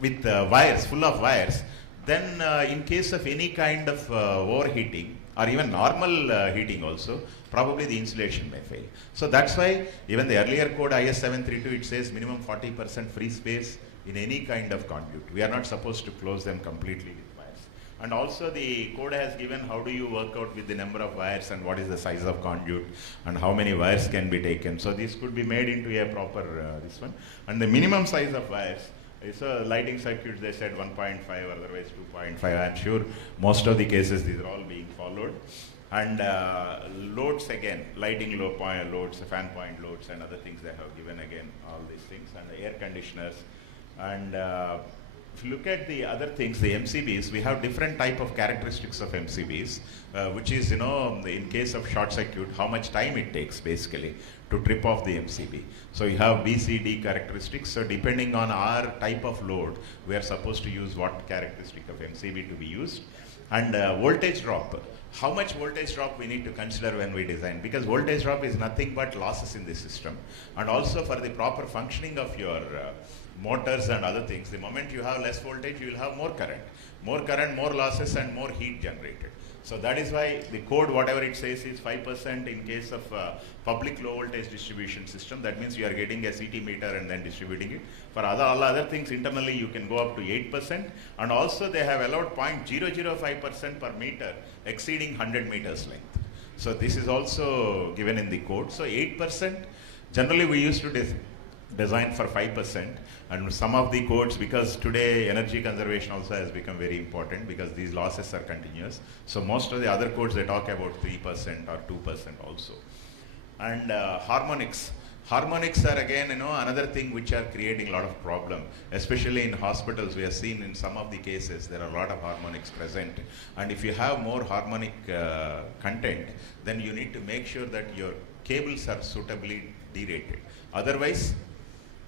with wires, full of wires, then in case of any kind of overheating or even normal heating also, probably the insulation may fail. So that's why even the earlier code IS 732, it says minimum 40% free space in any kind of conduit. We are not supposed to close them completely with wires. And also the code has given how do you work out with the number of wires and what is the size of conduit and how many wires can be taken. So this could be made into a proper this one. And the minimum size of wires is lighting circuits, they said 1.5, otherwise 2.5. I'm sure most of the cases these are all being followed. And loads again, lighting loads, fan point loads and other things they have given again, all these things, and the air conditioners. And if you look at the other things, the MCBs, we have different type of characteristics of MCBs, which is, you know, in case of short circuit, how much time it takes basically to trip off the MCB. So you have B, C, D characteristics. So depending on our type of load, we are supposed to use what characteristic of MCB to be used. And voltage drop. How much voltage drop we need to consider when we design, because voltage drop is nothing but losses in the system. And also for the proper functioning of your motors and other things, the moment you have less voltage, you will have more current, more losses and more heat generated. So that is why the code, whatever it says, is 5% in case of public low voltage distribution system. That means you are getting a CT meter and then distributing it. For all other things internally, you can go up to 8%. And also they have allowed 0.005% per meter exceeding 100 meters length. So this is also given in the code. So 8%, generally we used to design for 5%. And some of the codes, because today energy conservation also has become very important because these losses are continuous. So most of the other codes, they talk about 3% or 2% also. And harmonics. Harmonics are again, you know, another thing which are creating a lot of problem, especially in hospitals. We have seen in some of the cases there are a lot of harmonics present. And if you have more harmonic content, then you need to make sure that your cables are suitably derated. Otherwise,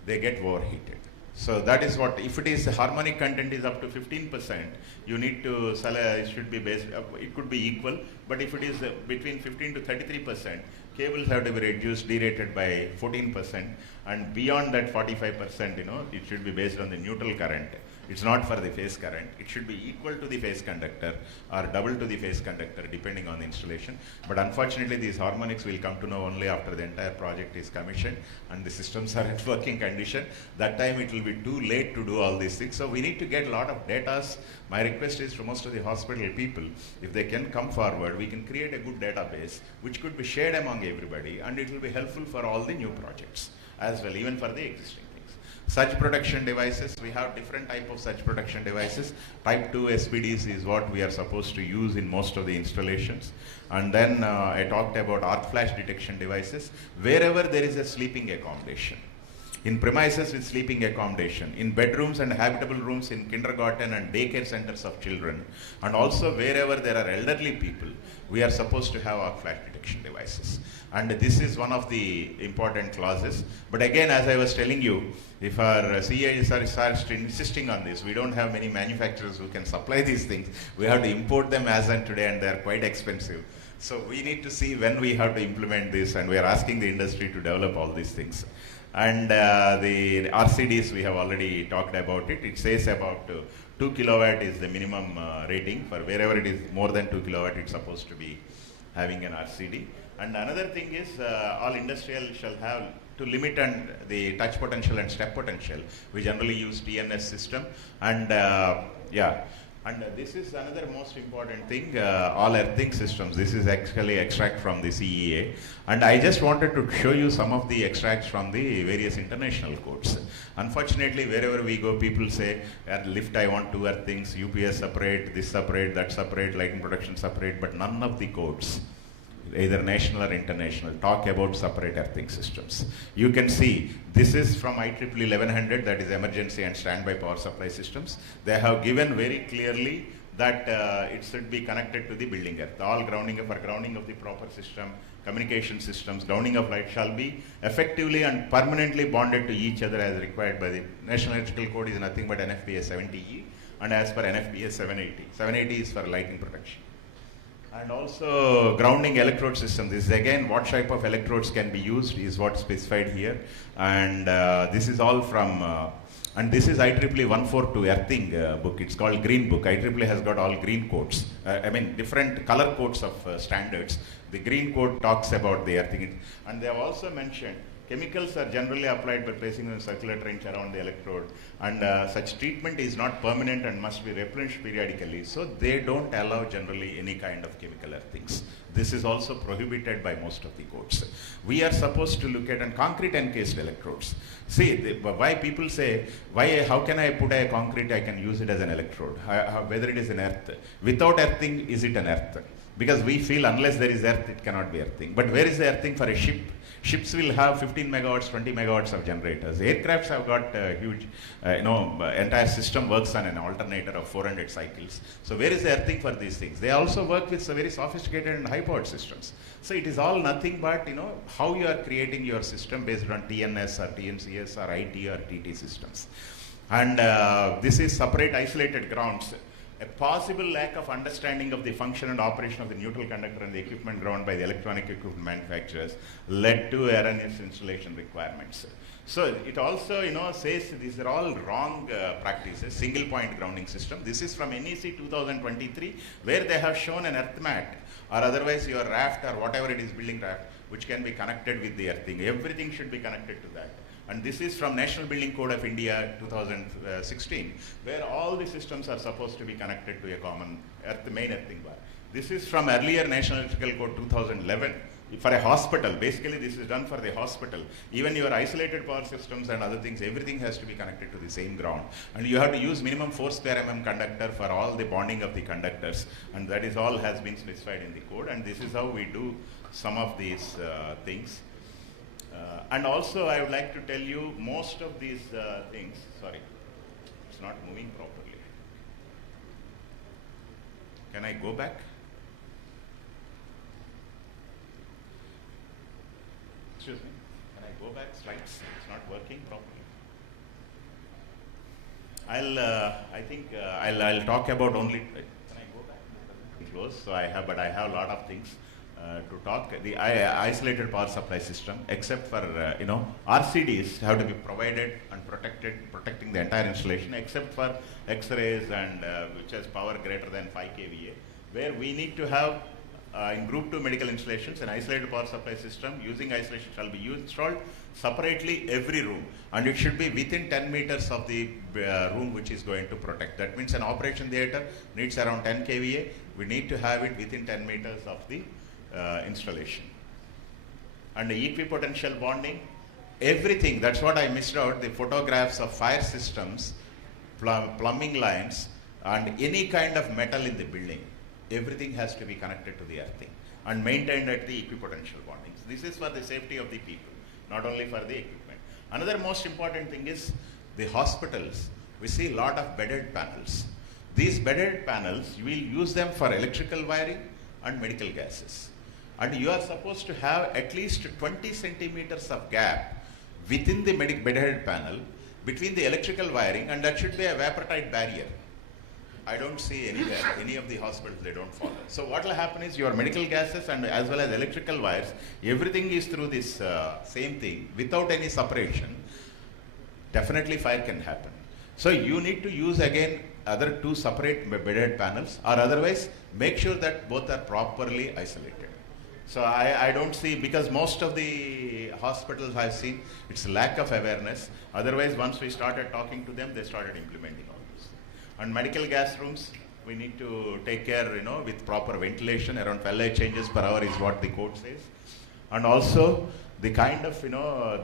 they get overheated. So that is what, if it is harmonic content is up to 15%, you need to sell it should be based, it could be equal, but if it is between 15 to 33%, cables have to be reduced, derated by 14%, and beyond that 45%, you know, it should be based on the neutral current. It's not for the phase current. It should be equal to the phase conductor or double to the phase conductor depending on the installation. But unfortunately, these harmonics will come to know only after the entire project is commissioned and the systems are at working condition. That time it will be too late to do all these things. So we need to get a lot of data. My request is to most of the hospital people, if they can come forward, we can create a good database which could be shared among everybody, and it will be helpful for all the new projects as well, even for the existing. Such production devices, we have different type of such production devices. Type 2 SPDs is what we are supposed to use in most of the installations. And then I talked about arc flash detection devices, wherever there is a sleeping accommodation. In premises with sleeping accommodation, in bedrooms and habitable rooms in kindergarten and daycare centers of children, and also wherever there are elderly people, we are supposed to have arc flash detection devices. And this is one of the important clauses. But again, as I was telling you, if our CIs are insisting on this, we don't have many manufacturers who can supply these things. We have to import them as and today, and they are quite expensive. So we need to see when we have to implement this, and we are asking the industry to develop all these things. And the RCDs, we have already talked about it. It says about 2 kilowatt is the minimum rating. For wherever it is more than 2 kilowatt, it's supposed to be having an RCD. And another thing is all industrial shall have to limit and the touch potential and step potential. We generally use TNS system. And and this is another most important thing, all earthing systems. This is actually extract from the CEA. And I just wanted to show you some of the extracts from the various international codes. Unfortunately, wherever we go, people say, at lift I want 2 earthings, UPS separate, this separate, that separate, lighting production separate, but none of the codes, either national or international, talk about separate earthing systems. You can see this is from IEEE 1100, that is emergency and standby power supply systems. They have given very clearly that it should be connected to the building earth. All grounding of the proper system, communication systems, grounding of light shall be effectively and permanently bonded to each other as required by the National Electrical Code is nothing but NFPA 70E, and as per NFPA 780. 780 is for lighting protection. And also grounding electrode system. This is again what type of electrodes can be used is what specified here. And this is all from, and this is IEEE 142 earthing book. It's called Green Book. IEEE has got all green codes. I mean different color codes of standards. The green code talks about the earthing. And they have also mentioned Chemicals are generally applied by placing a circular trench around the electrode, and such treatment is not permanent and must be replenished periodically. So they don't allow generally any kind of chemical earthings. This is also prohibited by most of the codes. We are supposed to look at concrete encased electrodes. See, why people say, how can I put a concrete, I can use it as an electrode, whether it is an earth. Without earthing, is it an earth? Because we feel unless there is earth, it cannot be earthing. But where is the earthing for a ship? Ships will have 15 megawatts, 20 megawatts of generators. Aircrafts have got huge, entire system works on an alternator of 400 cycles. So where is the earthing for these things? They also work with very sophisticated and high powered systems. So it is all nothing but, how you are creating your system based on TNS or TNCS or IT or TT systems. And this is separate isolated grounds. A possible lack of understanding of the function and operation of the neutral conductor and the equipment ground by the electronic equipment manufacturers led to erroneous installation requirements. So it also, says these are all wrong practices. Single point grounding system. This is from NEC 2023, where they have shown an earth mat or otherwise your raft or whatever it is, building raft, which can be connected with the earthing. Everything should be connected to that. And this is from National Building Code of India 2016, where all the systems are supposed to be connected to a common main earthing bar. This is from earlier National Electrical Code 2011. For a hospital, basically this is done for the hospital. Even your isolated power systems and other things, everything has to be connected to the same ground. And you have to use minimum 4 square mm conductor for all the bonding of the conductors. And that is all has been specified in the code. And this is how we do some of these things. And also I would like to tell you most of these things, sorry, it's not moving properly. Can I go back? Excuse me, can I go back slides? It's not working properly. I'll talk about only, can I go back? Close, so I have a lot of things. To talk, the isolated power supply system, except for RCDs have to be provided and protecting the entire installation, except for X-rays and which has power greater than 5 kVA, where we need to have in Group 2 medical installations an isolated power supply system using isolation shall be installed separately every room, and it should be within 10 meters of the room which is going to protect. That means an operation theatre needs around 10 kVA. We need to have it within 10 meters of the installation. And the equipotential bonding, everything, that's what I missed out, the photographs of fire systems, plumbing lines, and any kind of metal in the building, everything has to be connected to the earthing and maintained at the equipotential bonding. This is for the safety of the people, not only for the equipment. Another most important thing is the hospitals. We see a lot of bedded panels. These bedded panels, you will use them for electrical wiring and medical gases. And you are supposed to have at least 20 centimeters of gap within the bedded panel between the electrical wiring, and that should be a vaporite barrier. I don't see anywhere, any of the hospitals, they don't follow. So what will happen is your medical gases and as well as electrical wires, everything is through this same thing without any separation. Definitely fire can happen. So you need to use again other 2 separate bedded panels, or otherwise make sure that both are properly isolated. So I don't see, because most of the hospitals I've seen, it's lack of awareness. Otherwise, once we started talking to them, they started implementing all this. And medical gas rooms, we need to take care, with proper ventilation. Around 12 light changes per hour is what the code says. And also, the kind of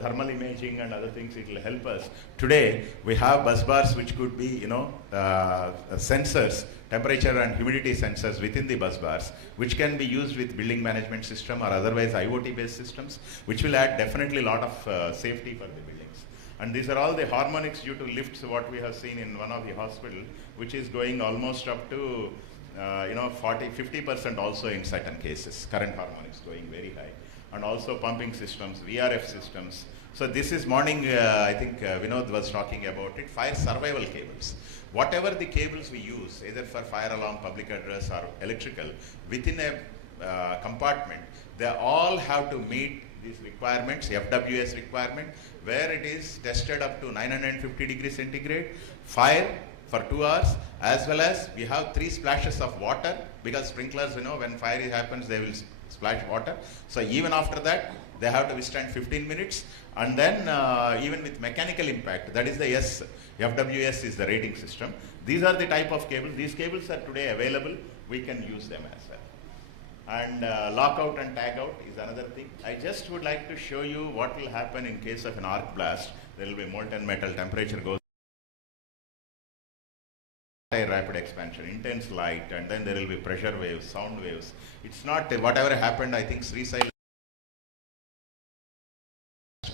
thermal imaging and other things, it will help us. Today we have bus bars which could be sensors, temperature and humidity sensors within the bus bars, which can be used with building management system or otherwise IoT based systems, which will add definitely a lot of safety for the buildings. And these are all the harmonics due to lifts, what we have seen in one of the hospital, which is going almost up to 40-50% also in certain cases, current harmonics going very high. And also pumping systems, VRF systems. So this is morning, I think Vinod was talking about it, fire survival cables. Whatever the cables we use, either for fire alarm, public address or electrical, within a compartment, they all have to meet these requirements, FWS requirement, where it is tested up to 950 degrees centigrade, fire for 2 hours, as well as we have 3 splashes of water, because sprinklers, when fire happens, they will splash water. So even after that, they have to withstand 15 minutes. And then even with mechanical impact, that is the FWS is the rating system. These are the type of cables. These cables are today available. We can use them as well. And lockout and tag out is another thing. I just would like to show you what will happen in case of an arc blast. There will be molten metal, temperature goes, rapid expansion, intense light, and then there will be pressure waves, sound waves. It's not whatever happened, I think Sri Sai,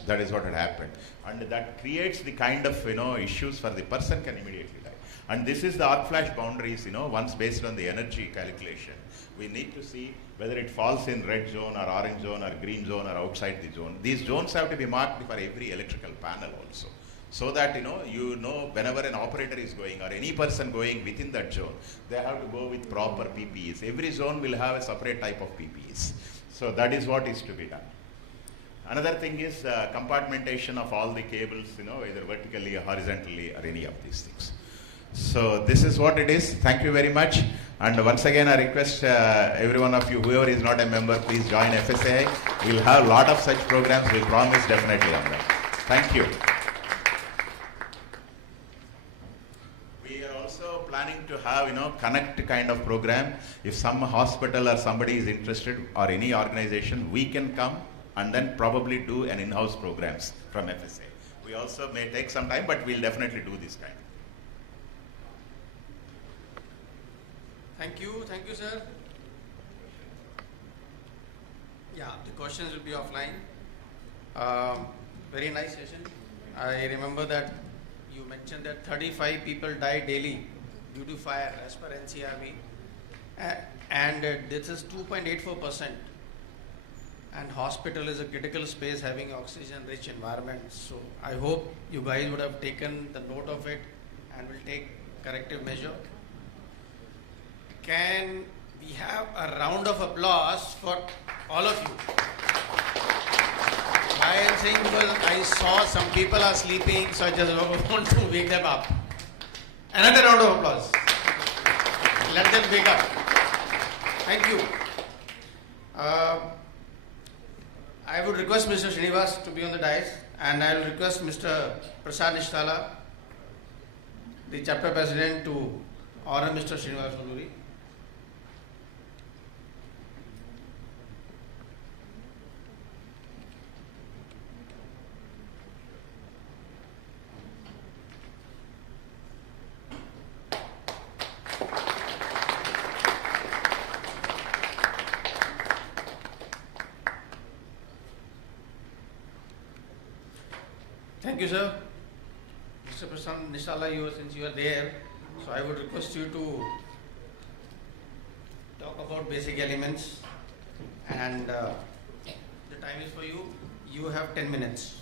that is what had happened. And that creates the kind of, issues for the person can immediately die. And this is the arc flash boundaries, once based on the energy calculation. We need to see whether it falls in red zone or orange zone or green zone or outside the zone. These zones have to be marked for every electrical panel also. So that, whenever an operator is going or any person going within that zone, they have to go with proper PPEs. Every zone will have a separate type of PPEs. So that is what is to be done. Another thing is compartmentation of all the cables, either vertically or horizontally or any of these things. So this is what it is. Thank you very much. And once again, I request every one of you, whoever is not a member, please join FSAI. We'll have a lot of such programs. We promise definitely on that. Thank you. We are also planning to have, connect kind of program. If some hospital or somebody is interested or any organization, we can come and then probably do an in-house programs from FSA. We also may take some time, but we'll definitely do this kind. Thank you, sir. Yeah, the questions will be offline. Very nice session. I remember that you mentioned that 35 people die daily due to fire as per NCRB, and this is 2.84%. And hospital is a critical space having oxygen-rich environment. So I hope you guys would have taken the note of it and will take corrective measure. Can we have a round of applause for all of you? Why I am saying, because I saw some people are sleeping, so I just want to wake them up. Another round of applause. Let them wake up. Thank you. I would request Mr. Srinivas to be on the dais, and I will request Mr. Prasad Nishtala, the chapter president, to honor Mr. Srinivas Nalluri. Thank you, sir. Mr. Prasad Nishala, since you are there, so I would request you to talk about basic elements, and the time is for you. You have 10 minutes.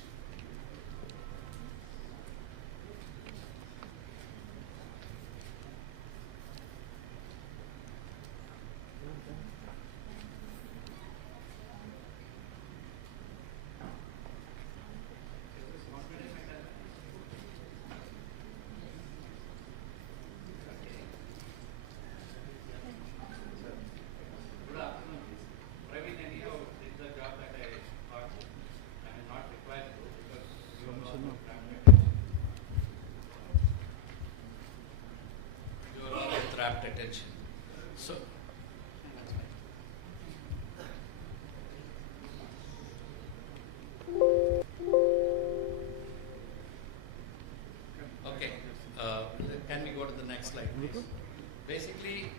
Attention. So, okay, can we go to the next slide, please? Basically,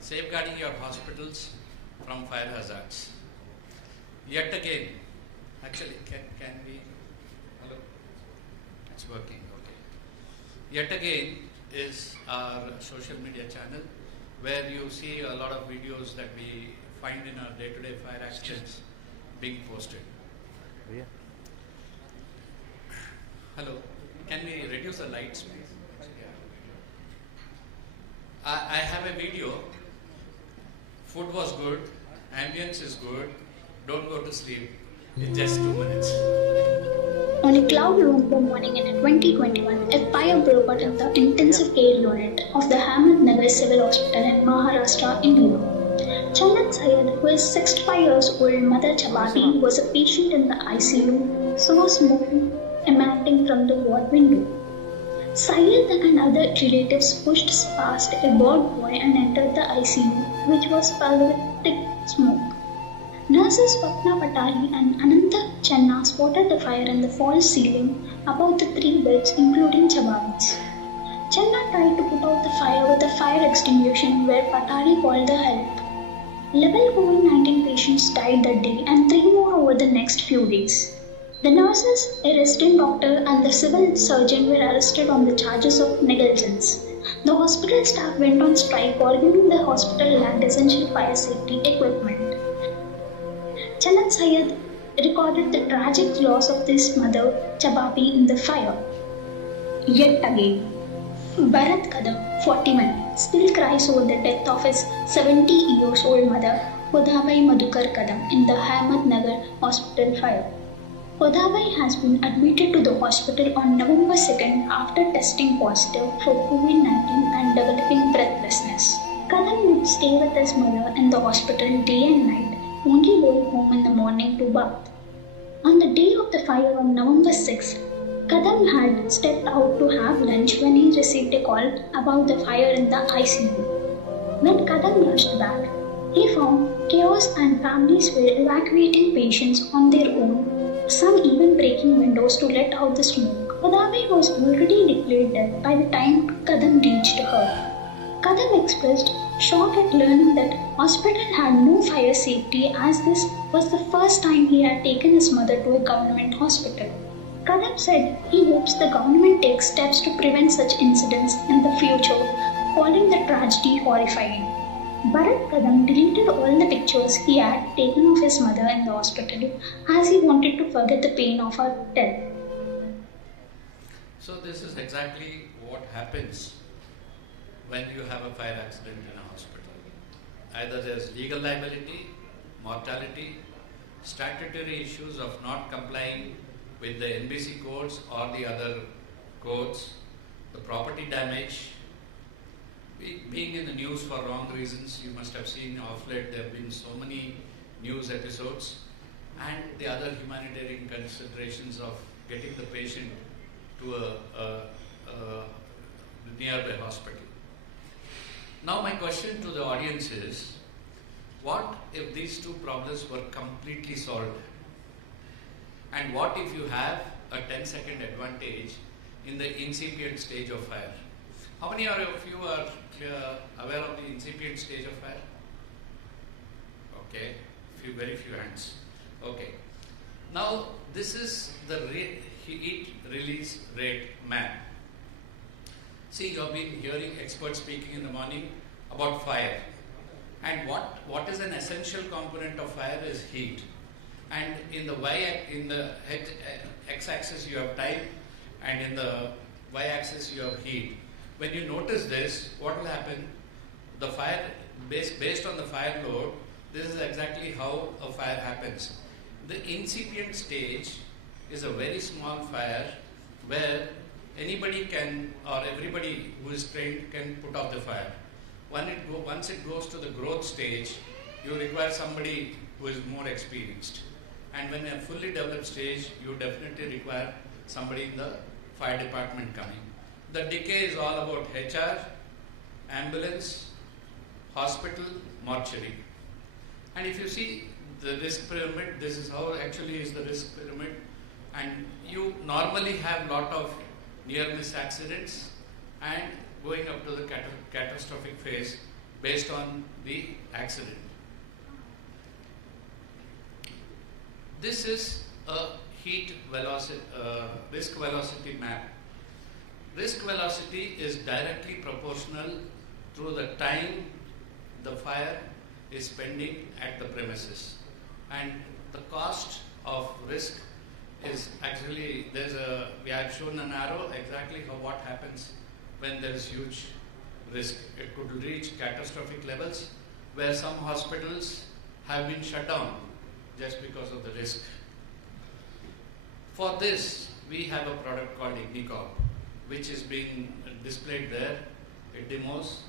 safeguarding your hospitals from fire hazards. Yet again, actually, can we? Hello, it's working. Okay. Yet again is our social media channel, where you see a lot of videos that we find in our day-to-day fire accidents being posted. Yeah. Hello, can we reduce the lights, please? I have a video. Food was good, ambience is good, don't go to sleep in just 2 minutes. On a cloud November morning in 2021, a fire broke out in the intensive care unit of the Ahmednagar Civil Hospital in Maharashtra, India. Chandan Syed, who is 65 years old, Mother Chabati, was a patient in the ICU, saw smoke emanating from the ward window. Syed and other relatives pushed past a bored boy and entered the ICU, which was filled with thick smoke. Nurses Swapna Patali and Ananta Channa spotted the fire in the false ceiling above the 3 beds, including Chabati's. Channa tried to put out the fire with a fire extinguisher, where Patali called the help. 11 COVID-19 patients died that day and 3 more over the next few days. The nurses, a resident doctor and the civil surgeon were arrested on the charges of negligence. The hospital staff went on strike, arguing the hospital lacked essential fire safety equipment. Chandan Syed recorded the tragic loss of his mother, Chabapi, in the fire. Yet again, Bharat Kadam, 41, still cries over the death of his 70 years old mother, Hodhabai Madhukar Kadam, in the Ahmednagar hospital fire. Hodhabai has been admitted to the hospital on November 2nd after testing positive for COVID-19 and developing breathlessness. Kadam would stay with his mother in the hospital day and night, only going home in the morning to bath. On the day of the fire on November 6th, Kadam had stepped out to have lunch when he received a call about the fire in the ICU. When Kadam rushed back, he found chaos and families were evacuating patients on their own, some even breaking windows to let out the smoke. Hodhabai was already declared dead by the time Kadam reached her. Kadam expressed shock at learning that hospital had no fire safety, as this was the first time he had taken his mother to a government hospital. Kadam said he hopes the government takes steps to prevent such incidents in the future, calling the tragedy horrifying. Bharat Kadam deleted all the pictures he had taken of his mother in the hospital, as he wanted to forget the pain of her death. So this is exactly what happens when you have a fire accident in a hospital. Either there's legal liability, mortality, statutory issues of not complying with the NBC codes or the other codes, the property damage, being in the news for wrong reasons. You must have seen of late there have been so many news episodes, and the other humanitarian considerations of getting the patient to a nearby hospital. Now my question to the audience is, what if these two problems were completely solved? And what if you have a 10-second advantage in the incipient stage of fire? How many of you are aware of the incipient stage of fire? Okay, very few hands. Okay. Now this is the heat release rate map. See, you have been hearing experts speaking in the morning about fire. And what is an essential component of fire is heat. And in the x-axis you have time, and in the y-axis you have heat. When you notice this, what will happen? The fire, based on the fire load, this is exactly how a fire happens. The incipient stage is a very small fire where anybody can, or everybody who is trained can put out the fire. Once it goes to the growth stage, you require somebody who is more experienced. And when a fully developed stage, you definitely require somebody in the fire department coming. The decay is all about HR, ambulance, hospital, mortuary. And if you see the risk pyramid, this is how actually is the risk pyramid. And you normally have a lot of near-miss accidents and going up to the catastrophic phase based on the accident. This is a heat velocity, risk velocity map. Risk velocity is directly proportional to the time the fire is spending at the premises. And the cost of risk is actually, we have shown an arrow exactly what happens when there is huge risk. It could reach catastrophic levels where some hospitals have been shut down just because of the risk. For this, we have a product called Ignicorp, which is being displayed there. It demos.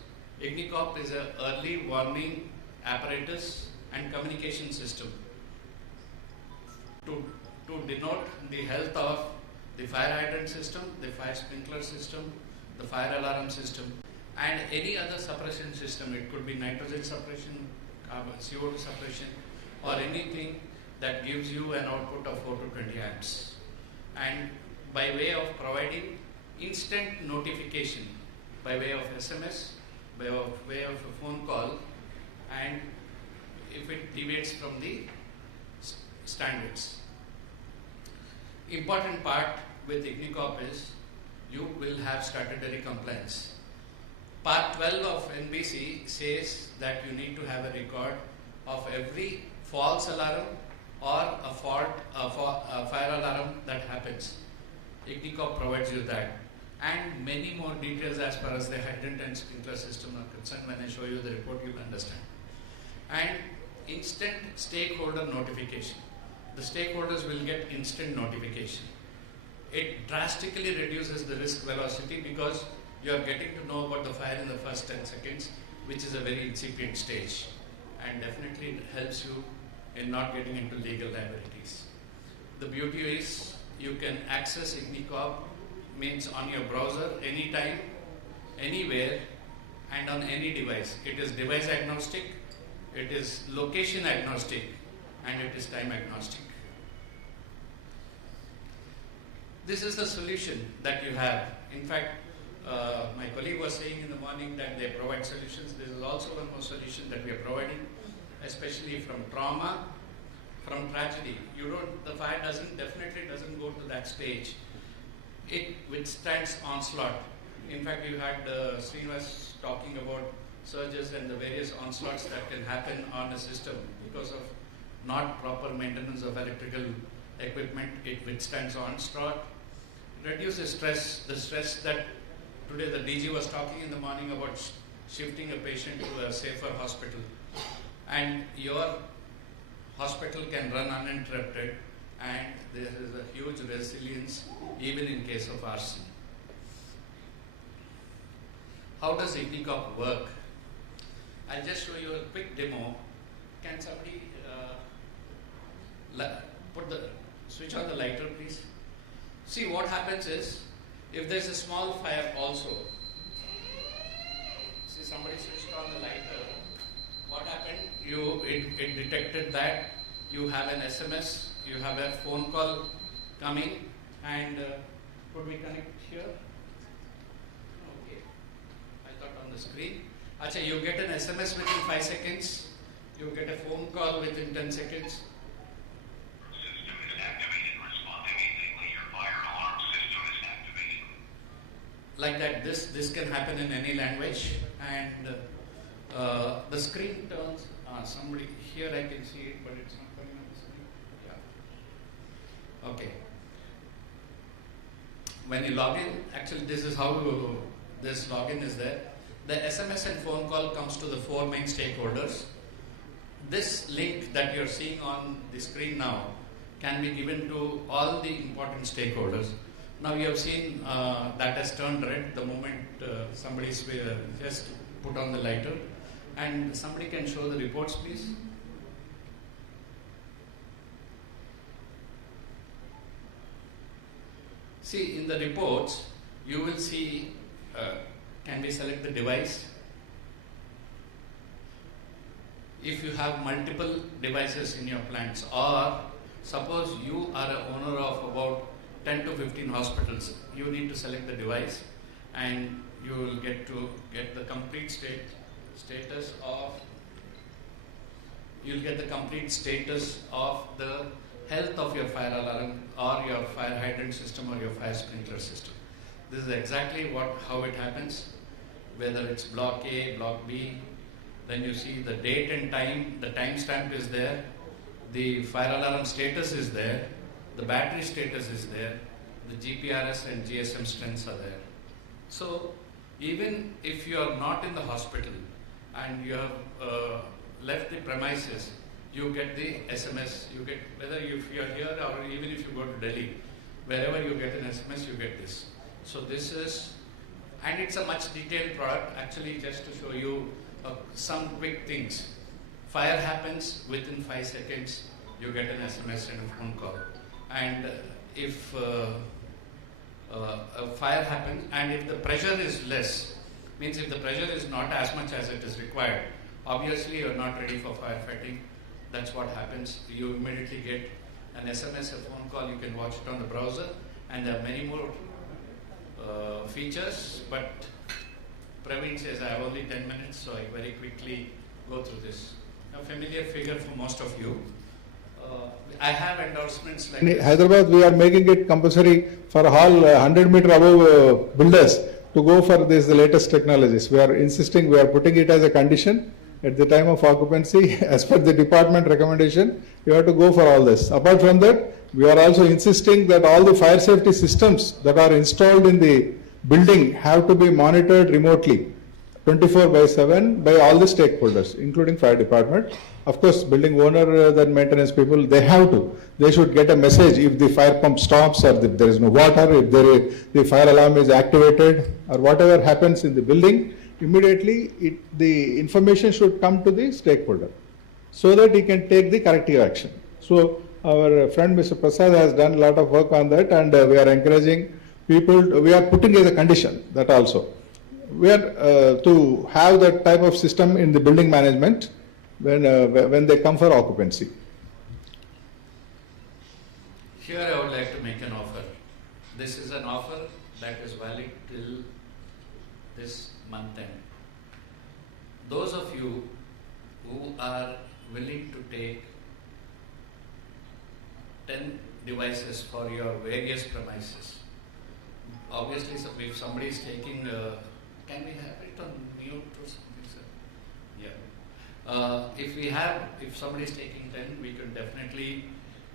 Ignicorp is an early warning apparatus, and communication system to denote the health of the fire hydrant system, the fire sprinkler system, the fire alarm system, and any other suppression system. It could be nitrogen suppression, CO2 suppression, or anything that gives you an output of 4 to 20 amps. And by way of providing instant notification, by way of SMS, by way of a phone call, and if it deviates from the standards. Important part with IGNICOP is you will have statutory compliance. Part 12 of NBC says that you need to have a record of every false alarm or a fire alarm that happens. IGNICOP provides you that, and many more details as far as the hydrant and sprinkler system are concerned. When I show you the report, you will understand. And instant stakeholder notification. The stakeholders will get instant notification. It drastically reduces the risk velocity because you are getting to know about the fire in the first 10 seconds, which is a very incipient stage, and definitely it helps you in not getting into legal liabilities. The beauty is you can access IGNICOP, means on your browser anytime, anywhere, and on any device. It is device agnostic, it is location agnostic, and it is time agnostic. This is the solution that you have. In fact, my colleague was saying in the morning that they provide solutions. This is also one more solution that we are providing, especially from trauma, from tragedy. The fire definitely doesn't go to that stage. It withstands onslaught. In fact, you had Srinivas talking about surges and the various onslaughts that can happen on a system because of not proper maintenance of electrical equipment. It withstands onslaught, reduces stress, the stress that today the DG was talking in the morning about shifting a patient to a safer hospital. And your hospital can run uninterrupted, and there is a huge resilience even in case of arson. How does IGNICOP work? I'll just show you a quick demo. Can somebody switch on the lighter, please? See, what happens is, if there's a small fire also, see, somebody switched on the lighter. What happened? It detected that you have an SMS, you have a phone call coming, and could we connect here? Okay, I thought on the screen. Acha, you get an SMS within 5 seconds, you get a phone call within 10 seconds. System is activated, responding immediately, your fire alarm system is activated. Like that, this can happen in any language, and the screen turns, somebody, here I can see it, but it's not coming on the screen. Yeah. Okay. When you log in, actually this is how this login is there. The SMS and phone call comes to the 4 main stakeholders. This link that you're seeing on the screen now can be given to all the important stakeholders. Now you have seen that has turned red the moment somebody's just put on the lighter. And somebody can show the reports, please. See, in the reports, you will see, can we select the device? If you have multiple devices in your plants, or suppose you are an owner of about 10 to 15 hospitals, you need to select the device, and you will get the complete status of the health of your fire alarm or your fire hydrant system or your fire sprinkler system. This is exactly how it happens, whether it's block A, block B. Then you see the date and time, the timestamp is there, the fire alarm status is there, the battery status is there, the GPRS and GSM strengths are there. So even if you are not in the hospital and you have left the premises, you get the SMS, you get, whether if you are here or even if you go to Delhi, wherever you get an SMS, you get this. So this is, and it's a much detailed product, actually just to show you some quick things. fire happens, within 5 seconds you get an SMS and a phone call. And if a fire happens, and if the pressure is less, means if the pressure is not as much as it is required, obviously you're not ready for firefighting. That's what happens. You immediately get an SMS, a phone call, you can watch it on the browser, and there are many more features, but Praveen says I have only 10 minutes, so I very quickly go through this. A familiar figure for most of you. I have endorsements like In this. Hyderabad, we are making it compulsory for all 100 meter above builders to go for this the latest technologies. We are insisting, we are putting it as a condition at the time of occupancy. As per the department recommendation, you have to go for all this. Apart from that, we are also insisting that all the fire safety systems that are installed in the building have to be monitored remotely 24/7 by all the stakeholders, including fire department. Of course, building owner, the maintenance people, they have to. They should get a message if the fire pump stops, or if there is no water, if the fire alarm is activated, or whatever happens in the building, immediately the information should come to the stakeholder so that he can take the corrective action. So our friend Mr. Prasad has done a lot of work on that, and we are encouraging people, we are putting as a condition that also. We are to have that type of system in the building management when they come for occupancy. Here I would like to make an offer. This is an offer that is valid till this month end. Those of you who are willing to take 10 devices for your various premises, obviously if somebody is taking, can we have it on mute or something, sir? Yeah. If somebody is taking 10, we can definitely,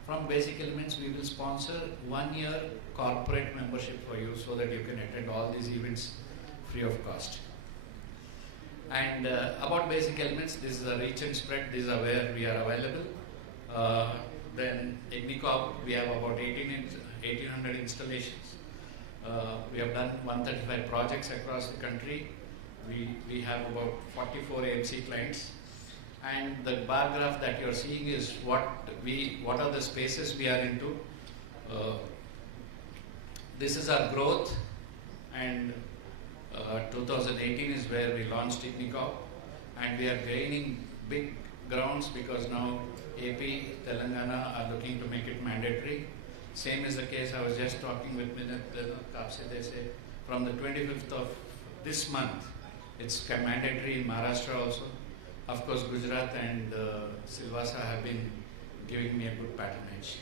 from Basic Elements, we will sponsor 1 year corporate membership for you so that you can attend all these events free of cost. And about Basic Elements, this is a reach and spread, these are where we are available. Then Ignicorp, we have about 1800 installations. We have done 135 projects across the country. We have about 44 AMC clients. And the bar graph that you're seeing is what are the spaces we are into. This is our growth, and 2018 is where we launched Ignicorp, and we are gaining big grounds because now AP, Telangana are looking to make it mandatory. Same is the case, I was just talking with Minat Kapse, they say from the 25th of this month, it's mandatory in Maharashtra also. Of course, Gujarat and Silvassa have been giving me a good patronage.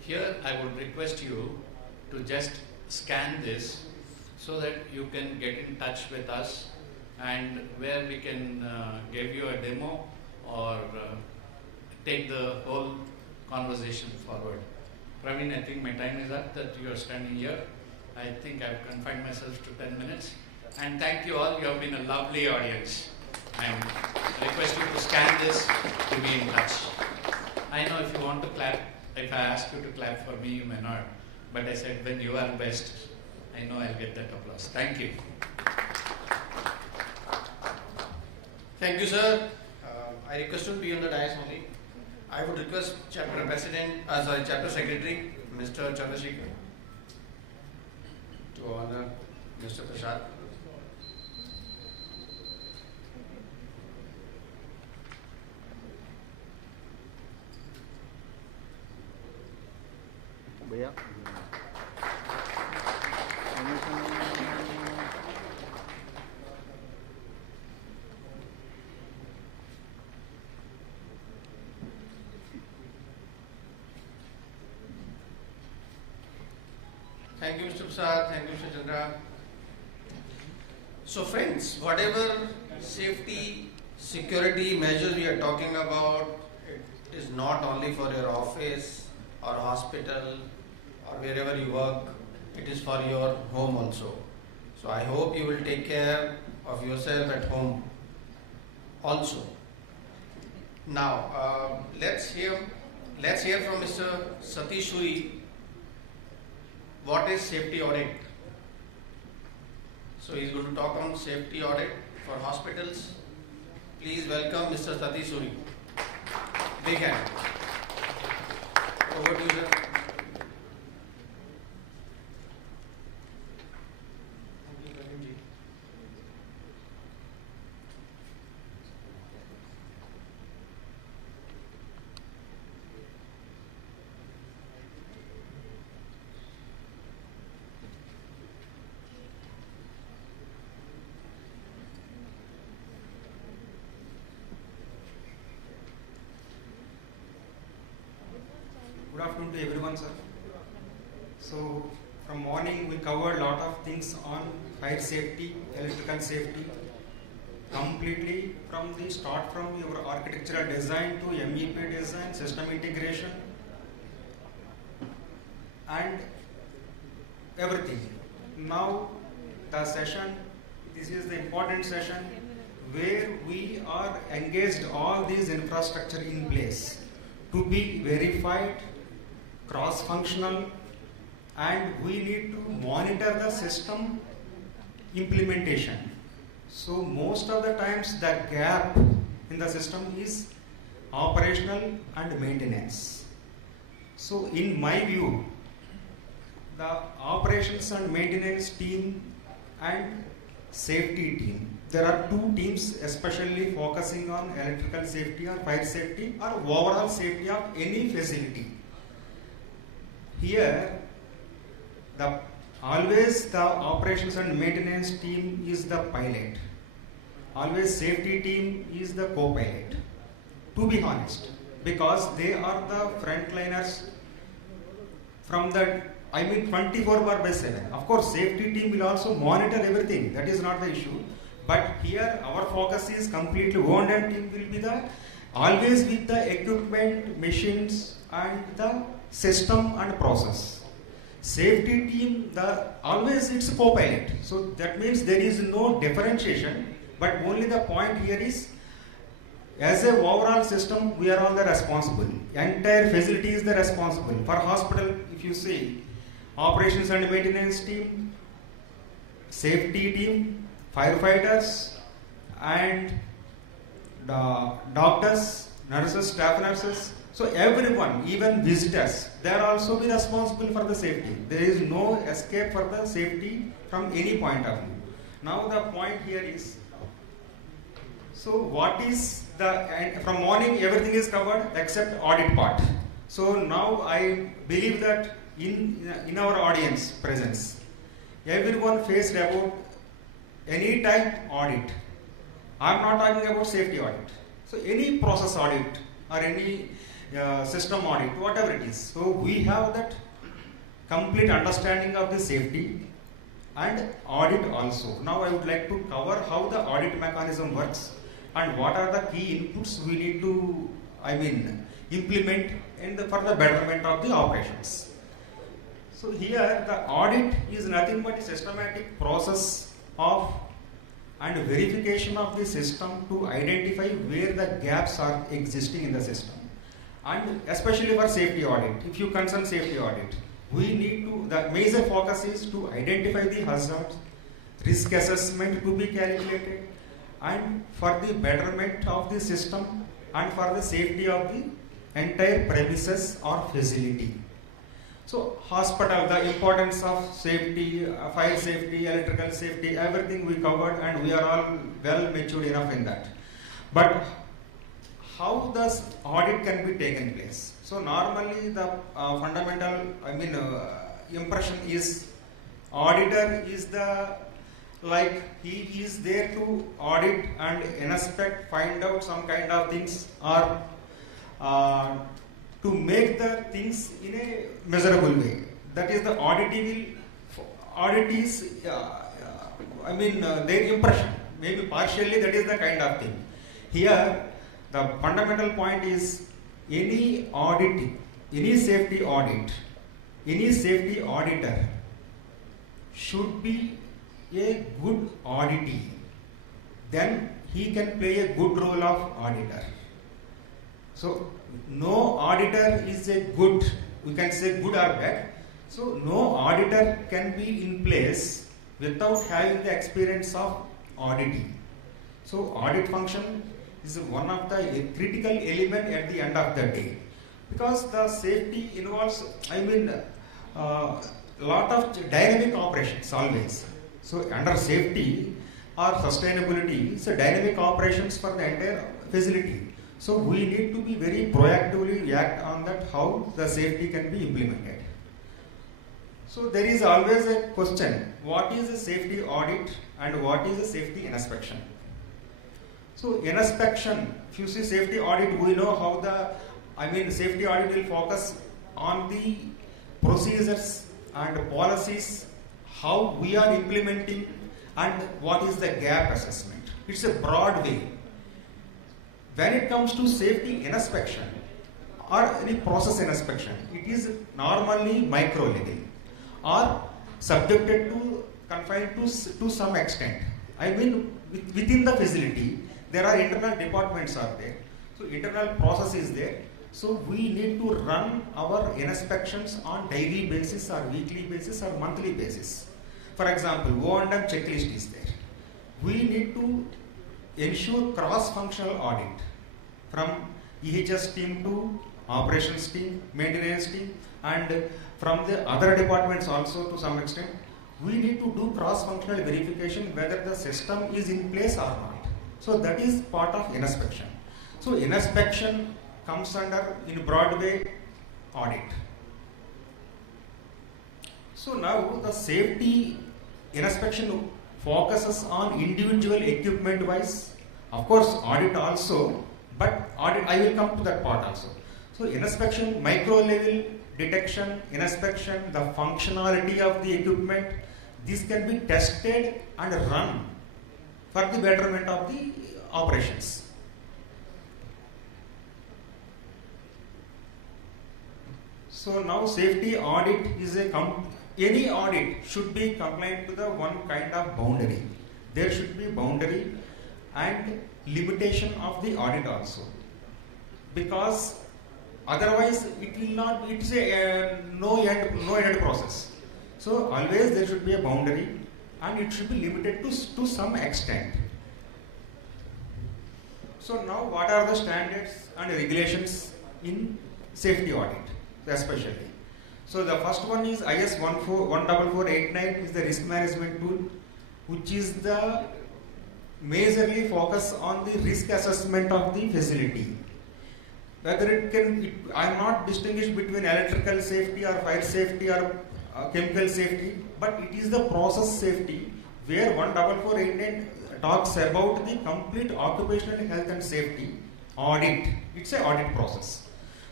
Here, I would request you to just scan this so that you can get in touch with us, and where we can give you a demo or take the whole conversation forward. Praveen, I think my time is up that you are standing here. I think I've confined myself to 10 minutes. And thank you all, you have been a lovely audience. I request you to scan this to be in touch. I know if you want to clap, if I ask you to clap for me, you may not. But I said when you are best, I know I'll get that applause. Thank you. Thank you, sir. I request you to be on the dais only. I would request Chapter Chapter Secretary, Mr. Chandrasekhar, to honor Mr. Prasad. भैया Thank you, Mr. Prasad. Thank you, Mr. Chandra. So, friends, whatever safety, security measures we are talking about, it is not only for your office or hospital or wherever you work, it is for your home also. So, I hope you will take care of yourself at home also. Now, let's hear from Mr. Satish Suri. What is safety audit? So he's going to talk on safety audit for hospitals. Please welcome Mr. Saftey Suri. Big hand. Over to you, sir. Good afternoon to everyone, sir. So, from morning we covered a lot of things on fire safety, electrical safety, completely from the start from your architectural design to MEP design, system integration, and everything. Now, the session, this is the important session where we are engaged all these infrastructure in place to be verified, cross-functional, and we need to monitor the system implementation. So most of the times the gap in the system is operational and maintenance. So in my view, the operations and maintenance team and safety team, there are two teams especially focusing on electrical safety or fire safety or overall safety of any facility. Here, always the operations and maintenance team is the pilot. Always safety team is the co-pilot. To be honest, because they are the frontliners from the 24/7. Of course, safety team will also monitor everything. That is not the issue. But here, our focus is completely O&M team will be the always with the equipment, machines, and the system and process. Safety team, always it's a co-pilot. So that means there is no differentiation, but only the point here is, as a overall system, we are all the responsible. Entire facility is the responsible. For hospital, if you see, operations and maintenance team, safety team, firefighters, and the doctors, nurses, staff nurses. So everyone, even visitors, they are also be responsible for the safety. There is no escape for the safety from any point of view. Now the point here is, so what is from morning everything is covered except audit part. So now I believe that in our audience presence, everyone faced about any type audit. I am not talking about safety audit. So any process audit or any system audit, whatever it is. So we have that complete understanding of the safety and audit also. Now I would like to cover how the audit mechanism works and what are the key inputs we need to, implement for the betterment of the operations. So here the audit is nothing but a systematic process of and verification of the system to identify where the gaps are existing in the system. And especially for safety audit, if you concern safety audit, we need to, the major focus is to identify the hazards, risk assessment to be calculated, and for the betterment of the system and for the safety of the entire premises or facility. So hospital, the importance of safety, fire safety, electrical safety, everything we covered, and we are all well matured enough in that. But how does audit can be taken place? So normally the fundamental, impression is auditor is he is there to audit and inspect, find out some kind of things, or to make the things in a measurable way. That is the audit is, their impression. Maybe partially that is the kind of thing. Here, the fundamental point is any audit, any safety audit, any safety auditor should be a good auditee. Then he can play a good role of auditor. So no auditor is a good, we can say good or bad. So no auditor can be in place without having the experience of auditing. So audit function is one of the critical element at the end of the day, because the safety involves, lot of dynamic operations always. So under safety or sustainability, it's a dynamic operations for the entire facility. So we need to be very proactively act on that, how the safety can be implemented. So there is always a question, what is a safety audit and what is a safety inspection? So inspection, if you see safety audit, we know how safety audit will focus on the procedures and policies, how we are implementing, and what is the gap assessment. It's a broad way. When it comes to safety inspection or any process inspection, it is normally micro level or subjected to, confined to some extent. Within the facility, there are internal departments are there. So internal process is there. So we need to run our inspections on daily basis or weekly basis or monthly basis. For example, O&M checklist is there. We need to ensure cross-functional audit from EHS team to operations team, maintenance team, and from the other departments also to some extent. We need to do cross-functional verification whether the system is in place or not. So that is part of inspection. So inspection comes under, in broad way, audit. So now the safety inspection focuses on individual equipment wise. Of course, audit also, but audit, I will come to that part also. So inspection, micro level detection, inspection, the functionality of the equipment, this can be tested and run for the betterment of the operations. So now safety audit is any audit should be compliant to the one kind of boundary. There should be boundary and limitation of the audit also, because otherwise it will not be, it's a no end process. So always there should be a boundary and it should be limited to some extent. So now what are the standards and regulations in safety audit especially? So the first one is IS 14489 is the risk management tool, which is the majorly focus on the risk assessment of the facility. Whether I am not distinguished between electrical safety or fire safety or chemical safety, but it is the process safety where 14489 talks about the complete occupational health and safety audit. It's an audit process.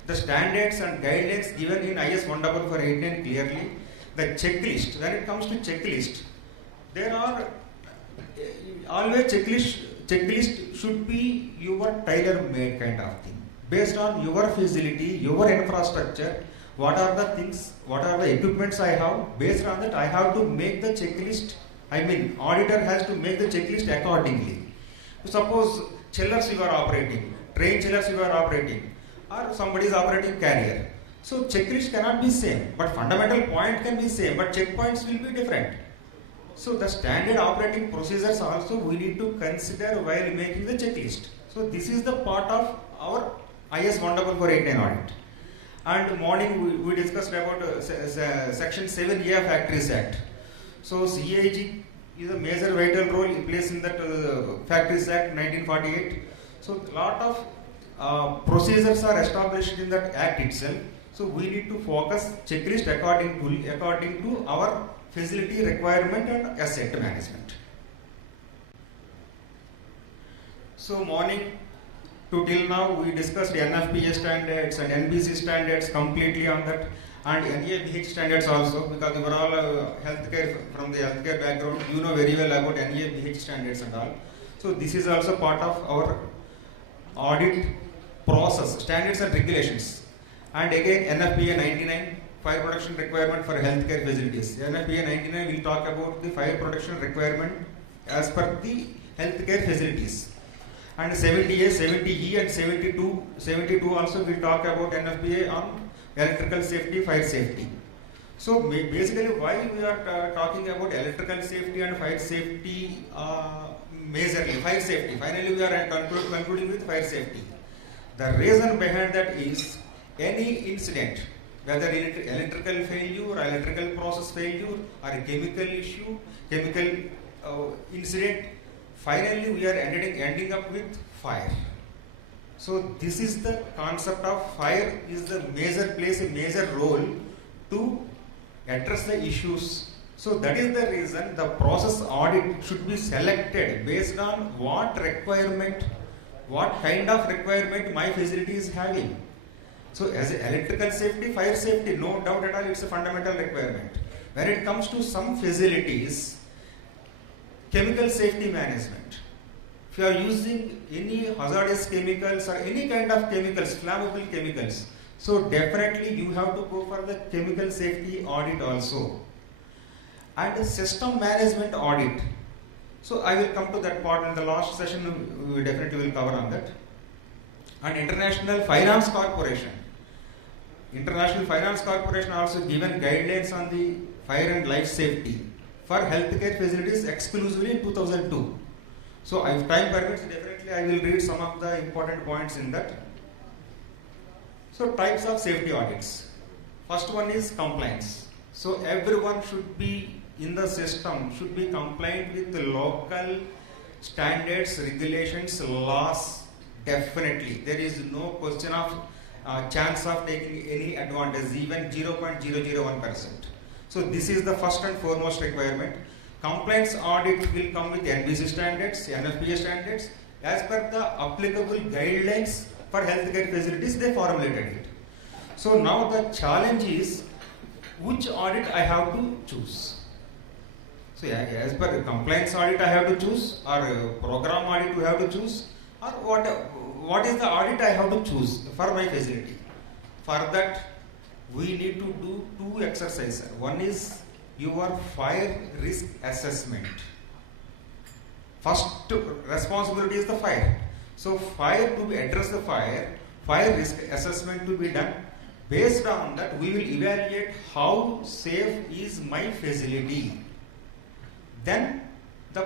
The standards and guidelines given in IS 14489 clearly. The checklist, when it comes to checklist, there are always checklist should be your tailor-made kind of thing. Based on your facility, your infrastructure, what are the things, what are the equipments I have, based on that I have to make the checklist. Auditor has to make the checklist accordingly. Suppose chillers you are operating, train chillers you are operating, or somebody is operating carrier. So checklist cannot be same, but fundamental point can be same, but checkpoints will be different. So the standard operating procedures also we need to consider while making the checklist. So this is the part of our IS 14489 audit. And morning we discussed about section 7A of Factories Act. So CAG is a major vital role in place in that Factories Act 1948. So a lot of procedures are established in that act itself. So we need to focus checklist according to our facility requirement and asset management. So morning to till now we discussed NFPA standards and NBC standards completely on that, and NABH standards also, because you are all healthcare, from the healthcare background, you know very well about NABH standards and all. So this is also part of our audit process, standards and regulations. And again NFPA 99, fire protection requirement for healthcare facilities. NFPA 99 will talk about the fire protection requirement as per the healthcare facilities. And 70A, 70E and 72 also will talk about NFPA on electrical safety, fire safety. So basically why we are talking about electrical safety and fire safety majorly, fire safety. Finally, we are concluding with fire safety. The reason behind that is any incident, whether electrical failure, or electrical process failure, or a chemical issue, chemical incident, finally we are ending up with fire. So this is the concept of fire is the plays a major role to address the issues. So that is the reason the process audit should be selected based on what requirement, what kind of requirement my facility is having. So as electrical safety, fire safety, no doubt at all, it's a fundamental requirement. When it comes to some facilities, chemical safety management. If you are using any hazardous chemicals or any kind of chemicals, flammable chemicals, so definitely you have to go for the chemical safety audit also. And system management audit. So I will come to that part in the last session, we definitely will cover on that. And International Finance Corporation. International Finance Corporation also given guidelines on the fire and life safety for healthcare facilities exclusively in 2002. So if time permits, definitely I will read some of the important points in that. So types of safety audits. First one is compliance. So everyone should be in the system, should be compliant with the local standards, regulations, laws, definitely. There is no question of chance of taking any advantage, even 0.001%. So this is the first and foremost requirement. Compliance audit will come with NBC standards, NFPA standards, as per the applicable guidelines for healthcare facilities, they formulated it. So now the challenge is, which audit I have to choose? So as per compliance audit I have to choose, or program audit we have to choose, or what is the audit I have to choose for my facility? For that, we need to do two exercises. One is your fire risk assessment. First responsibility is the fire. So fire, to address the fire risk assessment to be done. Based on that, we will evaluate how safe is my facility. Then the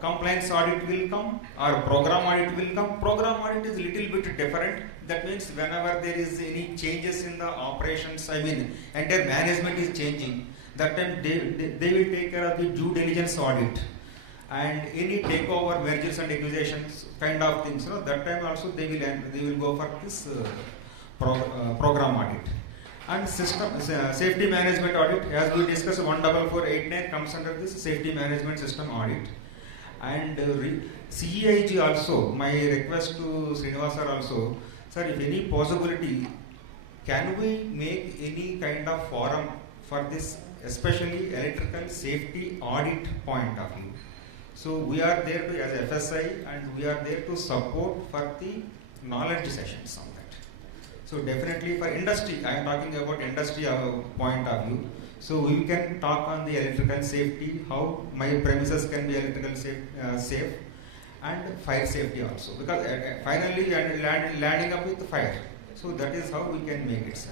compliance audit will come, or program audit will come. Program audit is a little bit different. That means whenever there is any changes in the operations, entire management is changing, that time they will take care of the due diligence audit and any takeover, mergers and acquisitions kind of things. That time also they will go for this program audit. And system safety management audit, as we discussed, 14489 comes under this safety management system audit. And CEIG also, my request to Srinivas sir also, sir, if any possibility, can we make any kind of forum for this, especially electrical safety audit point of view? So we are there to, as FSAI, and we are there to support for the knowledge sessions on that. So definitely for industry, I am talking about industry point of view. So we can talk on the electrical safety, how my premises can be electrical safe, and fire safety also. Because finally landing up with fire. So that is how we can make it, sir.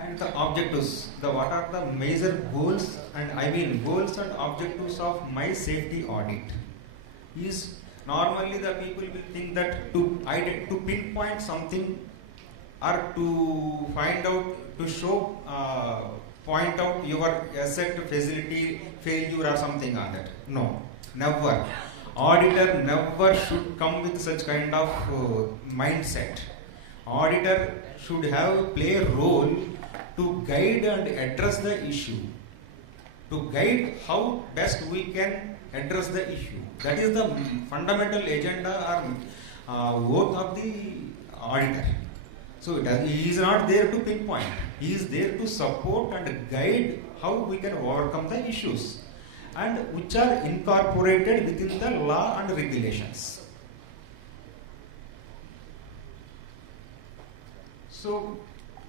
And the objectives, what are the major goals, and goals and objectives of my safety audit is, normally the people will think that to pinpoint something, or to find out, to show, point out your asset facility failure or something on that. No, never. Auditor never should come with such kind of mindset. Auditor should play a role to guide and address the issue, to guide how best we can address the issue. That is the fundamental agenda or work of the auditor. So he is not there to pinpoint. He is there to support and guide how we can overcome the issues, and which are incorporated within the law and regulations. So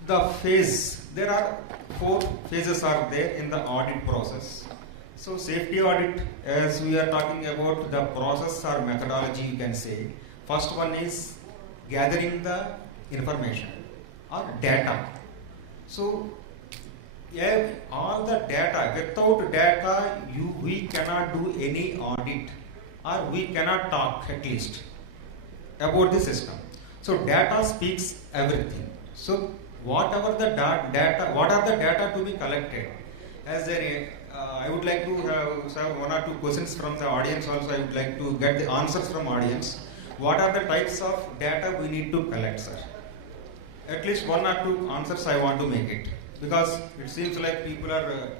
the phase, there are 4 phases are there in the audit process. So safety audit, as we are talking about the process or methodology, you can say. First one is gathering the information or data. So all the data, without data, we cannot do any audit, or we cannot talk at least about the system. So data speaks everything. So whatever the data, what are the data to be collected? I would like to have one or two questions from the audience also. I would like to get the answers from audience. What are the types of data we need to collect, sir? At least one or two answers I want to make it. Because it seems like people are,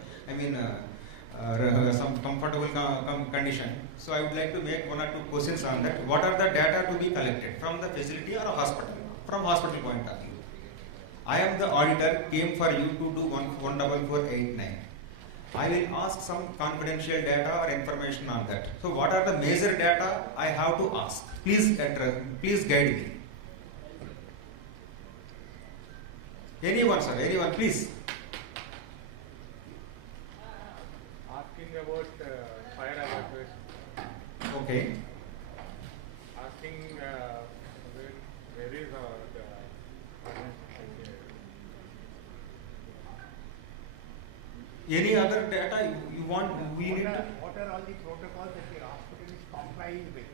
some comfortable condition. So I would like to make one or two questions on that. What are the data to be collected from the facility or a hospital? From hospital point of view. I am the auditor, came for you to do 14489. I will ask some confidential data or information on that. So what are the major data I have to ask? Please guide me. Anyone, sir, anyone, please. Asking about fire evacuation. Okay. Asking where is Any other data you want? What are all the protocols that your hospital is complying with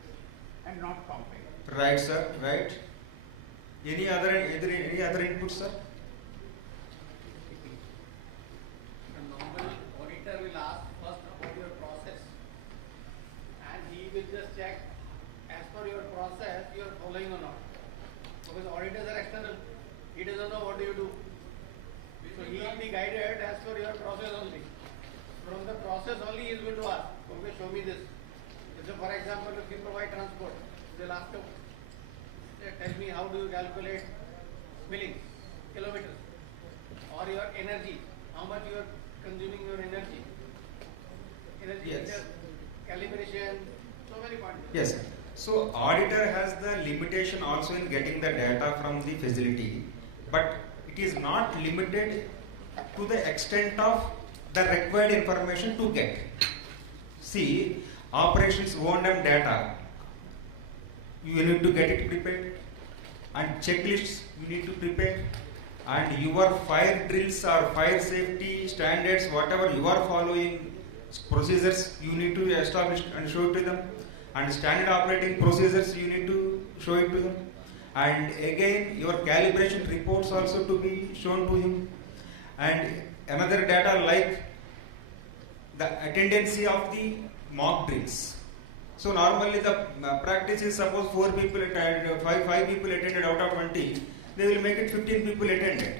and not complying? Right, sir. Right. Any other input, sir? The normal auditor will ask first about your process, and he will just check as per your process you are following or not. Because auditors are external, he doesn't know what do you do. So he will be guided as per your process only. From the process only he is going to ask, okay, show me this. So for example, if you provide transport, they'll ask you, tell me how do you calculate millings, kilometers, or your energy, how much you are consuming your energy. Yes. Calibration, so many points. Yes, sir. So auditor has the limitation also in getting the data from the facility, but it is not limited to the extent of the required information to get. See, operations O&M data, you need to get it prepared, and checklists you need to prepare, and your fire drills or fire safety standards, whatever you are following, procedures you need to establish and show it to them, and standard operating procedures you need to show it to them. And again, your calibration reports also to be shown to him. And another data like the attendance of the mock drills. So normally the practice is suppose 4 people attended, 5 people attended out of 20, they will make it 15 people attended.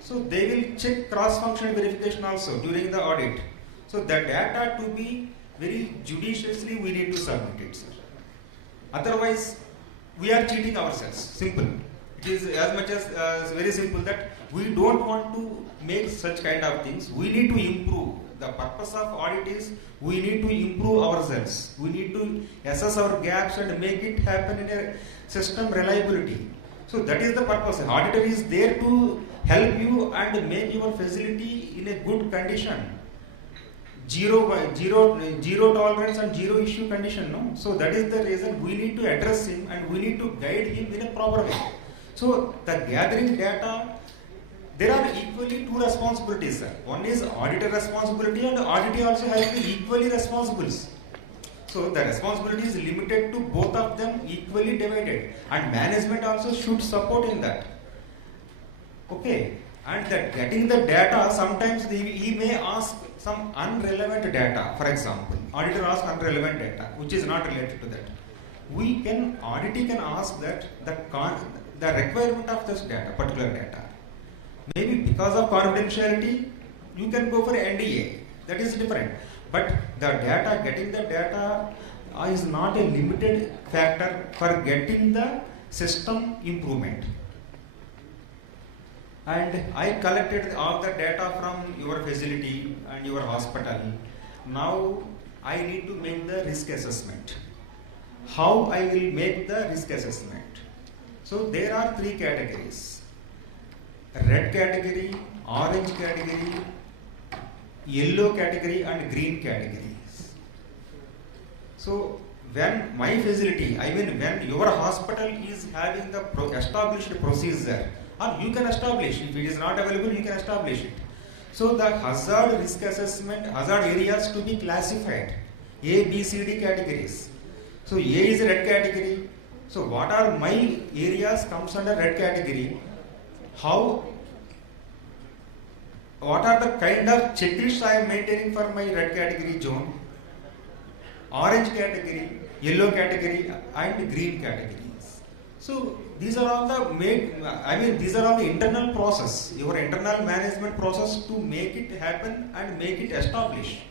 So they will check cross-functional verification also during the audit. So the data to be very judiciously we need to submit it, sir. Otherwise, we are cheating ourselves. Simple. It is as much as very simple that we don't want to make such kind of things. We need to improve. The purpose of audit is we need to improve ourselves. We need to assess our gaps and make it happen in a system reliability. So that is the purpose. Auditor is there to help you and make your facility in a good condition. Zero tolerance and zero issue condition, no? So that is the reason we need to address him and we need to guide him in a proper way. So the gathering data, there are equally two responsibilities, sir. One is auditor responsibility and auditor also has to be equally responsible. So the responsibility is limited to both of them, equally divided, and management also should support in that. Okay, and that getting the data, sometimes he may ask some unrelevant data. For example, auditor asks unrelevant data which is not related to that. Auditor can ask that the requirement of this data, particular data. Maybe because of confidentiality, you can go for NDA. That is different. But the data, getting the data is not a limited factor for getting the system improvement. And I collected all the data from your facility and your hospital. Now I need to make the risk assessment. How I will make the risk assessment? So there are 3 categories: red category, orange category, yellow category, and green categories. So when my facility, when your hospital is having the established procedure, or you can establish, if it is not available, you can establish it. So the hazard risk assessment, hazard areas to be classified, A, B, C, D categories. So A is a red category. So what are my areas comes under red category? What are the kind of checklists I am maintaining for my red category zone? Orange category, yellow category and green categories. So these are all these are all the internal process, your internal management process to make it happen and make it establish.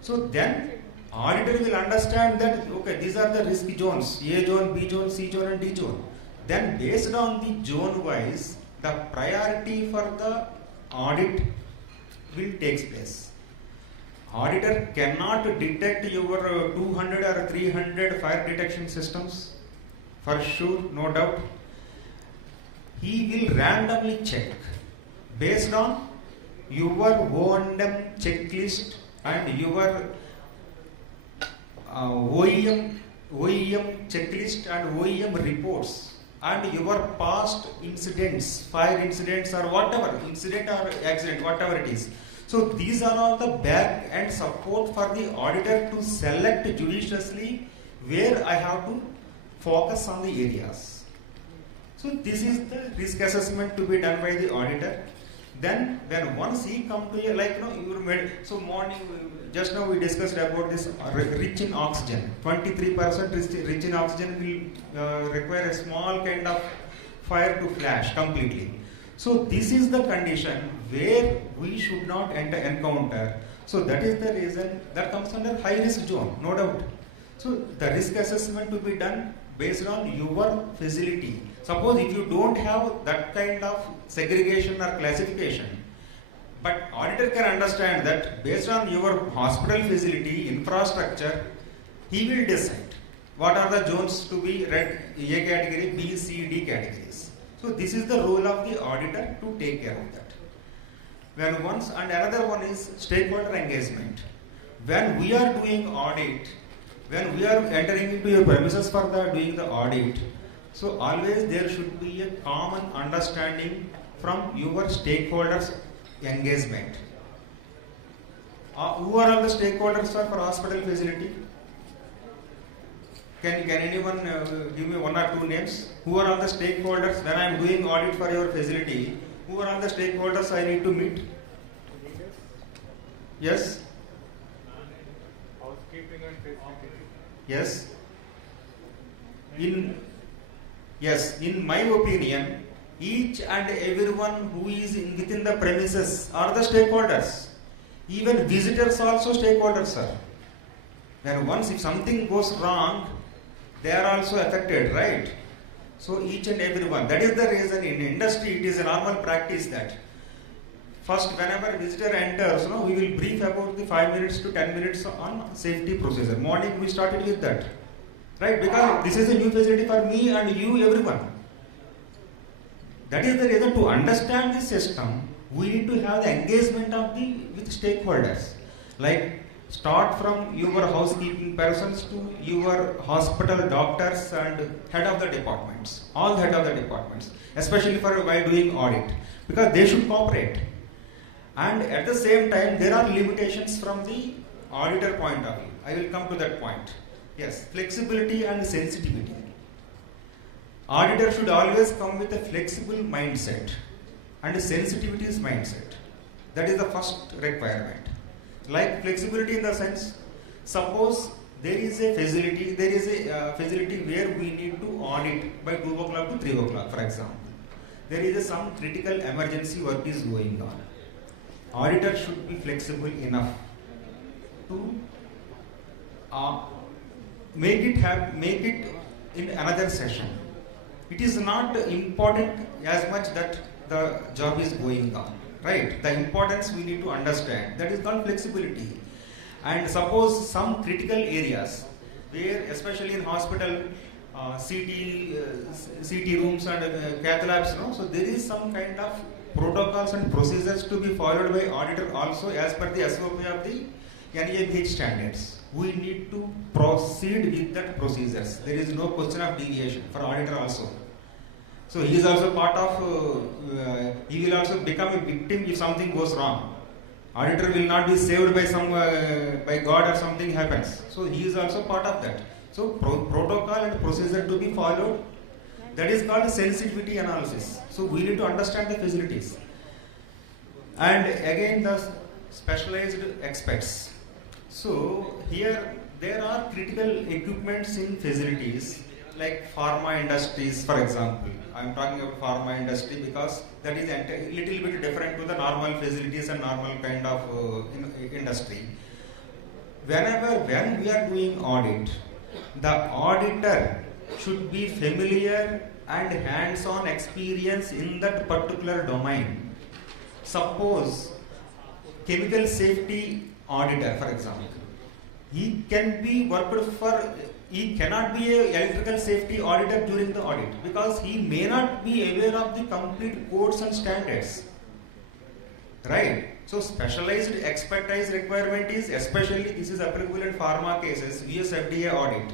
So then auditor will understand that, okay, these are the risk zones, A zone, B zone, C zone and D zone. Then based on the zone wise, the priority for the audit will take place. Auditor cannot detect your 200 or 300 fire detection systems, for sure, no doubt. He will randomly check based on your O&M checklist and your OEM checklist and OEM reports and your past incidents, fire incidents or whatever, incident or accident, whatever it is. So these are all the back end support for the auditor to select judiciously where I have to focus on the areas. So this is the risk assessment to be done by the auditor. Then when once he come to you, like so morning, just now we discussed about this rich in oxygen. 23% rich in oxygen will require a small kind of fire to flash completely. So this is the condition where we should not encounter. So that is the reason that comes under high risk zone, no doubt. So the risk assessment to be done based on your facility. Suppose if you don't have that kind of segregation or classification, but auditor can understand that based on your hospital facility, infrastructure, he will decide what are the zones to be red, A category, B, C, D categories. So this is the role of the auditor to take care of that. When once, and another one is stakeholder engagement. When we are doing audit, when we are entering into your premises for doing the audit, so always there should be a common understanding from your stakeholders engagement. Who are all the stakeholders for hospital facility? Can anyone give me one or two names? Who are all the stakeholders when I am doing audit for your facility? Who are all the stakeholders I need to meet? Yes? Housekeeping and facility. Yes? In my opinion, each and everyone who is within the premises are the stakeholders. Even visitors also stakeholders, sir. And once if something goes wrong, they are also affected, right? So each and everyone. That is the reason in industry it is a normal practice that first whenever visitor enters, we will brief about the 5 minutes to 10 minutes on safety procedure. Morning we started with that. Right? Because this is a new facility for me and you, everyone. That is the reason to understand the system, we need to have the engagement of with stakeholders. Like start from your housekeeping persons to your hospital doctors and head of the departments. All the head of the departments. Especially while doing audit. Because they should cooperate. And at the same time, there are limitations from the auditor point of view. I will come to that point. Yes, flexibility and sensitivity. Auditor should always come with a flexible mindset and a sensitivity mindset. That is the first requirement. Like flexibility in the sense, suppose there is a facility where we need to audit by 2 o'clock to 3 o'clock, for example. There is some critical emergency work is going on. Auditor should be flexible enough to make it in another session. It is not important as much that the job is going on, right? The importance we need to understand. That is called flexibility. And suppose some critical areas where, especially in hospital, CT rooms and cath labs, so there is some kind of protocols and procedures to be followed by auditor also as per the SOP of the NABH standards. We need to proceed with that procedures. There is no question of deviation for auditor also. So he is also part of, he will also become a victim if something goes wrong. Auditor will not be saved by by God or something happens. So he is also part of that. So protocol and procedure to be followed. That is called sensitivity analysis. So we need to understand the facilities. And again the specialized experts. So here there are critical equipments in facilities like pharma industries, for example. I am talking about pharma industry because that is a little bit different to the normal facilities and normal kind of industry. When we are doing audit, the auditor should be familiar and hands-on experience in that particular domain. Suppose chemical safety auditor, for example, he cannot be an electrical safety auditor during the audit because he may not be aware of the complete codes and standards. Right? So specialized expertise requirement is, especially this is applicable in pharma cases, US FDA audit.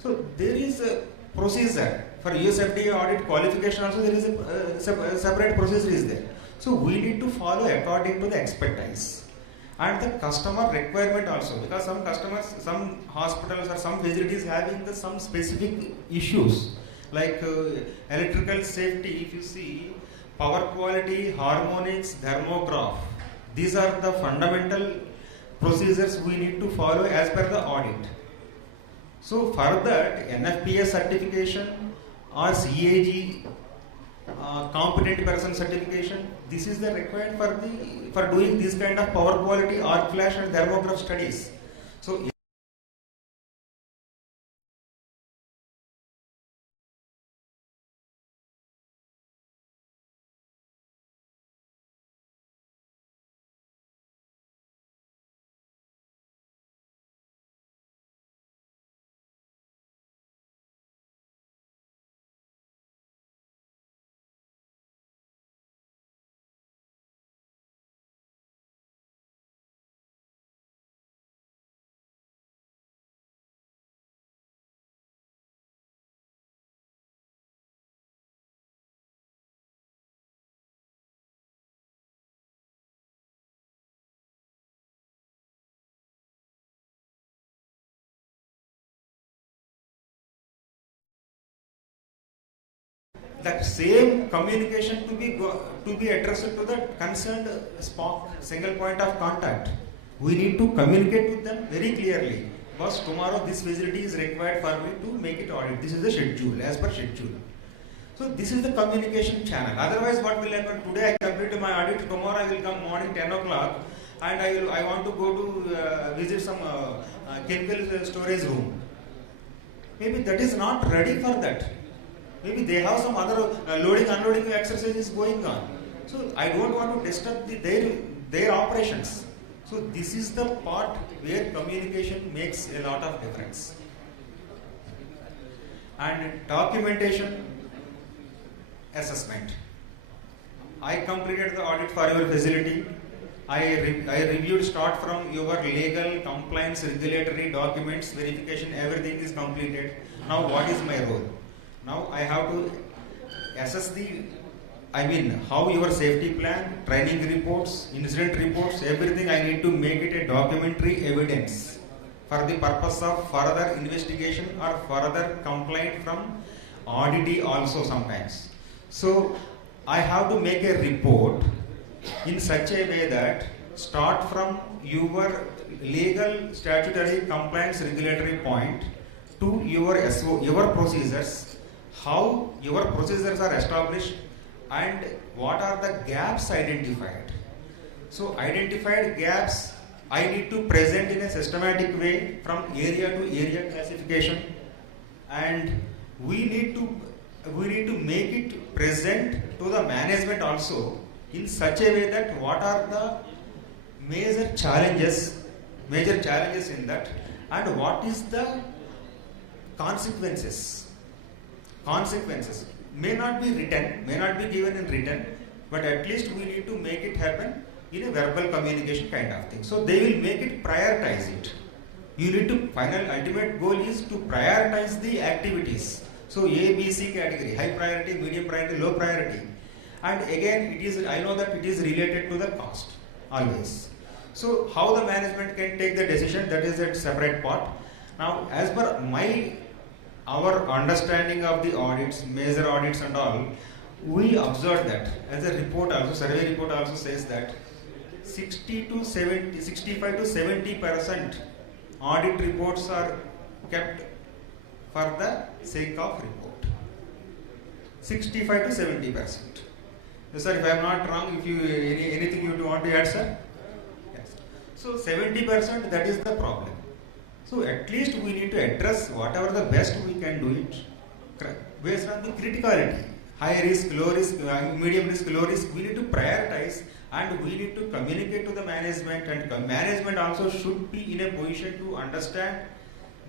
So there is a procedure for US FDA audit qualification also, there is a separate procedure is there. So we need to follow according to the expertise. And the customer requirement also, because some customers, some hospitals or some facilities having some specific issues like electrical safety. If you see power quality, harmonics, thermograph, these are the fundamental procedures we need to follow as per the audit. So for that, NFPA certification or CAG competent person certification, this is the required for doing this kind of power quality, arc flash and thermograph studies. So that same communication to be addressed to the concerned SPOC, single point of contact. We need to communicate with them very clearly. Because tomorrow this facility is required for me to make it audit. This is the schedule, as per schedule. So this is the communication channel. Otherwise what will happen? Today I complete my audit, tomorrow I will come morning 10 o'clock and I want to go to visit some chemical storage room. Maybe that is not ready for that. Maybe they have some other loading, unloading exercises going on. So I don't want to disturb their operations. So this is the part where communication makes a lot of difference. And documentation assessment. I completed the audit for your facility. I reviewed start from your legal, compliance, regulatory documents, verification, everything is completed. Now what is my role? Now I have to assess how your safety plan, training reports, incident reports, everything I need to make it a documentary evidence for the purpose of further investigation or further complaint from auditee also sometimes. So I have to make a report in such a way that start from your legal, statutory, compliance, regulatory point to your procedures, how your procedures are established and what are the gaps identified. So identified gaps I need to present in a systematic way from area to area classification, and we need to make it present to the management also in such a way that what are the major challenges in that and what is the consequences may not be written, may not be given in written, but at least we need to make it happen in a verbal communication kind of thing. So they will make it, prioritize it. You need to, ultimate goal is to prioritize the activities. So A, B, C category, high priority, medium priority, low priority. And again, I know that it is related to the cost. always. So how the management can take the decision, that is a separate part. Now, as per our understanding of the audits, major audits and all, we observed that as a report also, survey report also says that 65 to 70% audit reports are kept for the sake of report. 65 to 70%. Sir, if I am not wrong, if you anything you want to add, sir? Yes. So 70%, that is the problem. So at least we need to address whatever the best we can do it based on the criticality. High risk, low risk, medium risk, low risk. We need to prioritize and we need to communicate to the management, and management also should be in a position to understand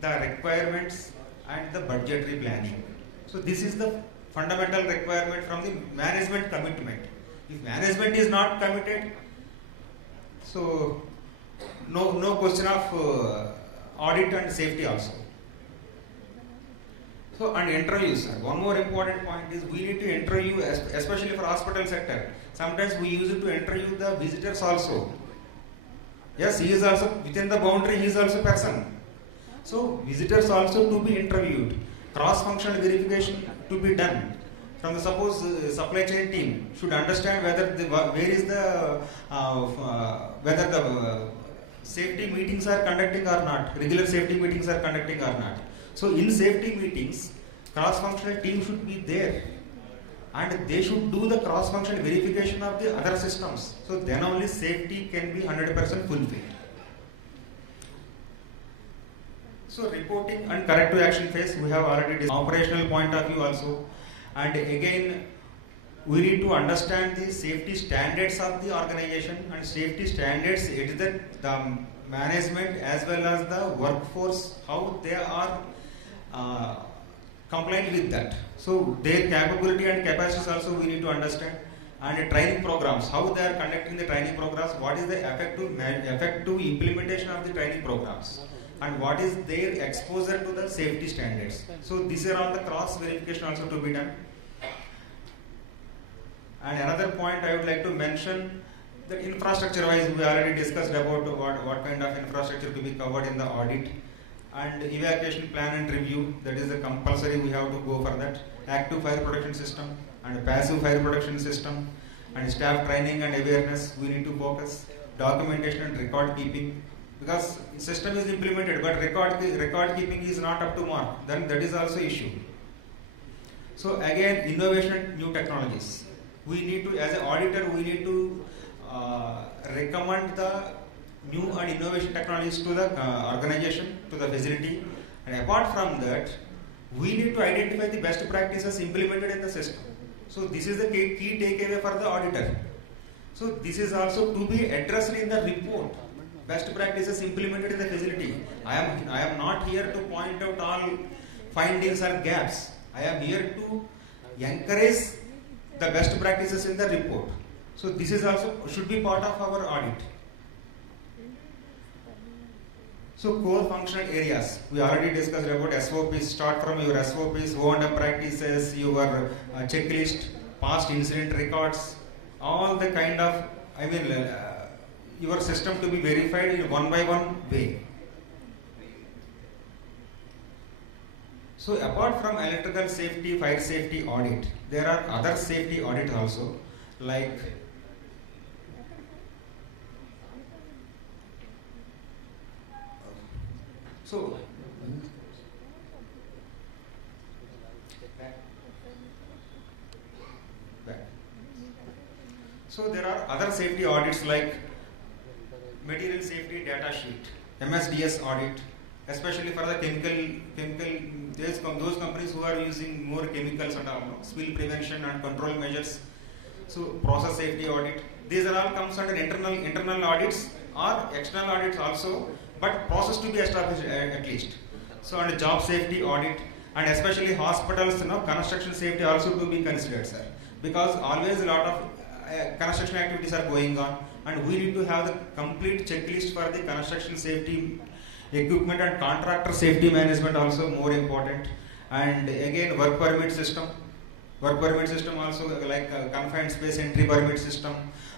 the requirements and the budgetary planning. So this is the fundamental requirement from the management commitment. If management is not committed, so no question of audit and safety also. So, and interviews, sir. One more important point is we need to interview, especially for hospital sector. Sometimes we use it to interview the visitors also. Yes, he is also within the boundary, he is also person. So visitors also to be interviewed. Cross-functional verification to be done. From the supply chain team should understand whether whether the safety meetings are conducting or not, regular safety meetings are conducting or not. So in safety meetings, cross-functional team should be there and they should do the cross-functional verification of the other systems. So then only safety can be 100% fulfilled. So reporting and corrective action phase, we have already discussed. Operational point of view also. And again, we need to understand the safety standards of the organization, and safety standards, it is the management as well as the workforce, how they are compliant with that. So their capability and capacities also we need to understand. And training programs, how they are conducting the training programs, what is the effective implementation of the training programs, and what is their exposure to the safety standards. So these are all the cross verification also to be done. And another point I would like to mention, the infrastructure wise, we already discussed about what kind of infrastructure to be covered in the audit. And evacuation plan and review, that is the compulsory, we have to go for that. Active fire protection system and passive fire protection system, and staff training and awareness, we need to focus. Documentation and record keeping, because system is implemented but record keeping is not up to mark, then that is also issue. So again, innovation and new technologies. We need to, as an auditor, we need to recommend the new and innovation technologies to the organization, to the facility. And apart from that, we need to identify the best practices implemented in the system. So this is the key takeaway for the auditor. So this is also to be addressed in the report. Best practices implemented in the facility. I am not here to point out all findings or gaps. I am here to encourage the best practices in the report. So this is also should be part of our audit. So core functional areas, we already discussed about SOPs. Start from your SOPs, O&M practices, your checklist, past incident records, all the kind of, your system to be verified in one by one way. So apart from electrical safety, fire safety audit, there are other safety audits also, like So there are other safety audits like material safety data sheet, MSDS audit, especially for the those companies who are using more chemicals and all, spill prevention and control measures. So process safety audit. These are all comes under internal audits or external audits also, but process to be established at least. So and job safety audit, and especially hospitals, construction safety also to be considered, sir, because always a lot of construction activities are going on, and we need to have the complete checklist for the construction safety equipment, and contractor safety management also more important. And again, work permit system, Work permit system also like confined space entry permit system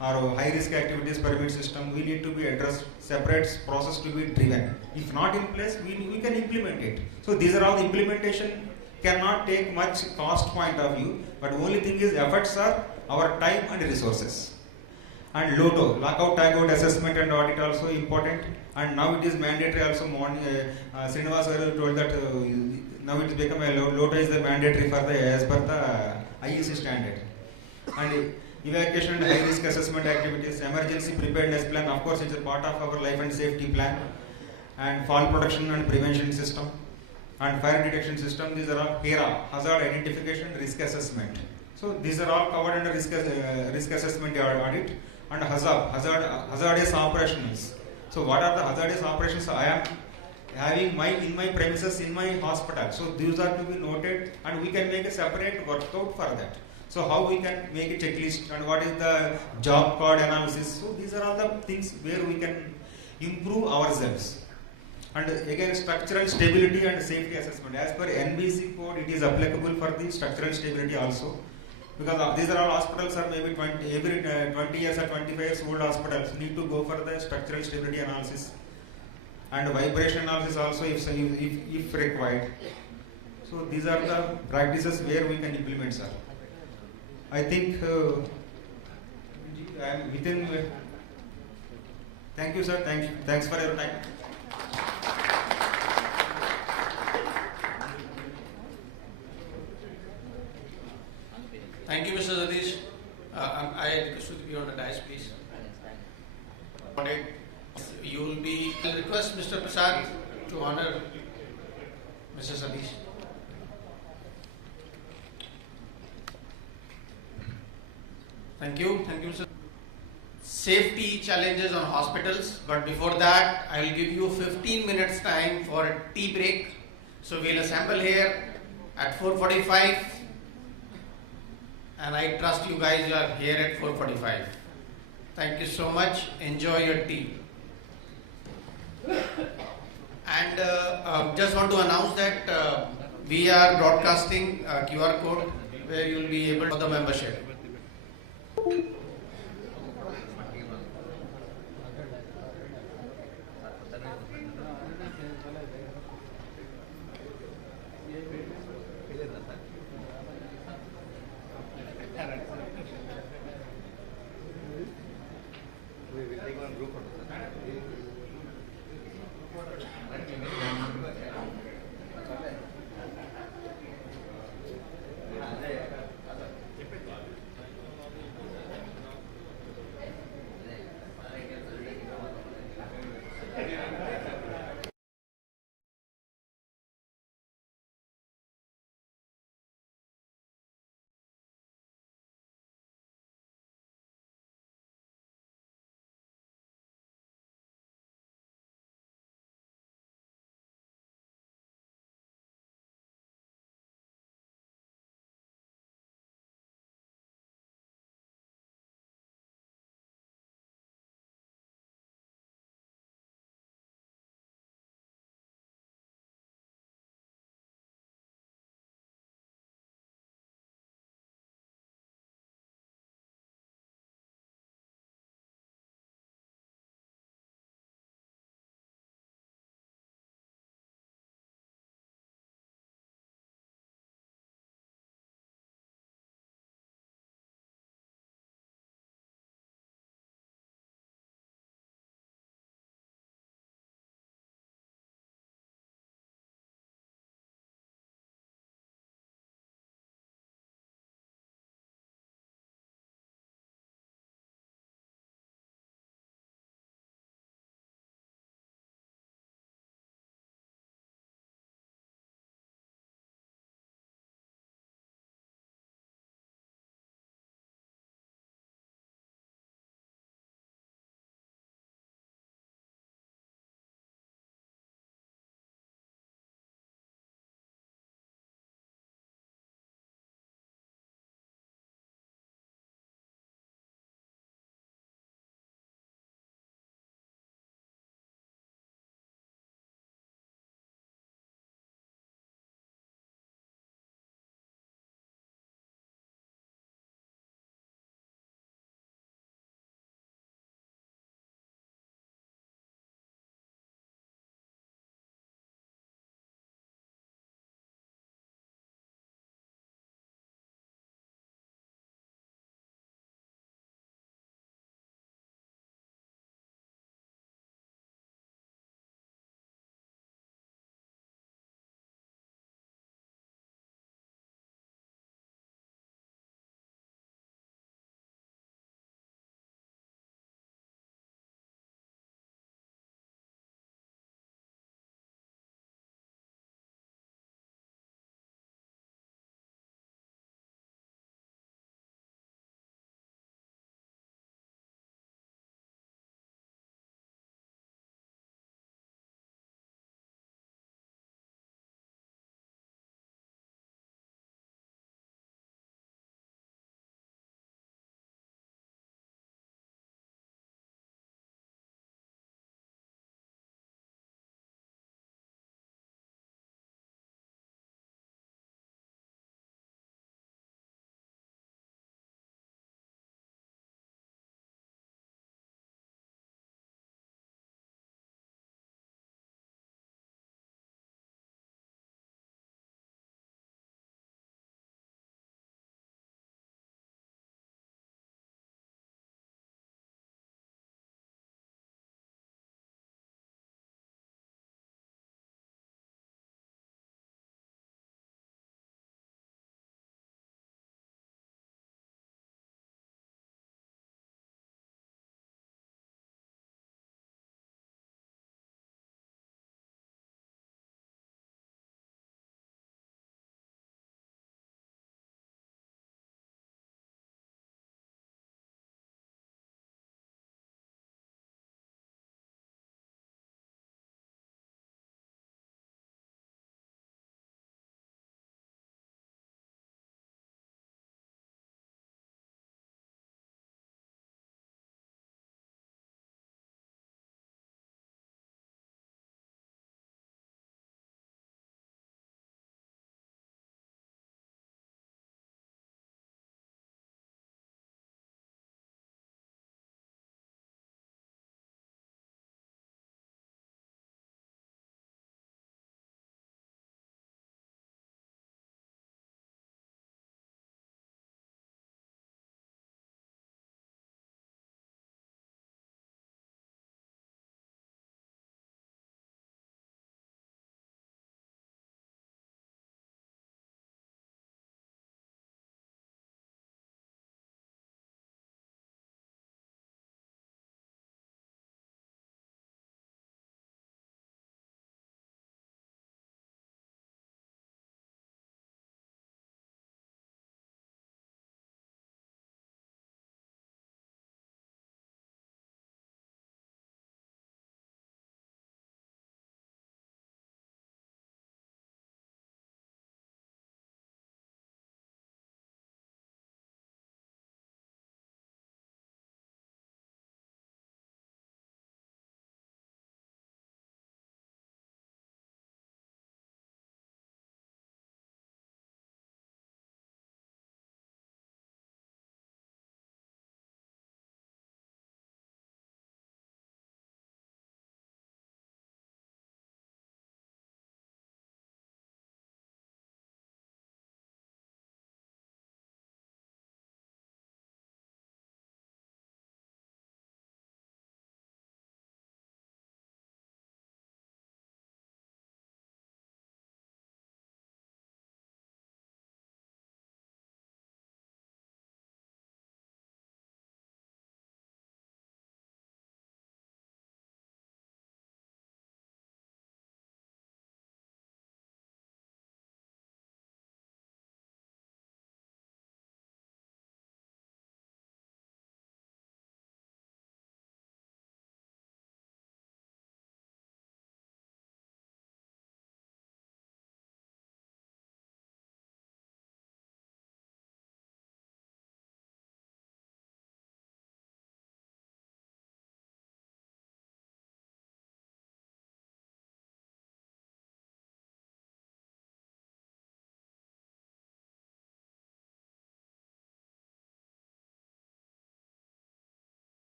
or high risk activities permit system, we need to be addressed, separate process to be driven. If not in place, we can implement it. So these are all the implementation cannot take much cost point of view, but only thing is efforts are our time and resources. And LOTO, lockout tagout assessment and audit also important, and now it is mandatory also. Srinivas told that now it become a LOTO is the mandatory for the as per the IEC standard. And evacuation and high risk assessment activities, emergency preparedness plan, of course it's a part of our life and safety plan, and fall protection and prevention system, and fire detection system. These are all HERA, hazard identification risk assessment. So these are all covered under risk assessment audit. And hazardous operations. So what are the hazardous operations I am having in my premises, in my hospital? So these are to be noted, and we can make a separate workout for that. So how we can make a checklist, and what is the job card analysis? So these are all the things where we can improve ourselves. And again, structural stability and safety assessment. As per NBC code, it is applicable for the structural stability also. Because these are all hospitals are maybe 20 years or 25 years old hospitals need to go for the structural stability analysis and vibration analysis also if required. So these are the practices where we can implement, sir. I think I am within. Thank you, sir. Thanks for your time. Thank you, Mr. Satish. I request you to be on the dais, please. You will be. I'll request Mr. Prasad to honor Mr. Satish. Thank you, Mr. Safety challenges on hospitals, but before that, I will give you 15 minutes time for a tea break. So we'll assemble here at 4:45. And I trust you guys are here at 4:45. Thank you so much. Enjoy your tea. And just want to announce that we are broadcasting a QR code where you will be able to the membership.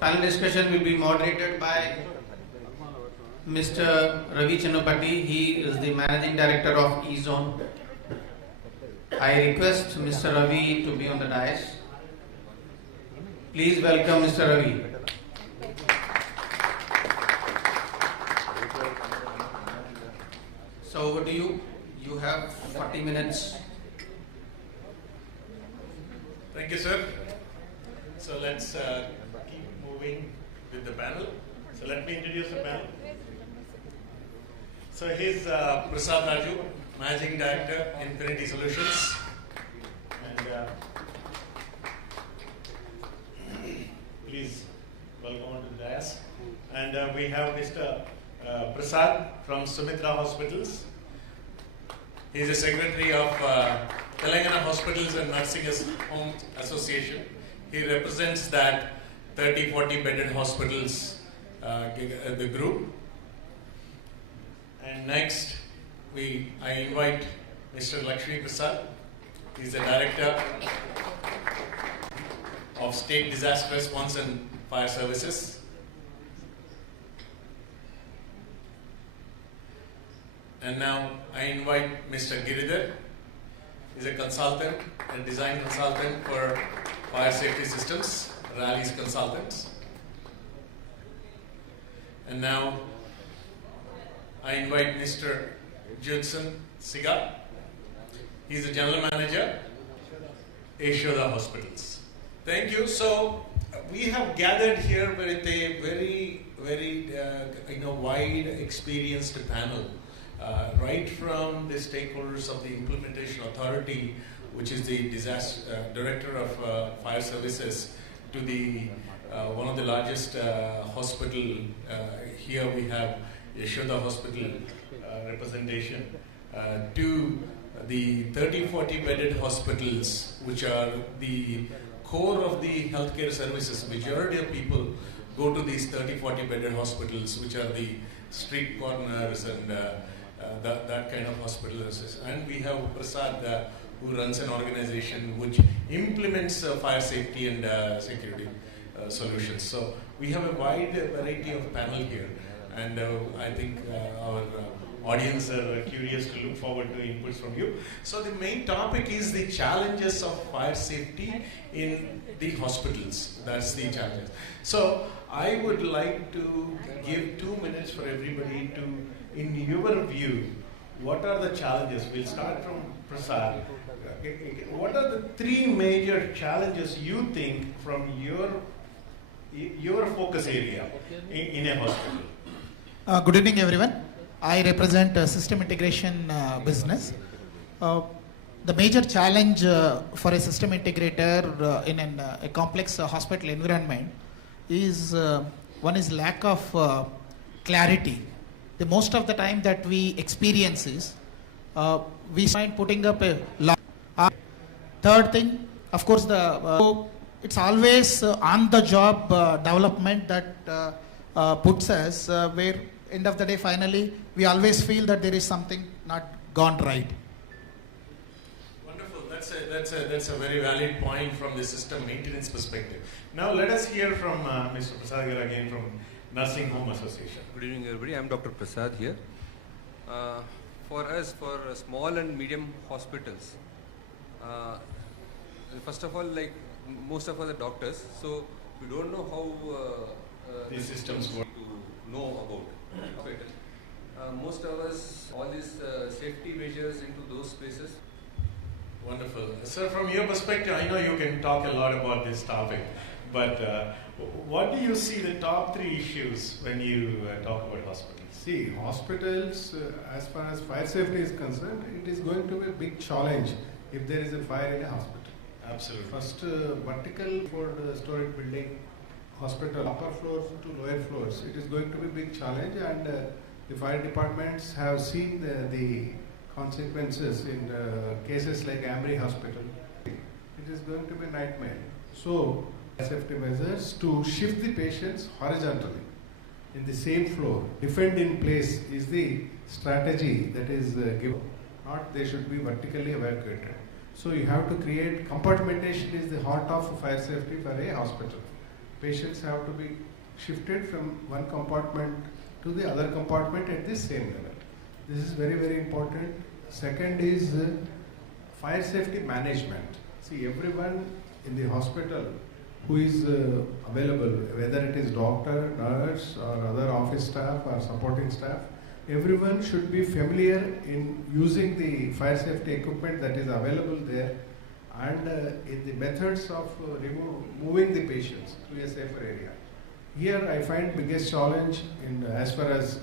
panel discussion will be moderated by Mr. Ravi Chennapatti. He is the Managing Director of E-Zone. I request Mr. Ravi to be on the dais. Please welcome Mr. Ravi. So over to you. You have 40 minutes. Thank you, sir. So let's keep moving with the panel. So let me introduce the panel. So he's Prasad Raju, Managing Director, Infinity Solutions. And please welcome on to the dais. And we have Mr. Prasad from Sumitra Hospitals. He's the Secretary of Telangana Hospitals and Nursing Home Association. He represents that 30-40 bedded hospitals, the group. And next, I invite Mr. Lakshmi Prasad. He's the Director of State Disaster Response and Fire Services. And now I invite Mr. Giridhar. He's a consultant and design consultant for fire safety systems, Rally's consultants. And now I invite Mr. Judson Siga. He's the General Manager, Yashoda Hospitals. Thank you. So we have gathered here with a very wide experienced panel. Right from the stakeholders of the implementation authority, which is the director of fire services, to the one of the largest hospital. Here we have Yashoda Hospital representation, to the 30-40 bedded hospitals, which are the core of the healthcare services. Majority of people go to these 30-40 bedded hospitals, which are the street corners and that kind of hospitals. And we have Prasad, who runs an organization which implements fire safety and security solutions. So we have a wide variety of panel here, and I think our audience are curious to look forward to inputs from you. So the main topic is the challenges of fire safety in the hospitals. That's the challenges. So I would like to give 2 minutes for everybody to, in your view, what are the challenges? We'll start from Prasad. What are the 3 major challenges you think from your focus area in a hospital? Good evening, everyone. I represent system integration business. The major challenge for a system integrator in a complex hospital environment is one is lack of clarity. The most of the time that we experience is we find putting up a lot. Third thing, of course, it's always on the job development that puts us where end of the day finally we always feel that there is something not gone right. Wonderful. That's a very valid point from the system maintenance perspective. Now let us hear from Mr. Prasad again from Nursing Home Association. Good evening, everybody. I'm Dr. Prasad here. For us, for small and medium hospitals, first of all, like most of us are doctors, so we don't know how these systems work to know about it. Most of us, all these safety measures into those spaces. Wonderful. Sir, from your perspective, I know you can talk a lot about this topic, but what do you see the top 3 issues when you talk about hospitals? See, hospitals, as far as fire safety is concerned, it is going to be a big challenge if there is a fire in a hospital. Absolutely. First, vertical for the storage building, hospital upper floors to lower floors, it is going to be a big challenge, and the fire departments have seen the consequences in cases like Amri Hospital. It is going to be a nightmare. So, safety measures to shift the patients horizontally in the same floor, defend in place is the strategy that is given. Not they should be vertically evacuated. So you have to create compartmentation is the heart of fire safety for a hospital. patients have to be shifted from one compartment to the other compartment at the same level. This is very, very important. Second is fire safety management. See, everyone in the hospital who is available, whether it is doctor, nurse or other office staff or supporting staff, everyone should be familiar in using the fire safety equipment that is available there and in the methods of moving the patients to a safer area. Here I find biggest challenge in as far as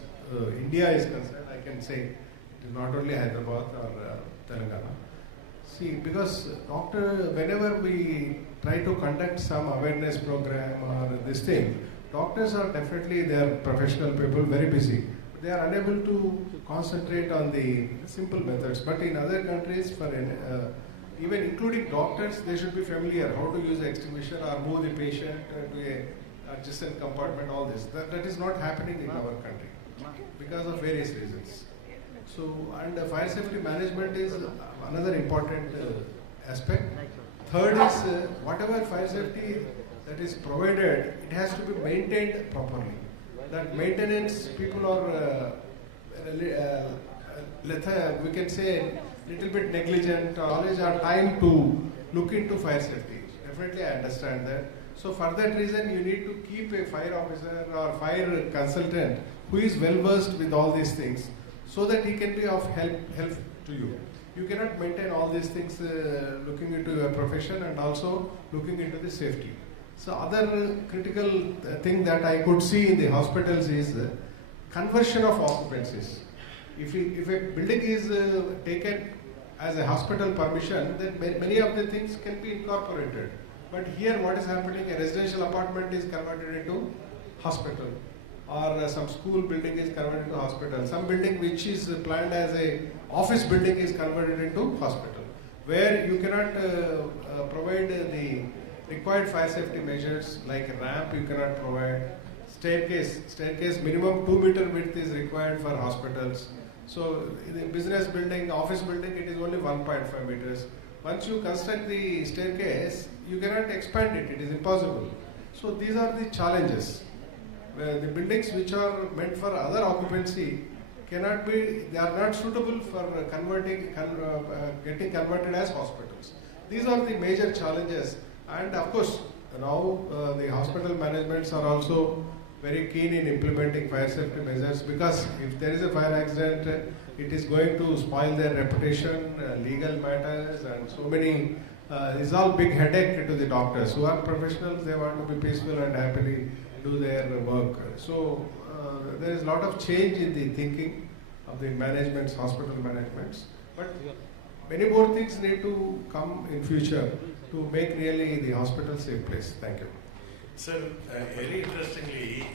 India is concerned. I can say it is not only Hyderabad or Telangana. See, because whenever we try to conduct some awareness program or this thing, doctors are definitely, they are professional people, very busy. They are unable to concentrate on the simple methods. But in other countries, even including doctors, they should be familiar how to use extinguisher or move the patient to a adjacent compartment, all this. That is not happening in our country because of various reasons. So, and fire safety management is another important aspect. Third is whatever fire safety that is provided, it has to be maintained properly. That maintenance, people are, we can say, little bit negligent, always have time to look into fire safety. Definitely I understand that. So for that reason, you need to keep a fire officer or fire consultant who is well versed with all these things so that he can be of help to you. You cannot maintain all these things looking into your profession and also looking into the safety. So other critical thing that I could see in the hospitals is conversion of occupancies. If a building is taken as a hospital permission, then many of the things can be incorporated. But here what is happening, a residential apartment is converted into hospital, or some school building is converted into hospital. Some building which is planned as a office building is converted into hospital, where you cannot provide the required fire safety measures like a ramp you cannot provide, staircase minimum 2 meter width is required for hospitals. So in the business building, office building, it is only 1.5 meters. Once you construct the staircase, you cannot expand it, it is impossible. So these are the challenges. The buildings which are meant for other occupancy cannot be, they are not suitable for getting converted as hospitals. These are the major challenges. And of course, now the hospital managements are also very keen in implementing fire safety measures, because if there is a fire accident, it is going to spoil their reputation, legal matters, and so many. It's all big headache to the doctors who are professionals. They want to be peaceful and happily do their work. So there is a lot of change in the thinking of the managements, hospital managements. But many more things need to come in future to make really the hospital safe place. Thank you. Sir, very interestingly,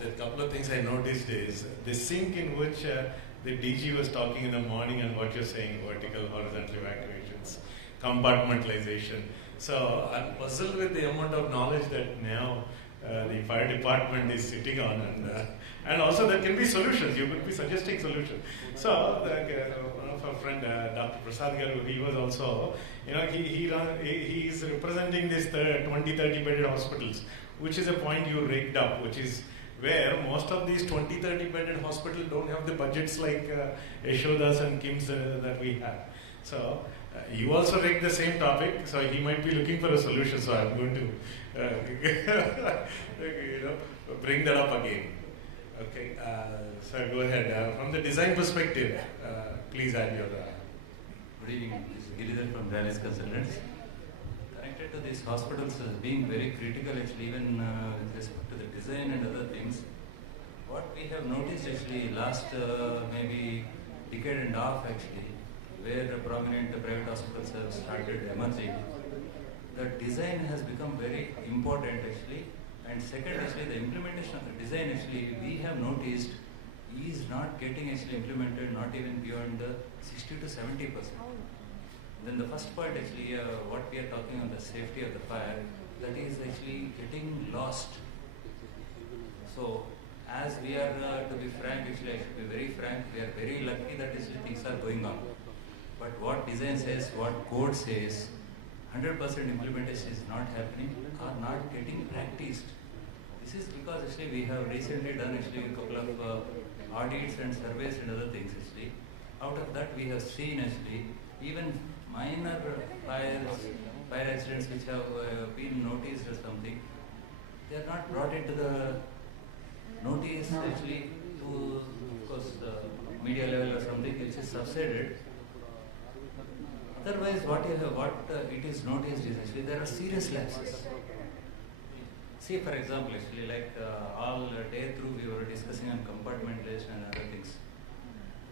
the couple of things I noticed is the sync in which the DG was talking in the morning and what you're saying, vertical, horizontal evacuations, compartmentalization. So I'm puzzled with the amount of knowledge that now the fire department is sitting on, and also there can be solutions. You could be suggesting solutions. So one of our friend, Dr. Prasad Garu, he was also, he is representing this 20-30 bedded hospitals, which is a point you raked up, which is where most of these 20-30 bedded hospitals don't have the budgets like Yashodas and Kim's that we have. So you also raked the same topic, so he might be looking for a solution. So I'm going to bring that up again. Okay, so go ahead. From the design perspective, please add your. Good evening. This is Giridhar from Rallis Consultants. Connected to these hospitals as being very critical, actually, even with respect to the design and other things. What we have noticed actually last maybe decade and a half actually, where prominent private hospitals have started emerging, the design has become very important actually. And second, actually, the implementation of the design actually we have noticed is not getting actually implemented, not even beyond the 60 to 70%. Then the first part actually, what we are talking on the safety of the fire, that is actually getting lost. So, as we are, to be frank, actually I should be very frank, we are very lucky that actually things are going on. But what design says, what code says, 100% implementation is not happening or not getting practiced. This is because actually we have recently done actually a couple of audits and surveys and other things actually. Out of that we have seen actually even minor fire accidents which have been noticed or something, they are not brought into the notice actually to, of course, the media level or something which is subsided. Otherwise, what it is noticed is actually there are serious lapses. See, for example, actually, like all day through we were discussing on compartmentalization and other things.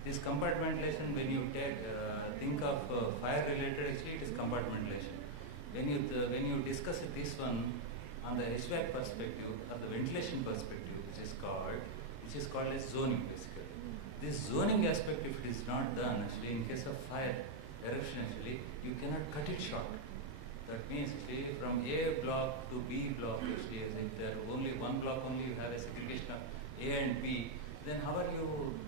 This compartmentalization, when you think of fire-related, actually it is compartmentalization. When you discuss this one on the HVAC perspective or the ventilation perspective, which is called as zoning basically. This zoning aspect, if it is not done, actually, in case of fire eruption, actually, you cannot cut it short. That means, actually, from A block to B block, actually, as if there only one block only you have a segregation of A and B, then how are you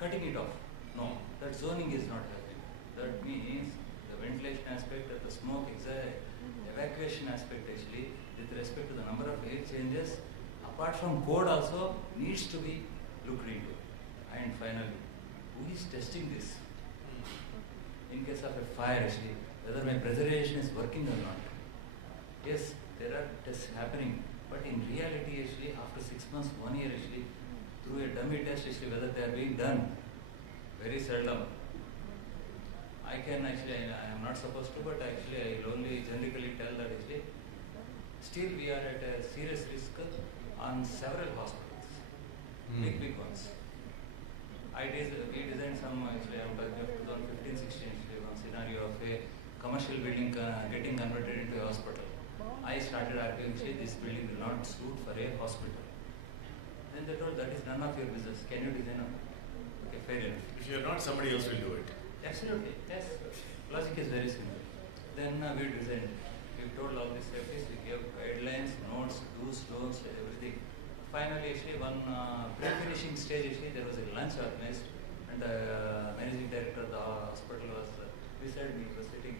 cutting it off? No, that zoning is not happening. That means the ventilation aspect of the smoke evacuation aspect, actually, with respect to the number of air changes, apart from code also needs to be looked into. And finally, who is testing this? In case of a fire, actually, whether my pressurization is working or not. Yes, there are tests happening, but in reality, actually, after 6 months, 1 year, actually, through a dummy test, actually, whether they are being done, very seldom. I am not supposed to, but actually, I will only generically tell that actually, still we are at a serious risk on several hospitals, big ones. We designed some, actually, I'm talking of 2015-16, actually, one scenario of a commercial building getting converted into a hospital. I started arguing, this building will not suit for a hospital. Then they told, that is none of your business. Can you design it? Okay, fair enough. If you are not, somebody else will do it. Absolutely, yes. Logic is very simple. Then we designed. We told all these safeties, we gave guidelines, notes, do's, don'ts, everything. Finally, actually, one pre-finishing stage, actually, there was a lunch organized, and the managing director of the hospital was beside me, was sitting.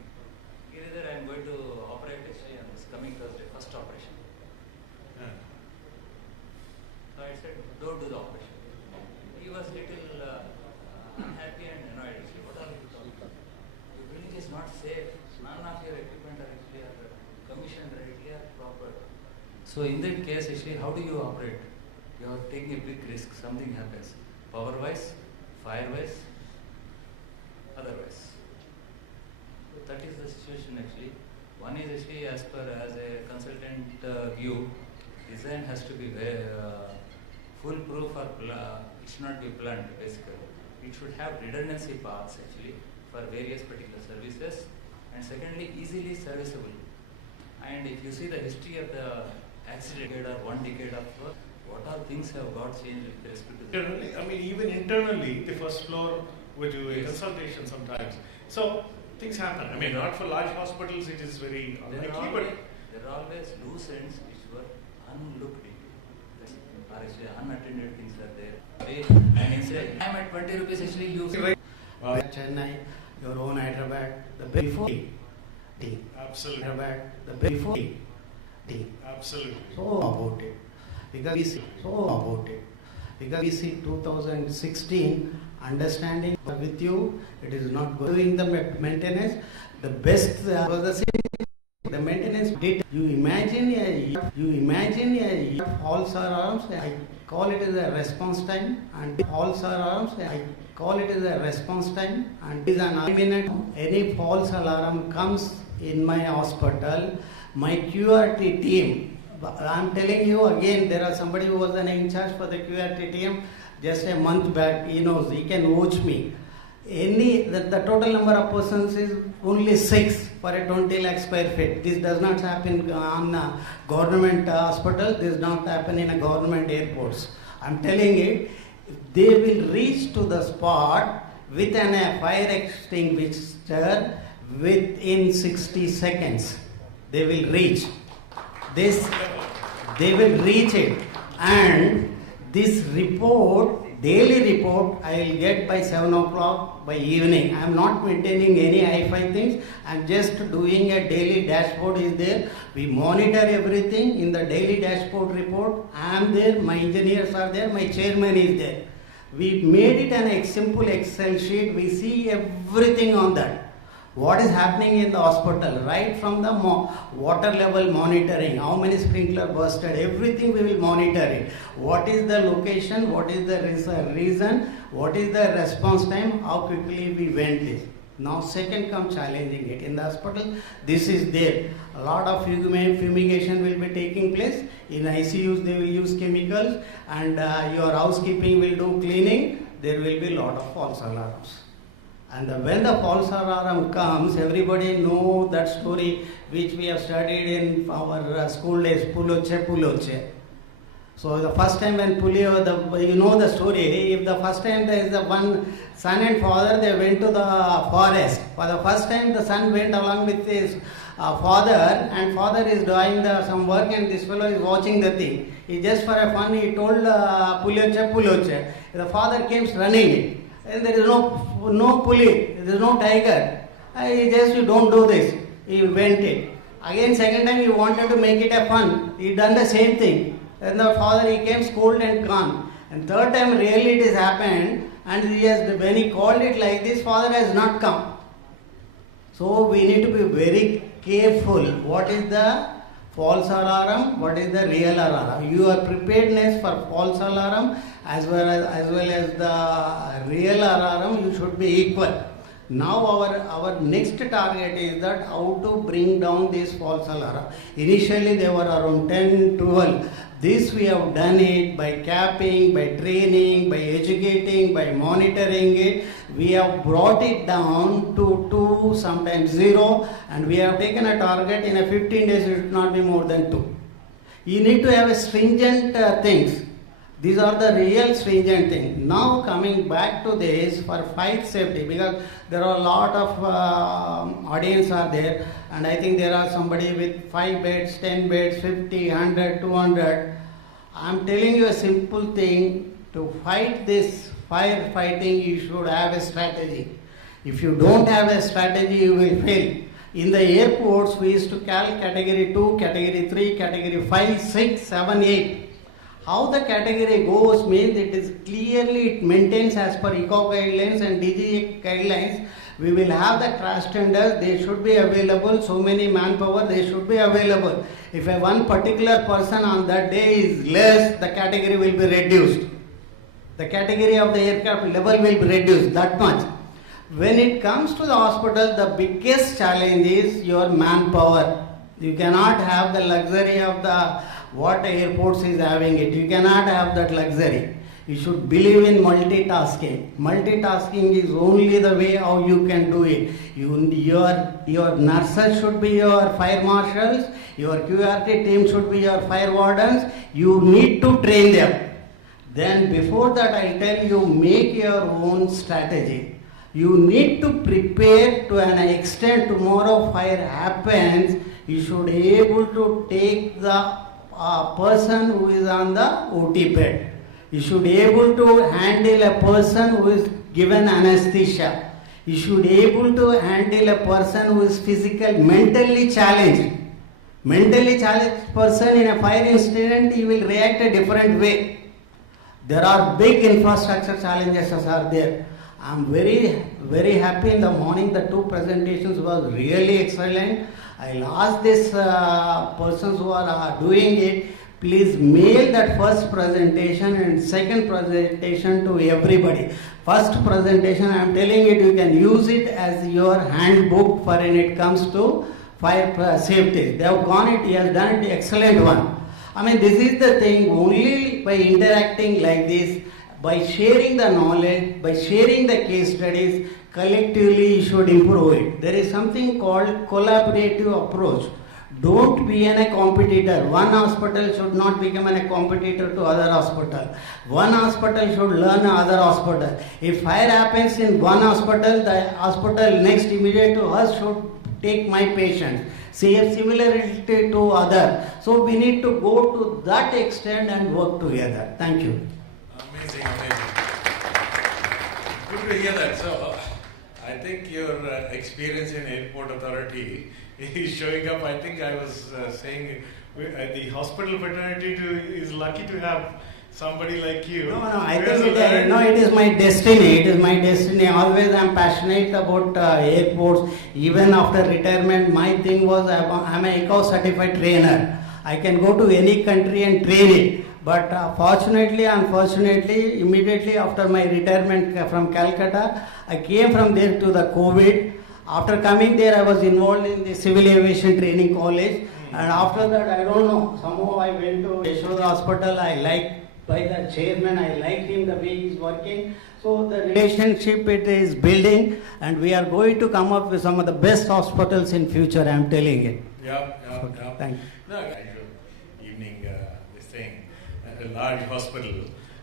Either I am going to operate actually on this coming Thursday, first operation. So I said, don't do the operation. He was little unhappy and annoyed. Actually, what are you talking about? The building is not safe. None of your equipment are actually commissioned rightly or proper. So in that case, actually, how do you operate? You are taking a big risk. Something happens. Power-wise, fire-wise, otherwise. That is the situation actually. One is actually as a consultant view, design has to be very foolproof or it should not be blunt basically. It should have redundancy paths actually for various particular services, and secondly easily serviceable. And if you see the history of the accident or 1 decade of what all things have got changed with respect to Internally, I mean, even internally, the first floor would do a consultation sometimes. So things happen. I mean, not for large hospitals, it is very unlikely, but there are always loose ends which were unlooked into. Or actually unattended things are there. And instead, I am at 20 rupees actually you Chennai, your own Hyderabad, the before tea. Absolutely. Hyderabad, the before tea. Absolutely. So about it. Because we see 2016 understanding with you, it is not doing the maintenance. The best was the same. The maintenance did. You imagine a false alarms. I call it as a response time, and false alarms. I call it as a response time, and is an minute. Any false alarm comes in my hospital, my QRT team. I'm telling you again, there are somebody who was in charge for the QRT team just a month back. He knows, he can watch me. The total number of persons is only 6 for a 20 lakh square feet. This does not happen on a government hospital. This does not happen in a government airports. I'm telling it, they will reach to the spot with a fire extinguisher within 60 seconds. They will reach. They will reach it, and this report Daily report I will get by 7 o'clock by evening. I am not maintaining any hi-fi things. I am just doing a daily dashboard is there. We monitor everything in the daily dashboard report. I am there, my engineers are there, my chairman is there. We made it a simple Excel sheet. We see everything on that. What is happening in the hospital, right from the water level monitoring, how many sprinkler busted, everything we will monitor it. What is the location, what is the reason, what is the response time, how quickly we went this. Now second come challenging it. In the hospital, this is there. A lot of fumigation will be taking place. In ICUs they will use chemicals, and your housekeeping will do cleaning. There will be a lot of false alarms. And when the false alarm comes, everybody know that story which we have studied in our school days, Puloche. So the first time when you know the story, if the first time there is the one son and father, they went to the forest. For the first time the son went along with his father, and father is doing some work and this fellow is watching the thing. He just for a fun, he told Puloche. The father came running it. And there is no pulley, there is no tiger. He just, you don't do this. He went it. Again, second time he wanted to make it a fun. He done the same thing. Then the father, he came scolded and gone. And third time really it has happened, and when he called it like this, father has not come. So we need to be very careful. What is the false alarm? What is the real alarm? Your preparedness for false alarm as well as the real alarm, you should be equal. Now our next target is that how to bring down this false alarm. Initially they were around 10, 12. This we have done it by capping, by training, by educating, by monitoring it. We have brought it down to 2, sometimes 0, and we have taken a target in a 15 days it should not be more than 2. You need to have a stringent things. These are the real stringent things. Now coming back to this for fire safety, because there are a lot of audience are there, and I think there are somebody with 5 beds, 10 beds, 50, 100, 200. I am telling you a simple thing. To fight this firefighting, you should have a strategy. If you don't have a strategy, you will fail. In the airports, we used to call category 2, category 3, category 5, 6, 7, 8. How the category goes means it maintains as per ECO guidelines and DGA guidelines. We will have the crash tenders, they should be available, so many manpower, they should be available. If one particular person on that day is less, the category will be reduced. The category of the aircraft level will be reduced, that much. When it comes to the hospital, the biggest challenge is your manpower. You cannot have the luxury of what airports is having it. You cannot have that luxury. You should believe in multitasking. Multitasking is only the way how you can do it. Your nurses should be your fire marshals. Your QRT team should be your fire wardens. You need to train them. Then before that, I'll tell you, make your own strategy. You need to prepare to an extent tomorrow fire happens. You should be able to take the person who is on the OT bed. You should be able to handle a person who is given anesthesia. You should be able to handle a person who is mentally challenged. Mentally challenged person in a fire incident, he will react a different way. There are big infrastructure challenges are there. I am very, very happy in the morning. The 2 presentations was really excellent. I'll ask these persons who are doing it, please mail that first presentation and second presentation to everybody. First presentation, I am telling it, you can use it as your handbook for when it comes to fire safety. They have gone it, he has done it, excellent one. I mean, this is the thing, only by interacting like this, by sharing the knowledge, by sharing the case studies, collectively you should improve it. There is something called collaborative approach. Don't be a competitor. One hospital should not become a competitor to other hospital. One hospital should learn other hospital. If fire happens in one hospital, the hospital next immediate to us should take my patient. Similarity to other. So we need to go to that extent and work together. Thank you. Amazing, amazing. Good to hear that. So, I think your experience in airport authority is showing up. I think I was saying the hospital fraternity is lucky to have somebody like you. No, I think it is my destiny. It is my destiny. Always I am passionate about airports. Even after retirement, my thing was I am an ICAO certified trainer. I can go to any country and train it. But unfortunately, immediately after my retirement from Calcutta, I came from there to the COVID. After coming there, I was involved in the Civil Aviation Training College. And after that, I don't know, somehow I went to Yashoda Hospital. I liked by the chairman, I liked him the way he's working. So the relationship it is building, and we are going to come up with some of the best hospitals in future. I am telling it. Yeah. Thank you. No, evening, this thing, at a large hospital,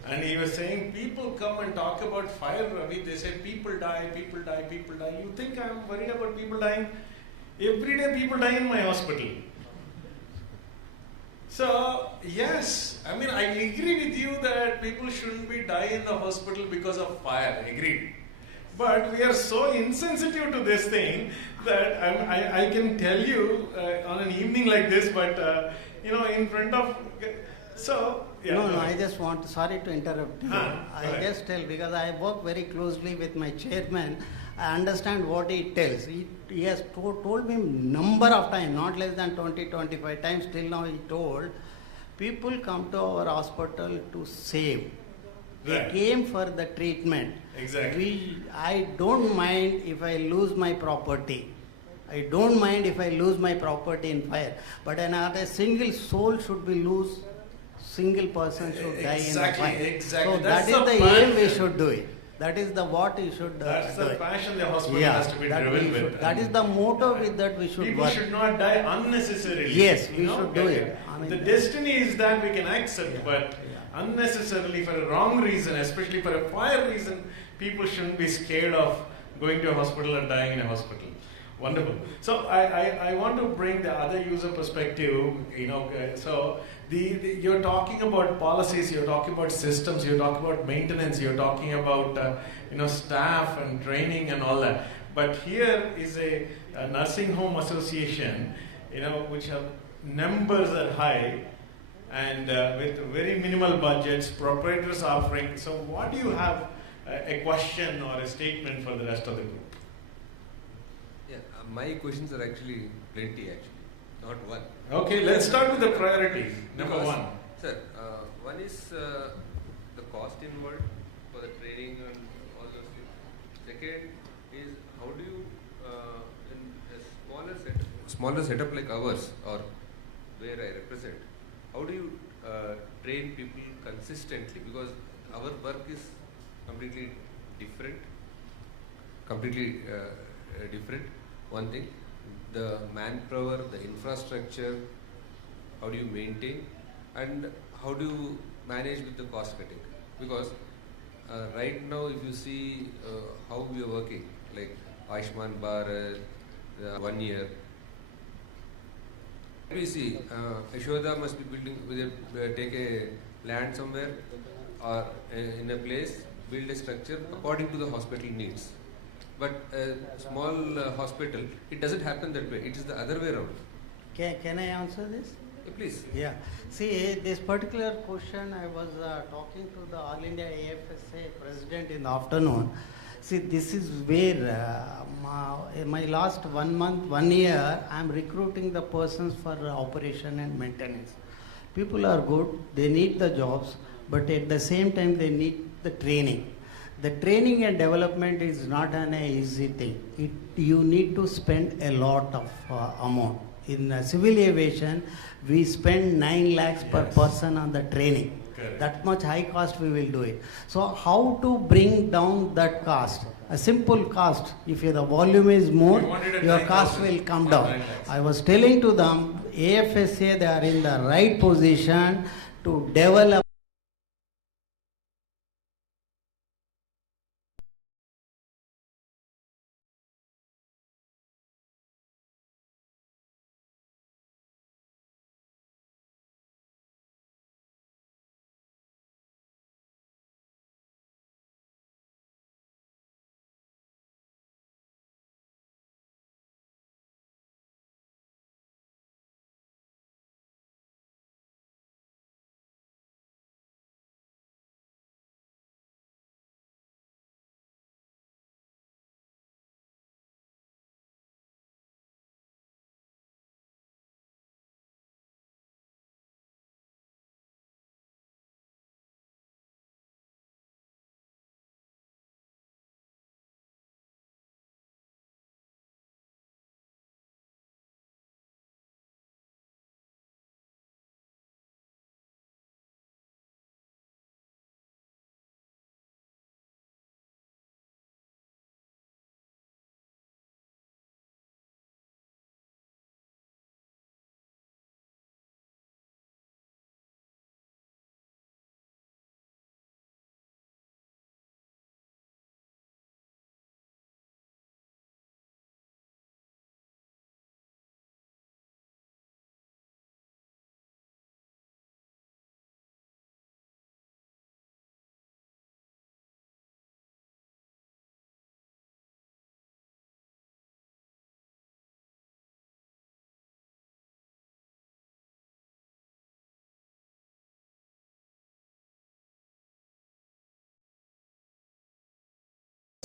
and he was saying people come and talk about fire, Ravi. They say people die. You think I'm worried about people dying? Every day people die in my hospital. So, yes, I mean, I agree with you that people shouldn't be dying in the hospital because of fire, agreed. But we are so insensitive to this thing that I can tell you on an evening like this, but in front of, so, yeah. No, I just want, sorry to interrupt you. I just tell, because I work very closely with my chairman, I understand what he tells. He has told me number of times, not less than 20-25 times, till now he told, people come to our hospital to save. They came for the treatment. Exactly. I don't mind if I lose my property. I don't mind if I lose my property in fire. But not a single soul should be lost. Single person should die in the fire. Exactly. So that is the aim we should do it. That is the what you should That's do the it. passion the hospital has to be driven with. That is the motto with that we should People work. should not die unnecessarily. Yes, we should do it. The destiny is that we can accept, but unnecessarily for a wrong reason, especially for a fire reason, people shouldn't be scared of going to a hospital and dying in a hospital. Wonderful. So I want to bring the other user perspective. So you're talking about policies, you're talking about systems, you're talking about maintenance, you're talking about staff and training and all that. But here is a nursing home association, which have numbers are high and with very minimal budgets, proprietors offering. So what do you have a question or a statement for the rest of the group? Yeah, my questions are actually plenty, not one. Okay, let's start with the priorities. Number one. Sir, one is the cost involved for the training and all those things. Second is how do you, in a smaller setup like ours or where I represent, how do you train people consistently? Because our work is completely different. One thing, the manpower, the infrastructure, how do you maintain, and how do you manage with the cost cutting? Because right now, if you see how we are working, like Ayushman Bharat, 1 year, we see Yashoda must be building, take a land somewhere or in a place, build a structure according to the hospital needs. But a small hospital, it doesn't happen that way. It is the other way around. Can I answer this? Please. Yeah. See, this particular question, I was talking to the All India AFSA president in the afternoon. See, this is where in my last 1 month, 1 year, I am recruiting the persons for operation and maintenance. People are good, they need the jobs, but at the same time, they need the training. The training and development is not an easy thing. You need to spend a lot of amount. In civil aviation, we spend 9 lakhs per person on the training. Correct. That much high cost we will do it. So how to bring down that cost? A simple cost. If the volume is more, your cost will come down. I was telling to them, AFSA, they are in the right position to develop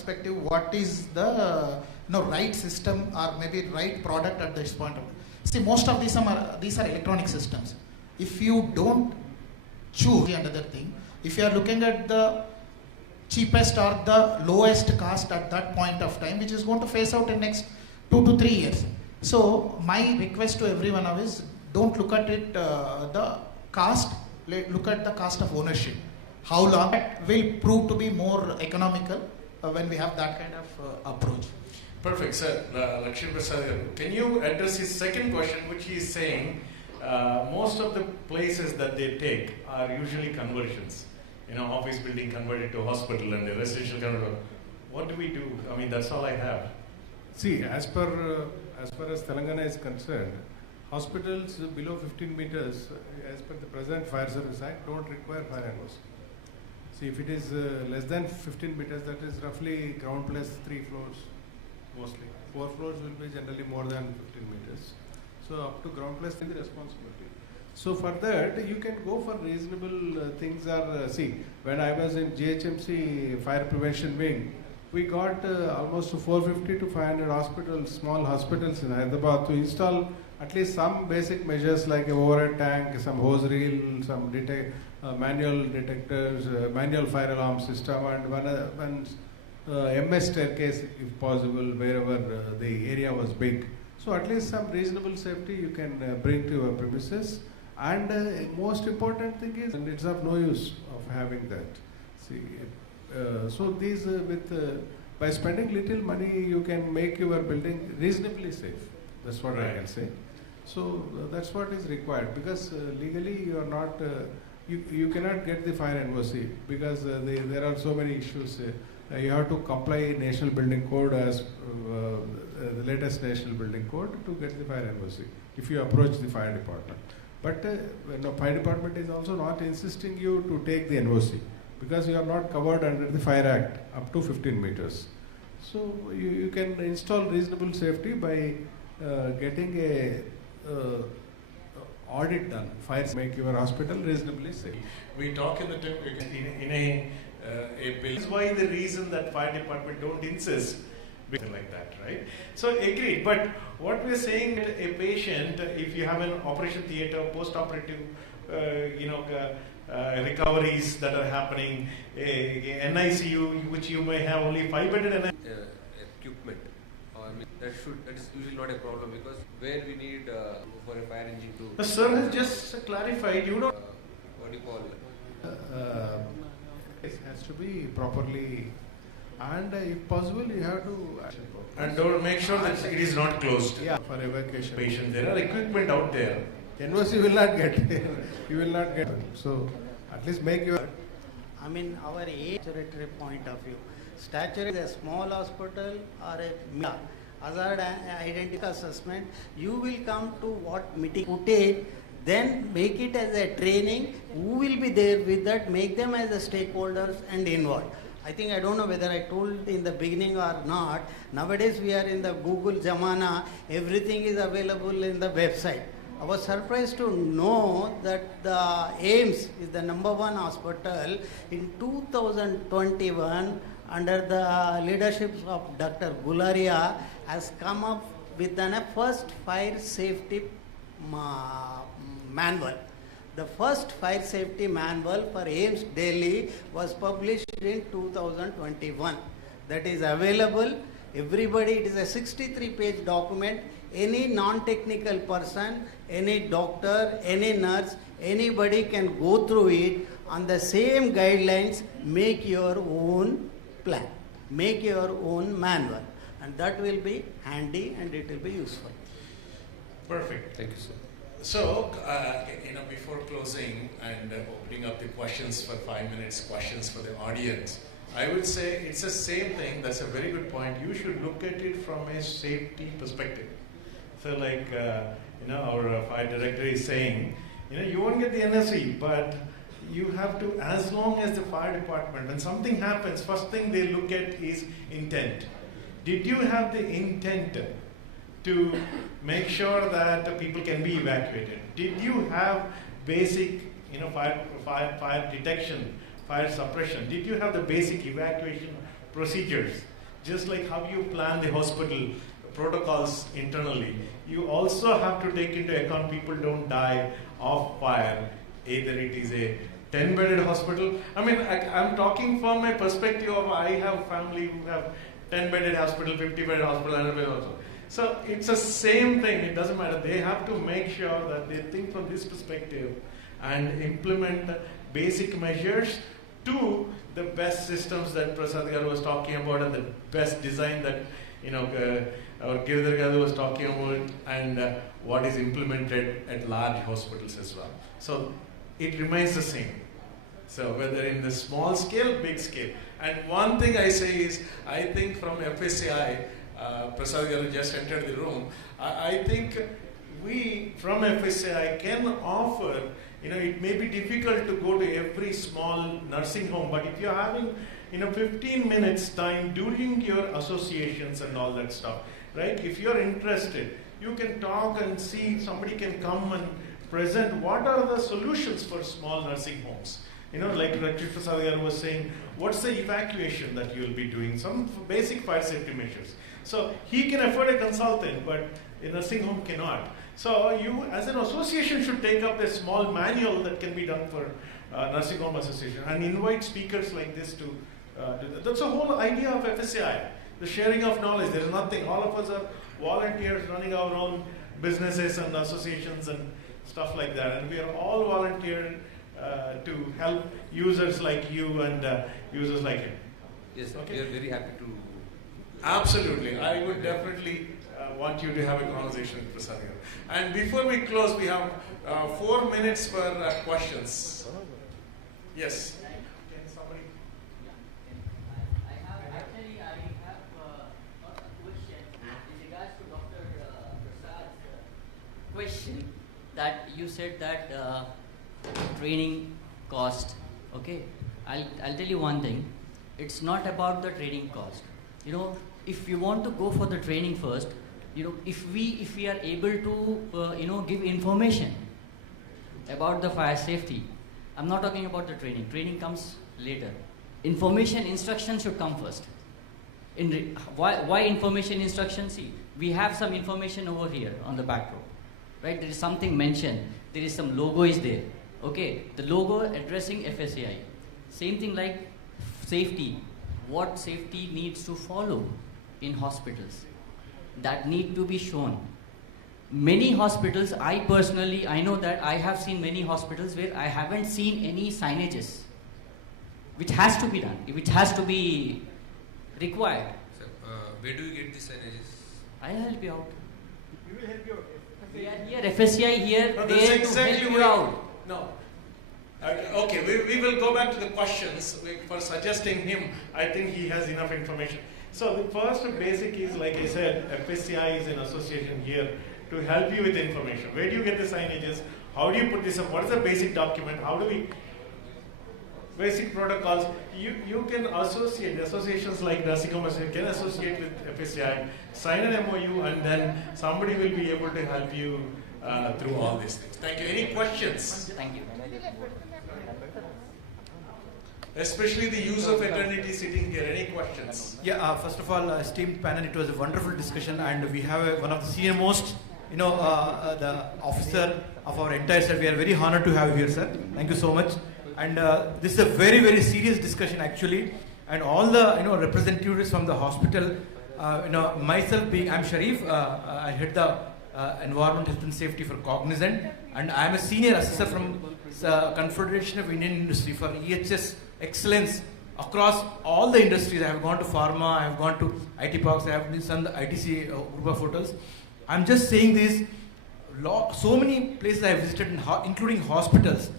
perspective, what is the right system or maybe right product at this point of time. See, most of these are electronic systems. If you don't choose another thing, if you are looking at the cheapest or the lowest cost at that point of time, which is going to phase out in next 2 to 3 years. So my request to everyone now is, don't look at it the cost, look at the cost of ownership. How long it will prove to be more economical when we have that kind of approach. Perfect, sir. Lakshmi Prasad, can you address his second question, which he is saying most of the places that they take are usually conversions. Office building converted to hospital and the residential converted. What do we do? I mean, that's all I have. See, as far as Telangana is concerned, hospitals below 15 meters, as per the present Fire Service Act, don't require fire NOC. See, if it is less than 15 meters, that is roughly ground plus 3 floors, mostly. 4 floors will be generally more than 15 meters. So up to ground plus 3 the responsibility. So for that, you can go for reasonable things. See, when I was in GHMC Fire Prevention Wing, we got almost 450 to 500 hospitals, small hospitals in Hyderabad to install at least some basic measures like a overhead tank, some hose reel, some manual detectors, manual fire alarm system, and one MS staircase if possible wherever the area was big. So at least some reasonable safety you can bring to your premises. And most important thing is, and it's of no use of having that. See, so these by spending little money, you can make your building reasonably safe. That's what I can say. So that's what is required, because legally you are not, you cannot get the fire NOC because there are so many issues. You have to comply National Building Code as the latest National Building Code to get the fire NOC if you approach the fire department. But fire department is also not insisting you to take the NOC because you are not covered under the Fire Act up to 15 meters. So you can install reasonable safety by getting a audit done. Fire make your hospital reasonably safe. We talk in a bill. This is why the reason that fire department don't insist like that, right? So agreed. But what we're saying, a patient, if you have an operation theater, post-operative, recoveries that are happening, NICU, which you may have only 5 bedded equipment. That is usually not a problem, because where we need for a fire engine to. The sir has just clarified. You don't. What do you call it? It has to be properly. And if possible, you have to. And don't make sure that it is not closed. Yeah, for evacuation. Patient, there are equipment out there. NOC will not get. You will not get. So at least make your. I mean, our statutory point of view. Statutory is a small hospital or a hazard identical assessment. You will come to what meeting put it, then make it as a training. Who will be there with that? Make them as the stakeholders and involved. I think, I don't know whether I told in the beginning or not. Nowadays we are in the Google Zamana. Everything is available in the website. I was surprised to know that the AIMS is the #1 hospital in 2021 under the leadership of Dr. Gularia has come up with the first fire safety manual. The first fire safety manual for AIMS Delhi was published in 2021. That is available. Everybody, it is a 63-page document. Any non-technical person, any doctor, any nurse, anybody can go through it on the same guidelines, make your own plan, make your own manual. And that will be handy and it will be useful. Perfect. Thank you, sir. So, before closing and opening up the questions for 5 minutes, questions for the audience, I would say it's the same thing. That's a very good point. You should look at it from a safety perspective. So like, our fire director is saying, you won't get the NSE, but you have to, as long as the fire department, when something happens, first thing they look at is intent. Did you have the intent to make sure that people can be evacuated? Did you have basic, fire detection, fire suppression? Did you have the basic evacuation procedures? just like how you plan the hospital protocols internally, you also have to take into account people don't die of fire. Either it is a 10-bedded hospital. I mean, I'm talking from a perspective of I have family who have 10-bedded hospital, 50-bedded hospital, 100-bedded hospital. So it's the same thing. It doesn't matter. They have to make sure that they think from this perspective and implement basic measures to the best systems that Prasad Garu was talking about and the best design that our Giridhar Garu was talking about, and what is implemented at large hospitals as well. So it remains the same. So whether in the small scale, big scale. And one thing I say is, I think from FSAI, Prasad Garu just entered the room, I think we from FSAI can offer, it may be difficult to go to every small nursing home, but if you're having 15 minutes time during your associations and all that stuff, right? If you're interested, you can talk and see, somebody can come and present what are the solutions for small nursing homes. Like Rakesh Prasad Garu was saying, what's the evacuation that you'll be doing? Some basic fire safety measures. So he can afford a consultant, but a nursing home cannot. So you, as an association, should take up a small manual that can be done for nursing home association and invite speakers like this to do that. That's the whole idea of FSAI, the sharing of knowledge. There is nothing. All of us are volunteers running our own businesses and associations and stuff like that, and we are all volunteering to help users like you and users like him. Yes, okay? We are very happy to. Absolutely. I would definitely want you to have a conversation with Prasad Garu. And before we close, we have 4 minutes for questions. Yes. Can somebody? I have a question in regards to Dr. Prasad's question, that you said that training cost. Okay, I'll tell you one thing. It's not about the training cost. If you want to go for the training first, if we are able to give information about the fire safety. I'm not talking about the training. Training comes later. Information, instruction should come first. Why information, instruction? See, we have some information over here on the back row, right? There is something mentioned. There is some logo is there. Okay, the logo addressing FSAI. Same thing like safety. What safety needs to follow in hospitals? That need to be shown. Many hospitals, I know that I have seen many hospitals where I haven't seen any signages, which has to be done, which has to be required. So, where do you get the signages? I'll help you out. We will help you out. We are here, FSAI here, no, there exactly to help you out. No. Okay, we will go back to the questions. For suggesting him, I think he has enough information. So the first basic is, like I said, FSAI is an association here to help you with information. Where do you get the signages? How do you put this up? What is the basic document? How do we... Basic protocols. You can associate, associations like Nursing Home Association can associate with FSAI, sign an MOU, and then somebody will be able to help you through all these things. Thank you. Any questions? Thank you. Especially the use of eternity sitting here. Any questions? Yeah, first of all, esteemed panel, it was a wonderful discussion, and we have one of the senior most, the officer of our entire set. We are very honored to have you here, sir. Thank you so much. And this is a very, very serious discussion actually. And all the representatives from the hospital, myself being, I'm Sharif, I head the Environment, Health and Safety for Cognizant, and I'm a senior assessor from Confederation of Indian Industry for EHS excellence across all the industries. I have gone to pharma, I have gone to IT parks, I have done the ITC group of hotels. I'm just saying this, so many places I have visited, including hospitals.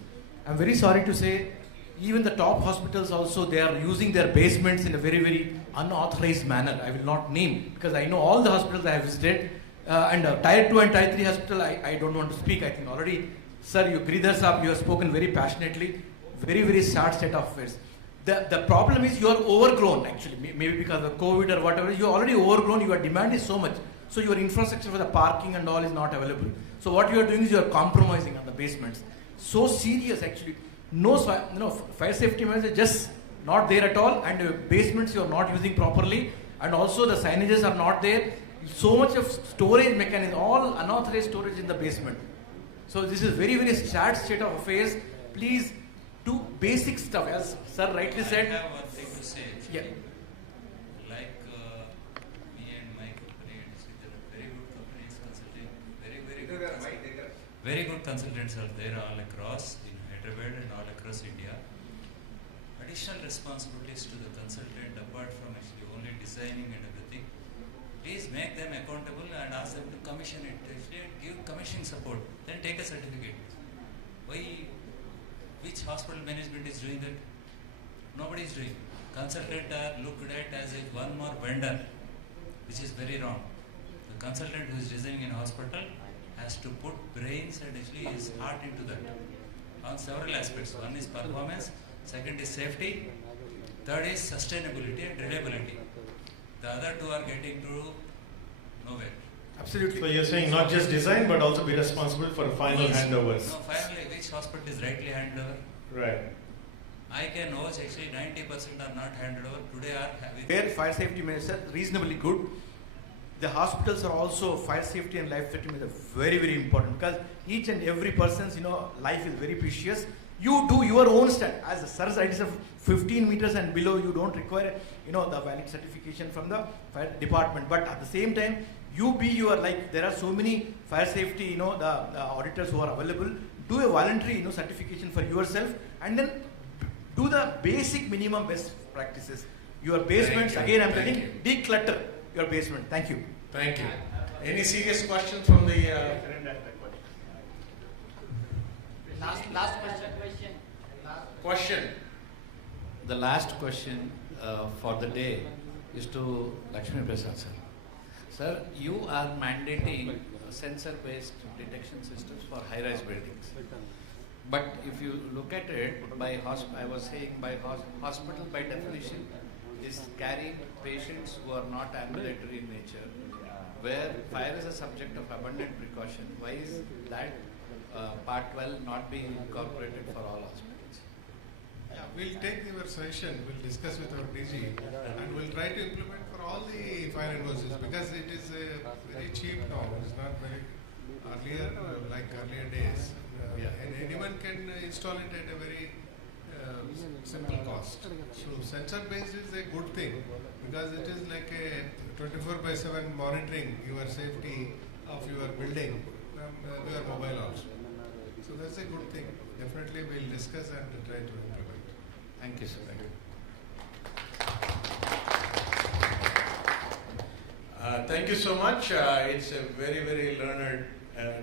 I'm very sorry to say, even the top hospitals also, they are using their basements in a very, very unauthorized manner. I will not name, because I know all the hospitals I have visited, and Tier 2 and Tier 3 hospital, I don't want to speak. I think already, sir, Giridhar Saab, you have spoken very passionately. Very, very sad state of affairs. The problem is you are overgrown actually, maybe because of COVID or whatever, you are already overgrown, your demand is so much. So your infrastructure for the parking and all is not available. So what you are doing is you are compromising on the basements. So serious actually. No, fire safety measures just not there at all, and basements you are not using properly. and also the signages are not there. So much of storage mechanism, all unauthorized storage in the basement. So this is very, very sad state of affairs. Please do basic stuff, as sir rightly said. I have one thing to say. Yeah. Like me and my company, there are very good companies consulting, very good consultants are there all across in Hyderabad and all across India. Additional responsibilities to the consultant apart from actually only designing and everything. Please make them accountable and ask them to commission it. Actually, give commissioning support. Then take a certificate. Why? Which hospital management is doing that? Nobody is doing. Consultant are looked at as a one more vendor, which is very wrong. The consultant who is designing in a hospital has to put brains and actually his heart into that on several aspects. One is performance, second is safety, third is sustainability and reliability. The other two are getting to nowhere. Absolutely. So you're saying not just design, but also be responsible for final handovers. No, finally, which hospital is rightly handed over? Right. I can vouch actually 90% are not handed over. Today are having. Where fire safety measures reasonably good. The hospitals are also fire safety and life safety measures very, very important, because each and every person's life is very precious. You do your own stand. As the sir's idea of 15 meters and below, you don't require the valid certification from the fire department. But at the same time, you be your, like, there are so many fire safety, the auditors who are available. Do a voluntary, certification for yourself, and then do the basic minimum best practices. Your basements, again I'm telling, declutter your basement. Thank you. Thank you. Any serious questions from the Last question. The last question for the day is to Lakshmi Prasad sir. Sir, you are mandating sensor-based detection systems for high-rise buildings. But if you look at it, I was saying hospital by definition is carrying patients who are not ambulatory in nature, where fire is a subject of abundant precaution. Why is that part 12 not being incorporated for all hospitals? Yeah, we'll take your suggestion, we'll discuss with our DG, and we'll try to implement for all the fire invoices, because it is very cheap now. It's not very like earlier days. And anyone can install it at a very simple cost. So sensor based is a good thing, because it is like a 24/7 monitoring your safety of your building from your mobile also. So that's a good thing. Definitely we'll discuss and try to implement. Thank you, sir. Thank you so much. It's a very, very learned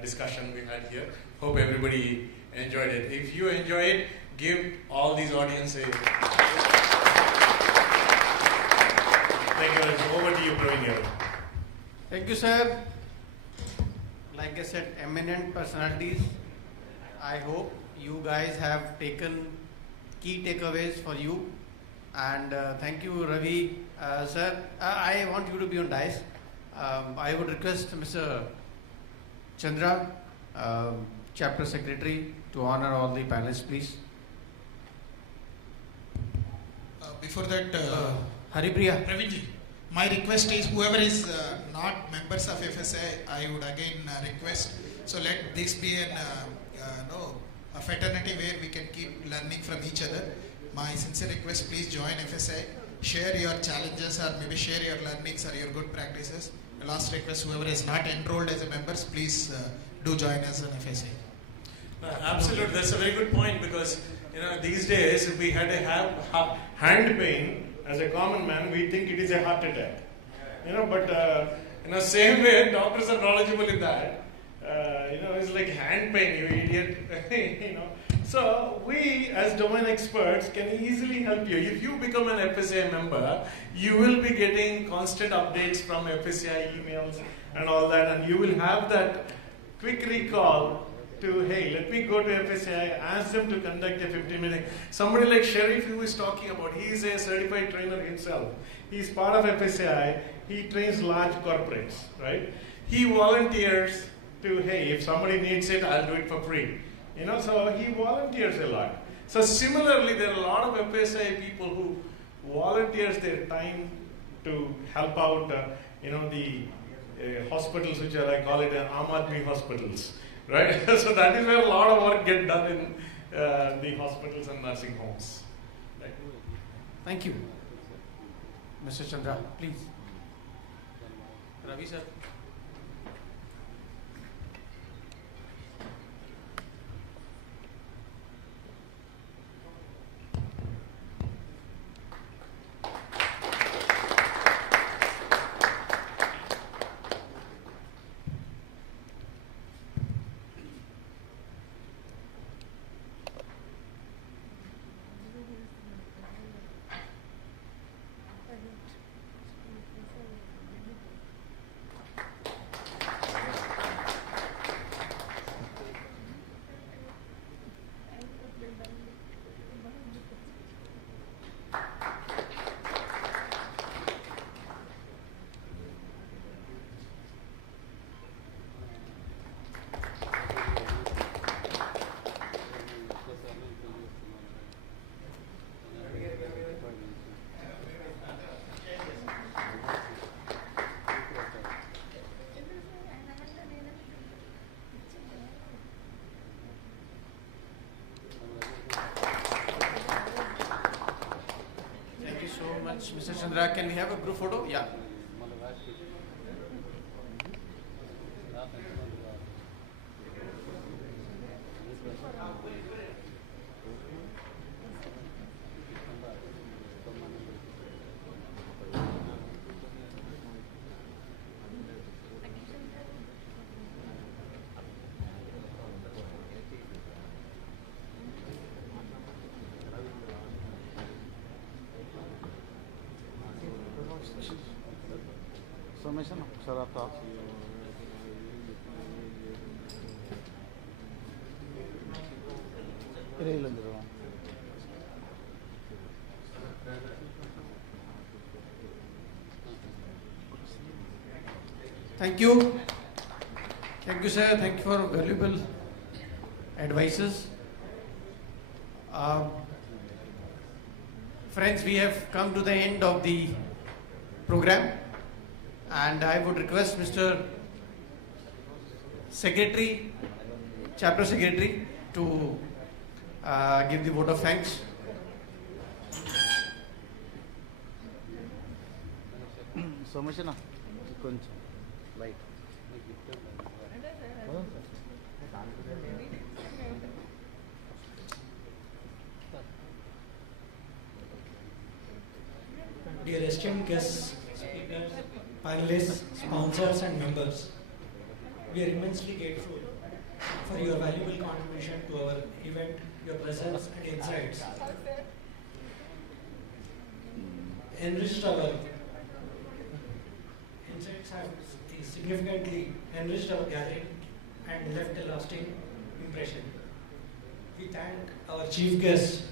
discussion we had here. Hope everybody enjoyed it. If you enjoy it, give all these audience a... Thank you. Over to you, Praveen. Thank you, sir. Like I said, eminent personalities. I hope you guys have taken key takeaways for you. And thank you, Ravi. Sir, I want you to be on dais. I would request Mr. Chandra, Chapter Secretary, to honor all the panelists, please. Before that, Haripriya. Praveenji, my request is whoever is not members of FSAI, I would again request, so let this be a fraternity where we can keep learning from each other. My sincere request, please join FSAI, share your challenges or maybe share your learnings or your good practices. The last request, whoever is not enrolled as a members, please do join us in FSAI. Absolutely, that's a very good point, because these days if we had to have hand pain as a common man, we think it is a heart attack. But same way doctors are knowledgeable in that. It's like hand pain, you idiot. So we as domain experts can easily help you. If you become an FSAI member, you will be getting constant updates from FSAI emails and all that, and you will have that quick recall to, hey, let me go to FSAI, ask them to conduct a 15-minute. Somebody like Sharif, who is talking about, he is a certified trainer himself. He is part of FSAI. He trains large corporates, right? He volunteers to, hey, if somebody needs it, I'll do it for free. So he volunteers a lot. So similarly, there are a lot of FSAI people who volunteers their time to help out, the hospitals which are, I call it, Aam Aadmi hospitals, right? So that is where a lot of work gets done in the hospitals and nursing homes. Right? Thank you. Mr. Chandra, please. Ravi sir. Mr. Chandra, can we have a group photo? Yeah. Thank you. Thank you, sir. Thank you for valuable advices. Friends, we have come to the end of the program, and I would request Mr. Secretary, Chapter Secretary, to give the vote of thanks. Somashana, కొంచెం light. Dear esteemed guests, speakers, panelists, sponsors and members, we are immensely grateful for your valuable contribution to our event, your presence and insights. Insights have significantly enriched our gathering and left a lasting impression. We thank our chief guests,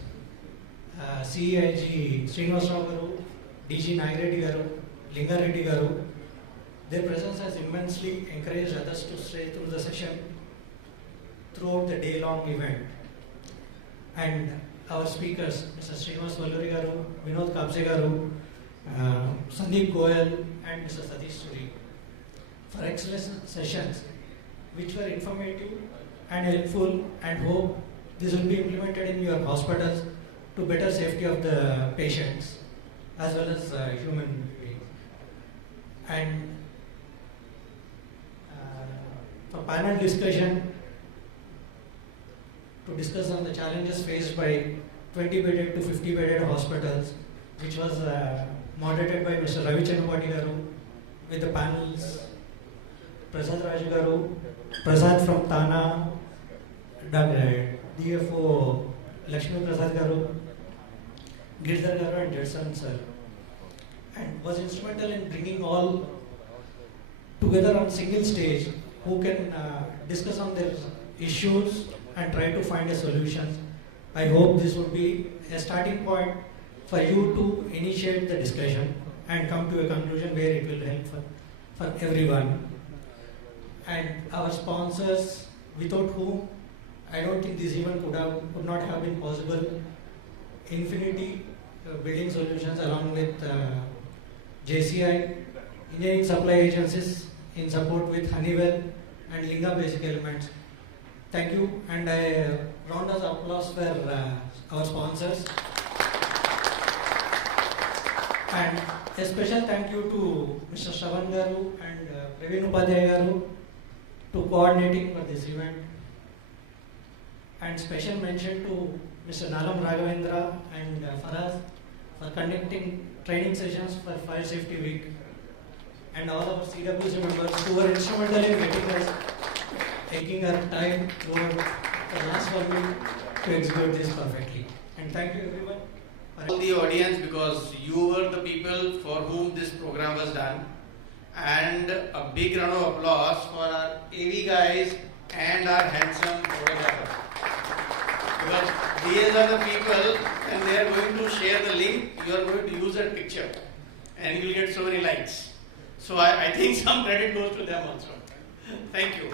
CEIG Srinivasrao Garu, DG Naireddy Garu, Linga Reddy Garu. Their presence has immensely encouraged others to stay through the session throughout the day-long event. And our speakers, Mr. Srinivas Valluri Garu, Vinod Kapse Garu, Sandeep Goyal and Mr. Satish Suri, for excellent sessions which were informative and helpful, and hope this will be implemented in your hospitals to better safety of the patients as well as human beings. And for panel discussion to discuss on the challenges faced by 20-bedded to 50-bedded hospitals, which was moderated by Mr. Ravi Chennupati Garu, with the panels Prasad Raju Garu, Prasad from Thana, DFO Lakshmi Prasad Garu, Girdhar Garu and Judson sir, and was instrumental in bringing all together on single stage who can discuss on their issues and try to find a solution. I hope this would be a starting point for you to initiate the discussion and come to a conclusion where it will help for everyone. And our sponsors, without whom I don't think this event could not have been possible. Infinity Building Solutions, along with JCI, engineering supply agencies in support with Honeywell and Linga Basic Elements. Thank you, and a round of applause for our sponsors. And a special thank you to Mr. Shravan Garu and Praveen Upadhyay Garu to coordinating for this event. And special mention to Mr. Nalam Raghavendra and Faraz for conducting training sessions for Fire Safety Week. And all our CWC members who were instrumental in getting us, taking our time throughout the last 1 week to execute this perfectly. And thank you everyone. All the audience, because you were the people for whom this program was done, and a big round of applause for our AV guys and our handsome photographers, because these are the people and they are going to share the link. You are going to use that picture and you will get so many likes. So I think some credit goes to them also. Thank you.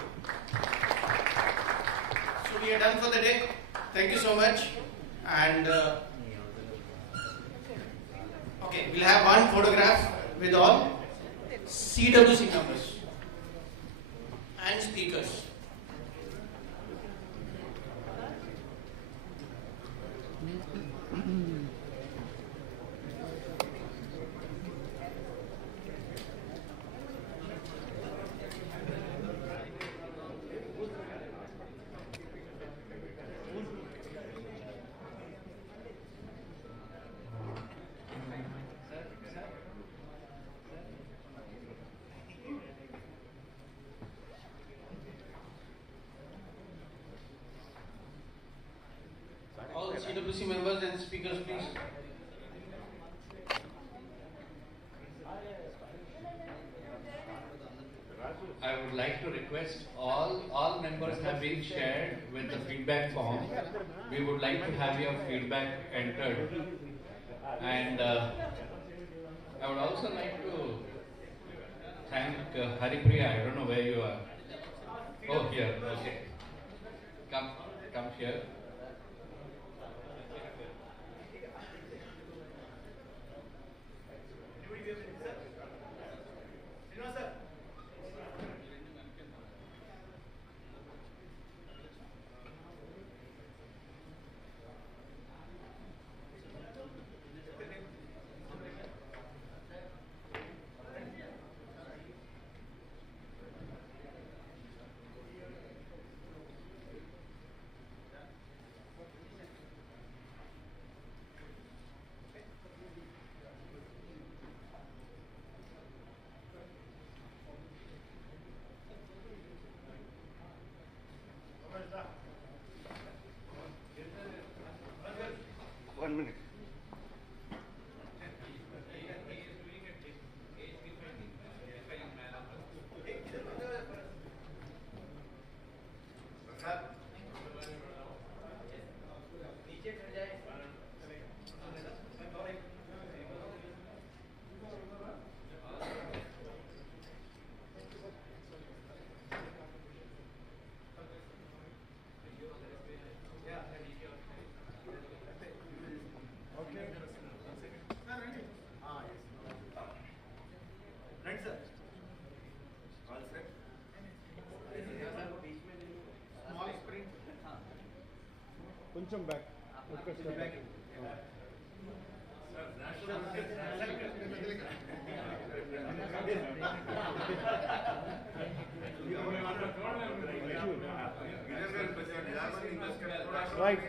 So we are done for the day. Thank you so much. And okay, we'll have one photograph with all CWC numbers and speakers. All CWC members and speakers, please. I would like to request all members have been shared with the feedback form. We would like to have your feedback entered. And I would also like to thank Haripriya. I don't know where you are. Oh, here. Okay. Come here. కొంచెం back right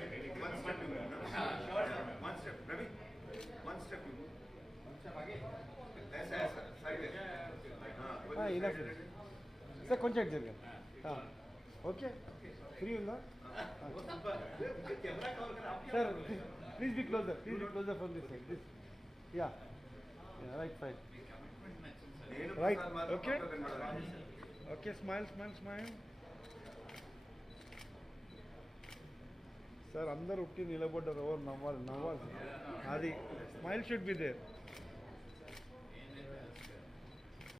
sir కొంచెం జరిగారు okay free ఉందా Sir, please be closer. Please be closer from this side. This, yeah, right, fine. Right, okay. Okay, smile. Sir, अंदर उठी निलबड्डाరు नव्వాలి. Adi, smile should be there.